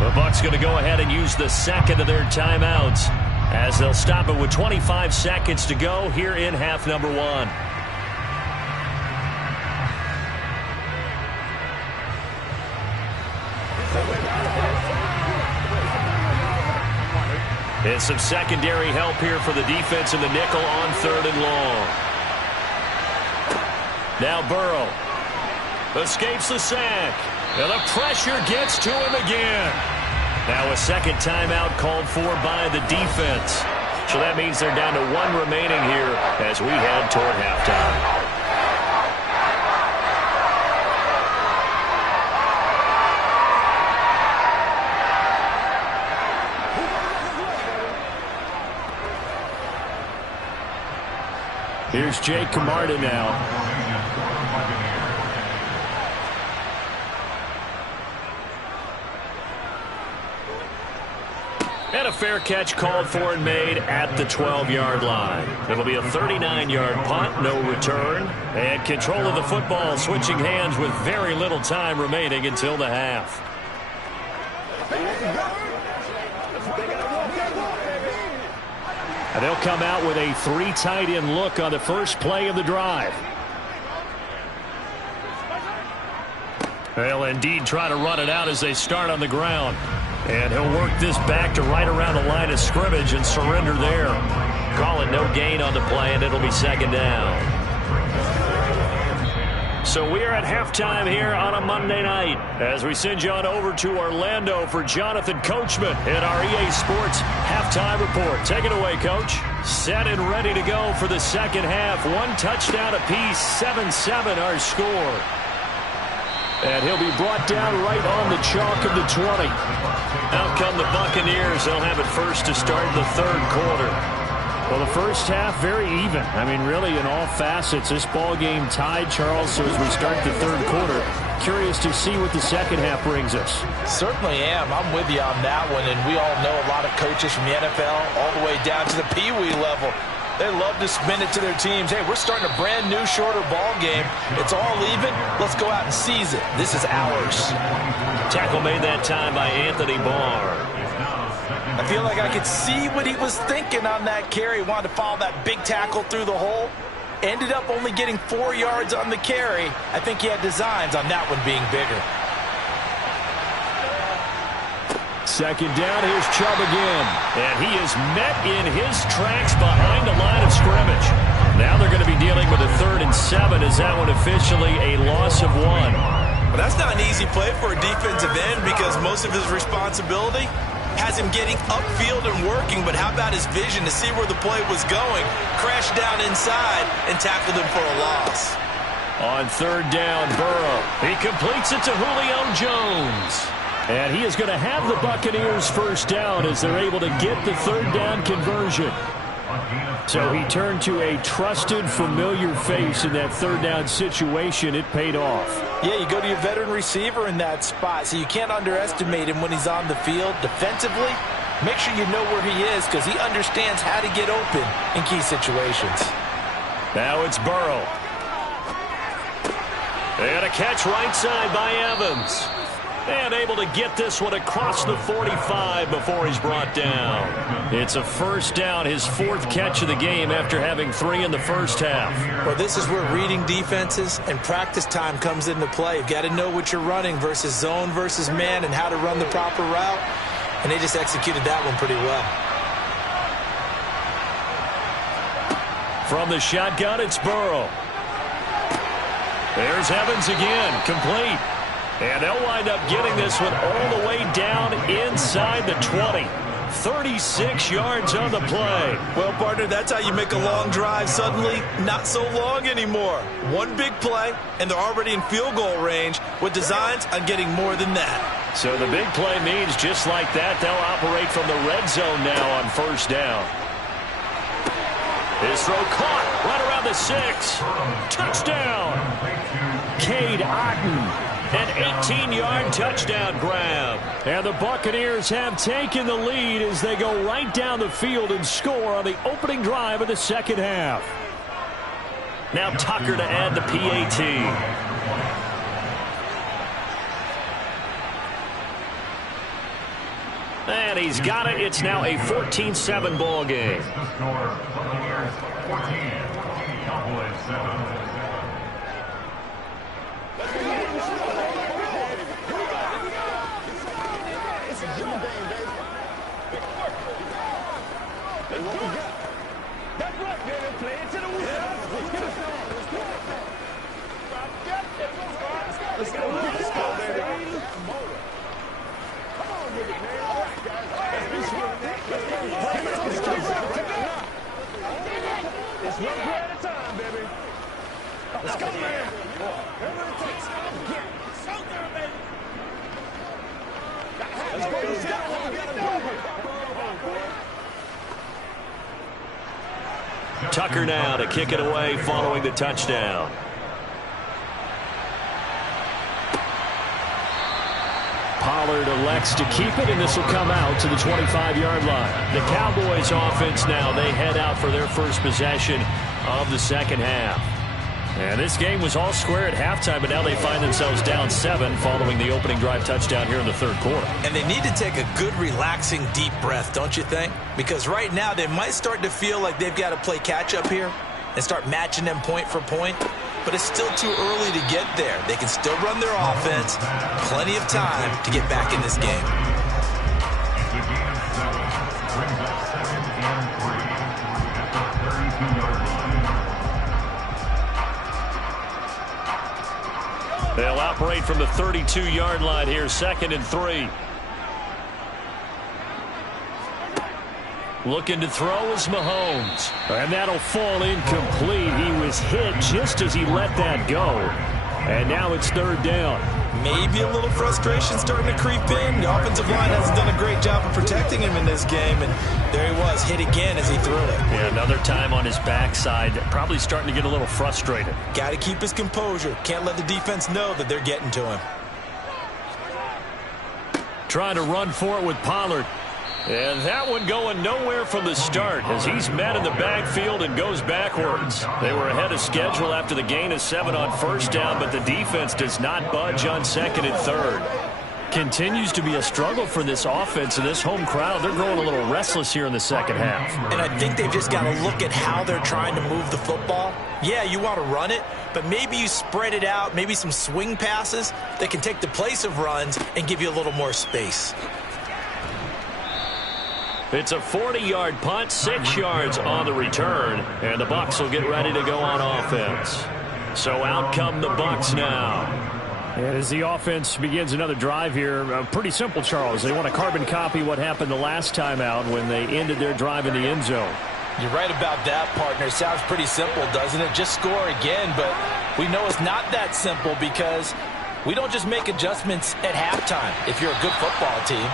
The Bucs going to go ahead and use the second of their timeouts as they'll stop it with 25 seconds to go here in half number 1. And some secondary help here for the defense in the nickel on 3rd and long. Now Burrow escapes the sack. And the pressure gets to him again. Now a second timeout called for by the defense. So that means they're down to 1 remaining here as we head toward halftime. Here's Jake Camarda now. And a fair catch called for and made at the 12-yard line. It'll be a 39-yard punt, no return. And control of the football switching hands with very little time remaining until the half. And they'll come out with a 3 tight end look on the first play of the drive. They'll indeed try to run it out as they start on the ground. And he'll work this back to right around the line of scrimmage and surrender there. Call it no gain on the play, and it'll be 2nd down. So we are at halftime here on a Monday night as we send you on over to Orlando for Jonathan Coachman in our EA Sports Halftime Report. Take it away, Coach. Set and ready to go for the second half. 1 touchdown apiece, 7-7 our score. And he'll be brought down right on the chalk of the 20. Out come the Buccaneers. They'll have it first to start the 3rd quarter. Well, the first half, very even. I mean, really, in all facets, this ball game tied, Charles. So as we start the 3rd quarter, curious to see what the second half brings us. Certainly am. I'm with you on that one. And we all know a lot of coaches from the NFL all the way down to the Pee Wee level. They love to spin it to their teams. Hey, we're starting a brand new, shorter ball game. It's all even. Let's go out and seize it. This is ours. Tackle made that time by Anthony Barr. I feel like I could see what he was thinking on that carry. He wanted to follow that big tackle through the hole. Ended up only getting 4 yards on the carry. I think he had designs on that one being bigger. 2nd down, here's Chubb again. And he is met in his tracks behind the line of scrimmage. Now they're going to be dealing with a 3rd and 7. Is that one officially a loss of 1? Well, that's not an easy play for a defensive end because most of his responsibility has him getting upfield and working, but how about his vision to see where the play was going, crashed down inside, and tackled him for a loss. On 3rd down, Burrow. He completes it to Julio Jones. And he is going to have the Buccaneers first down as they're able to get the 3rd down conversion. So he turned to a trusted, familiar face in that 3rd down situation. It paid off. Yeah, you go to your veteran receiver in that spot, so you can't underestimate him when he's on the field. Defensively, make sure you know where he is because he understands how to get open in key situations. Now it's Burrow. And a catch right side by Evans. And able to get this one across the 45 before he's brought down. It's a first down, his 4th catch of the game after having 3 in the first half. Well, this is where reading defenses and practice time comes into play. You've got to know what you're running versus zone versus man and how to run the proper route. And they just executed that one pretty well. From the shotgun, it's Burrow. There's Evans again, complete. And they'll wind up getting this one all the way down inside the 20. 36 yards on the play. Well, partner, that's how you make a long drive suddenly not so long anymore. One big play, and they're already in field goal range with designs on getting more than that. So the big play means just like that, they'll operate from the red zone now on first down. His throw caught right around the 6. Touchdown. Cade Otton. An 18-yard touchdown grab. And the Buccaneers have taken the lead as they go right down the field and score on the opening drive of the second half. Now Tucker to add the PAT. And he's got it. It's now a 14-7 ball game. The score, Buccaneers 14, Cowboys 7. It's one play at a time, baby. Let's go, man. Whatever it takes. So good, baby. Let's go. Let's go. What we got to do. Tucker now to kick it away following the touchdown. Pollard elects to keep it, and this will come out to the 25-yard line. The Cowboys offense now, they head out for their first possession of the second half. And this game was all square at halftime, but now they find themselves down 7 following the opening drive touchdown here in the third quarter. And they need to take a good, relaxing, deep breath, don't you think? Because right now they might start to feel like they've got to play catch-up here and start matching them point for point. But it's still too early to get there. They can still run their offense. Plenty of time to get back in this game. The game 7 brings up 2nd and 3 at the 32-yard line. They'll operate from the 32-yard line here, 2nd and 3. Looking to throw is Mahomes. And that'll fall incomplete. He was hit just as he let that go. And now it's 3rd down. Maybe a little frustration starting to creep in. The offensive line hasn't done a great job of protecting him in this game. And there he was, hit again as he threw it. Yeah, another time on his backside. Probably starting to get a little frustrated. Got to keep his composure. Can't let the defense know that they're getting to him. Trying to run for it with Pollard. And that one going nowhere from the start as he's met in the backfield and goes backwards. They were ahead of schedule after the gain of 7 on first down, but the defense does not budge on 2nd and 3rd. Continues to be a struggle for this offense and this home crowd. They're growing a little restless here in the second half. And I think they've just got to look at how they're trying to move the football. Yeah, you want to run it, but maybe you spread it out, maybe some swing passes that can take the place of runs and give you a little more space. It's a 40-yard punt, 6 yards on the return, and the Bucs will get ready to go on offense. So out come the Bucs now. And as the offense begins another drive here, pretty simple, Charles. They want to carbon copy what happened the last time out when they ended their drive in the end zone. You're right about that, partner. Sounds pretty simple, doesn't it? Just score again, but we know it's not that simple because we don't just make adjustments at halftime if you're a good football team.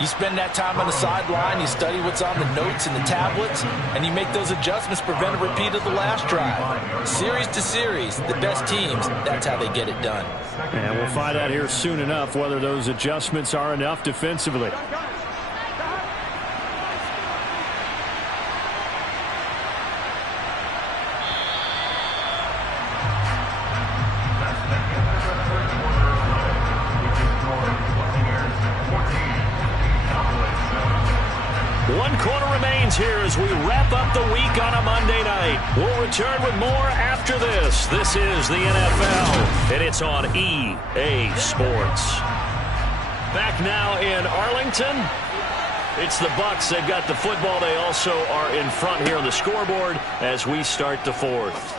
You spend that time on the sideline, you study what's on the notes and the tablets, and you make those adjustments, prevent a repeat of the last drive. Series to series, the best teams, that's how they get it done. And we'll find out here soon enough whether those adjustments are enough defensively. Here as we wrap up the week on a Monday night. We'll return with more after this. This is the NFL, and it's on EA Sports. Back now in Arlington. It's the Bucs. They've got the football. They also are in front here on the scoreboard as we start the 4th.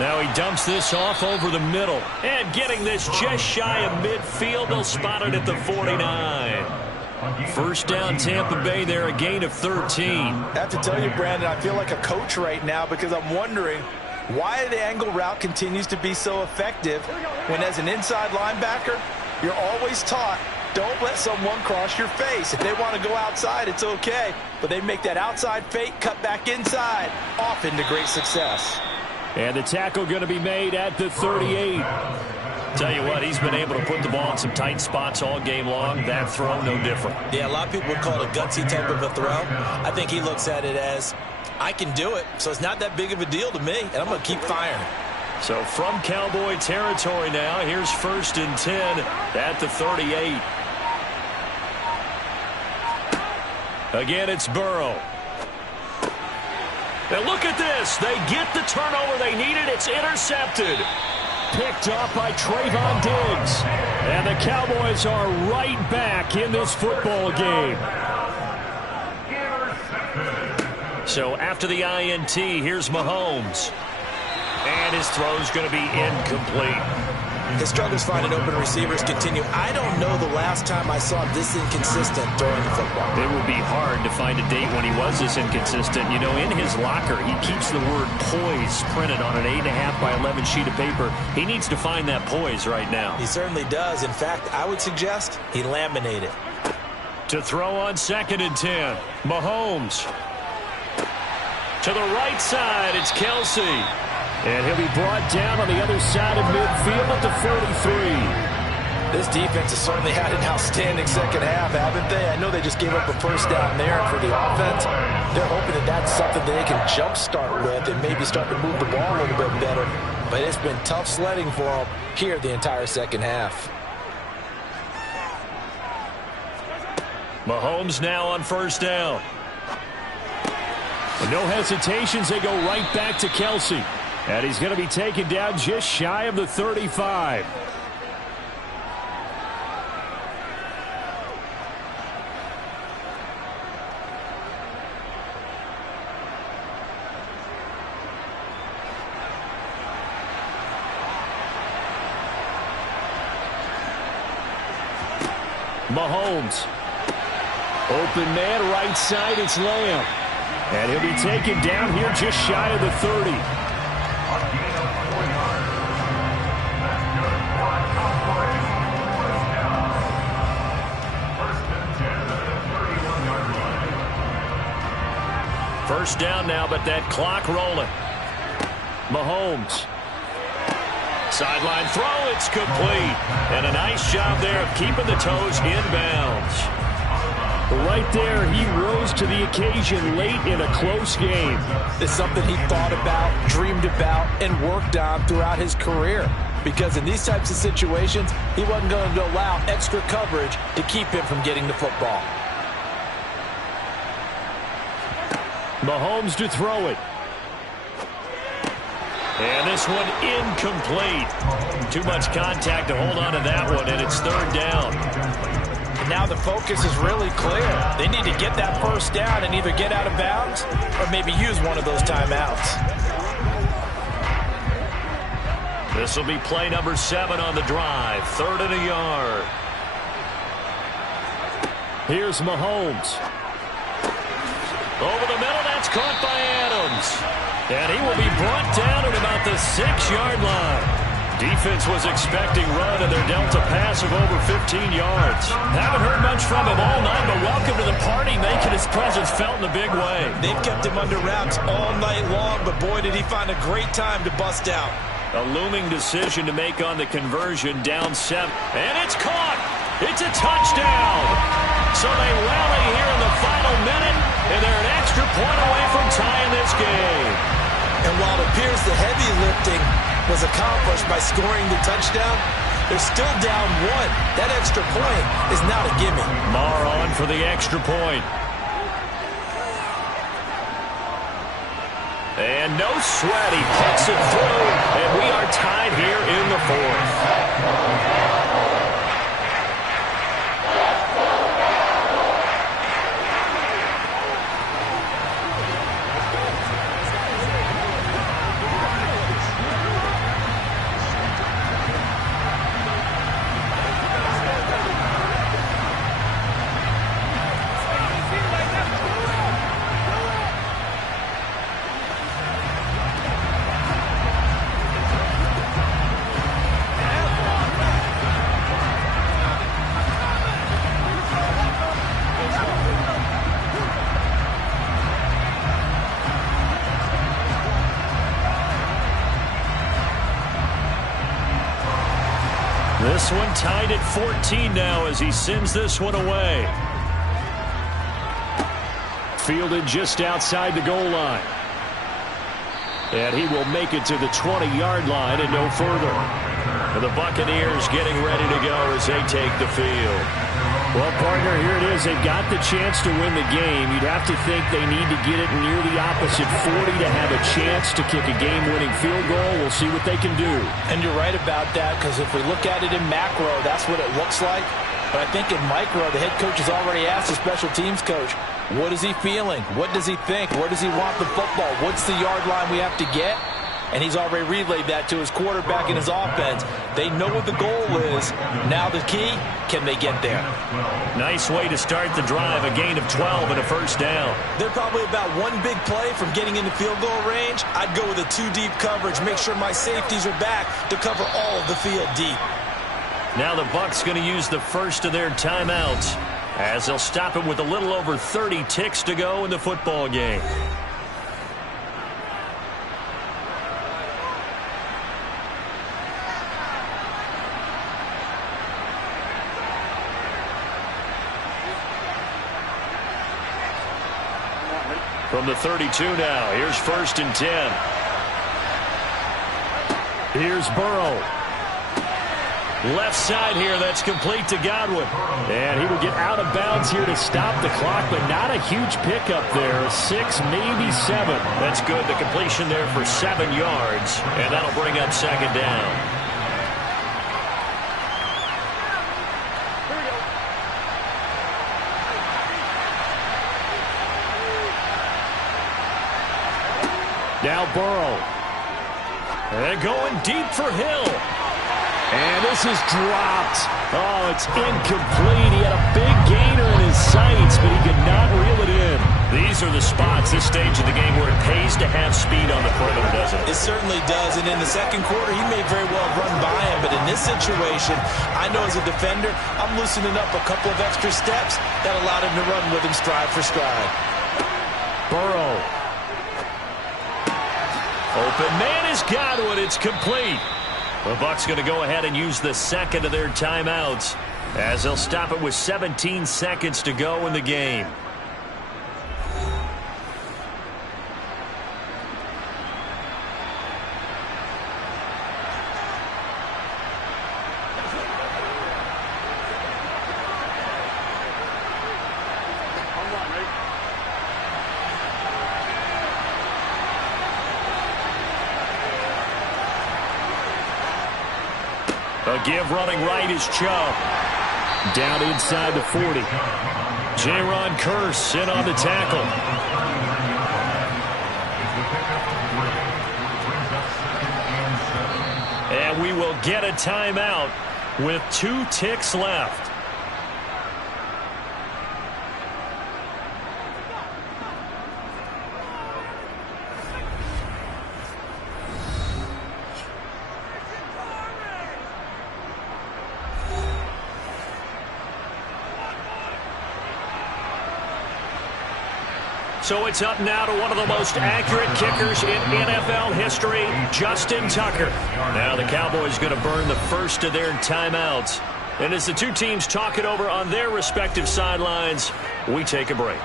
Now he dumps this off over the middle. And getting this just shy of midfield. They'll spot it at the 49. First down, Tampa Bay there, a gain of 13. I have to tell you, Brandon, I feel like a coach right now because I'm wondering why the angle route continues to be so effective when as an inside linebacker, you're always taught, don't let someone cross your face. If they want to go outside, it's okay. But they make that outside fake, cut back inside, off into great success. And the tackle going to be made at the 38. Tell you what, he's been able to put the ball in some tight spots all game long. That throw, no different. Yeah, a lot of people would call it a gutsy type of a throw. I think he looks at it as, I can do it, so it's not that big of a deal to me, and I'm going to keep firing. So from Cowboy territory now, here's 1st and 10 at the 38. Again, it's Burrow. And look at this. They get the turnover they needed. It's intercepted. Picked off by Trayvon Diggs. And the Cowboys are right back in this football game. So after the INT, here's Mahomes. And his throw's going to be incomplete. His struggles finding open receivers continue. I don't know the last time I saw him this inconsistent throwing the football. It would be hard to find a date when he was this inconsistent. You know, in his locker, he keeps the word poise printed on an 8.5 by 11 sheet of paper. He needs to find that poise right now. He certainly does. In fact, I would suggest he laminate it. To throw on 2nd and 10. Mahomes. To the right side, it's Kelsey. And he'll be brought down on the other side of midfield at the 43. This defense has certainly had an outstanding second half, haven't they? I know they just gave up a first down there for the offense. They're hoping that that's something that they can jumpstart with and maybe start to move the ball a little bit better. But it's been tough sledding for them here the entire second half. Mahomes now on 1st down. And no hesitations, they go right back to Kelsey. And he's going to be taken down just shy of the 35. Mahomes. Open man, right side, it's Lamb. And he'll be taken down here just shy of the 30. First down now, but that clock rolling. Mahomes. Sideline throw, it's complete. And a nice job there of keeping the toes inbounds. Right there, he rose to the occasion late in a close game. It's something he thought about, dreamed about, and worked on throughout his career. Because in these types of situations, he wasn't going to allow extra coverage to keep him from getting the football. Mahomes to throw it. And this one incomplete. Too much contact to hold on to that one, and it's 3rd down. And now the focus is really clear. They need to get that first down and either get out of bounds or maybe use one of those timeouts. This will be play number 7 on the drive. 3rd and a yard. Here's Mahomes. Over the middle, that's caught by Adams. And he will be brought down at about the 6-yard line. Defense was expecting run, and they're dealt a pass of over 15 yards. Haven't heard much from him all night, but welcome to the party, making his presence felt in a big way. They've kept him under wraps all night long, but boy, did he find a great time to bust out. A looming decision to make on the conversion, down 7. And it's caught. It's a touchdown. So they rally here in the final minute, and they're an extra point away from tying this game. And while it appears the heavy lifting was accomplished by scoring the touchdown, they're still down 1. That extra point is not a gimme. Maher on for the extra point. And no sweat, he puts it through, and we are tied here in the 4th. This one tied at 14 now as he sends this one away. Fielded just outside the goal line. And he will make it to the 20-yard line and no further. And the Buccaneers getting ready to go as they take the field. Well, partner, here it is. They've got the chance to win the game. You'd have to think they need to get it near the opposite 40 to have a chance to kick a game-winning field goal. We'll see what they can do. And you're right about that, because if we look at it in macro, that's what it looks like. But I think in micro, the head coach has already asked the special teams coach, what is he feeling? What does he think? Where does he want the football? What's the yard line we have to get? And he's already relayed that to his quarterback and his offense. They know what the goal is. Now the key, can they get there? Nice way to start the drive, a gain of 12 and a first down. They're probably about one big play from getting into field goal range. I'd go with a two-deep coverage, make sure my safeties are back to cover all of the field deep. Now the Bucs going to use the first of their timeouts as they'll stop it with a little over 30 ticks to go in the football game. From the 32 now, here's 1st and 10. Here's Burrow. Left side here, that's complete to Godwin. And he will get out of bounds here to stop the clock, but not a huge pickup there. 6, maybe 7. That's good. The completion there for 7 yards, and that'll bring up 2nd down. Now Burrow. And going deep for Hill. And this is dropped. Oh, it's incomplete. He had a big gainer in his sights, but he could not reel it in. These are the spots, this stage of the game, where it pays to have speed on the perimeter, doesn't it? It certainly does. And in the second quarter, he may very well run by him. But in this situation, I know as a defender, I'm loosening up a couple of extra steps that allowed him to run with him stride for stride. Burrow. Open man is Godwin. It's complete. The Bucs going to go ahead and use the second of their timeouts as they'll stop it with 17 seconds to go in the game. A give running right is Chubb. Down inside the 40. Jaron Kearse in on the tackle. And we will get a timeout with 2 ticks left. So it's up now to one of the most accurate kickers in NFL history, Justin Tucker. Now the Cowboys going to burn the first of their timeouts. And as the two teams talk it over on their respective sidelines, we take a break.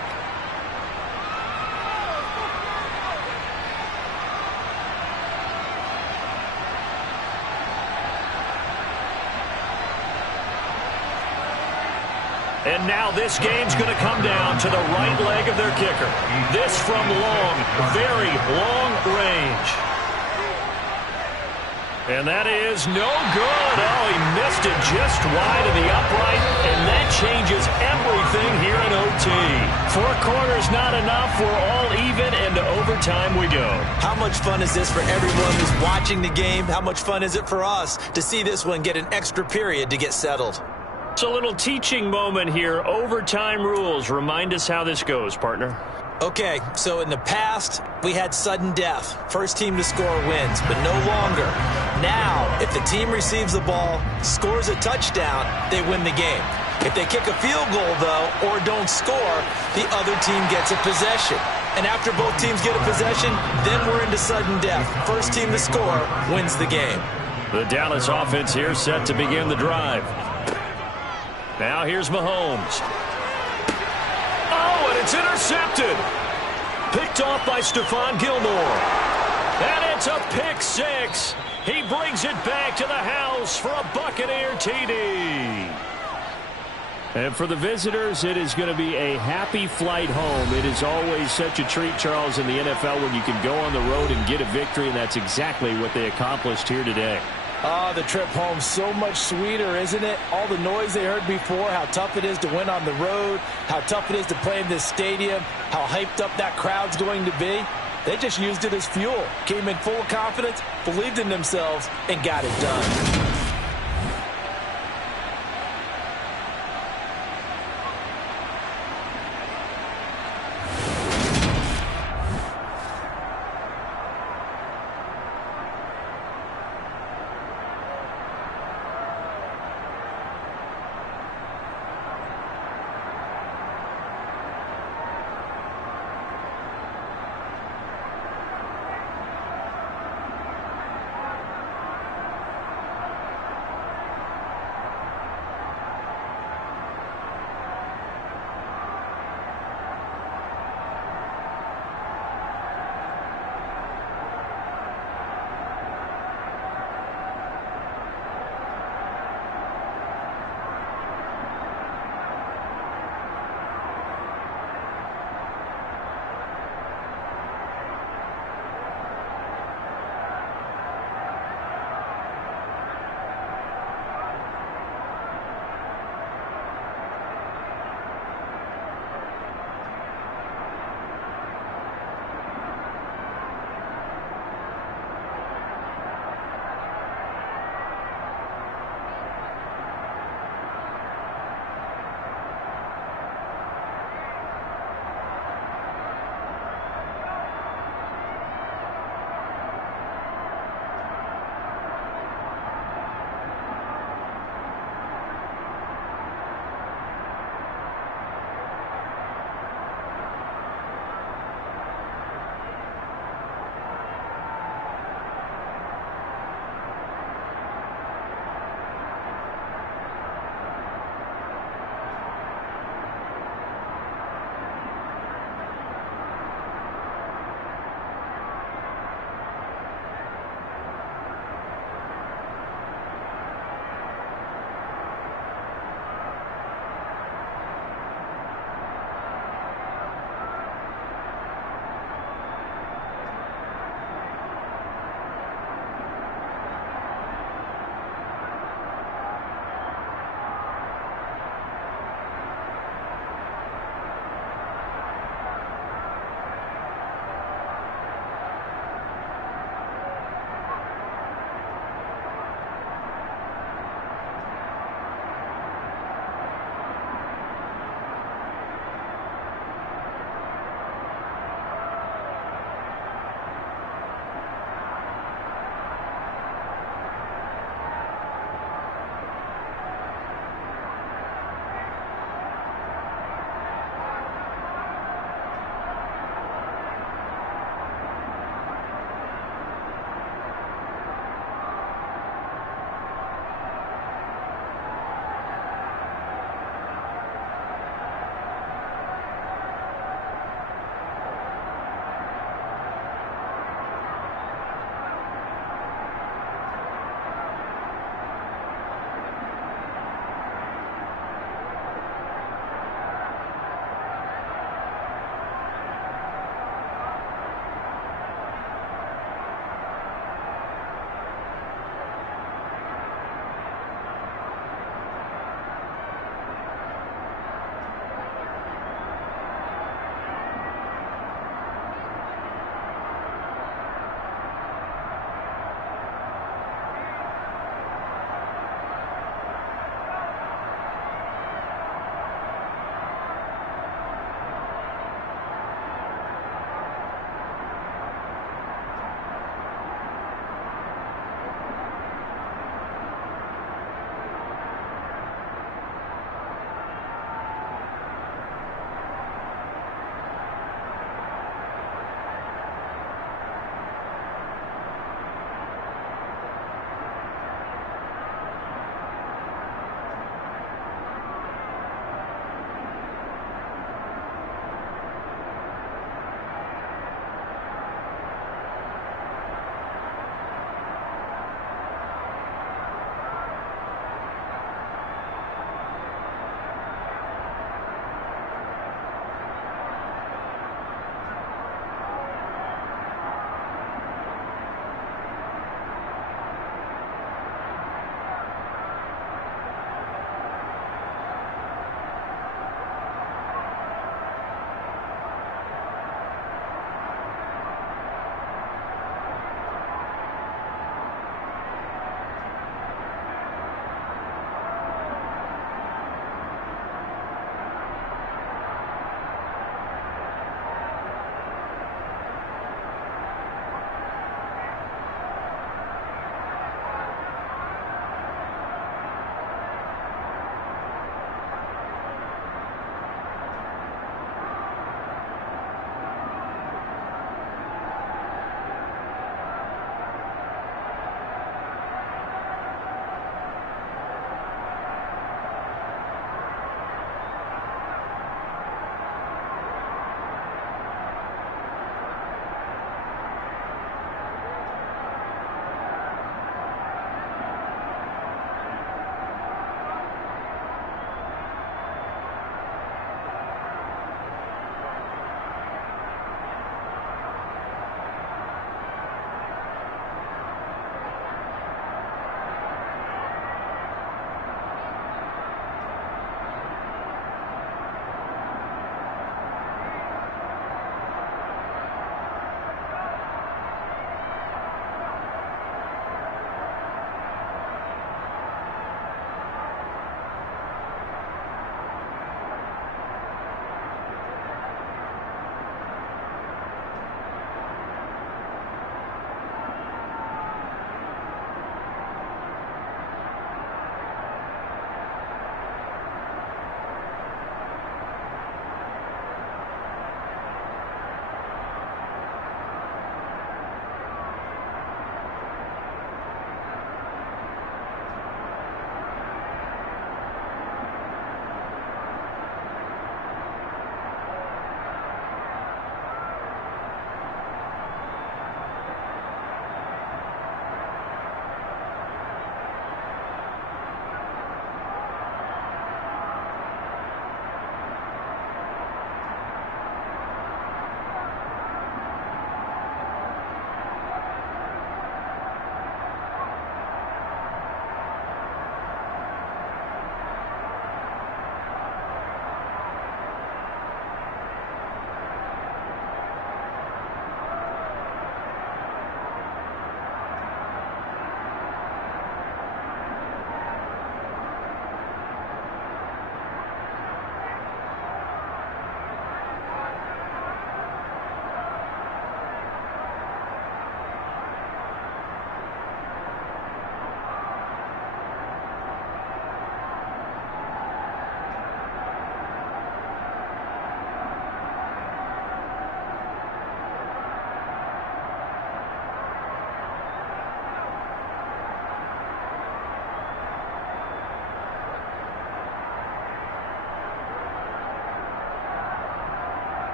And now this game's going to come down to the right leg of their kicker. This from long, very long range. And that is no good. Oh, he missed it just wide of the upright, and that changes everything here in OT. 4 quarters not enough. We're all even, and to overtime we go. How much fun is this for everyone who's watching the game? How much fun is it for us to see this one get an extra period to get settled? It's a little teaching moment here. Overtime rules. Remind us how this goes, partner. Okay, so in the past, we had sudden death. First team to score wins, but no longer. Now, if the team receives the ball, scores a touchdown, they win the game. If they kick a field goal, though, or don't score, the other team gets a possession. And after both teams get a possession, then we're into sudden death. First team to score wins the game. The Dallas offense here set to begin the drive. Now here's Mahomes. Oh, and it's intercepted. Picked off by Stephon Gilmore. And it's a pick six. He brings it back to the house for a Buccaneer TD. And for the visitors, it is going to be a happy flight home. It is always such a treat, Charles, in the NFL when you can go on the road and get a victory, and that's exactly what they accomplished here today. The trip home so much sweeter, isn't it? All the noise they heard before, how tough it is to win on the road, how tough it is to play in this stadium, how hyped up that crowd's going to be. They just used it as fuel, came in full of confidence, believed in themselves, and got it done.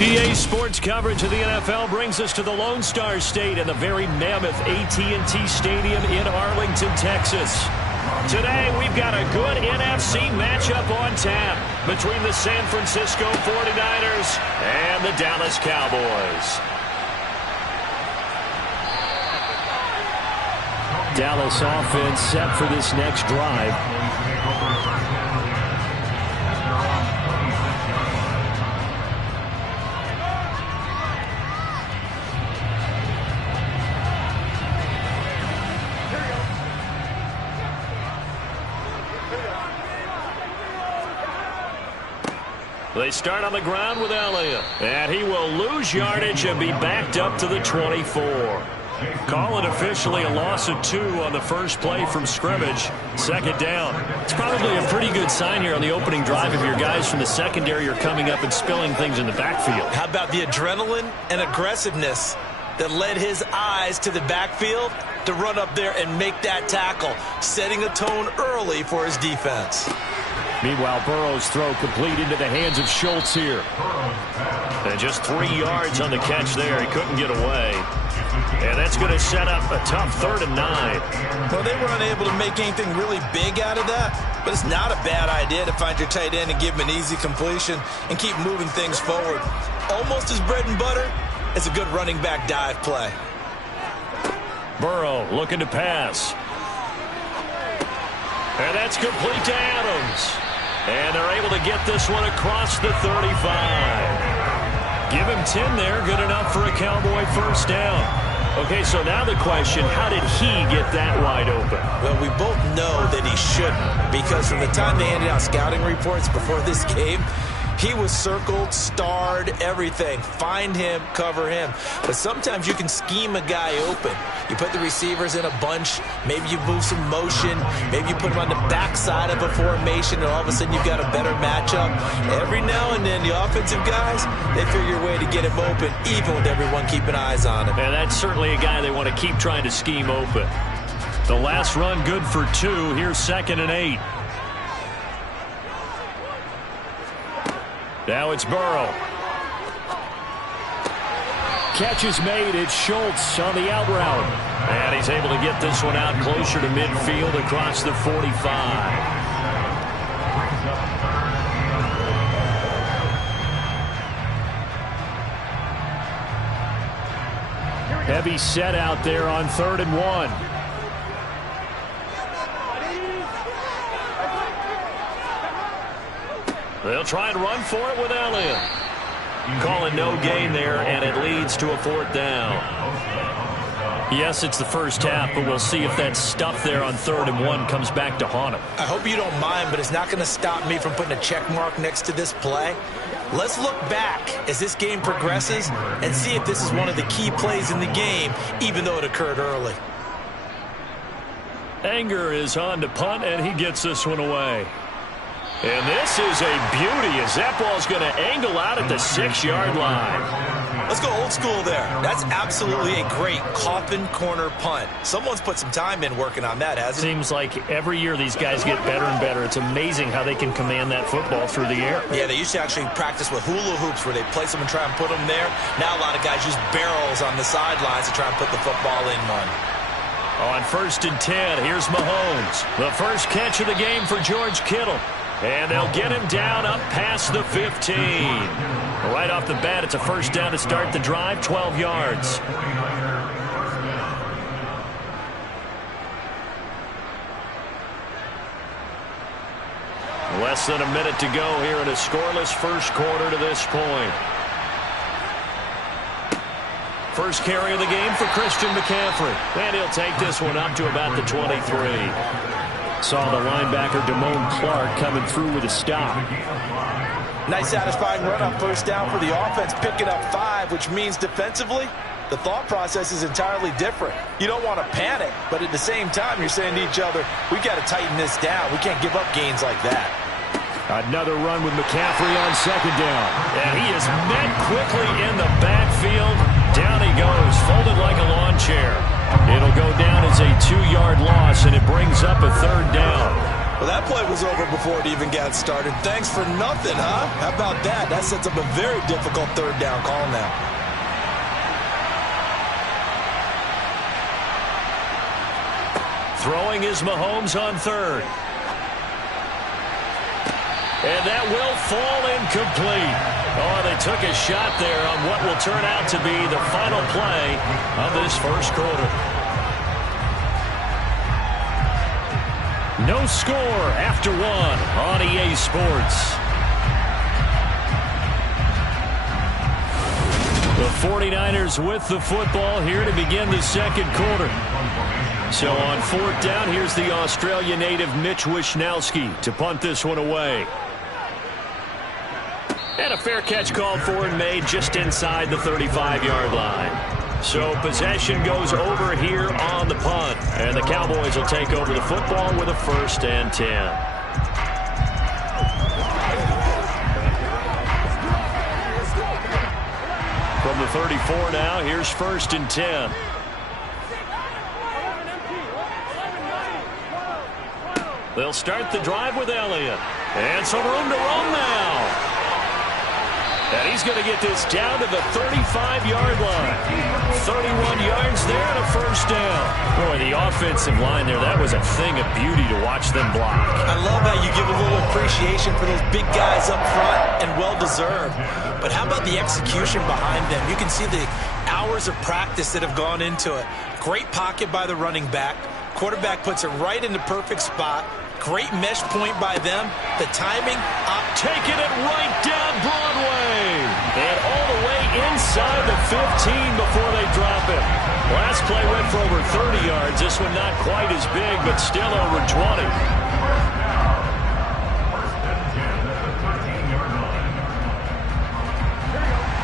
EA Sports coverage of the NFL brings us to the Lone Star State and the very mammoth AT&T Stadium in Arlington, Texas. Today, we've got a good NFC matchup on tap between the San Francisco 49ers and the Dallas Cowboys. Dallas offense set for this next drive. They start on the ground with Elliott, and he will lose yardage and be backed up to the 24. Call it officially a loss of 2 on the first play from scrimmage. Second down. It's probably a pretty good sign here on the opening drive if your guys from the secondary are coming up and spilling things in the backfield. How about the adrenaline and aggressiveness that led his eyes to the backfield to run up there and make that tackle, setting a tone early for his defense. Meanwhile, Burrow's throw complete into the hands of Schultz here. And just 3 yards on the catch there. He couldn't get away. And that's going to set up a tough 3rd and 9. Well, they were unable to make anything really big out of that, but it's not a bad idea to find your tight end and give him an easy completion and keep moving things forward. Almost as bread and butter as a good running back dive play. Burrow looking to pass. And that's complete to Adams. And they're able to get this one across the 35. Give him 10 there. Good enough for a Cowboy first down. Okay, so now the question, how did he get that wide open? Well, we both know that he shouldn't, because from the time they handed out scouting reports before this game, he was circled, starred, everything. Find him, cover him. But sometimes you can scheme a guy open. You put the receivers in a bunch. Maybe you move some motion. Maybe you put them on the backside of a formation, and all of a sudden you've got a better matchup. Every now and then, the offensive guys, they figure a way to get him open, even with everyone keeping eyes on him. And that's certainly a guy they want to keep trying to scheme open. The last run good for 2. Here's 2nd and 8. Now it's Burrow. Catch is made. It's Schultz on the out route. And he's able to get this one out closer to midfield across the 45. Heavy set out there on 3rd and 1. They'll try and run for it with Elliott. Calling no gain there, and it leads to a 4th down. Yes, it's the first half, but we'll see if that stuff there on 3rd and 1 comes back to haunt him. I hope you don't mind, but it's not going to stop me from putting a check mark next to this play. Let's look back as this game progresses and see if this is one of the key plays in the game, even though it occurred early. Anger is on to punt, and he gets this one away. And this is a beauty as that ball's going to angle out at the 6-yard line. Let's go old school there. That's absolutely a great coffin corner punt. Someone's put some time in working on that, hasn't it? Seems like every year these guys get better and better. It's amazing how they can command that football through the air. Yeah, they used to actually practice with hula hoops where they place them and try and put them there. Now a lot of guys use barrels on the sidelines to try and put the football in one. On 1st and 10, here's Mahomes. The first catch of the game for George Kittle. And they'll get him down up past the 15. Right off the bat, it's a first down to start the drive, 12 yards. Less than a minute to go here in a scoreless first quarter to this point. First carry of the game for Christian McCaffrey. And he'll take this one up to about the 23. Saw the linebacker Damone Clark coming through with a stop. Nice satisfying run on first down for the offense, picking up 5, which means defensively, the thought process is entirely different. You don't want to panic, but at the same time, you're saying to each other, we've got to tighten this down. We can't give up gains like that. Another run with McCaffrey on 2nd down. And he is met quickly in the backfield. Down he goes, folded like a lawn chair. It'll go down as a 2-yard loss, and it brings up a 3rd down. Well, that play was over before it even got started. Thanks for nothing, huh? How about that? That sets up a very difficult third down call now. Throwing is Mahomes on third. And that will fall incomplete. Oh, they took a shot there on what will turn out to be the final play of this first quarter. No score after one on EA Sports. The 49ers with the football here to begin the second quarter. So on fourth down, here's the Australia native Mitch Wishnowsky to punt this one away. And a fair catch called for and made just inside the 35-yard line. So possession goes over here on the punt. And the Cowboys will take over the football with a 1st and 10. From the 34 now, here's 1st and 10. They'll start the drive with Elliott. And some room to run now. And he's going to get this down to the 35-yard line. 31 yards there and a 1st down. Boy, the offensive line there, that was a thing of beauty to watch them block. I love how you give a little appreciation for those big guys up front, and well-deserved. But how about the execution behind them? You can see the hours of practice that have gone into it. Great pocket by the running back. Quarterback puts it right in the perfect spot. Great mesh point by them. The timing, taking it right down Broadway. And all the way inside the 15 before they drop it. Last play went for over 30 yards. This one not quite as big, but still over 20.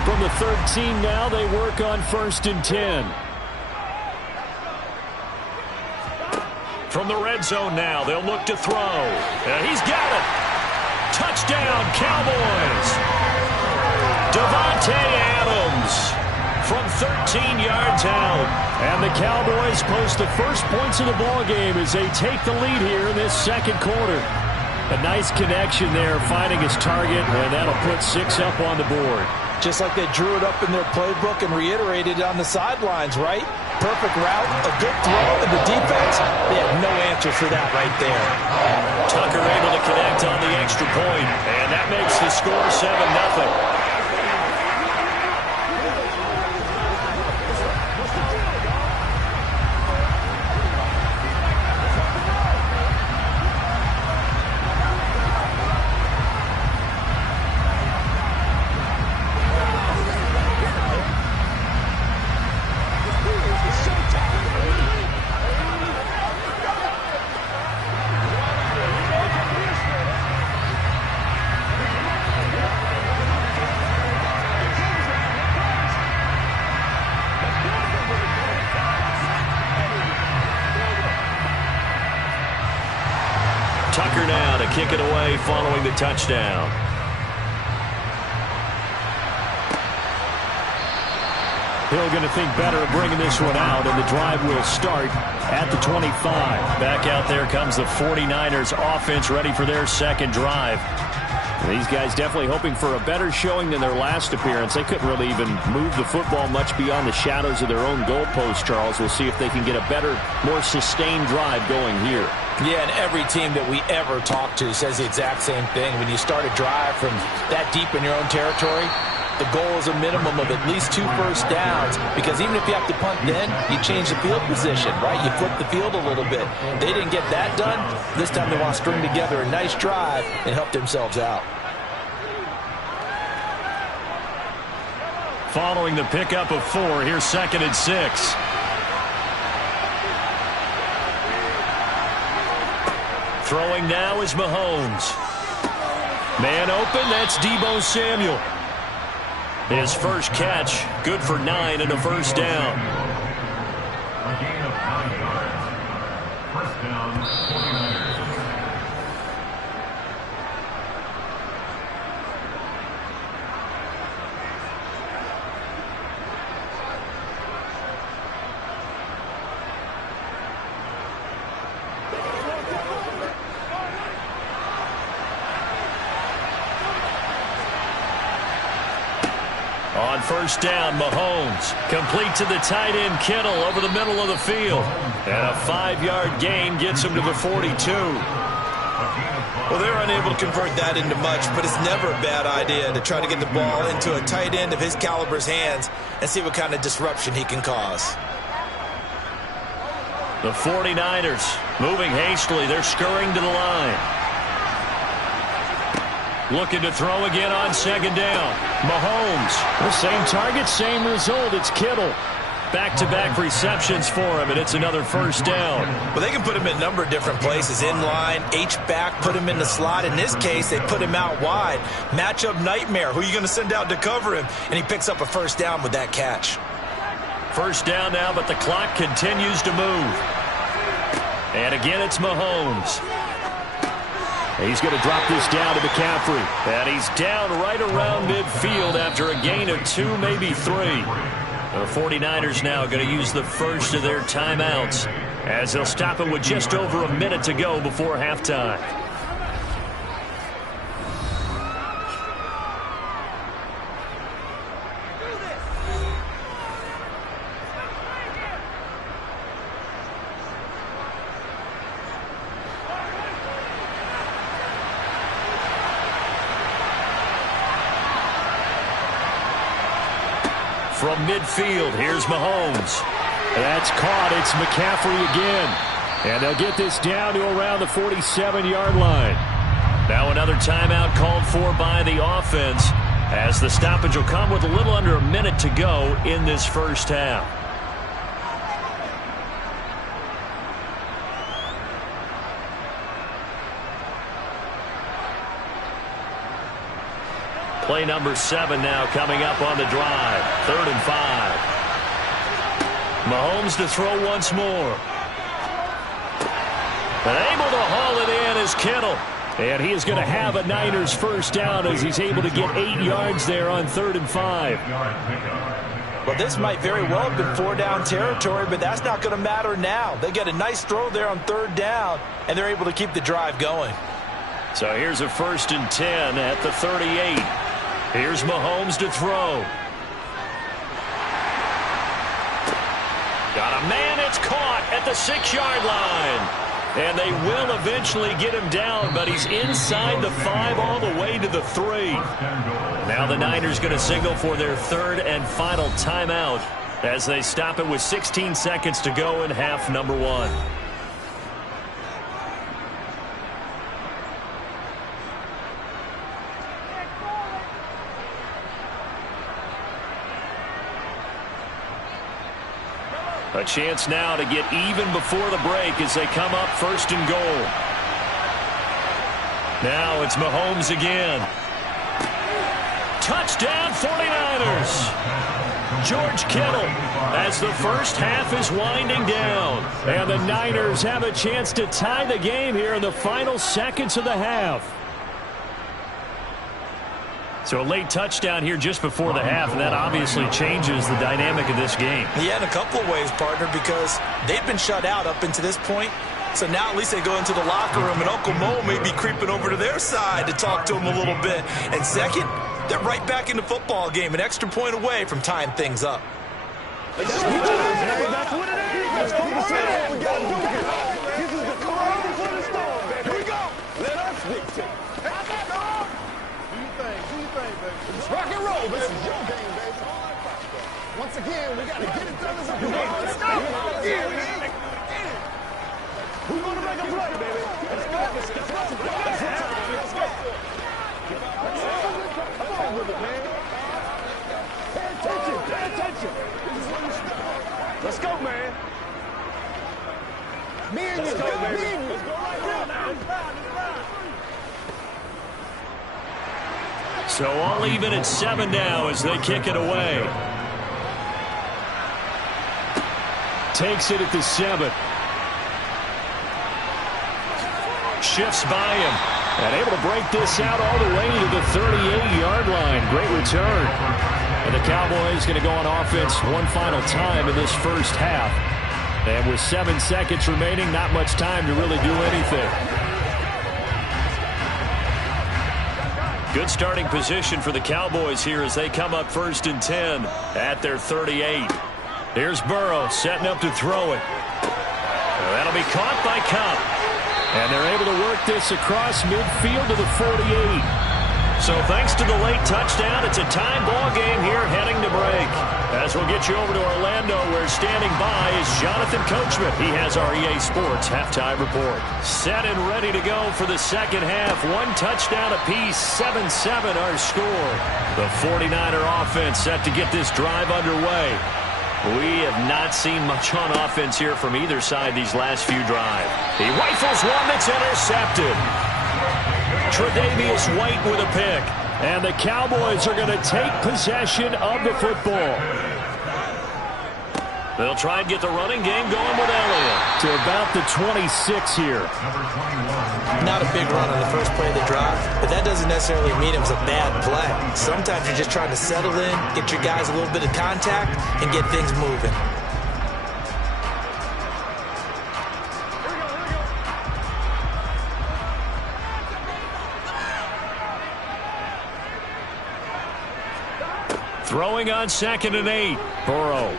From the 13 now, they work on 1st and 10. From the red zone now, they'll look to throw. And he's got it. Touchdown, Cowboys. Davante Adams from 13 yards out. And the Cowboys post the first points of the ball game as they take the lead here in this second quarter. A nice connection there, finding his target, and that'll put 6 up on the board. just like they drew it up in their playbook and reiterated it on the sidelines, right? Perfect route, a good throw, and the defense, they had no answer for that right there. Tucker able to connect on the extra point, and that makes the score 7-0. Tucker now to kick it away following the touchdown. Hill going to think better of bringing this one out, and the drive will start at the 25. Back out there comes the 49ers offense ready for their second drive. These guys definitely hoping for a better showing than their last appearance. They couldn't really even move the football much beyond the shadows of their own goalpost, Charles. We'll see if they can get a better, more sustained drive going here. Yeah, and every team that we ever talk to says the exact same thing. When you start a drive from that deep in your own territory, the goal is a minimum of at least 2 first downs, because even if you have to punt then, you change the field position, right? You flip the field a little bit. They didn't get that done. This time they want to string together a nice drive and help themselves out. Following the pickup of 4, here's 2nd and 6. Throwing now is Mahomes. Man open, that's Deebo Samuel. His first catch, good for 9 and a first down. A gain of 9 yards. First down, 49ers. On first down, Mahomes complete to the tight end Kittle over the middle of the field. And a 5-yard gain gets him to the 42. Well, they're unable to convert that into much, but it's never a bad idea to try to get the ball into a tight end of his caliber's hands and see what kind of disruption he can cause. The 49ers moving hastily. They're scurrying to the line. Looking to throw again on second down. Mahomes. The same target, same result. It's Kittle. Back-to-back receptions for him, and it's another first down. Well, they can put him in a number of different places. In line, H-back, put him in the slot. In this case, they put him out wide. Matchup nightmare. Who are you going to send out to cover him? And he picks up a first down with that catch. First down now, but the clock continues to move. And again, it's Mahomes. He's going to drop this down to McCaffrey. And he's down right around midfield after a gain of 2, maybe 3. The 49ers now going to use the first of their timeouts as they'll stop it with just over a minute to go before halftime. From midfield, here's Mahomes. That's caught. It's McCaffrey again. And they'll get this down to around the 47-yard line. Now another timeout called for by the offense as the stoppage will come with a little under a minute to go in this first half. Play number 7 now coming up on the drive. 3rd and 5. Mahomes to throw once more. And able to haul it in is Kittle. And he is going to have a Niners first down as he's able to get 8 yards there on 3rd and 5. Well, this might very well have been 4-down territory, but that's not going to matter now. They get a nice throw there on 3rd down, and they're able to keep the drive going. So here's a 1st and 10 at the 38. Here's Mahomes to throw. Got a man, it's caught at the 6-yard line. And they will eventually get him down, but he's inside the 5 all the way to the 3. Now the Niners going to signal for their 3rd and final timeout as they stop it with 16 seconds to go in half number 1. A chance now to get even before the break as they come up 1st and goal. Now it's Mahomes again. Touchdown 49ers. George Kittle as the first half is winding down. And the Niners have a chance to tie the game here in the final seconds of the half. So a late touchdown here just before the half, and that obviously changes the dynamic of this game. Yeah, in a couple of ways, partner, because they've been shut out up until this point. So now at least they go into the locker room, and Uncle Mo may be creeping over to their side to talk to him a little bit. And second, they're right back in the football game, an extra point away from tying things up. That's what it is. Let's focus in. We got to do it. This is the calm before the storm, baby. Here we go. Let us dictate. Rock and roll, baby. This is your game, baby. Once again, we got to get it done as a group. Let's go. Who's going to make a play, baby? Let's go. Let's go. Come on with it, man. Pay attention. Pay attention. This is what you should do. Let's go, man. Me and you. Let's go, baby. Let's go right now. So all even at 7 now as they kick it away. Takes it at the 7. Shifts by him. And able to break this out all the way to the 38-yard line. Great return. And the Cowboys going to go on offense one final time in this first half. And with 7 seconds remaining, not much time to really do anything. Good starting position for the Cowboys here as they come up 1st and 10 at their 38. Here's Burrow setting up to throw it. That'll be caught by Kupp. And they're able to work this across midfield to the 48. So thanks to the late touchdown, it's a time ball game here heading to break. As we'll get you over to Orlando, where standing by is Jonathan Coachman. He has our EA Sports halftime report. Set and ready to go for the second half. One touchdown apiece, 7-7 our score. The 49er offense set to get this drive underway. We have not seen much on offense here from either side these last few drives. He rifles one that's intercepted. Tre'Davious White with a pick. And the Cowboys are going to take possession of the football. They'll try and get the running game going with Elliott. To about the 26 here. Not a big run on the first play of the drive, but that doesn't necessarily mean it was a bad play. Sometimes you're just trying to settle in, get your guys a little bit of contact, and get things moving. Throwing on 2nd and 8. Burrow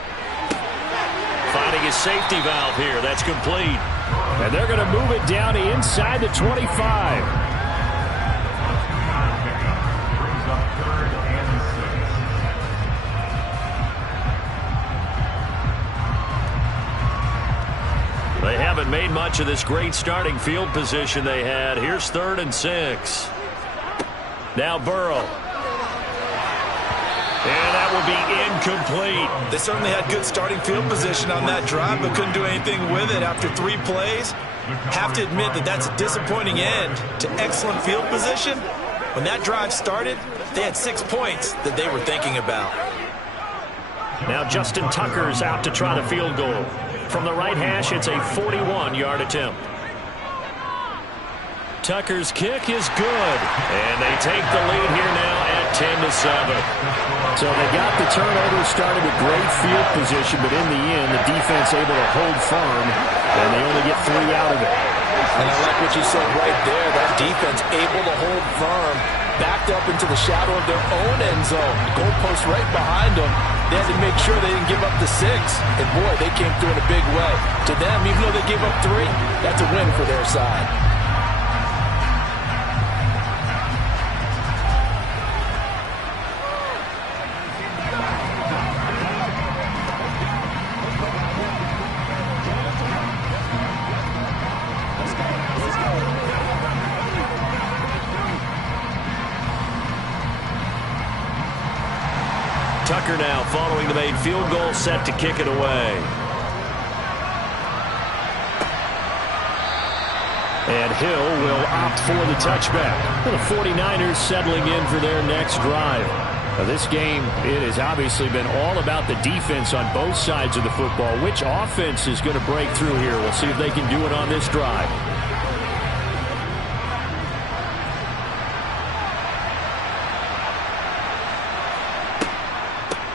finding his safety valve here. That's complete. And they're going to move it down inside the 25. They haven't made much of this great starting field position they had. Here's 3rd and 6. Now Burrow. And that will be incomplete. They certainly had good starting field position on that drive, but couldn't do anything with it after 3 plays. Have to admit that that's a disappointing end to excellent field position. When that drive started, they had 6 points that they were thinking about. Now Justin Tucker's out to try the field goal. From the right hash, it's a 41-yard attempt. Tucker's kick is good. And they take the lead here now at 10-7. So they got the turnover started with great field position, but in the end, the defense able to hold firm, and they only get 3 out of it. And I like what you said right there. That defense able to hold firm, backed up into the shadow of their own end zone. The goalpost right behind them. They had to make sure they didn't give up the 6. And boy, they came through in a big way. To them, even though they gave up 3, that's a win for their side. Tucker now following the made field goal, set to kick it away. And Hill will opt for the touchback. The 49ers settling in for their next drive. Now this game, it has obviously been all about the defense on both sides of the football. Which offense is going to break through here? We'll see if they can do it on this drive.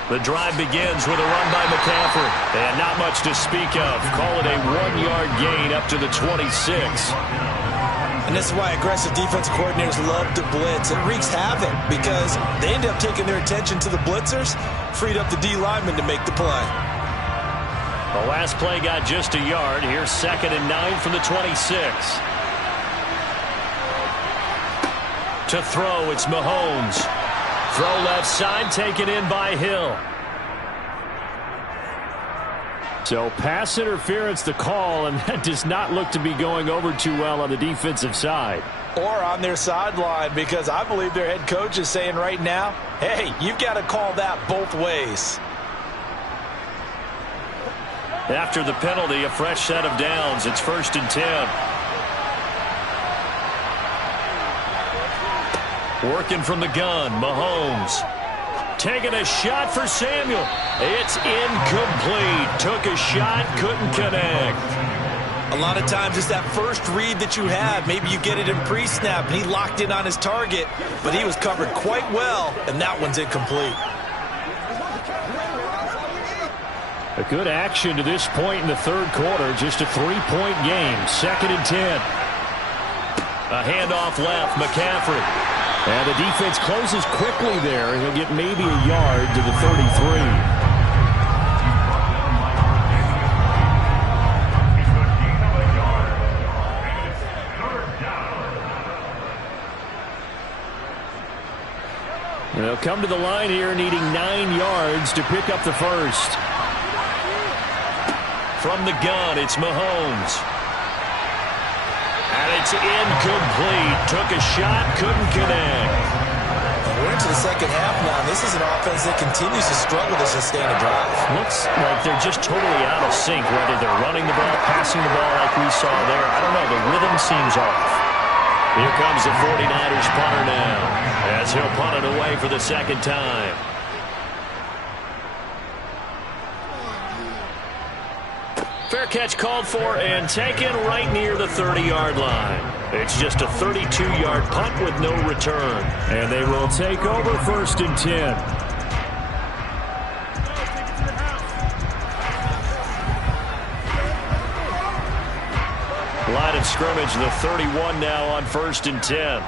The drive begins with a run by McCaffrey. And not much to speak of. Call it a 1-yard gain up to the 26. And this is why aggressive defensive coordinators love to blitz. It wreaks havoc because they end up taking their attention to the blitzers, freed up the D lineman to make the play. The last play got just a yard. Here's 2nd and 9 from the 26. To throw, it's Mahomes. Throw left side, taken in by Hill. So pass interference the call, and that does not look to be going over too well on the defensive side. Or on their sideline, because I believe their head coach is saying right now, hey, you've got to call that both ways. After the penalty, a fresh set of downs. It's 1st and 10. Working from the gun, Mahomes. Taking a shot for Samuel. It's incomplete. Took a shot, couldn't connect. A lot of times it's that first read that you have. Maybe you get it in pre-snap, and he locked in on his target, but he was covered quite well, and that one's incomplete. A good action to this point in the third quarter. Just a 3-point game. 2nd and 10. A handoff left, McCaffrey. And the defense closes quickly there. He'll get maybe a yard to the 33. They'll come to the line here needing 9 yards to pick up the first. From the gun, it's Mahomes. And it's incomplete. Took a shot, couldn't connect. We're into the second half now. This is an offense that continues to struggle to sustain a drive. Looks like they're just totally out of sync, whether they're running the ball, passing the ball like we saw there. I don't know. The rhythm seems off. Here comes the 49ers punter now, as he'll punt it away for the second time. Fair catch called for and taken right near the 30-yard line. It's just a 32-yard punt with no return. And they will take over 1st and 10. Line of scrimmage, the 31 now on 1st and 10.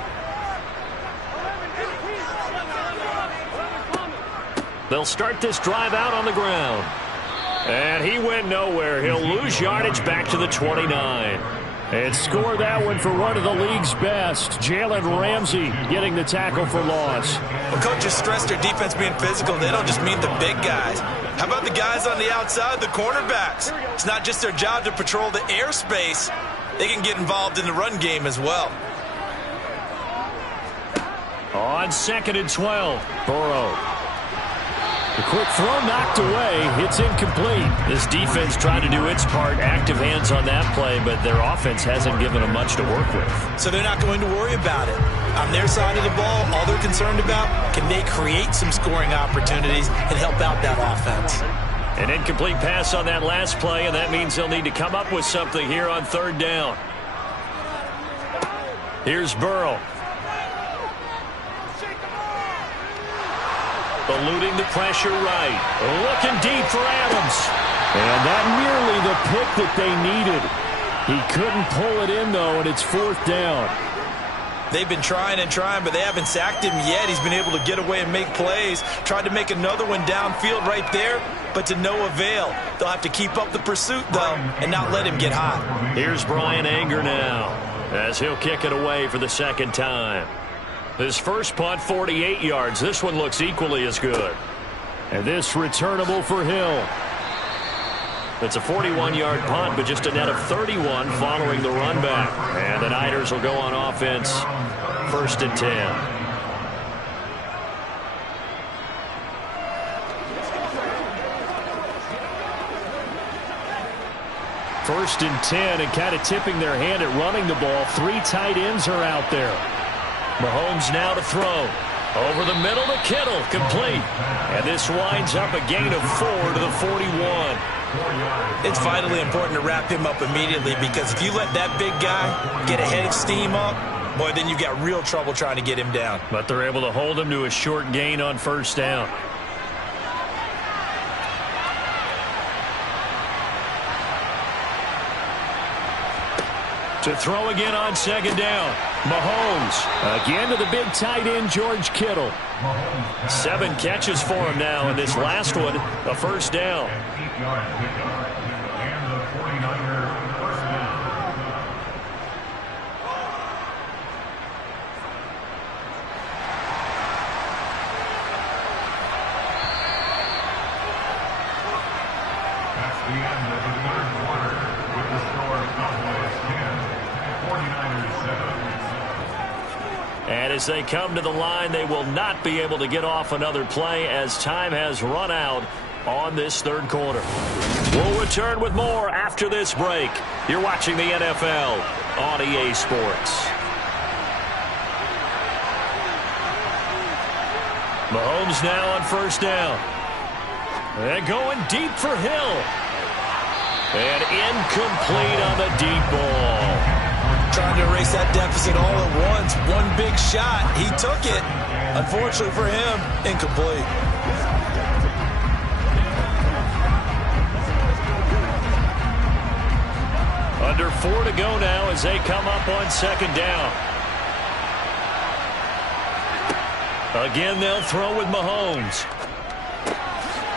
They'll start this drive out on the ground. And he went nowhere. He'll lose yardage back to the 29. And score that one for one of the league's best. Jalen Ramsey getting the tackle for loss. Well, coaches stress their defense being physical. They don't just mean the big guys. How about the guys on the outside, the cornerbacks? It's not just their job to patrol the airspace. They can get involved in the run game as well. On 2nd and 12, Burrow. The quick throw knocked away. It's incomplete. This defense tried to do its part. Active hands on that play, but their offense hasn't given them much to work with. So they're not going to worry about it. On their side of the ball, all they're concerned about, can they create some scoring opportunities and help out that offense? An incomplete pass on that last play, and that means they'll need to come up with something here on 3rd down. Here's Burrow. Eluding the pressure right. Looking deep for Adams. And that nearly the pick that they needed. He couldn't pull it in, though, and it's 4th down. They've been trying and trying, but they haven't sacked him yet. He's been able to get away and make plays. Tried to make another one downfield right there, but to no avail. They'll have to keep up the pursuit, though, and not let him get hot. Here's Brian Anger now, as he'll kick it away for the 2nd time. His first punt, 48 yards. This one looks equally as good. And this returnable for Hill. It's a 41-yard punt, but just a net of 31 following the run back. And the Niners will go on offense, 1st and 10. First and 10, and kind of tipping their hand at running the ball. 3 tight ends are out there. Mahomes now to throw. Over the middle to Kittle, complete. And this winds up a gain of 4 to the 41. It's vitally important to wrap him up immediately, because if you let that big guy get a head of steam up, boy, then you've got real trouble trying to get him down. But they're able to hold him to a short gain on 1st down. To throw again on 2nd down. Mahomes again to the big tight end, George Kittle. 7 catches for him now, and this last one, a 1st down. And the 49er 1st down. That's the end of the 3rd quarter with the score Cowboys 10, 49ers 7. And as they come to the line, they will not be able to get off another play as time has run out on this 3rd quarter. We'll return with more after this break. You're watching the NFL on EA Sports. Mahomes now on 1st down. And going deep for Hill. And incomplete on the deep ball. Trying to erase that deficit all at once. One big shot. He took it. Unfortunately for him, incomplete. Under 4 to go now as they come up on second down. Again, they'll throw with Mahomes.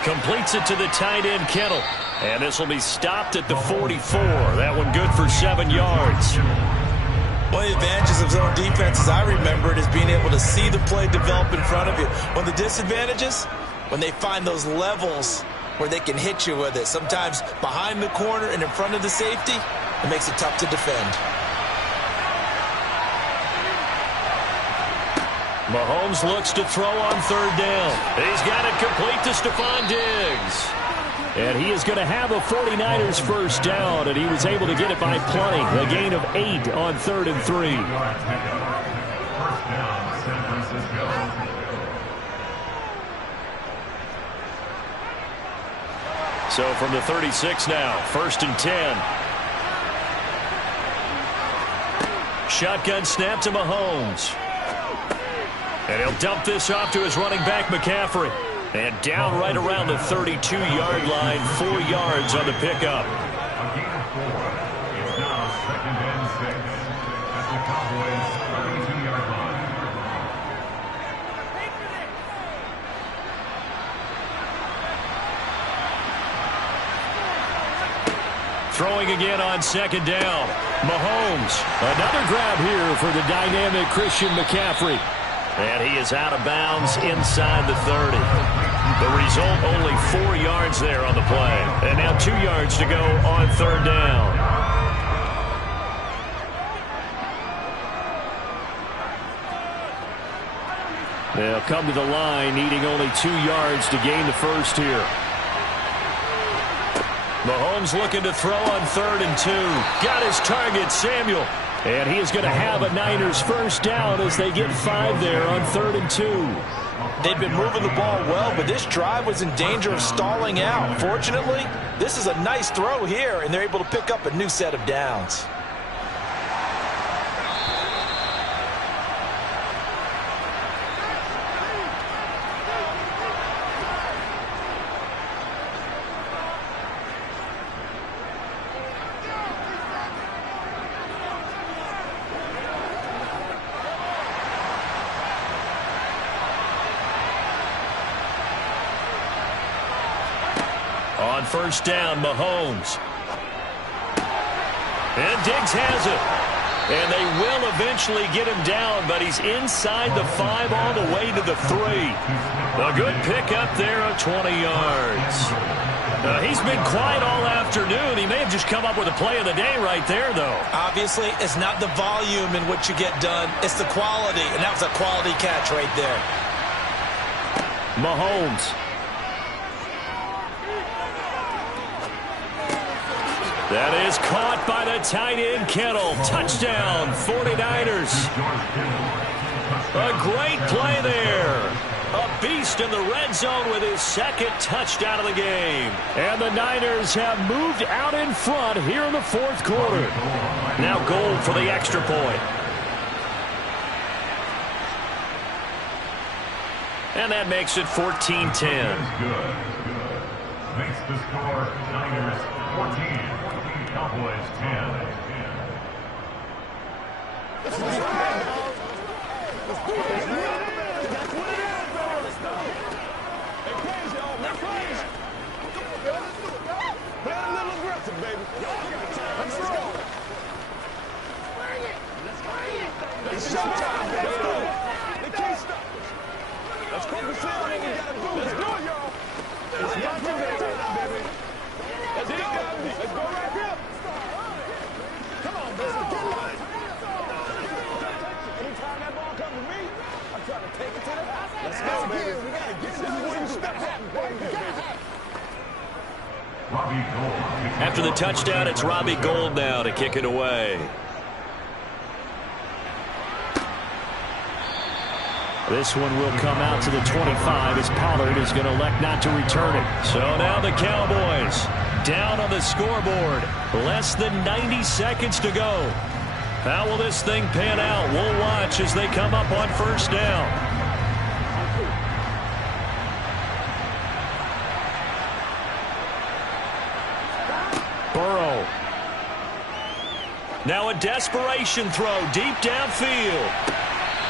Completes it to the tight end, Kittle. And this will be stopped at the 44. That one good for 7 yards. One of the advantages of zone defense, as I remember it, is being able to see the play develop in front of you. One of the disadvantages, when they find those levels where they can hit you with it. Sometimes behind the corner and in front of the safety, it makes it tough to defend. Mahomes looks to throw on third down. He's got it complete to Stephon Diggs. And he is going to have a 49ers first down, and he was able to get it by plenty. A gain of 8 on 3rd and 3. First down, San Francisco. So from the 36 now, 1st and 10. Shotgun snap to Mahomes. And he'll dump this off to his running back, McCaffrey. And down right around the 32-yard line, 4 yards on the pickup. A gain of 4. It's now 2nd and 6 at the Cowboys' 32-yard line. Throwing again on second down. Mahomes. Another grab here for the dynamic Christian McCaffrey. And he is out of bounds inside the 30. The result, only 4 yards there on the play. And now 2 yards to go on third down. They'll come to the line, needing only 2 yards to gain the first here. Mahomes looking to throw on 3rd and 2. Got his target, Samuel. And he is going to have a Niners first down as they get 5 there on 3rd and 2. They've been moving the ball well, but this drive was in danger of stalling out. Fortunately, this is a nice throw here, and they're able to pick up a new set of downs. On first down, Mahomes. And Diggs has it. And they will eventually get him down, but he's inside the 5 all the way to the 3. A good pickup there of 20 yards. He's been quiet all afternoon. He may have just come up with a play of the day right there, though. Obviously, it's not the volume in which you get done. It's the quality, and that was a quality catch right there. Mahomes. That is caught by the tight end, Kittle. Touchdown, 49ers. A great play there. A beast in the red zone with his 2nd touchdown of the game. And the Niners have moved out in front here in the 4th quarter. Now goal for the extra point. And that makes it 14-10. Good. Makes the score Niners 14. Cowboys 10. After the touchdown, it's Robbie Gould now to kick it away. This one will come out to the 25 as Pollard is going to elect not to return it. So now the Cowboys down on the scoreboard. Less than 90 seconds to go. How will this thing pan out? We'll watch as they come up on first down. Burrow. Now a desperation throw deep downfield.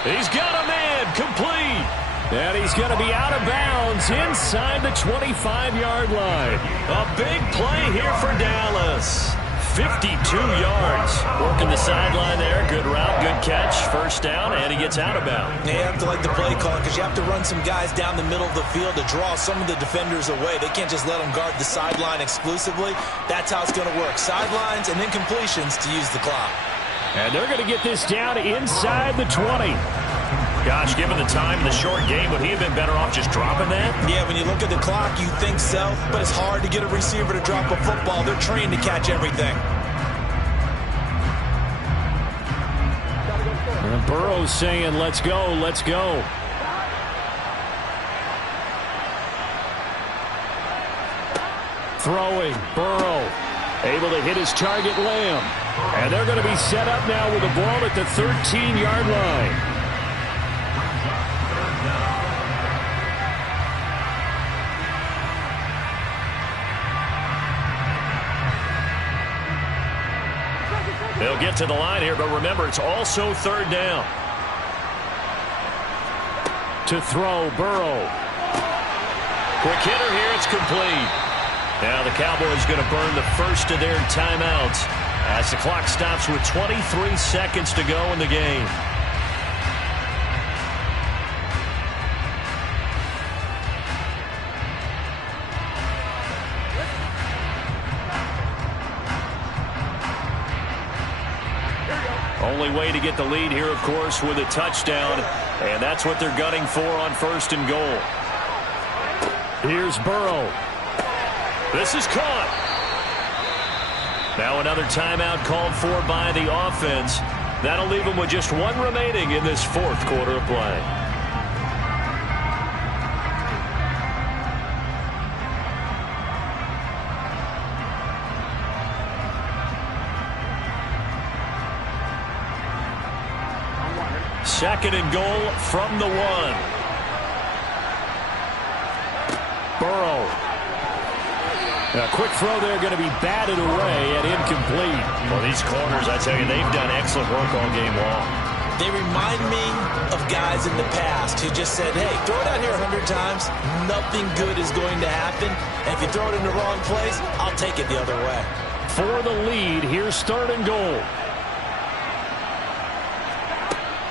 He's got a man, complete. And he's going to be out of bounds inside the 25-yard line. A big play here for Dallas. 52 yards. Working the sideline there. Good route, good catch. First down, and he gets out of bounds. Yeah, you have to like the play call because you have to run some guys down the middle of the field to draw some of the defenders away. They can't just let them guard the sideline exclusively. That's how it's going to work. Sidelines and then completions to use the clock. And they're going to get this down inside the 20. Gosh, given the time in the short game, would he have been better off just dropping that? Yeah, when you look at the clock, you think so. But it's hard to get a receiver to drop a football. They're trained to catch everything. And Burrow's saying, let's go, let's go. Throwing, Burrow. Able to hit his target, Lamb. And they're going to be set up now with the ball at the 13-yard line. They'll get to the line here, but remember, it's also third down. To throw, Burrow. Quick hitter here, it's complete. Now the Cowboys going to burn the first of their timeouts as the clock stops with 23 seconds to go in the game. Only way to get the lead here, of course, with a touchdown, and that's what they're gunning for on first and goal. Here's Burrow. This is caught. Now another timeout called for by the offense. That'll leave them with just one remaining in this fourth quarter of play. Second and goal from the 1. Burrow. A quick throw there, going to be batted away and incomplete. Well, these corners, I tell you, they've done excellent work all game long. They remind me of guys in the past who just said, hey, throw it out here 100 times. Nothing good is going to happen. And if you throw it in the wrong place, I'll take it the other way. For the lead, here's third and goal.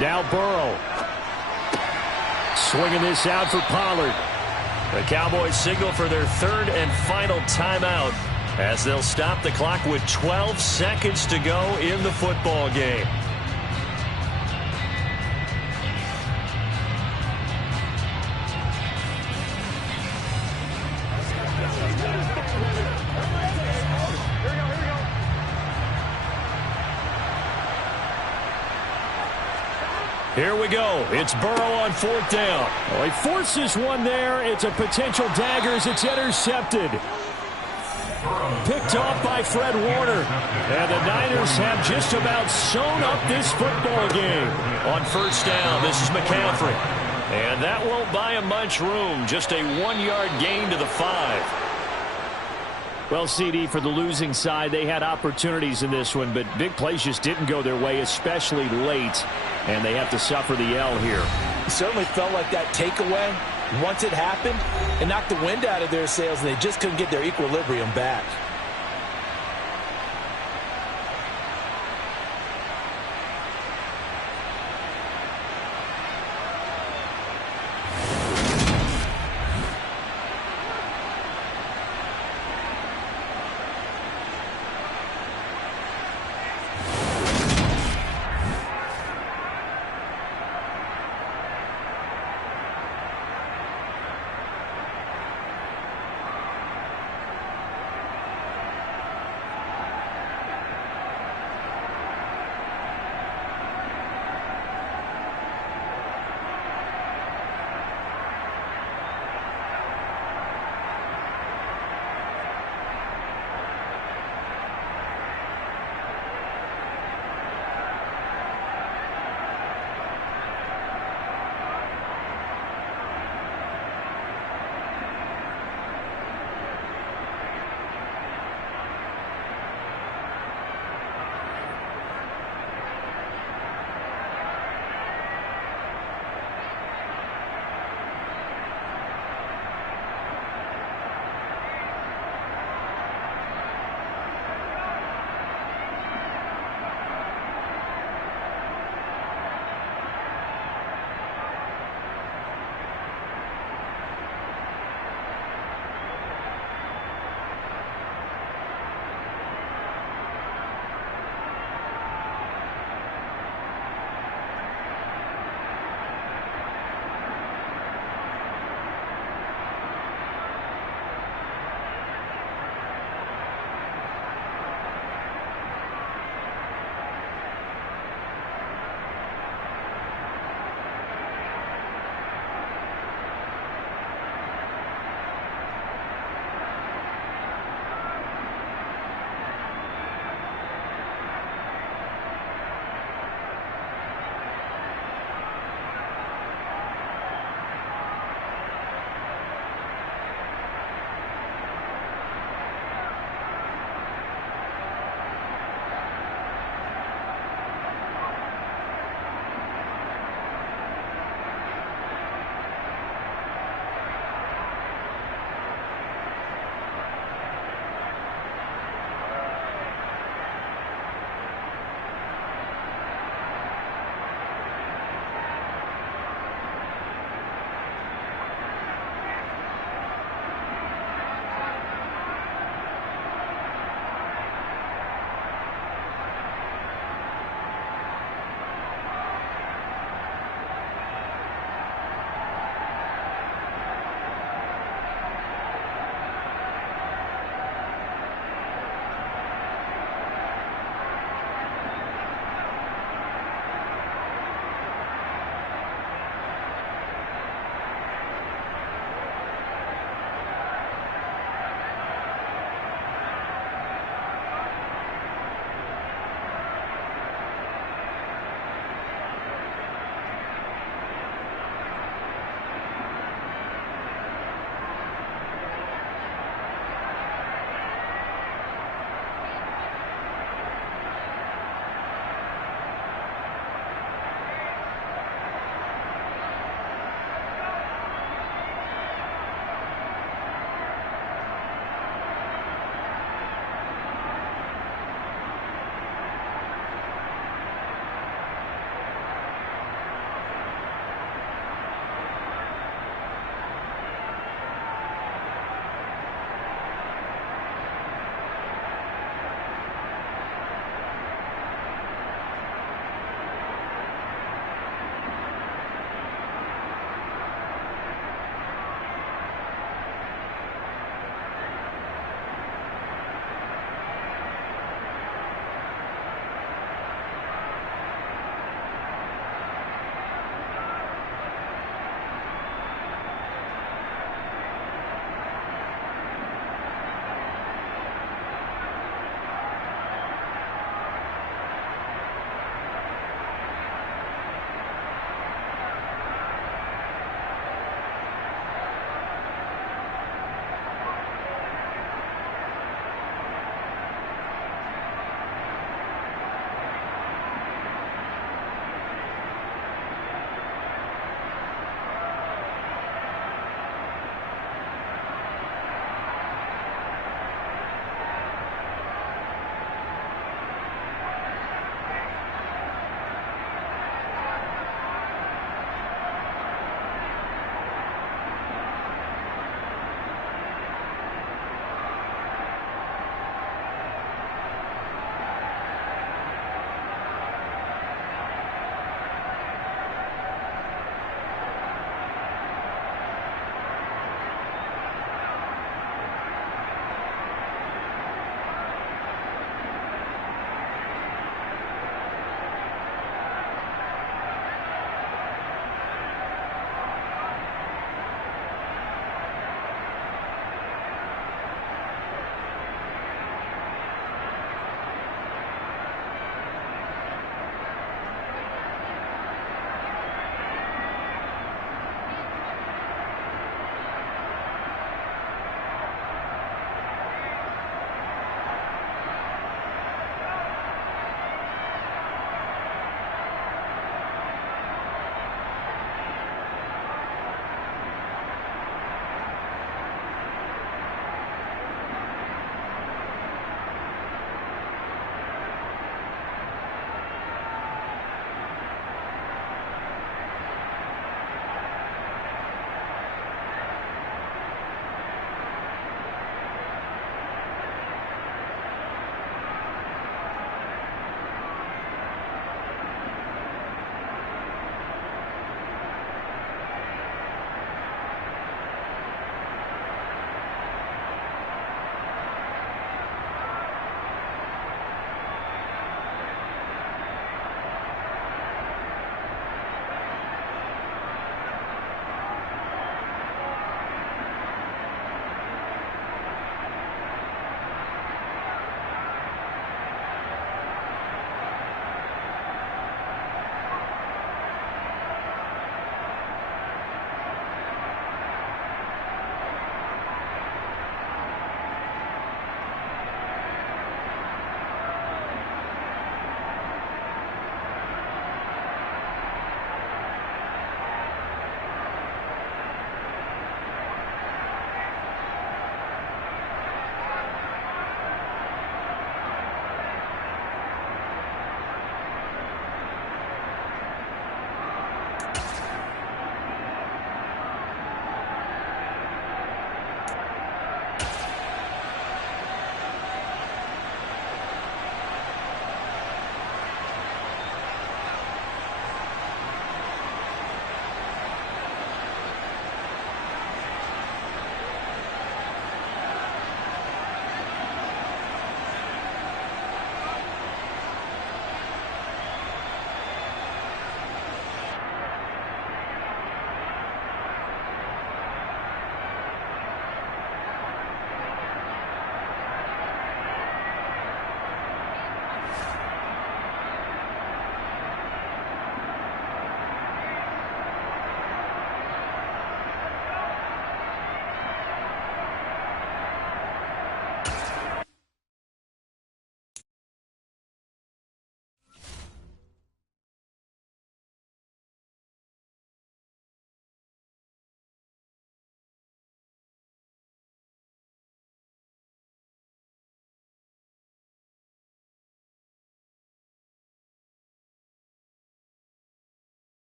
Now Burrow. Swinging this out for Pollard. The Cowboys signal for their third and final timeout as they'll stop the clock with 12 seconds to go in the football game. Here we go. It's Burrow on fourth down. Well, he forces one there. It's a potential dagger as it's intercepted. Picked off by Fred Warner. And the Niners have just about sewn up this football game. On first down, this is McCaffrey. And that won't buy him much room. Just a 1-yard gain to the 5. Well, CD, for the losing side, they had opportunities in this one, but big plays just didn't go their way, especially late, and they have to suffer the L here. It certainly felt like that takeaway, once it happened, it knocked the wind out of their sails, and they just couldn't get their equilibrium back.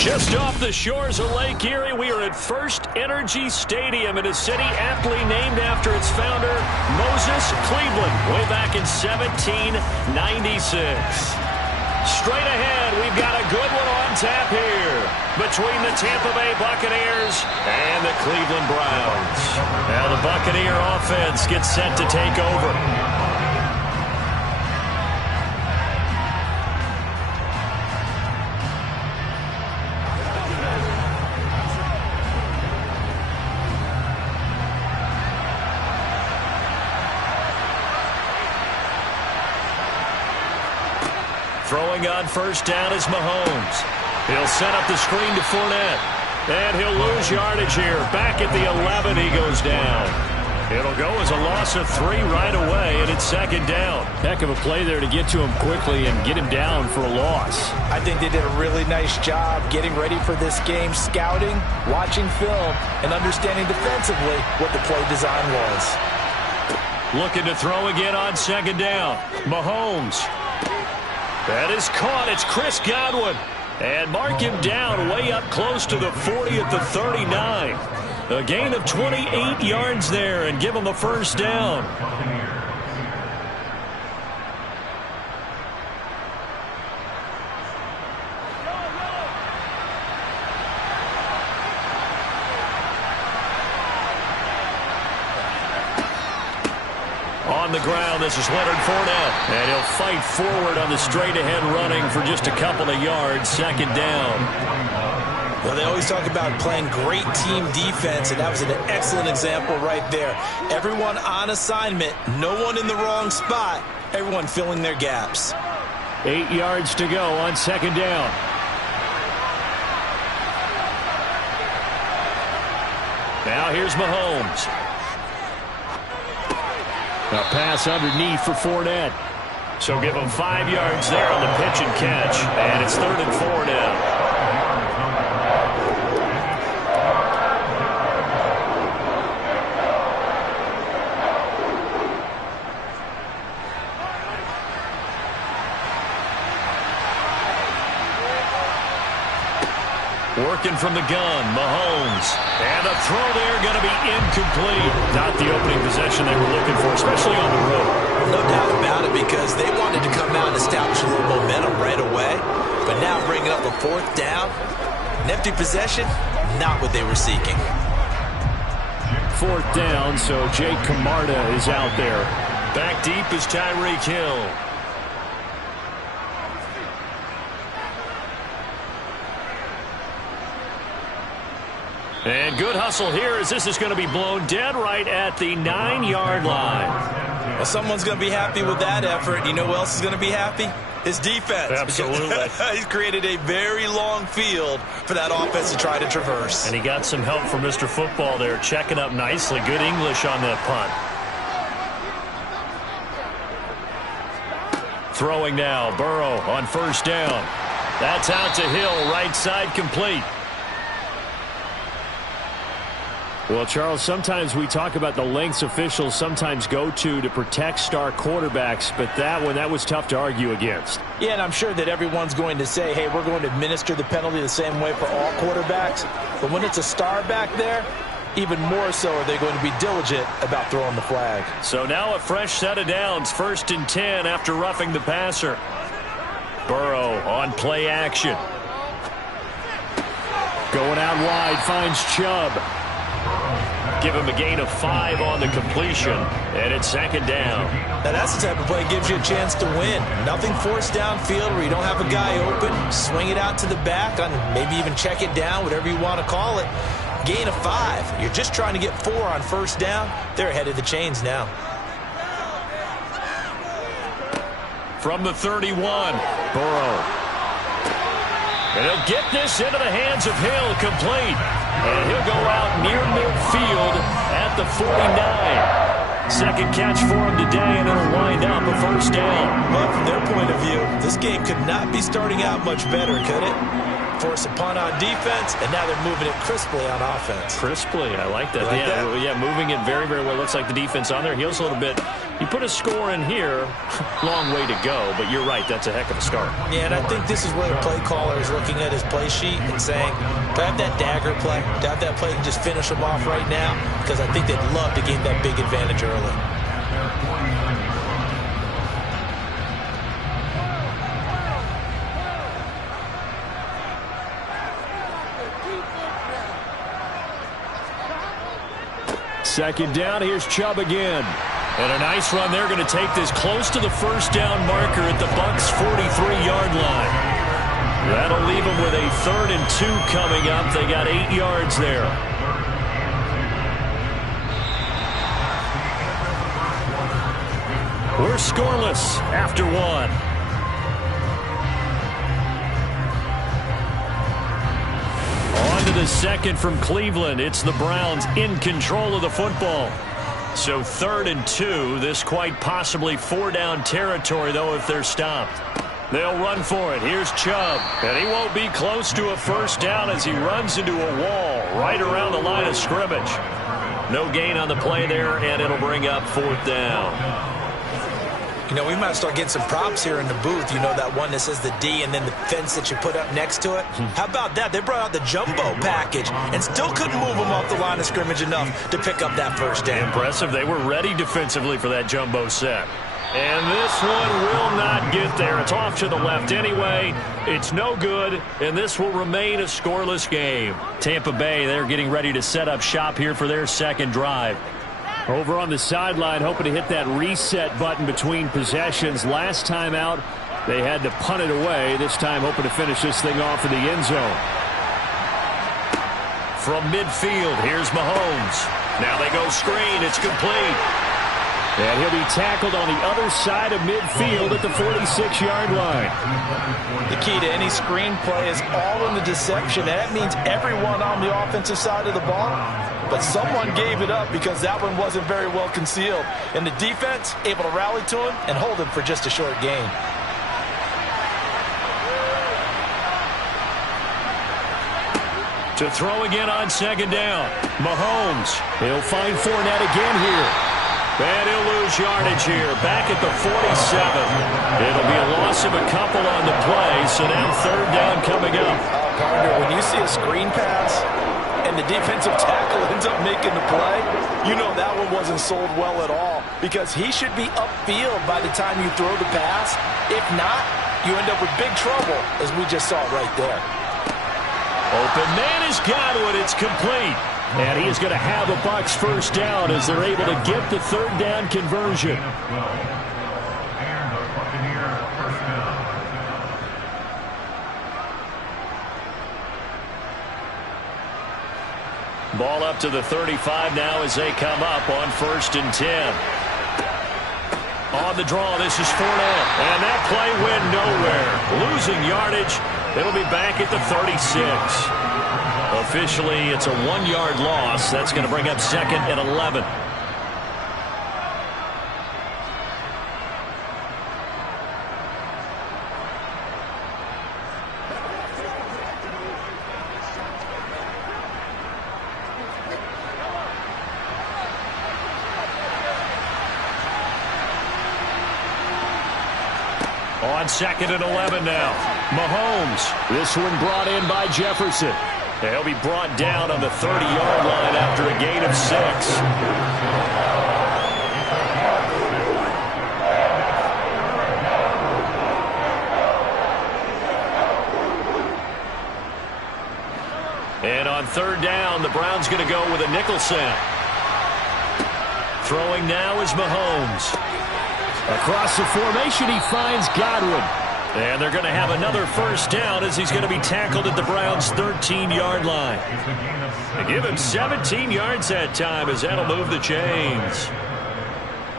Just off the shores of Lake Erie, we are at First Energy Stadium in a city aptly named after its founder, Moses Cleveland, way back in 1796. Straight ahead, we've got a good one on tap here between the Tampa Bay Buccaneers and the Cleveland Browns. Now the Buccaneer offense gets set to take over. Throwing on first down is Mahomes. He'll set up the screen to Fournette. And he'll lose yardage here. Back at the 11, he goes down. It'll go as a loss of 3 right away, and it's second down. Heck of a play there to get to him quickly and get him down for a loss. I think they did a really nice job getting ready for this game, scouting, watching film, and understanding defensively what the play design was. Looking to throw again on second down. Mahomes. That is caught. It's Chris Godwin. And mark him down way up close to the 40 at the 39. A gain of 28 yards there and give him a first down. On the ground, this is Leonard Fournette. And he'll fight forward on the straight-ahead running for just a couple of yards. Second down. Well, they always talk about playing great team defense, and that was an excellent example right there. Everyone on assignment, no one in the wrong spot, everyone filling their gaps. 8 yards to go on second down. Now here's Mahomes. A pass underneath for Fournette. So give him 5 yards there on the pitch and catch. And it's 3rd and 4 now. Working from the gun, Mahomes. And a throw there going to be incomplete. Not the opening possession they were looking for, especially on the road. No doubt about it, because they wanted to come out and establish a little momentum right away. But now bringing up a 4th down, an empty possession, not what they were seeking. 4th down, so Jake Camarda is out there. Back deep is Tyreek Hill. And good hustle here as this is going to be blown dead right at the 9-yard line. Well, someone's going to be happy with that effort. You know who else is going to be happy? His defense. Absolutely. He's created a very long field for that offense to try to traverse. And he got some help from Mr. Football there, checking up nicely. Good English on that punt. Throwing now, Burrow on first down. That's out to Hill, right side complete. Well, Charles, sometimes we talk about the lengths officials sometimes go to protect star quarterbacks, but that was tough to argue against. Yeah, and I'm sure that everyone's going to say, hey, we're going to administer the penalty the same way for all quarterbacks. But when it's a star back there, even more so are they going to be diligent about throwing the flag. So now a fresh set of downs, 1st and 10 after roughing the passer. Burrow on play action. Going out wide, finds Chubb. Give him a gain of 5 on the completion, and it's second down. Now that's the type of play that gives you a chance to win. Nothing forced downfield where you don't have a guy open. Swing it out to the back, on maybe even check it down, whatever you want to call it. Gain of 5. You're just trying to get 4 on first down. They're ahead of the chains now. From the 31, Burrow. And he'll get this into the hands of Hill, complete. And he'll go out near midfield at the 49. Second catch for him today, and it'll wind up a first down. Well, from their point of view, this game could not be starting out much better, could it? force a punt on defense, and now they're moving it crisply on offense. Crisply, I like that. Like that? Yeah, moving it very, very well. Looks like the defense on their heels a little bit. You put a score in here, long way to go, but you're right, that's a heck of a start. Yeah, and I think this is where the play caller is looking at his play sheet and saying, do I have that dagger play? Do I have that play and just finish them off right now? Because I think they'd love to gain that big advantage early. Second down, here's Chubb again. And a nice run. They're going to take this close to the first down marker at the Bucs' 43-yard line. That'll leave them with a 3rd and 2 coming up. They got 8 yards there. We're scoreless after 1. On to the second from Cleveland. It's the Browns in control of the football. So 3rd and 2. This quite possibly 4-down territory, though, if they're stopped. They'll run for it. Here's Chubb. And he won't be close to a first down as he runs into a wall right around the line of scrimmage. No gain on the play there, and it'll bring up 4th down. You know, we might start getting some props here in the booth. You know, that one that says the D and then the fence that you put up next to it? How about that? They brought out the jumbo package and still couldn't move them off the line of scrimmage enough to pick up that first down. Impressive. They were ready defensively for that jumbo set. And this one will not get there. It's off to the left anyway. It's no good, and this will remain a scoreless game. Tampa Bay, they're getting ready to set up shop here for their second drive. Over on the sideline, hoping to hit that reset button between possessions. Last time out, they had to punt it away. This time, hoping to finish this thing off in the end zone. From midfield, here's Mahomes. Now they go screen. It's complete. And he'll be tackled on the other side of midfield at the 46-yard line. The key to any screen play is all in the deception. That means everyone on the offensive side of the ball. But someone gave it up because that one wasn't very well concealed. And the defense able to rally to him and hold him for just a short gain. To throw again on second down. Mahomes. He'll find Fournette again here. And he'll lose yardage here. Back at the 47. It'll be a loss of a couple on the play. So now 3rd down coming up. Partner, when you see a screen pass and the defensive tackle ends up making the play, you know that one wasn't sold well at all because he should be upfield by the time you throw the pass. If not, you end up with big trouble, as we just saw right there. Open man is Godwin. It's complete. And he is going to have a Bucs first down as they're able to get the 3rd down conversion. Ball up to the 35 now as they come up on 1st and 10. On the draw, this is Fournette. And that play went nowhere. Losing yardage. It'll be back at the 36. Officially, it's a 1-yard loss. That's going to bring up 2nd and 11. On 2nd and 11 now. Mahomes. This one brought in by Jefferson. He'll be brought down on the 30-yard line after a gain of 6. And on 3rd down, the Browns going to go with a nickel set. Throwing now is Mahomes. Across the formation, he finds Godwin. And they're going to have another first down as he's going to be tackled at the Browns' 13-yard line. They give him 17 yards that time as that'll move the chains.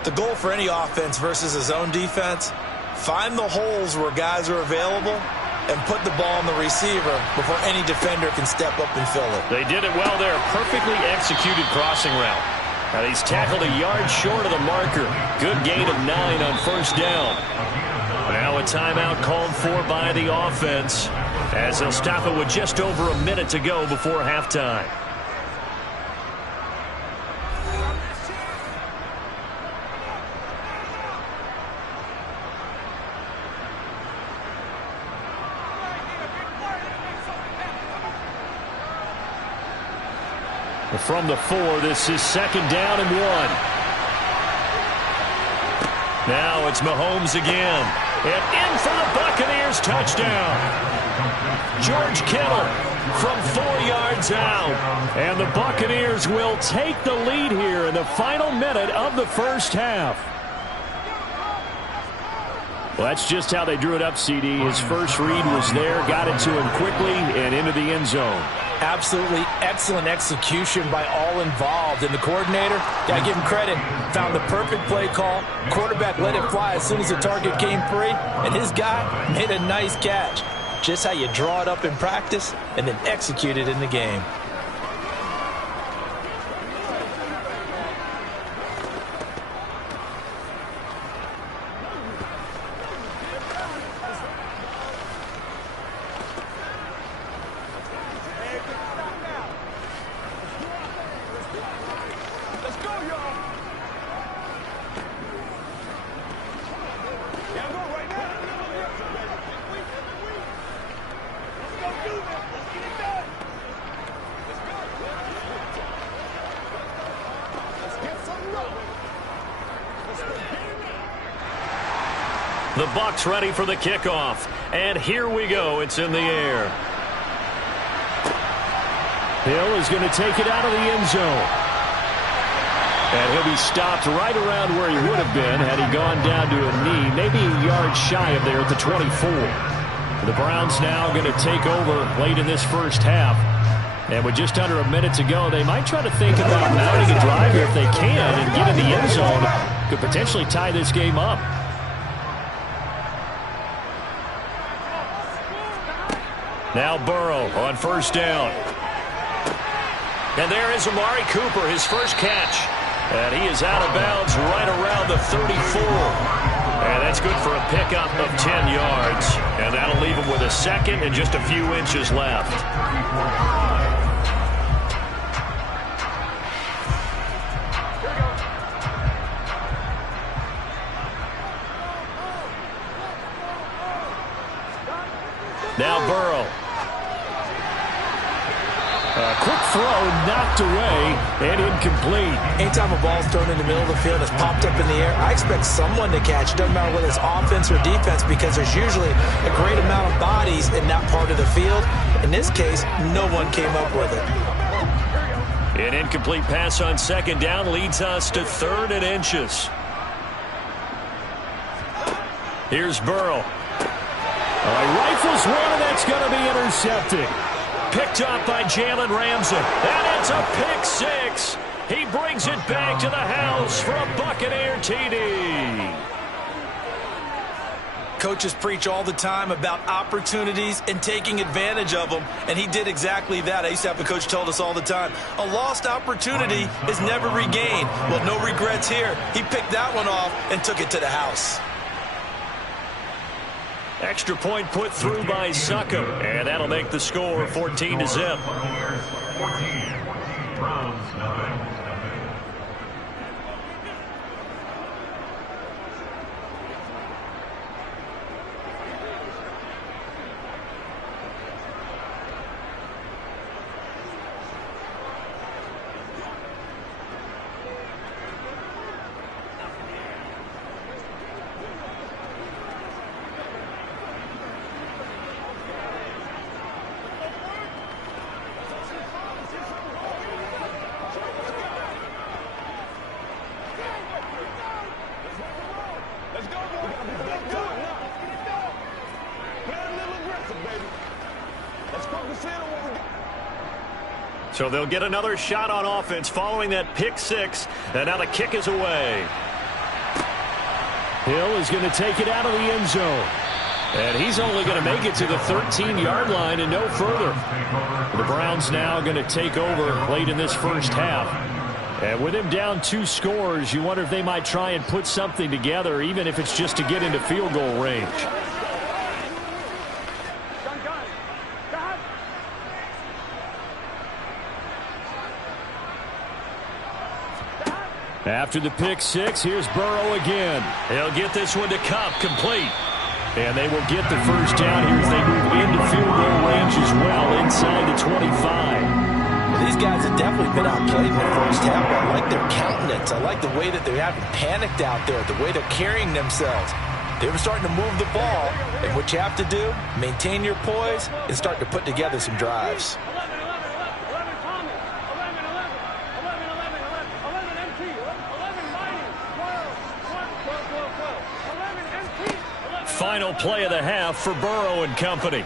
The goal for any offense versus a zone defense, find the holes where guys are available and put the ball on the receiver before any defender can step up and fill it. They did it well there. Perfectly executed crossing route. Now he's tackled a yard short of the marker. Good gain of 9 on first down. Now a timeout called for by the offense, as they'll stop it with just over a minute to go before halftime. From the 4, this is 2nd down and 1. Now it's Mahomes again. And in for the Buccaneers touchdown. George Kittle from 4 yards out. And the Buccaneers will take the lead here in the final minute of the first half. Well, that's just how they drew it up, CD. His first read was there, got it to him quickly, and into the end zone. Absolutely excellent execution by all involved. And the coordinator, got to give him credit, found the perfect play call. Quarterback let it fly as soon as the target came free. And his guy made a nice catch. Just how you draw it up in practice and then execute it in the game. The Bucs ready for the kickoff. And here we go. It's in the air. Hill is going to take it out of the end zone. And he'll be stopped right around where he would have been had he gone down to a knee, maybe a yard shy of there at the 24. The Browns now going to take over late in this first half. And with just under a minute to go, they might try to think about mounting a drive here if they can and get in the end zone. Could potentially tie this game up. Now Burrow on first down. And there is Amari Cooper, his first catch. And he is out of bounds right around the 34. And that's good for a pickup of 10 yards. And that'll leave him with a second and just a few inches left. Now Burrow. A quick throw knocked away and incomplete. Anytime a ball's thrown in the middle of the field, it's popped up in the air, I expect someone to catch. It doesn't matter whether it's offense or defense, because there's usually a great amount of bodies in that part of the field. In this case, no one came up with it. An incomplete pass on second down leads us to 3rd and inches. Here's Burrow. Rifles one, and that's going to be intercepted. Picked up by Jalen Ramsey. And it's a pick six. He brings it back to the house for a Buccaneer TD. Coaches preach all the time about opportunities and taking advantage of them, and he did exactly that. I used to have a coach tell us all the time, a lost opportunity is never regained. Well, no regrets here. He picked that one off and took it to the house. Extra point put through by Succop, and that'll make the score 14-0. Browns, nothing. So they'll get another shot on offense following that pick six. And now the kick is away. Hill is going to take it out of the end zone. And he's only going to make it to the 13-yard line and no further. The Browns now going to take over late in this first half. And with him down 2 scores, you wonder if they might try and put something together, even if it's just to get into field goal range. After the pick six, here's Burrow again. He'll get this one to Kupp, complete. And they will get the first down here as they move into field goal range as well, inside the 25. These guys have definitely been outplayed in the first half. I like their countenance. I like the way that they haven't panicked out there, the way they're carrying themselves. They were starting to move the ball, and what you have to do, maintain your poise and start to put together some drives. Final play of the half for Burrow and company.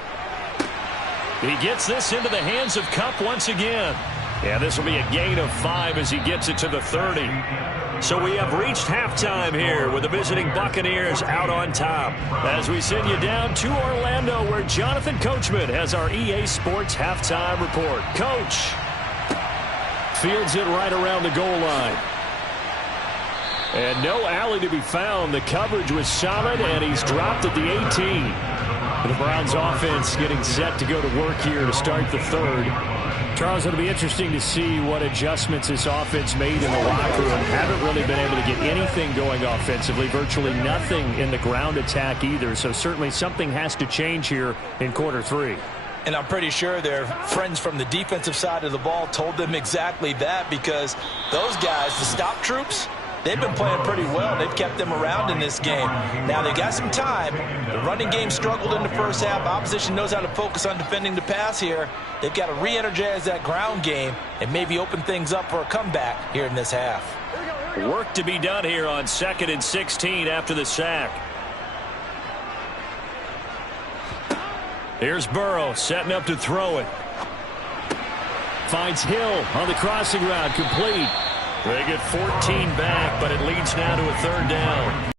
He gets this into the hands of Kupp once again. Yeah, this will be a gain of 5 as he gets it to the 30. So we have reached halftime here with the visiting Buccaneers out on top. As we send you down to Orlando where Jonathan Coachman has our EA Sports halftime report. Coach fields it right around the goal line. And no alley to be found. The coverage was solid, and he's dropped at the 18. The Browns offense getting set to go to work here to start the third. Charles, it'll be interesting to see what adjustments this offense made in the locker room. Haven't really been able to get anything going offensively, virtually nothing in the ground attack either. So certainly something has to change here in quarter 3. And I'm pretty sure their friends from the defensive side of the ball told them exactly that, because those guys, the stop troops, they've been playing pretty well. They've kept them around in this game. Now, they got some time. The running game struggled in the first half. Opposition knows how to focus on defending the pass here. They've got to re-energize that ground game and maybe open things up for a comeback here in this half. Work to be done here on 2nd and 16 after the sack. Here's Burrow setting up to throw it. Finds Hill on the crossing route, complete. They get 14 back, but it leads now to a 3rd down.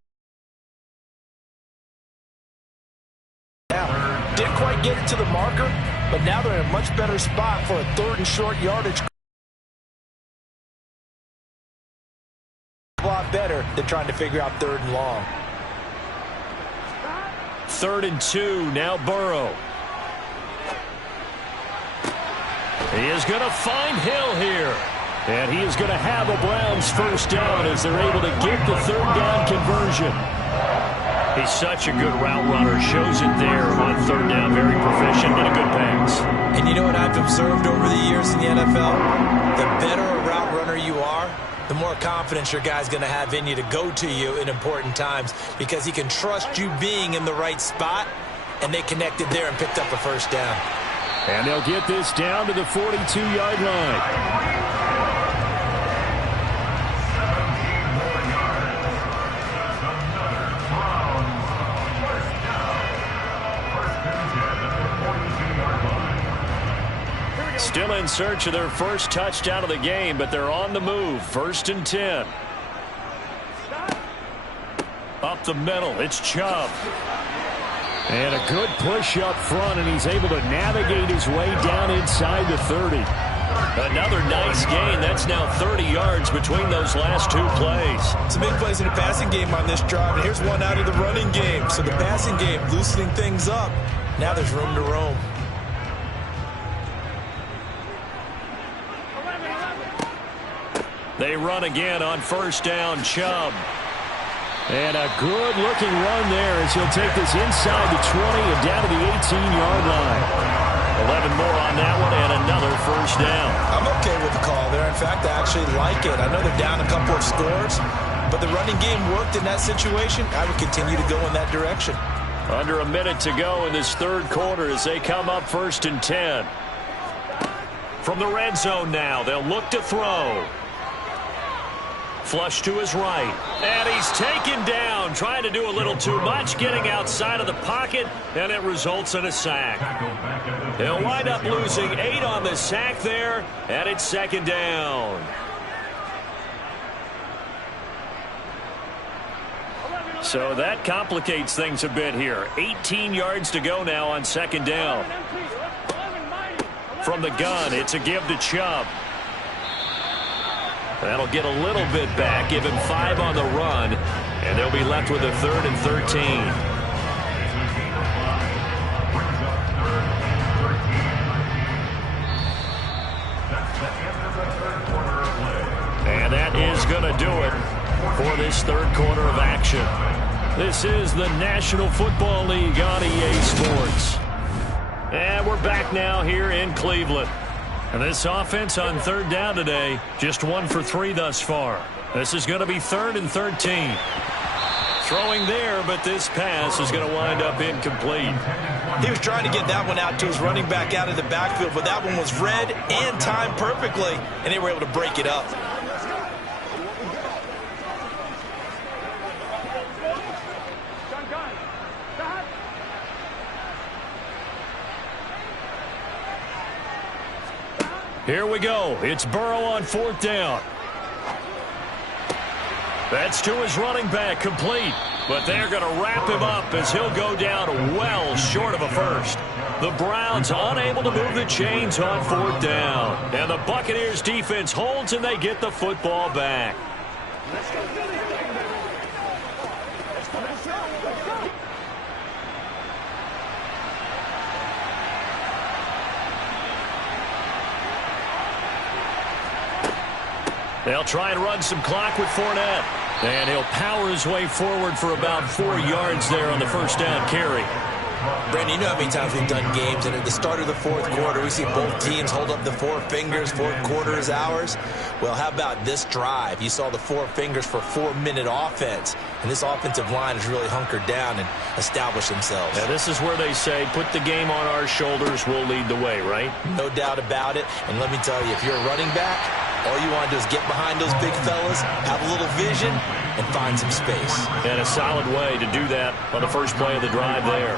Yeah, didn't quite get it to the marker, but now they're in a much better spot for a 3rd and short yardage. A lot better than trying to figure out 3rd and long. 3rd and 2, now Burrow. He is going to find Hill here. And he is going to have a Browns first down as they're able to get the 3rd down conversion. He's such a good route runner. Shows it there on 3rd down. Very proficient and a good pass. And you know what I've observed over the years in the NFL? The better a route runner you are, the more confidence your guy's going to have in you to go to you in important times, because he can trust you being in the right spot, and they connected there and picked up a first down. And they'll get this down to the 42-yard line. Still in search of their first touchdown of the game, but they're on the move. 1st and 10. Up the middle, it's Chubb. And a good push up front, and he's able to navigate his way down inside the 30. Another nice gain. That's now 30 yards between those last 2 plays. Some big plays in the passing game on this drive, and here's one out of the running game. So the passing game loosening things up. Now there's room to roam. They run again on 1st down, Chubb. And a good-looking run there as he'll take this inside the 20 and down to the 18-yard line. 11 more on that one and another first down. I'm okay with the call there. In fact, I actually like it. I know they're down a couple of scores, but the running game worked in that situation. I would continue to go in that direction. Under a minute to go in this 3rd quarter as they come up 1st and 10. From the red zone now, they'll look to throw. Flush to his right. And he's taken down, trying to do a little too much, getting outside of the pocket, and it results in a sack. He'll wind up losing 8 on the sack there, and it's 2nd down. So that complicates things a bit here. 18 yards to go now on 2nd down. From the gun, it's a give to Chubb. That'll get a little bit back, give him 5 on the run, and they'll be left with a 3rd and 13. And that is going to do it for this third quarter of action. This is the National Football League on EA Sports. And we're back now here in Cleveland. And this offense on third down today, just 1 for 3 thus far. This is going to be 3rd and 13. Throwing there, but this pass is going to wind up incomplete. He was trying to get that one out to his running back out of the backfield, but that one was read and timed perfectly, and they were able to break it up. Here we go. It's Burrow on 4th down. That's to his running back, complete. But they're going to wrap him up as he'll go down well short of a first. The Browns unable to move the chains on 4th down. And the Buccaneers defense holds and they get the football back. They'll try and run some clock with Fournette. And he'll power his way forward for about 4 yards there on the first down carry. Brandon, you know how many times we've done games, and at the start of the fourth quarter, we see both teams hold up the 4 fingers, fourth quarter is ours. Well, how about this drive? You saw the 4 fingers for 4-minute offense, and this offensive line has really hunkered down and established themselves. Yeah, this is where they say, put the game on our shoulders, we'll lead the way, right? No doubt about it, and let me tell you, if you're a running back, all you want to do is get behind those big fellas, have a little vision, and find some space. And a solid way to do that on the first play of the drive there.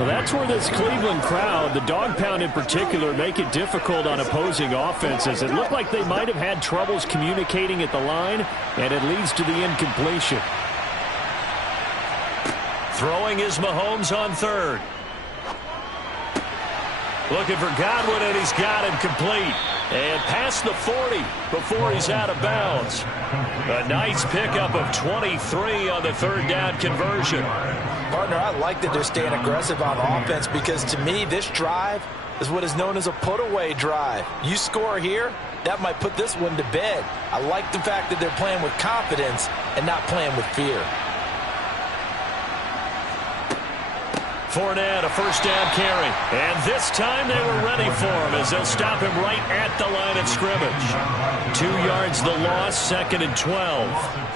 Well, that's where this Cleveland crowd, the dog pound in particular, make it difficult on opposing offenses. It looked like they might have had troubles communicating at the line, and it leads to the incompletion. Throwing is Mahomes on 3rd. Looking for Godwin, and he's got him complete. And past the 40 before he's out of bounds. A nice pickup of 23 on the 3rd down conversion. Partner, I like that they're staying aggressive on offense because to me, this drive is what is known as a put-away drive. You score here, that might put this one to bed. I like the fact that they're playing with confidence and not playing with fear. Fournette, a first down carry. And this time they were ready for him as they'll stop him right at the line of scrimmage. 2 yards the loss, 2nd and 12.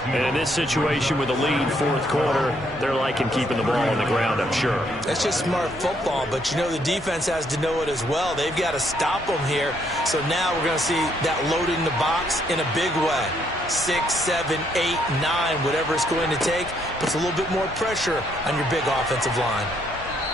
And in this situation with a lead, 4th quarter, they're liking keeping the ball on the ground, I'm sure. That's just smart football, but you know the defense has to know it as well. They've got to stop them here. So now we're going to see that loading the box in a big way. 6, 7, 8, 9, whatever it's going to take, puts a little bit more pressure on your big offensive line.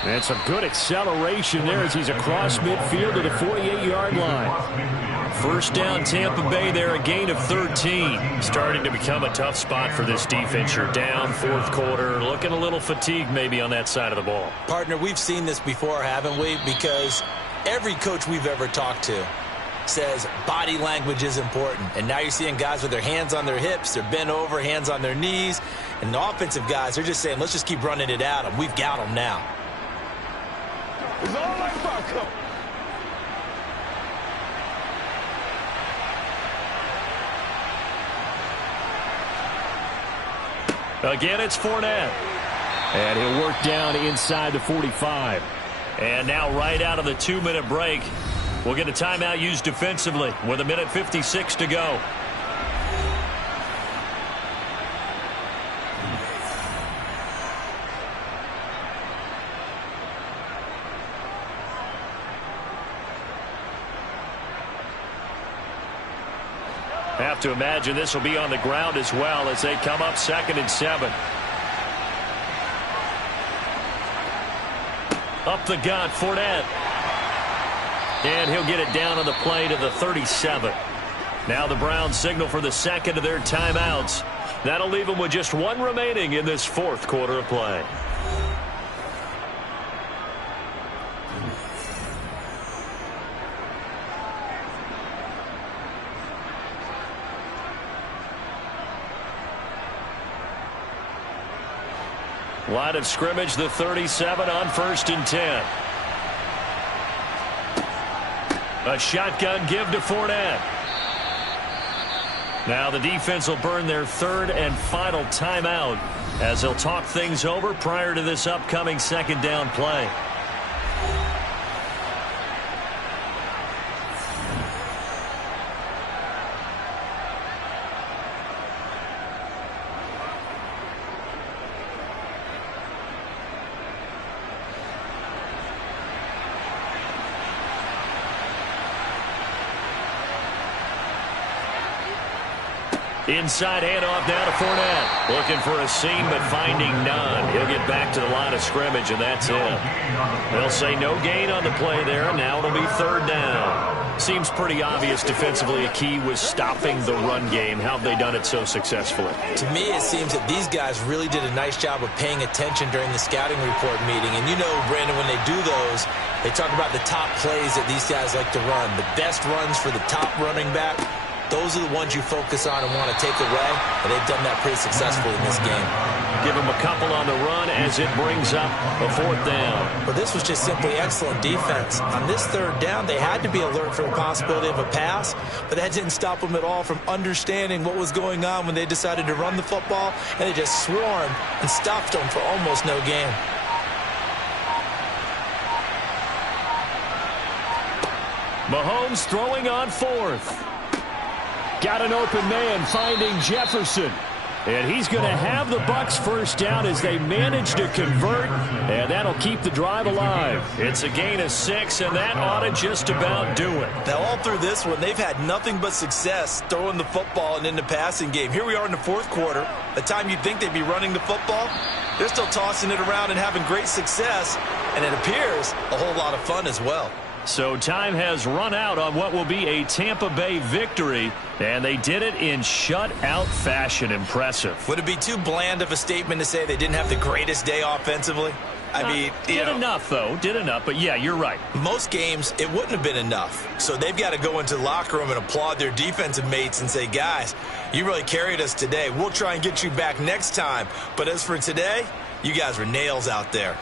And some good acceleration there as he's across midfield to the 48-yard line. First down, Tampa Bay there, a gain of 13. Starting to become a tough spot for this defense. You're down 4th quarter, looking a little fatigued maybe on that side of the ball. Partner, we've seen this before, haven't we? Because every coach we've ever talked to says body language is important. And now you're seeing guys with their hands on their hips, they're bent over, hands on their knees. And the offensive guys, they're just saying, let's just keep running it at them. We've got them now. It's all right, Falco. Again, it's Fournette. And he'll work down inside the 45. And now right out of the 2-minute break, we'll get a timeout used defensively with 1:56 to go. Have to imagine this will be on the ground as well as they come up 2nd and 7. Up the gut, Fournette. And he'll get it down on the play to the 37. Now the Browns signal for the 2nd of their timeouts. That'll leave them with just 1 remaining in this 4th quarter of play. Line of scrimmage, the 37 on 1st and 10. A shotgun give to Fournette. Now the defense will burn their third and final timeout as they'll talk things over prior to this upcoming second down play. Inside handoff now to Fournette. Looking for a seam, but finding none. He'll get back to the line of scrimmage, and that's it. They'll say no gain on the play there, and now it'll be third down. Seems pretty obvious defensively a key was stopping the run game. How have they done it so successfully? To me, it seems that these guys really did a nice job of paying attention during the scouting report meeting. And you know, Brandon, when they do those, they talk about the top plays that these guys like to run. The best runs for the top running back. Those are the ones you focus on and want to take away, and they've done that pretty successfully in this game. Give them a couple on the run as it brings up a fourth down. But this was just simply excellent defense. On this third down, they had to be alert for the possibility of a pass, but that didn't stop them at all from understanding what was going on when they decided to run the football, and they just swarmed and stopped them for almost no gain. Mahomes throwing on fourth. Got an open man finding Jefferson. And he's going to have the Bucs first down as they manage to convert, and that'll keep the drive alive. It's a gain of 6, and that ought to just about do it. Now, all through this one, they've had nothing but success throwing the football and in the passing game. Here we are in the fourth quarter, a time you'd think they'd be running the football. They're still tossing it around and having great success, and it appears a whole lot of fun as well. So time has run out on what will be a Tampa Bay victory, and they did it in shutout fashion. Impressive. Would it be too bland of a statement to say they didn't have the greatest day offensively? I mean, did enough, though. Did enough, but yeah, you're right. Most games, it wouldn't have been enough. So they've got to go into the locker room and applaud their defensive mates and say, guys, you really carried us today. We'll try and get you back next time. But as for today, you guys were nails out there.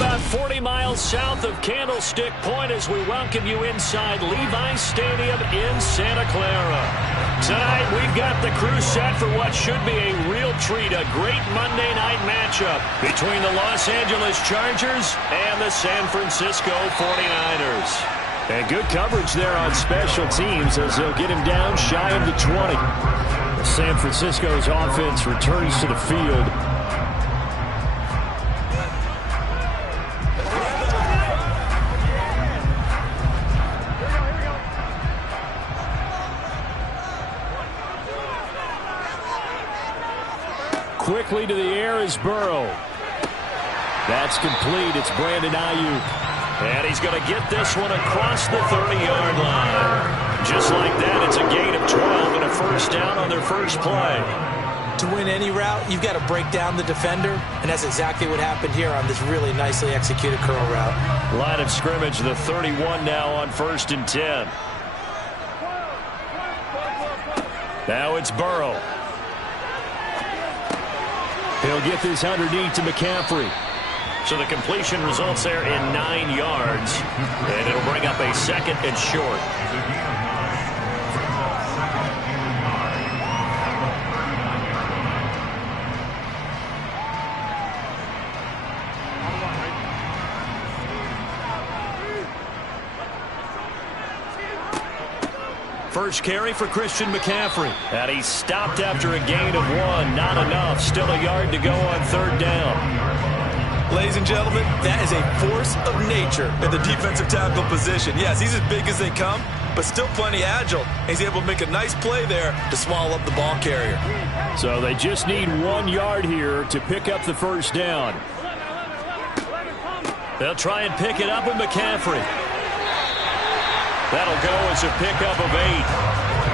about 40 miles south of Candlestick Point as we welcome you inside Levi's Stadium in Santa Clara. Tonight, we've got the crew set for what should be a real treat, a great Monday night matchup between the Los Angeles Chargers and the San Francisco 49ers. And good coverage there on special teams as they'll get him down shy of the 20. San Francisco's offense returns to the field. Quickly to the air is Burrow. That's complete. It's Brandon Ayuk. And he's going to get this one across the 30-yard line. Just like that, it's a gain of 12 and a first down on their first play. To win any route, you've got to break down the defender, and that's exactly what happened here on this really nicely executed curl route. Line of scrimmage, the 31 now on 1st and 10. Now it's Burrow. He'll get this underneath to McCaffrey. So the completion results there in 9 yards. And it'll bring up a second and short. First carry for Christian McCaffrey. And he stopped after a gain of 1. Not enough. Still a yard to go on 3rd down. Ladies and gentlemen, that is a force of nature at the defensive tackle position. Yes, he's as big as they come, but still plenty agile. He's able to make a nice play there to swallow up the ball carrier. So they just need 1 yard here to pick up the first down. They'll try and pick it up with McCaffrey. That'll go as a pickup of 8.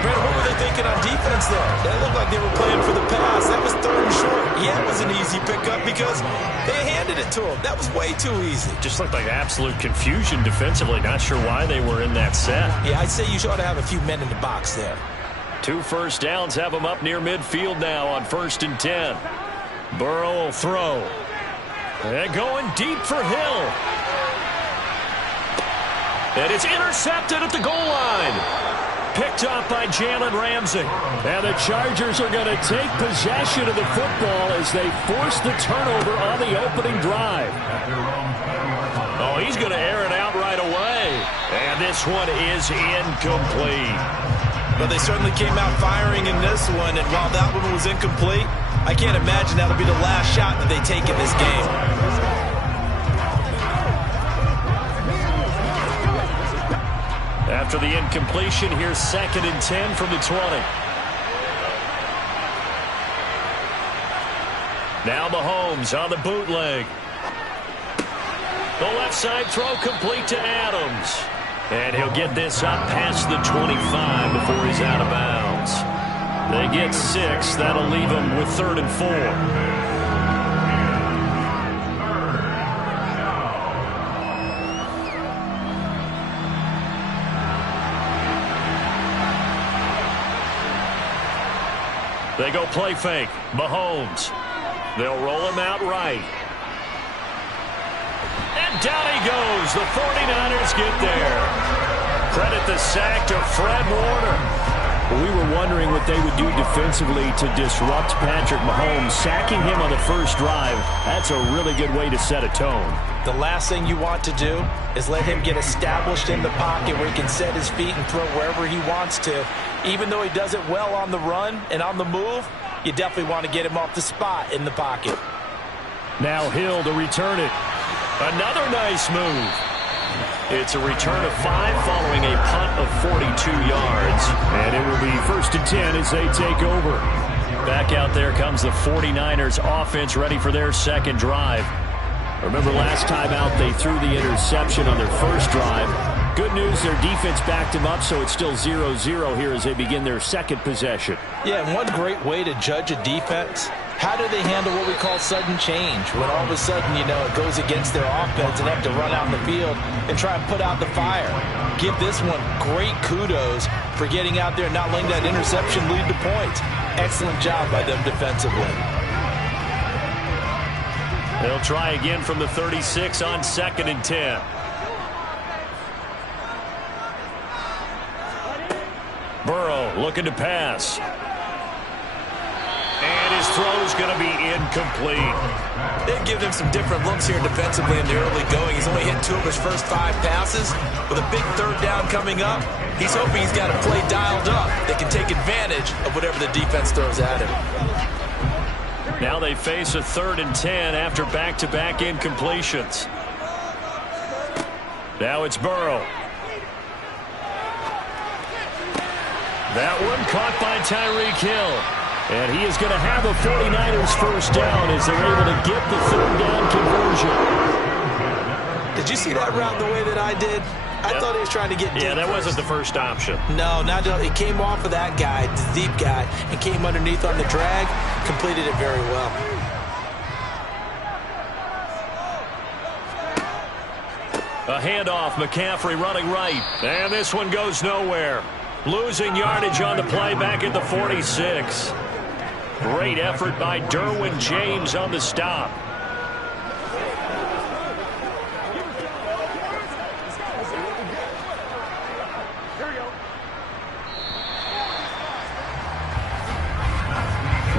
Brandon, what were they thinking on defense there? They looked like they were playing for the pass. That was 3rd and short. Yeah, it was an easy pickup because they handed it to him. That was way too easy. Just looked like absolute confusion defensively. Not sure why they were in that set. Yeah, I'd say you ought to have a few men in the box there. 2 first downs have them up near midfield now on 1st and 10. Burrow will throw. And going deep for Hill. And it's intercepted at the goal line. Picked off by Jalen Ramsey. And the Chargers are going to take possession of the football as they force the turnover on the opening drive. Oh, he's going to air it out right away. And this one is incomplete. But they certainly came out firing in this one, and while that one was incomplete, I can't imagine that'll be the last shot that they take in this game. After the incompletion, here's 2nd and 10 from the 20. Now Mahomes on the bootleg. The left side throw complete to Adams. And he'll get this up past the 25 before he's out of bounds. They get 6. That'll leave them with 3rd and 4. They go play fake. Mahomes. They'll roll him out right. And down he goes. The 49ers get there. Credit the sack to Fred Warner. We were wondering what they would do defensively to disrupt Patrick Mahomes. Sacking him on the first drive, that's a really good way to set a tone. The last thing you want to do is let him get established in the pocket where he can set his feet and throw wherever he wants to. Even though he does it well on the run and on the move, you definitely want to get him off the spot in the pocket. Now Hill to return it. Another nice move. It's a return of 5 following a punt of 42 yards. And it will be 1st and 10 as they take over. Back out there comes the 49ers offense ready for their second drive. Remember last time out they threw the interception on their first drive. Good news, their defense backed him up, so it's still 0-0 here as they begin their second possession. Yeah, and one great way to judge a defense, how do they handle what we call sudden change? When all of a sudden, you know, it goes against their offense and they have to run out in the field and try and put out the fire. Give this one great kudos for getting out there and not letting that interception lead to points. Excellent job by them defensively. They'll try again from the 36 on 2nd and 10. Burrow looking to pass. And his throw is going to be incomplete. They've given him some different looks here defensively in the early going. He's only hit 2 of his first 5 passes. With a big 3rd down coming up, he's hoping he's got a play dialed up that can take advantage of whatever the defense throws at him. Now they face a 3rd and 10 after back-to-back incompletions. Now it's Burrow. That one caught by Tyreek Hill. And he is going to have a 49ers first down as they're able to get the 3rd down conversion. Did you see that route the way that I did? I thought he was trying to get deep. Yeah, that first. wasn't the first option. No, he came off of that guy, the deep guy, and came underneath on the drag, completed it very well. A handoff, McCaffrey running right. And this one goes nowhere. Losing yardage on the play back at the 46. Great effort by Derwin James on the stop.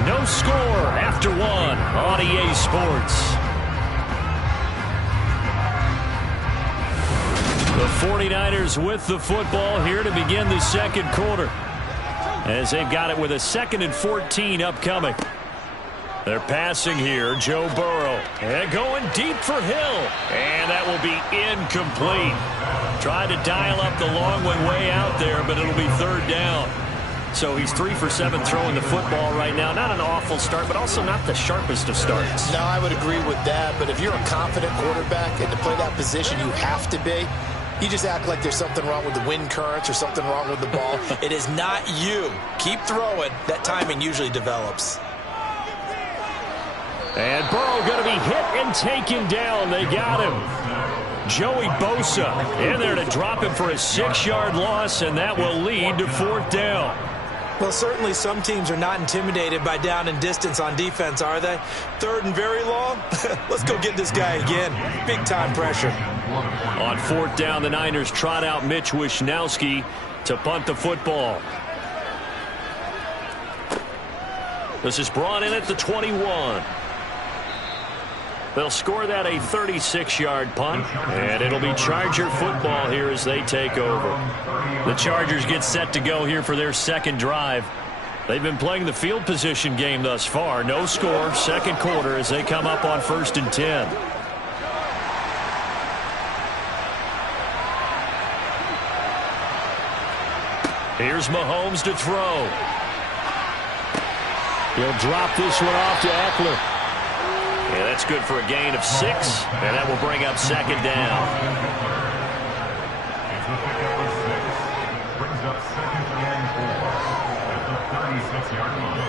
No score after 1 on EA Sports. The 49ers with the football here to begin the 2nd quarter. As they've got it with a 2nd and 14 upcoming. They're passing here, Joe Burrow. And going deep for Hill. And that will be incomplete. Tried to dial up the long one way out there, but it'll be 3rd down. So he's 3 for 7 throwing the football right now. Not an awful start, but also not the sharpest of starts. No, I would agree with that. But if you're a confident quarterback and to play that position, you have to be. You just act like there's something wrong with the wind currents or something wrong with the ball. It is not you. Keep throwing. That timing usually develops. And Burrow going to be hit and taken down. They got him. Joey Bosa in there to drop him for a 6-yard loss, and that will lead to 4th down. Well, certainly some teams are not intimidated by down and distance on defense, are they? 3rd and very long? Let's go get this guy again. Big time pressure. On 4th down, the Niners trot out Mitch Wishnowski to punt the football. This is brought in at the 21. They'll score that a 36-yard punt, and it'll be Charger football here as they take over. The Chargers get set to go here for their 2nd drive. They've been playing the field position game thus far. No score, 2nd quarter as they come up on 1st and 10. Here's Mahomes to throw. He'll drop this one off to Eckler. Yeah, that's good for a gain of 6, and that will bring up 2nd down. It's the pickup of 6. Brings up 2nd and 4 at the 36-yard line.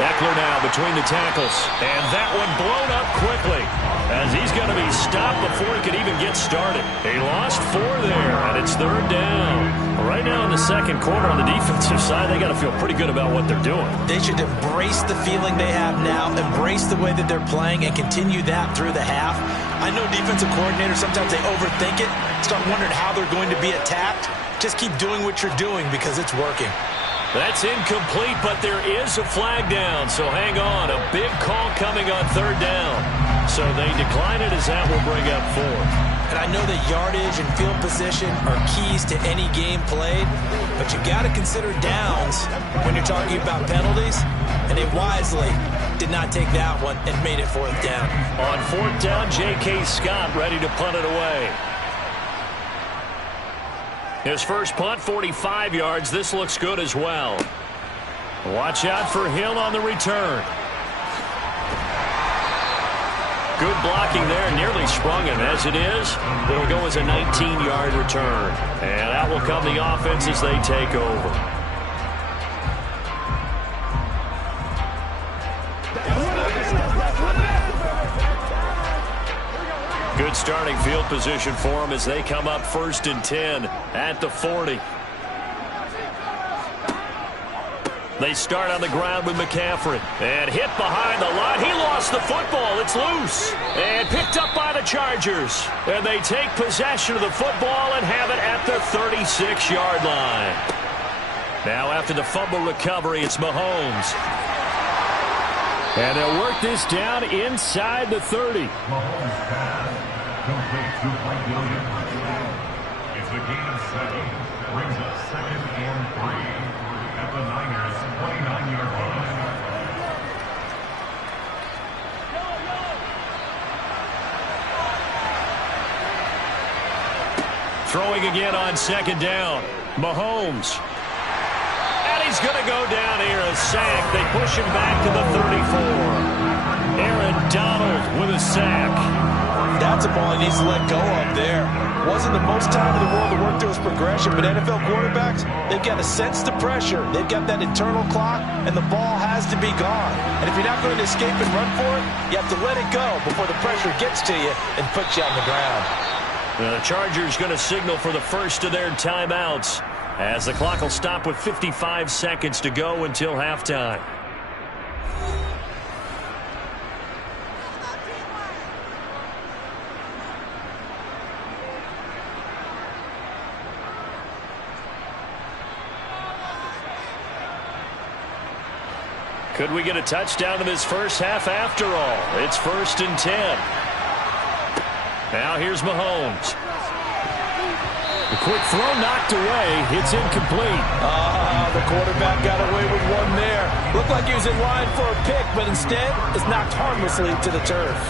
Eckler now between the tackles. And that one blown up quickly as he's going to be stopped before he could even get started. He lost 4 there, and it's 3rd down. Right now in the 2nd quarter on the defensive side, they got to feel pretty good about what they're doing. They should embrace the feeling they have now, embrace the way that they're playing, and continue that through the half. I know defensive coordinators, sometimes they overthink it, start wondering how they're going to be attacked. Just keep doing what you're doing because it's working. That's incomplete, but there is a flag down, so hang on. A big call coming on 3rd down. So they decline it as that will bring up 4. And I know that yardage and field position are keys to any game played, but you got to consider downs when you're talking about penalties, and they wisely did not take that one and made it 4th down. On 4th down, J.K. Scott ready to punt it away. His first punt, 45 yards. This looks good as well. Watch out for Hill on the return. Good blocking there. Nearly sprung him. As it is, it'll go as a 19-yard return. And that will come the offense as they take over. Good starting field position for them as they come up 1st and 10 at the 40. They start on the ground with McCaffrey. And hit behind the line. He lost the football. It's loose. And picked up by the Chargers. And they take possession of the football and have it at the 36-yard line. Now after the fumble recovery, it's Mahomes. And they'll work this down inside the 30. Mahomes pass. Complete to Mike Williams. It's a gain of 7. Brings up 2nd and 3. At the Niners' 29-yard line. Throwing again on 2nd down. Mahomes. And he's going to go down here, a sack. They push him back to the 34. Aaron Donald with a sack. That's a ball he needs to let go of there. Wasn't the most time in the world to work through his progression, but NFL quarterbacks, they've got to sense the pressure. They've got that internal clock, and the ball has to be gone. And if you're not going to escape and run for it, you have to let it go before the pressure gets to you and puts you on the ground. The Chargers going to signal for the first of their timeouts as the clock will stop with 55 seconds to go until halftime. Could we get a touchdown in this first half after all? It's 1st and 10. Now here's Mahomes. The quick throw knocked away. It's incomplete. The quarterback got away with one there. Looked like he was in line for a pick, but instead it's knocked harmlessly to the turf.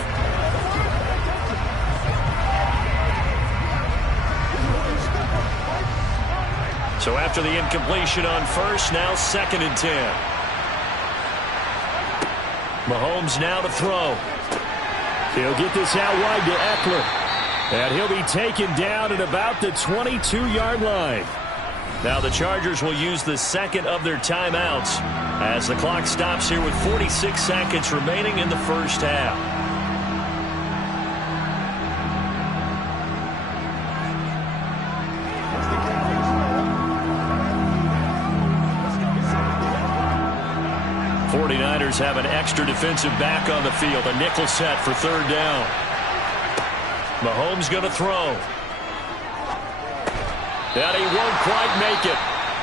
So after the incompletion on first, now 2nd and 10. Mahomes now to throw. He'll get this out wide to Eckler. And he'll be taken down at about the 22-yard line. Now the Chargers will use the second of their timeouts as the clock stops here with 46 seconds remaining in the first half. '49ers have an extra defensive back on the field. A nickel set for 3rd down. Mahomes going to throw. And he won't quite make it.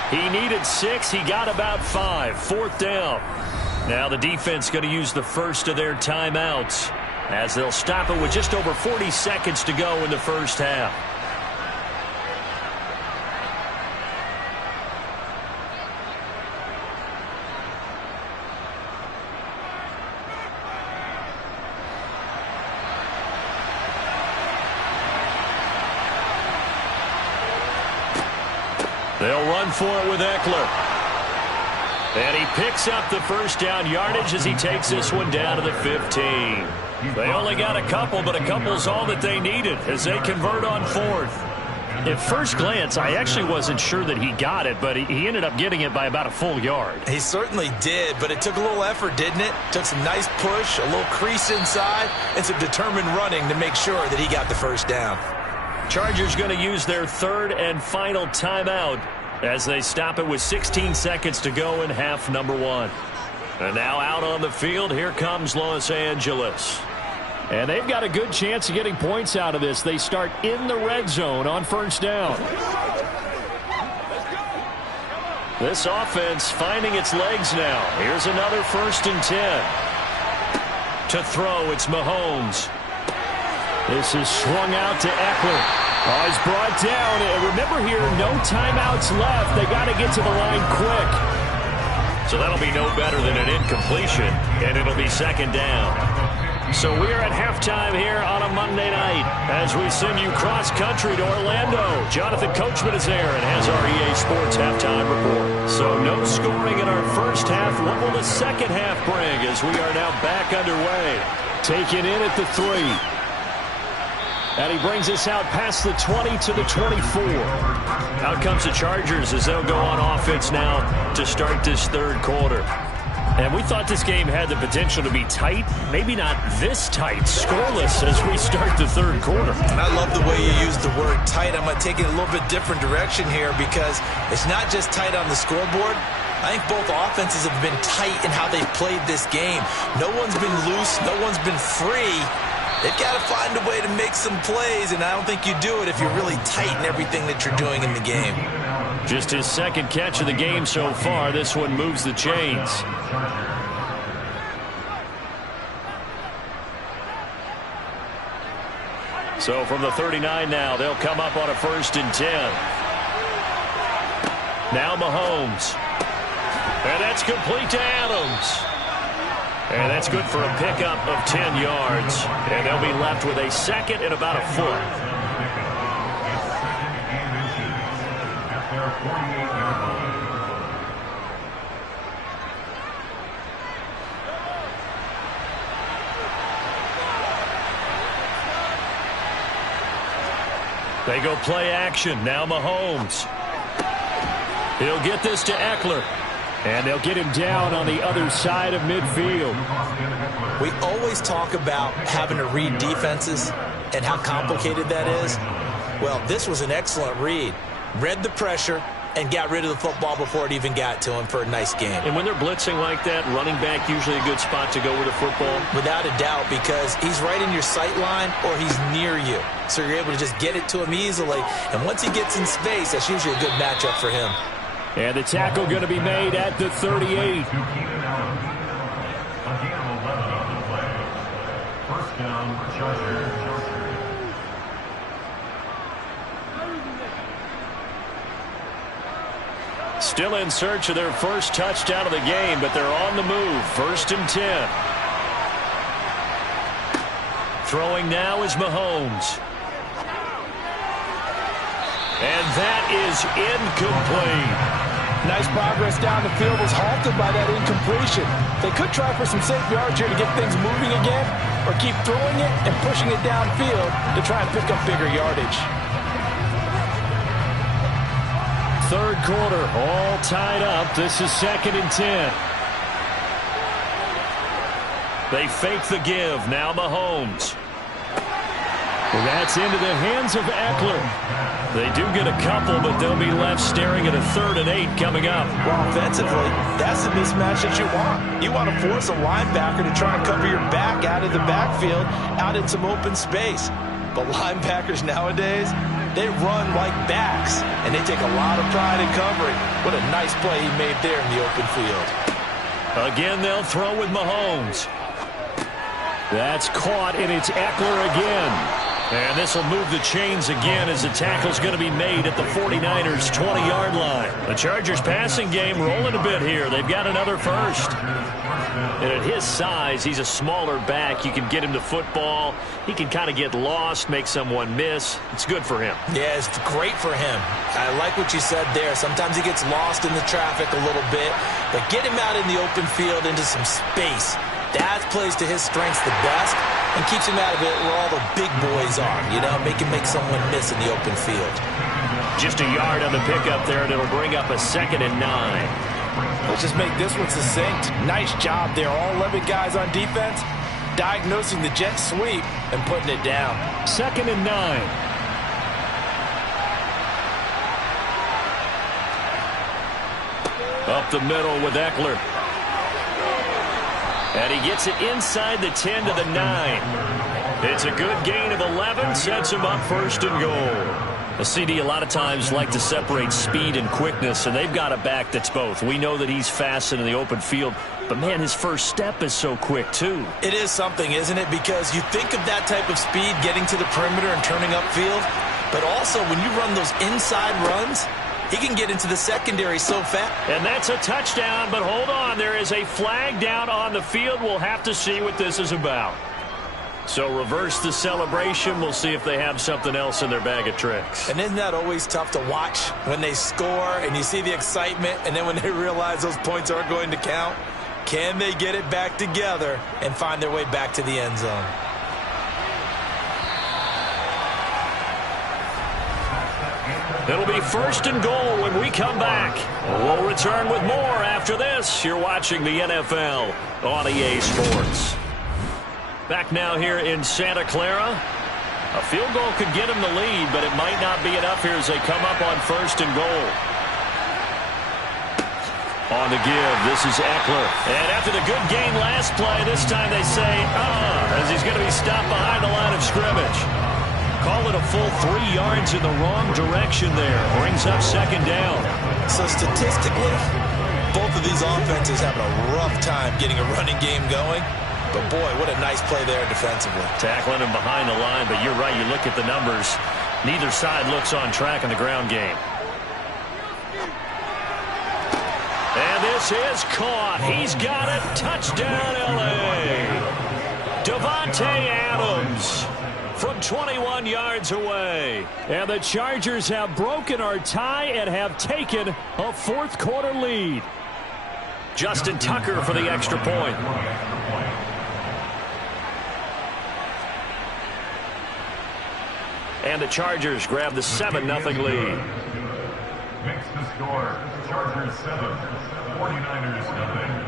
He needed 6. He got about 5. 4th down. Now the defense going to use the first of their timeouts as they'll stop it with just over 40 seconds to go in the first half. They'll run for it with Eckler. And he picks up the first down yardage as he takes this one down to the 15. They only got a couple, but a couple's all that they needed as they convert on 4th. At first glance, I actually wasn't sure that he got it, but he ended up getting it by about a full yard. He certainly did, but it took a little effort, didn't it? Took some nice push, a little crease inside, and some determined running to make sure that he got the first down. Chargers going to use their 3rd and final timeout as they stop it with 16 seconds to go in half number 1. And now out on the field, here comes Los Angeles. And they've got a good chance of getting points out of this. They start in the red zone on 1st down. This offense finding its legs now. Here's another 1st and 10. To throw, it's Mahomes. This is swung out to Eckler. Oh, he's brought down. And remember here, no timeouts left. They got to get to the line quick. So that'll be no better than an incompletion, and it'll be 2nd down. So we're at halftime here on a Monday night as we send you cross-country to Orlando. Jonathan Coachman is there and has our EA Sports halftime report. So no scoring in our first half. What will the second half bring as we are now back underway? Taken in at the 3. And he brings us out past the 20 to the 24. Out comes the Chargers as they'll go on offense now to start this 3rd quarter. And we thought this game had the potential to be tight, maybe not this tight, scoreless as we start the third quarter. And I love the way you use the word tight. I'm going to take it a little bit different direction here because it's not just tight on the scoreboard. I think both offenses have been tight in how they've played this game. No one's been loose. No one's been free. They've got to find a way to make some plays, and I don't think you do it if you're really tight in everything that you're doing in the game. Just his second catch of the game so far. This one moves the chains. So from the 39 now, they'll come up on a 1st and 10. Now Mahomes. And that's complete to Adams. And that's good for a pickup of 10 yards. And they'll be left with a second and about a foot. They go play action. Now Mahomes. He'll get this to Eckler. And they'll get him down on the other side of midfield. We always talk about having to read defenses and how complicated that is. Well, this was an excellent read. Read the pressure and got rid of the football before it even got to him for a nice game. And when they're blitzing like that, running back usually a good spot to go with the football? Without a doubt, because he's right in your sight line or he's near you. So you're able to just get it to him easily. And once he gets in space, that's usually a good matchup for him. And the tackle going to be made at the 38. First down, Chargers. Still in search of their first touchdown of the game, but they're on the move. 1st and 10. Throwing now is Mahomes. And that is incomplete. Nice progress down the field was halted by that incompletion. They could try for some safe yards here to get things moving again, or keep throwing it and pushing it downfield to try and pick up bigger yardage. Third quarter, all tied up. This is 2nd and 10. They fake the give. Now Mahomes. Well, that's into the hands of Eckler. They do get a couple, but they'll be left staring at a 3rd and 8 coming up. Well, offensively, that's the mismatch that you want. You want to force a linebacker to try and cover your back out of the backfield, out in some open space. But linebackers nowadays, they run like backs, and they take a lot of pride in covering. What a nice play he made there in the open field. Again, they'll throw with Mahomes. That's caught, and it's Eckler again. And this will move the chains again as the tackle's going to be made at the 49ers' 20-yard line. The Chargers' passing game rolling a bit here. They've got another first. And at his size, he's a smaller back. You can get him to football. He can kind of get lost, make someone miss. It's good for him. Yeah, it's great for him. I like what you said there. Sometimes he gets lost in the traffic a little bit. But get him out in the open field into some space. That plays to his strengths the best and keeps him out of it where all the big boys are, you know, make someone miss in the open field. Just a yard on the pickup there, and it'll bring up a 2nd and 9. Let's just make this one succinct. Nice job there. All 11 guys on defense diagnosing the jet sweep and putting it down. 2nd and 9. Up the middle with Eckler. And he gets it inside the 10 to the 9. It's a good gain of 11, sets him up 1st and goal. A CD a lot of times like to separate speed and quickness, and they've got a back that's both. We know that he's fast in the open field, but man, his first step is so quick too. It is something, isn't it? Because you think of that type of speed getting to the perimeter and turning upfield, but also when you run those inside runs, he can get into the secondary so fast. And that's a touchdown, but hold on. There is a flag down on the field. We'll have to see what this is about. So reverse the celebration. We'll see if they have something else in their bag of tricks. And isn't that always tough to watch when they score and you see the excitement, and then when they realize those points aren't going to count? Can they get it back together and find their way back to the end zone? It'll be 1st and goal when we come back. We'll return with more after this. You're watching the NFL on EA Sports. Back now here in Santa Clara. A field goal could get him the lead, but it might not be enough here as they come up on 1st and goal. On the give, this is Eckler. And after the good gain last play, this time they say, as he's going to be stopped behind the line of scrimmage. Call it a full 3 yards in the wrong direction there. Brings up 2nd down. So statistically, both of these offenses having a rough time getting a running game going. But boy, what a nice play there defensively. Tackling him behind the line, but you're right. You look at the numbers. Neither side looks on track in the ground game. And this is caught. He's got it. Touchdown, L.A. Davante Adams from 21 yards away. And the Chargers have broken our tie and have taken a 4th quarter lead. Justin Tucker for the extra point. And the Chargers grab the 7-0 lead. Makes the score Chargers 7, 49ers nothing.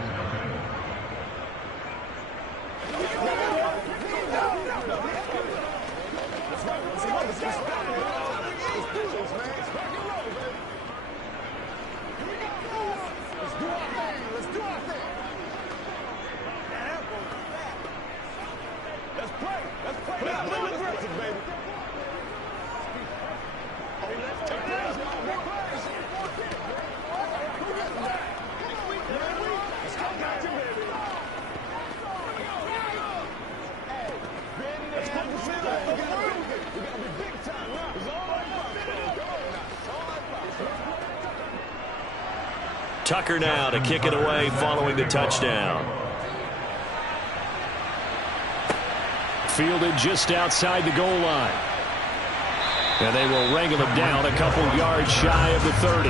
Tucker now to kick it away following the touchdown. Fielded just outside the goal line. And they will wrangle him down a couple yards shy of the 30.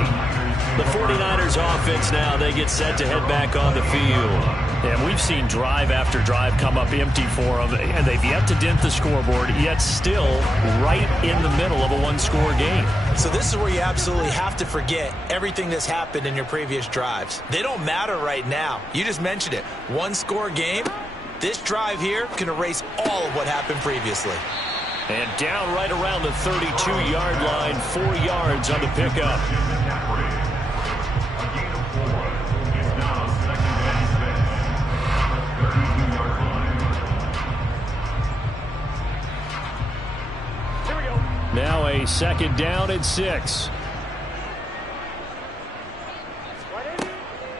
The 49ers offense now, they get set to head back on the field. And we've seen drive after drive come up empty for them, and they've yet to dent the scoreboard, yet still right in the middle of a one-score game. So this is where you absolutely have to forget everything that's happened in your previous drives. They don't matter right now. You just mentioned it. One-score game. This drive here can erase all of what happened previously. And down right around the 32-yard line, 4 yards on the pickup. Now a 2nd down and 6.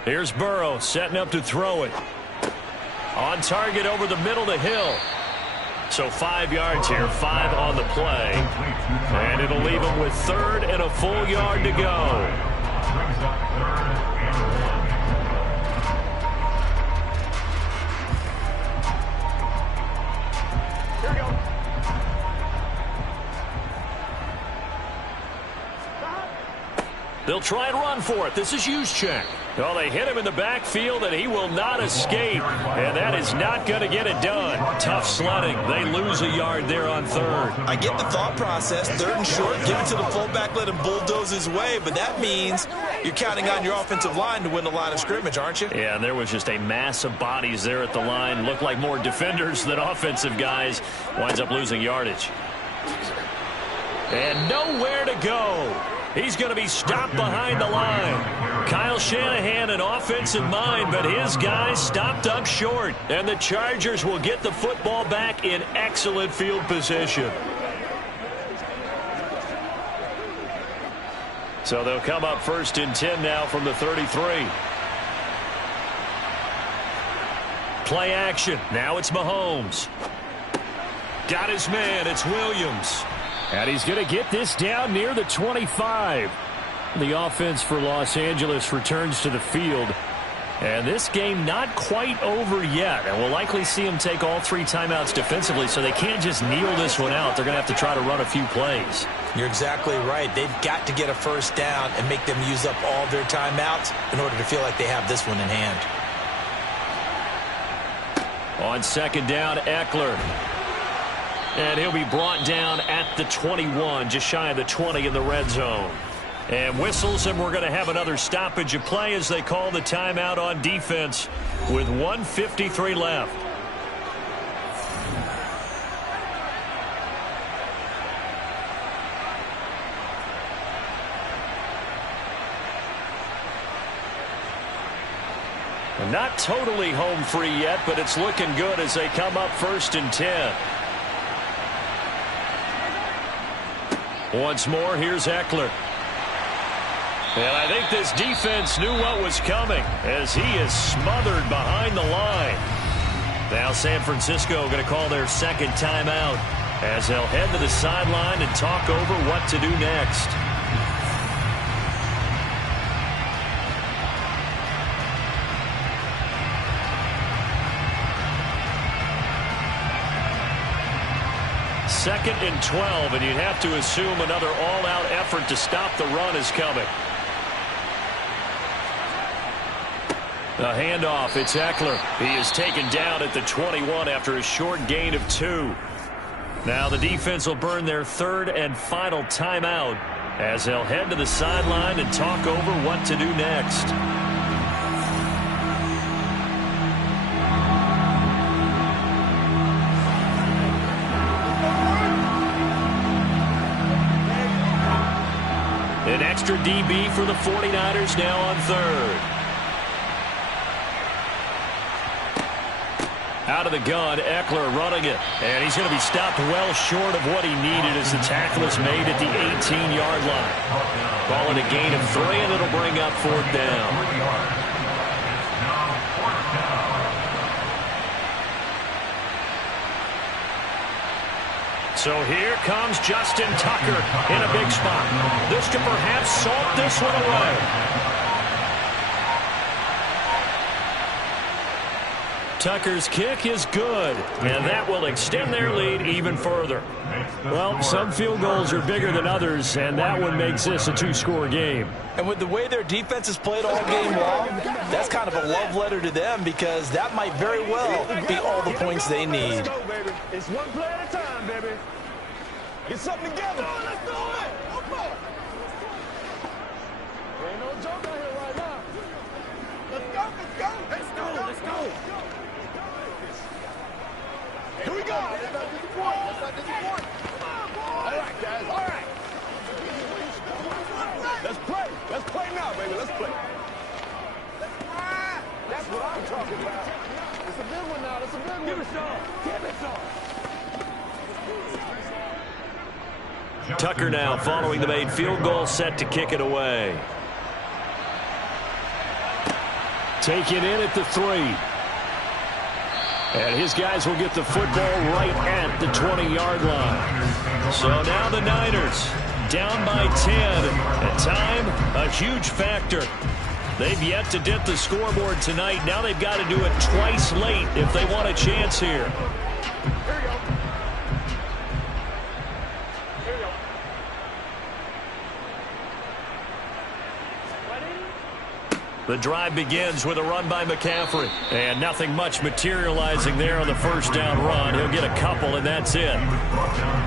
Here's Burrow setting up to throw it. On target over the middle to Hill. So 5 yards here, 5 on the play. And it'll leave him with 3rd and a full yard to go. They'll try and run for it. This is Juszczyk. Well, they hit him in the backfield, and he will not escape. And that is not going to get it done. Tough sledding. They lose a yard there on 3rd. I get the thought process. 3rd and short, give it to the fullback, let him bulldoze his way. But that means you're counting on your offensive line to win the line of scrimmage, aren't you? Yeah, and there was just a mass of bodies there at the line. Looked like more defenders than offensive guys. Winds up losing yardage. And nowhere to go. He's going to be stopped behind the line. Kyle Shanahan, an offensive mind, but his guys stopped up short. And the Chargers will get the football back in excellent field position. So they'll come up 1st and 10 now from the 33. Play action. Now it's Mahomes. Got his man. It's Williams. And he's going to get this down near the 25. The offense for Los Angeles returns to the field. And this game not quite over yet. And we'll likely see them take all 3 timeouts defensively, so they can't just kneel this one out. They're going to have to try to run a few plays. You're exactly right. They've got to get a 1st down and make them use up all their timeouts in order to feel like they have this one in hand. On 2nd down, Eckler. And he'll be brought down at the 21, just shy of the 20 in the red zone. And whistles, and we're going to have another stoppage of play as they call the timeout on defense with 1:53 left. Not totally home free yet, but it's looking good as they come up 1st and 10. Once more, here's Eckler. And I think this defense knew what was coming as he is smothered behind the line. Now San Francisco going to call their second timeout as they'll head to the sideline and talk over what to do next. Second and 12, and you'd have to assume another all-out effort to stop the run is coming. A handoff, it's Eckler. He is taken down at the 21 after a short gain of 2. Now the defense will burn their third and final timeout as they'll head to the sideline and talk over what to do next. An extra DB for the 49ers now on third. Out of the gun, Eckler running it. And he's going to be stopped well short of what he needed as the tackle is made at the 18-yard line. Call it a gain of 3, and it'll bring up 4th down. So here comes Justin Tucker in a big spot. This could perhaps salt this one away. Tucker's kick is good, and that will extend their lead even further. Well, some field goals are bigger than others, and that one makes this a 2-score game. And with the way their defense has played all game long, that's kind of a love letter to them because that might very well be all the points they need. Let's go, baby. It's one play at a time, baby. Get something together. Let's do it. There ain't no joke out here right now. Let's go. Let's go. Let's go. Let's go. Here we go. Let's not disappoint. Let's not disappoint. All right, guys. All right. Let's play. Let's play now, baby. Let's play. That's what I'm talking about. It's a big one now. It's a big one. Give it some. Give it some. Tucker now following the made field goal, set to kick it away. Taken in at the 3. And his guys will get the football right at the 20-yard line. So now the Niners down by 10. And time, a huge factor. They've yet to dip the scoreboard tonight. Now they've got to do it twice late if they want a chance here. The drive begins with a run by McCaffrey. And nothing much materializing there on the first down run. He'll get a couple, and that's it.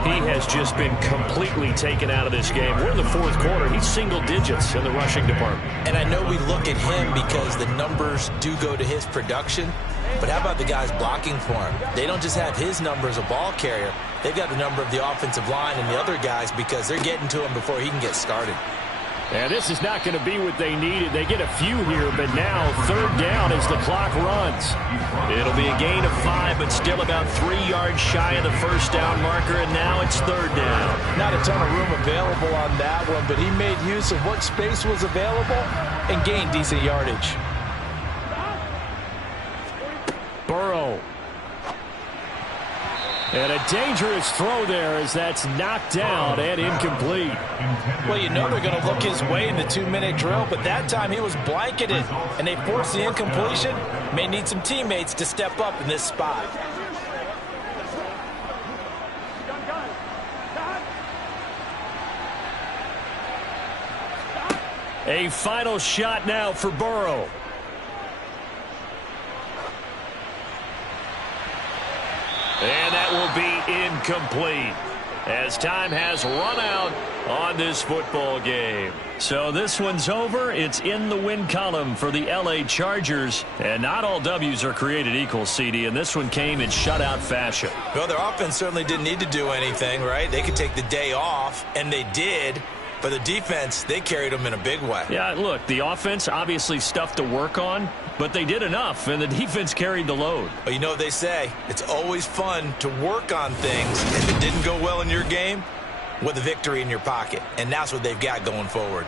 He has just been completely taken out of this game. We're in the 4th quarter. He's single digits in the rushing department. And I know we look at him because the numbers do go to his production. But how about the guys blocking for him? They don't just have his number as a ball carrier. They've got the number of the offensive line and the other guys because they're getting to him before he can get started. And this is not going to be what they needed. They get a few here, but now 3rd down as the clock runs. It'll be a gain of 5, but still about 3 yards shy of the first down marker, and now it's 3rd down. Not a ton of room available on that one, but he made use of what space was available and gained decent yardage. Burrow. And a dangerous throw there as that's knocked down and incomplete. Well, you know they're going to look his way in the 2-minute drill, but that time he was blanketed, and they forced the incompletion. May need some teammates to step up in this spot. A final shot now for Burrow. And that will be incomplete, as time has run out on this football game. So this one's over. It's in the win column for the L.A. Chargers. And not all W's are created equal, CD, and this one came in shutout fashion. Well, their offense certainly didn't need to do anything, right? They could take the day off, and they did. But the defense, they carried them in a big way. Yeah, look, the offense, obviously stuff to work on, but they did enough, and the defense carried the load. But you know what they say, it's always fun to work on things. If it didn't go well in your game, with a victory in your pocket. And that's what they've got going forward.